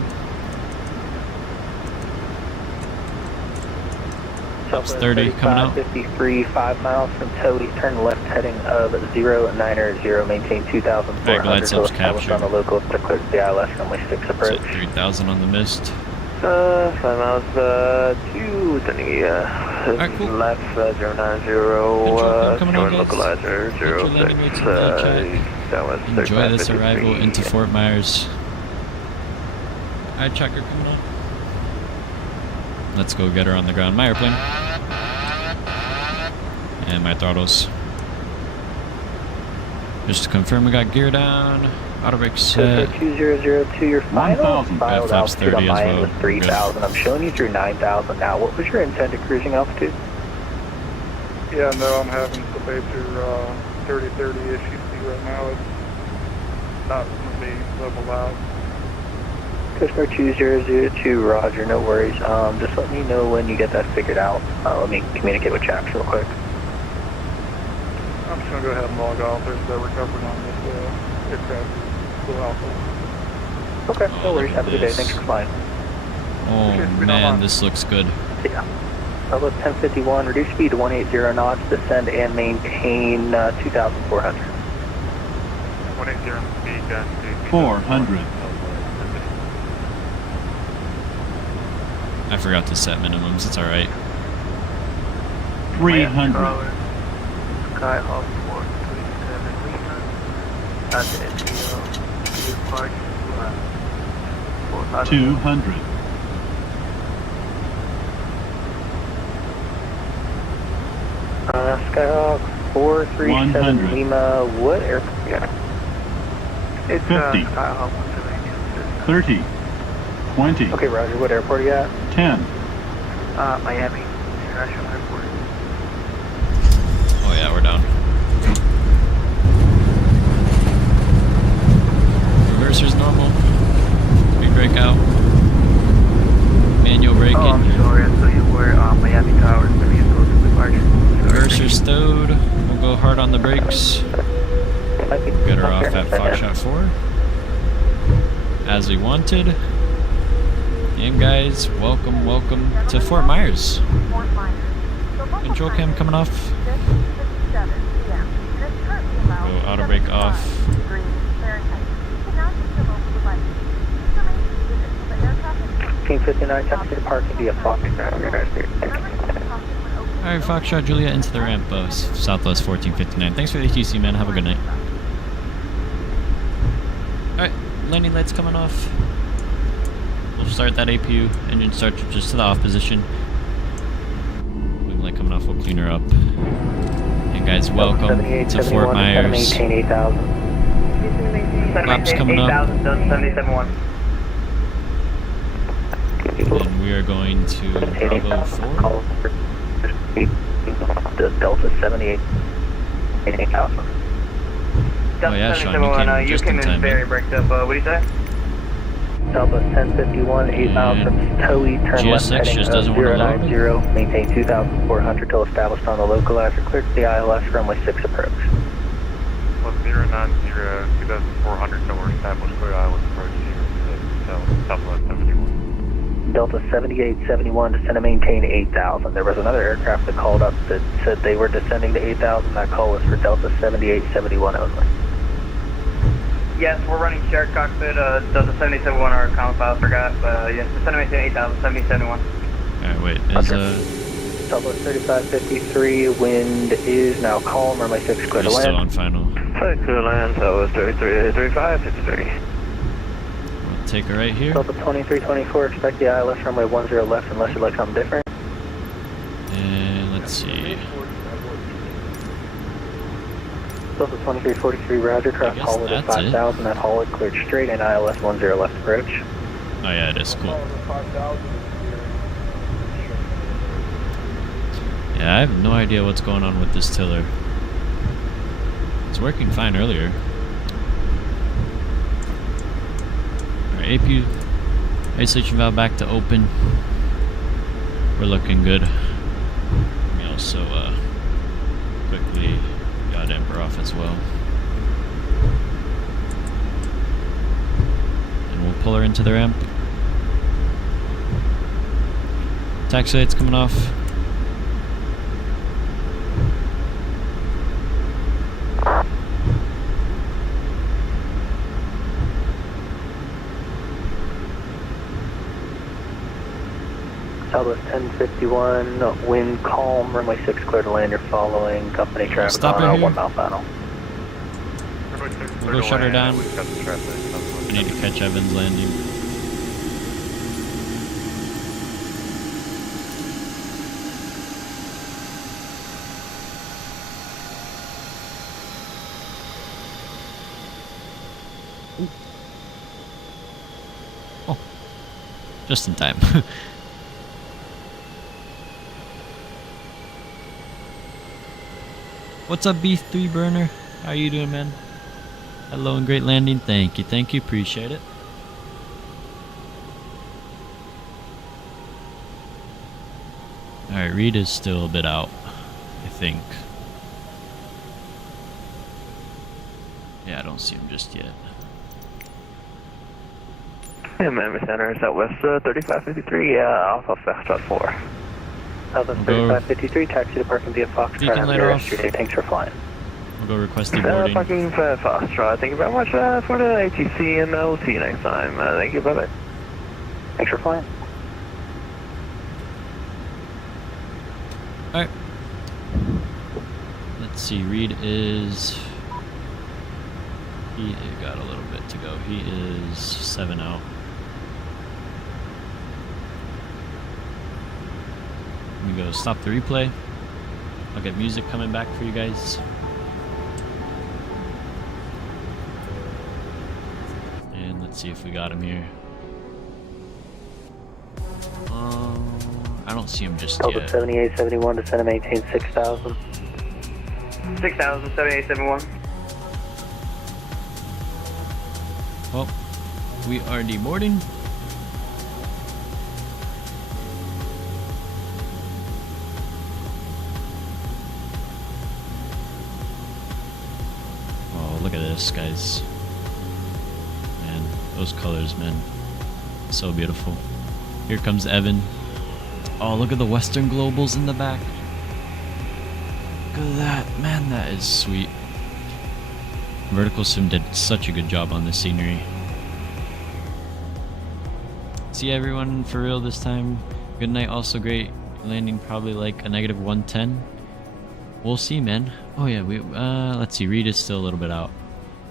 Southwest 30 coming out. 53, 5 miles from Toady, turn left heading of 090, maintain 2,400 Alright, glide slope's established on captured. the local to clear the ILS runway 6 approach. Set 3,000 on the mist. 5 miles to the cool. left 090, coming on, join guys. localizer Get your landing weights 06, in the check. Southwest Enjoy this 3553. arrival into Fort Myers. Alright, checker coming up. Let's go get her on the ground. My airplane. And my throttles. Just to confirm, we got gear down. Auto brake set. 2002, your final 1,000. filed Flaps altitude 30 on as my end well. was 3,000. I'm showing you through 9,000 now. What was your intended cruising altitude? Yeah, no, I'm having to pay through 3030 issues right now. It's not going to be leveled out. Coast Guard 2002, roger, no worries. Just let me know when you get that figured out. Let me communicate with Jax real quick. I'm just going to go ahead and log off. There's no recovering on this aircraft. Go alpha. Okay, no worries. look Have at a good day. this. Thanks for flying. Oh man, this looks good. Yeah. Southwest 1051, reduce speed to 180 knots, descend and maintain 2,400. 180 speed down to 400. I forgot to set minimums, it's alright. 300. Skyhawk 437 Lima. At the NTO, park 200. Skyhawk 437 100. Lima, what airport you got? It's 50. Skyhawk 172. 30. 20. Okay, roger, what airport are you at? 10. Miami International Airport. Oh yeah, we're down. Reverser's normal. We brake out. Manual braking. Oh, I'm sorry. I thought you were Miami Towers. Maybe you told the departure. Reverser stowed. We'll go hard on the brakes. Get her off at Foxtrot 4. As we wanted. And guys, welcome to Fort Myers. Control cam coming off. Go auto brake off. 1559, taxi to parking via Foxtrot. Alright, Foxtrot Julia into the ramp, Southwest 1459. Thanks for the ATC, man. Have a good night. Alright, landing lights coming off. We'll start that APU. Engine start just to the off position. Wing light coming off, we'll clean her up. And guys, welcome to Fort Myers. Flaps coming up. And we are going to Bravo 4. Delta 78. Oh yeah, Sean, you came just in time, man. What do you say? Delta 1051, 8 miles from Towie, turn left GSX heading just doesn't want to load. 090, maintain 2,400 till established on the localizer, clear to the ILS, runway 6 approach. Plus 090, 2,400 till we're established, clear ILS approach here, Southwest 71. Delta 7871, descend and maintain 8,000. There was another aircraft that called up that said they were descending to 8,000. That call was for Delta 7871 only. Yes, we're running shared cockpit, Delta 7771, our common file forgot, but yes, descend and maintain 8,000, 7071. Alright, wait, is Delta 3553, wind is now calm, runway 6 clear to land. Still on final. Clear to land, so it's 3553. We'll take her right here. Delta 2324, expect the ILS runway 10 left unless you'd like something different. And let's see. Delta 2343, roger, cross Hollywood at 5,000, that Hollywood cleared straight and ILS 10 left approach. Oh yeah, it is cool. Yeah, I have no idea what's going on with this tiller. It's working fine earlier. Alright, APU isolation valve back to open. We're looking good. We also quickly got Emperor off as well. And we'll pull her into the ramp. Taxi lights coming off. Southwest 1051, wind calm, runway 6 clear to land, you're following company traffic Stop on her our here. 1 mile final. We'll go shut her down. We need to catch Evans landing. Oh, just in time. What's up, B3 burner? How you doing, man? Hello and great landing. Thank you, appreciate it. Alright, Reed is still a bit out, I think. Yeah, I don't see him just yet. Yeah, Miami Center, Southwest 3553, off of Foxtrot 4. Southwest 3553, taxi to parking via Foxtrot. Thanks for flying. We'll go request the boarding. Parking for Foxtrot. Thank you very much for the ATC, and we'll see you next time. Thank you, bye-bye. Thanks for flying. Alright. Let's see, Reed is... He got a little bit to go. He is 7 out. Let me go stop the replay. I'll get music coming back for you guys. And let's see if we got him here. I don't see him just Delta yet. 7871, descend and maintain 6,000. 6,000, 7871. Well, we are deboarding. Oh, look at this, guys. Man, those colors, man. So beautiful. Here comes Evan. Oh, look at the Western Globals in the back. Look at that. Man, that is sweet. Vertical Sim did such a good job on the scenery. See everyone for real this time. Good night, also great. Landing probably like a negative 110. We'll see, man. Oh yeah, we let's see, Reed is still a little bit out.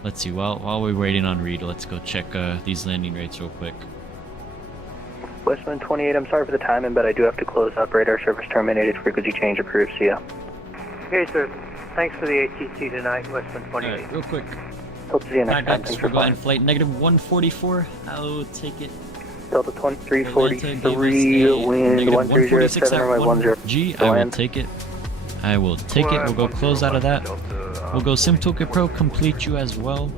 Let's see, while we're waiting on Reed, let's go check these landing rates real quick. Westman 28, I'm sorry for the timing, but I do have to close up. Radar service terminated, frequency change approved, see ya. Okay, sir. Thanks for the ATC tonight, Westman 28. Alright, real quick. Hope to see you next time. Thanks Thanks for for going flying. flight negative 144. I'll take it. Delta 2343, wind Negative 1307, runway 10. G, I will take it. I will take it. We'll go close out of that. We'll go Sim Toolkit Pro, complete you as well.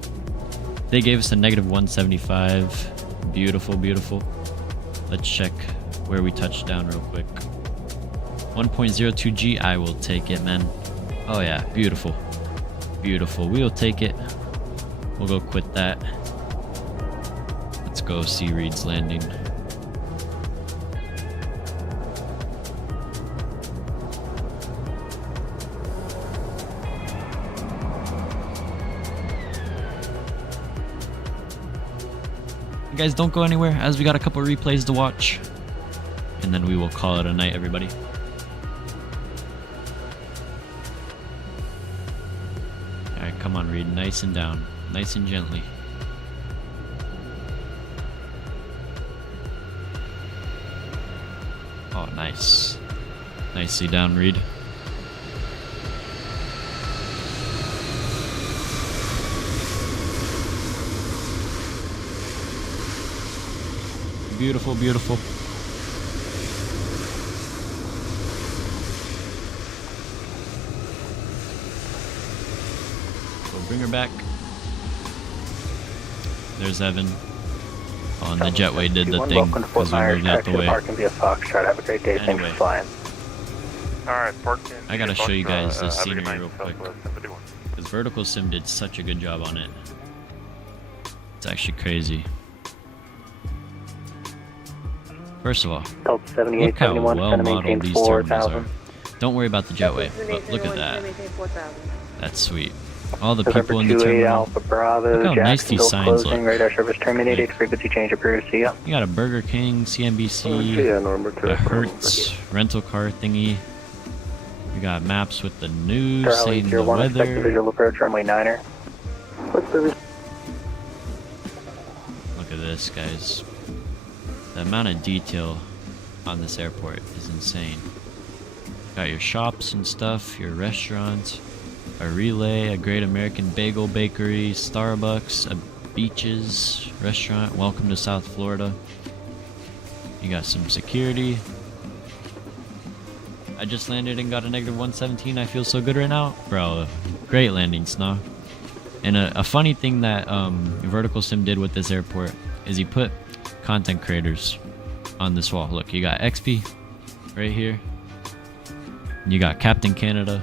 They gave us a negative 175. Beautiful, beautiful. Let's check where we touched down real quick. 1.02 G, I will take it, man. Oh yeah, beautiful. Beautiful. We'll take it. We'll go quit that. Let's go see Reed's landing. You guys don't go anywhere as we got a couple replays to watch. And then we will call it a night, everybody. Alright, come on, Reed. Nice and down. Nice and gently. Oh, nice. Nicely down, Reed. Beautiful, beautiful. So bring her back. There's Evan. Oh, and the jetway did the thing because we moved out the way. Have a great day. Thanks for flying. Alright, I gotta show you guys the scenery real quick. Because Vertical Sim did such a good job on it. It's actually crazy. First of all, look how well modeled these terminals are. Don't worry about the jetway, but look at that. That's sweet. All the people in the terminal. Look how nice these signs look. Radar service terminated. Frequency change approved. See ya. You got a Burger King, CNBC, a Hertz rental car thingy. You got maps with the news saying the weather. Visual approach runway 9er. Look at this, guys. The amount of detail on this airport is insane. Got your shops and stuff, your restaurants, a relay, a Great American Bagel Bakery, Starbucks, a beaches restaurant. Welcome to South Florida. You got some security. I just landed and got a negative 117. I feel so good right now. Bro, great landing, Snaw. And a funny thing that Vertical Sim did with this airport is he put content creators on this wall. Look, you got XP right here. You got Captain Canada.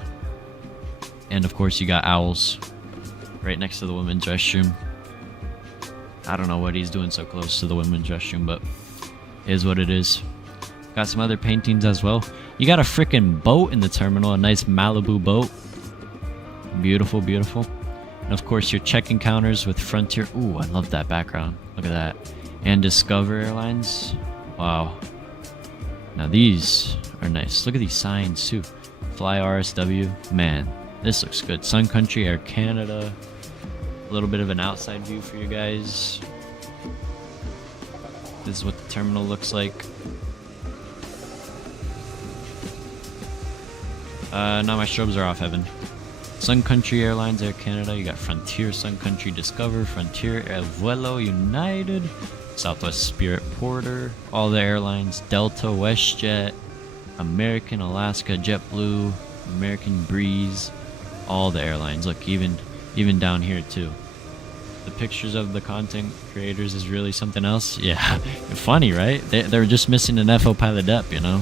And of course you got Owls right next to the women's restroom. I don't know what he's doing so close to the women's restroom, but it is what it is. Got some other paintings as well. You got a freaking boat in the terminal, a nice Malibu boat. Beautiful, beautiful. And of course your check-in counters with Frontier. Ooh, I love that background. Look at that. And Discover Airlines. Wow. Now these are nice. Look at these signs too. Fly RSW. Man, this looks good. Sun Country, Air Canada. A little bit of an outside view for you guys. This is what the terminal looks like. Now my strobes are off, Evan. Sun Country Airlines, Air Canada. You got Frontier, Sun Country, Discover, Frontier, El Vuelo, United, Southwest Spirit, Porter, all the airlines, Delta, WestJet, American, Alaska, JetBlue, American Breeze, all the airlines. Look, even down here too. The pictures of the content creators is really something else. Yeah, funny, right? They're just missing an FO pilot up, you know.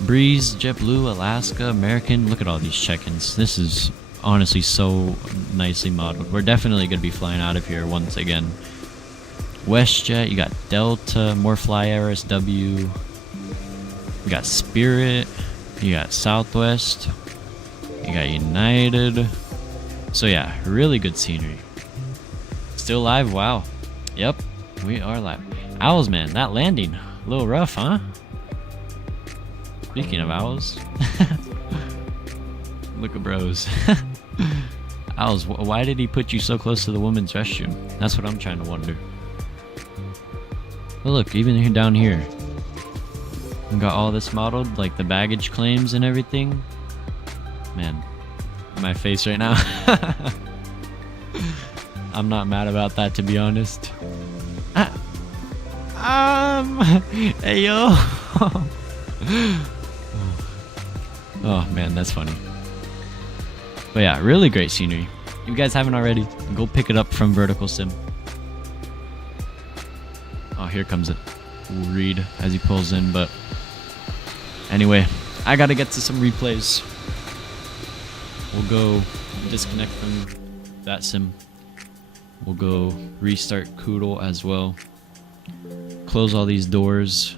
Breeze, JetBlue, Alaska, American. Look at all these check-ins. This is honestly so nicely modeled. We're definitely going to be flying out of here once again. WestJet, you got Delta, more KRSW. You got Spirit, you got Southwest, you got United. So yeah, really good scenery. Still live? Wow. Yep, we are live. Owls, man, that landing, a little rough, huh? Speaking of owls. Look at bros. Owls, why did he put you so close to the women's restroom? That's what I'm trying to wonder. But look, even down here, we got all this modeled, like the baggage claims and everything. Man, my face right now. I'm not mad about that, to be honest. Hey yo. Oh man, that's funny. But yeah, really great scenery. If you guys haven't already, go pick it up from Vertical Sim. Oh, here comes it. We'll read as he pulls in, but anyway, I gotta get to some replays. We'll go disconnect from vatsim. We'll go restart Koodle as well. Close all these doors.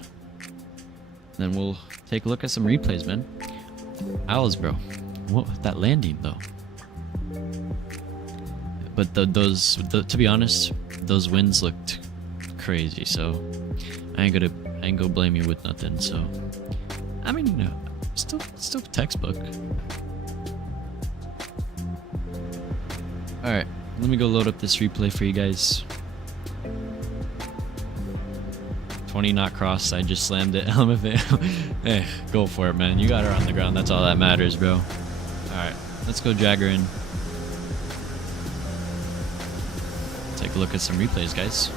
Then we'll take a look at some replays, man. Owls, bro. What that landing though? But to be honest, those winds looked crazy. So I ain't gonna blame you with nothing. So I mean, still textbook. All right, let me go load up this replay for you guys. 20 knot cross. I just slammed it. Hey, go for it, man. You got her on the ground. That's all that matters, bro. All right, let's go drag her in. Take a look at some replays, guys.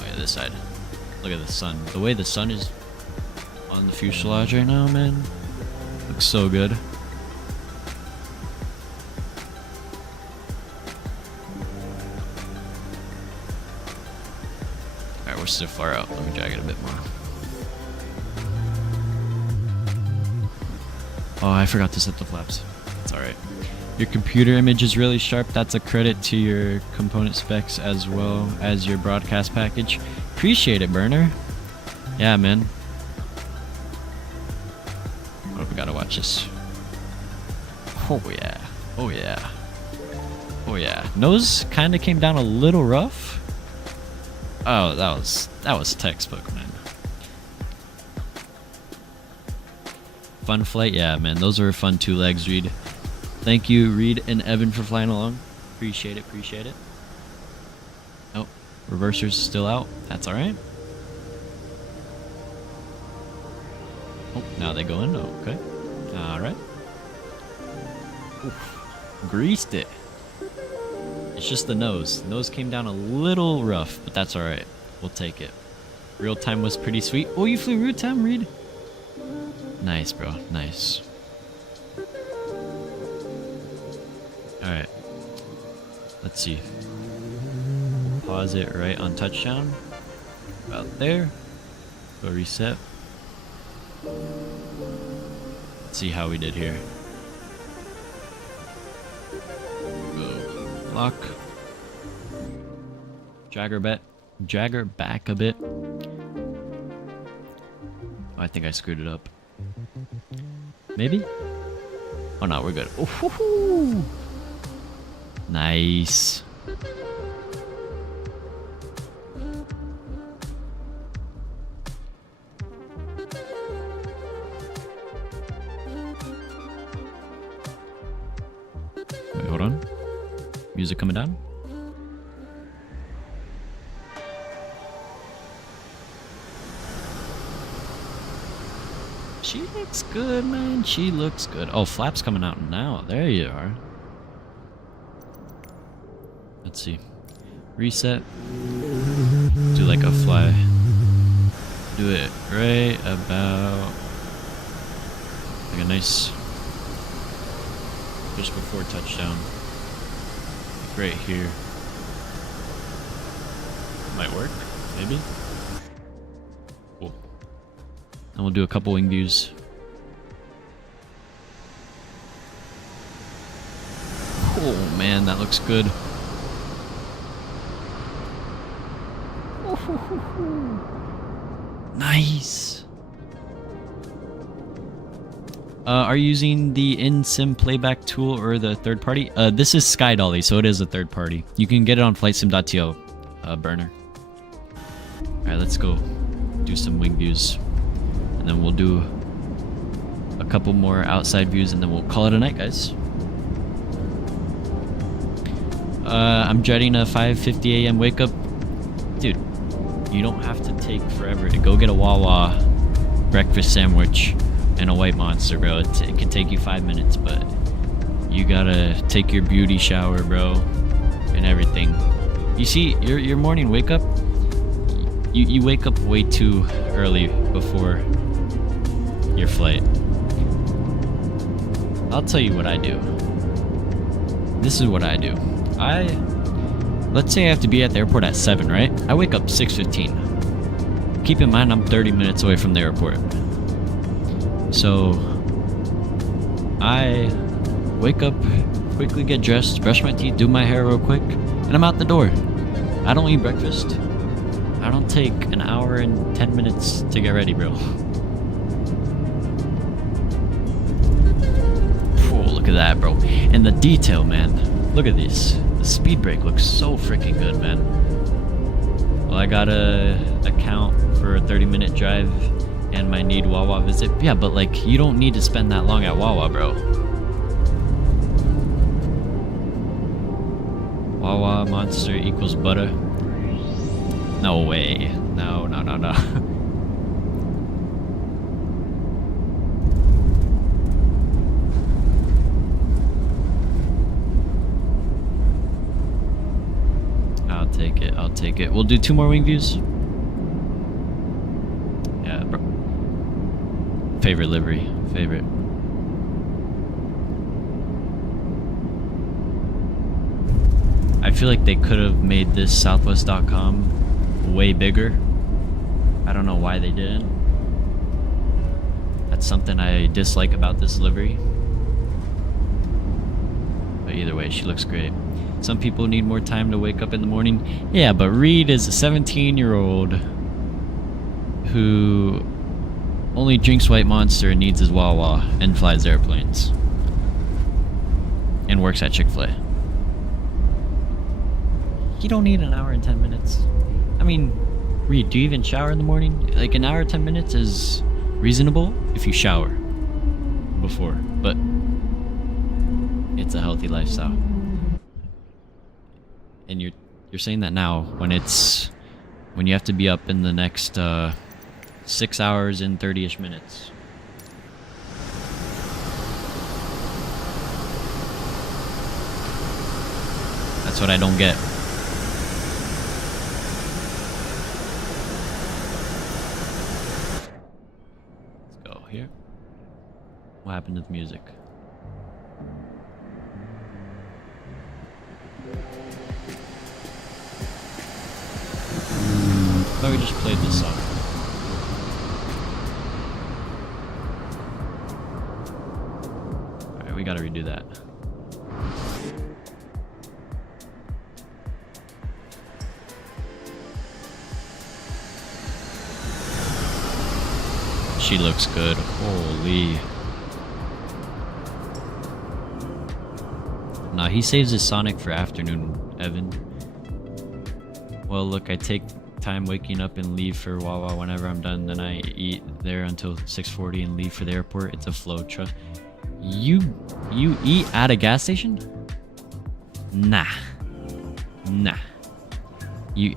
Oh yeah, this side. Look at the sun. The way the sun is on the fuselage right now, man. Looks so good. Alright, we're still far out. Let me drag it a bit more. Oh, I forgot to set the flaps. It's alright. Your computer image is really sharp. That's a credit to your component specs as well as your broadcast package. Appreciate it, Burner. Yeah, man. Oh, we gotta watch this. Oh yeah. Oh yeah. Oh yeah. Nose kind of came down a little rough. Oh, that was textbook, man. Fun flight, yeah, man. Those were fun 2 legs, Reed. Thank you, Reed and Evan, for flying along. Appreciate it. Appreciate it. Oh, reverser's still out. That's all right. Oh, now they go in. Oh, okay. All right. Oof. Greased it. It's just the nose. Nose came down a little rough, but that's all right. We'll take it. Real time was pretty sweet. Oh, you flew real time, Reed? Nice, bro. Nice. All right. Let's see. Pause it right on touchdown. About there. Go reset. Let's see how we did here. Go lock. Drag her back a bit. Oh, I think I screwed it up. Maybe? Oh no, we're good. Ooh, nice. Wait, hold on. Music coming down. She looks good, man. She looks good. Oh, flaps coming out now. There you are. Let's see. Reset. do like a fly. Do it right about like a nice just before touchdown. Like right here. Might work, maybe. Cool. And we'll do a couple wing views. Oh man, that looks good. Nice. Are you using the in-sim playback tool or the third party? This is SkyDolly, so it is a third party. You can get it on flightsim.to, burner. Alright, let's go do some wing views. And then we'll do a couple more outside views and then we'll call it a night, guys. I'm dreading a 5:50 a.m. wake up. Dude, you don't have to take forever to go get a Wawa breakfast sandwich and a White Monster, bro. It can take you 5 minutes, but you gotta take your beauty shower, bro, and everything. You see, your morning wake up, you wake up way too early before your flight. I'll tell you what I do. This is what I do. Let's say I have to be at the airport at 7, right? I wake up 6:15. Keep in mind I'm 30 minutes away from the airport. So I wake up, quickly get dressed, brush my teeth, do my hair real quick, and I'm out the door. I don't eat breakfast. I don't take an hour and 10 minutes to get ready, bro. Oh, look at that, bro. And the detail, man. Look at this. The speed brake looks so freaking good, man. Well, I gotta account for a 30-minute drive and my need Wawa visit. Yeah, but like, you don't need to spend that long at Wawa, bro. Wawa Monster equals butter. No way. No. I'll take it. We'll do 2 more wing views. Yeah, bro. Favorite livery. Favorite. I feel like they could have made this Southwest.com way bigger. I don't know why they didn't. That's something I dislike about this livery. But either way, she looks great. Some people need more time to wake up in the morning. Yeah, but Reed is a 17-year-old who only drinks White Monster and needs his Wawa and flies airplanes. And works at Chick-fil-A. You don't need an hour and 10 minutes. I mean, Reed, do you even shower in the morning? Like, an hour 10 minutes is reasonable if you shower before, but it's a healthy lifestyle. And you're saying that now when you have to be up in the next 6 hours and 30-ish minutes. That's what I don't get. Let's go here. What happened to the music? I thought we just played this song. Alright, we gotta redo that. She looks good. Holy. Nah, he saves his Sonic for afternoon, Evan. Well, look, I take time waking up and leave for Wawa whenever I'm done. Then I eat there until 6:40 and leave for the airport. It's a flow, trust. You eat at a gas station? Nah.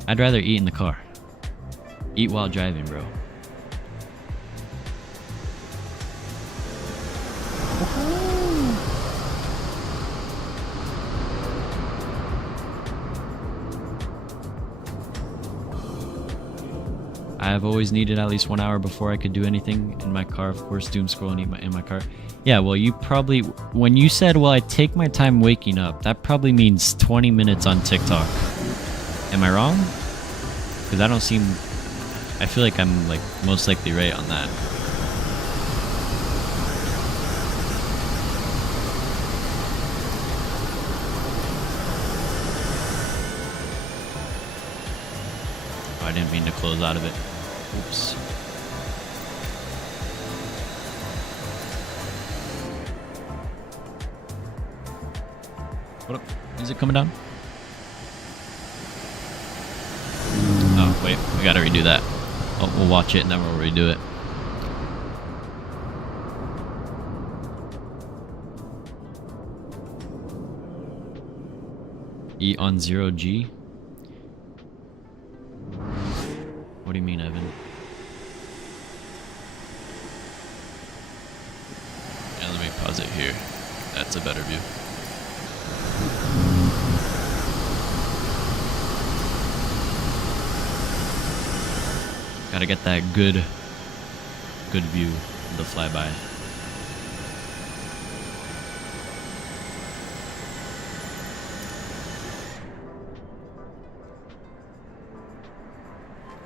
I'd rather eat in the car. Eat while driving, bro. I have always needed at least 1 hour before I could do anything in my car. Of course, doom scrolling in my car. Yeah, well, you probably... When you said, well, I take my time waking up, that probably means 20 minutes on TikTok. Am I wrong? Because I don't seem... I feel like I'm, like, most likely right on that. Oh, I didn't mean to close out of it. Oops. What up? Is it coming down? Oh, wait. We gotta redo that. Oh, we'll watch it and then we'll redo it. E on 0G? What do you mean, Evan? Yeah, let me pause it here. That's a better view. Gotta get that good view of the flyby.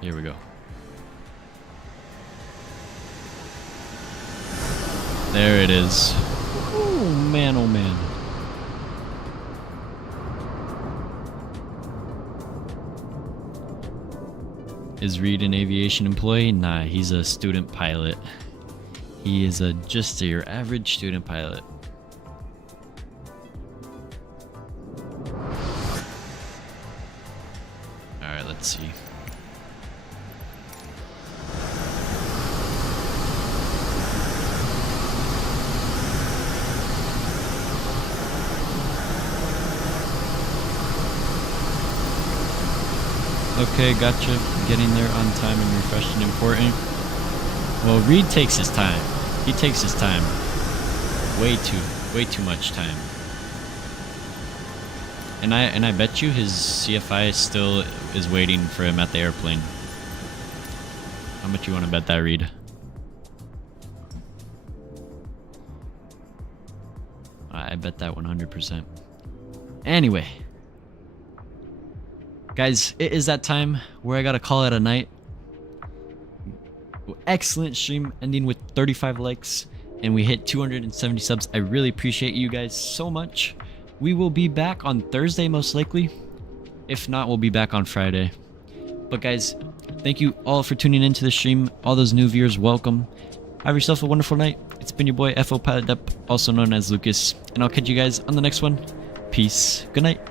Here we go. There it is. Oh man, oh man. Is Reed an aviation employee? Nah, he's a student pilot. He is just your average student pilot. Alright, let's see. Okay, gotcha. Getting there on time and refreshed and important. Well, Reed takes his time. He takes his time. Way too much time. And I bet you his CFI still is waiting for him at the airplane. How much you want to bet that, Reed? I bet that 100%. Anyway. Guys, it is that time where I gotta call it a night. Excellent stream, ending with 35 likes, and we hit 270 subs. I really appreciate you guys so much. We will be back on Thursday, most likely. If not, we'll be back on Friday. But guys, thank you all for tuning into the stream. All those new viewers, welcome. Have yourself a wonderful night. It's been your boy, FO Pilot Dep, also known as Lucas, and I'll catch you guys on the next one. Peace. Good night.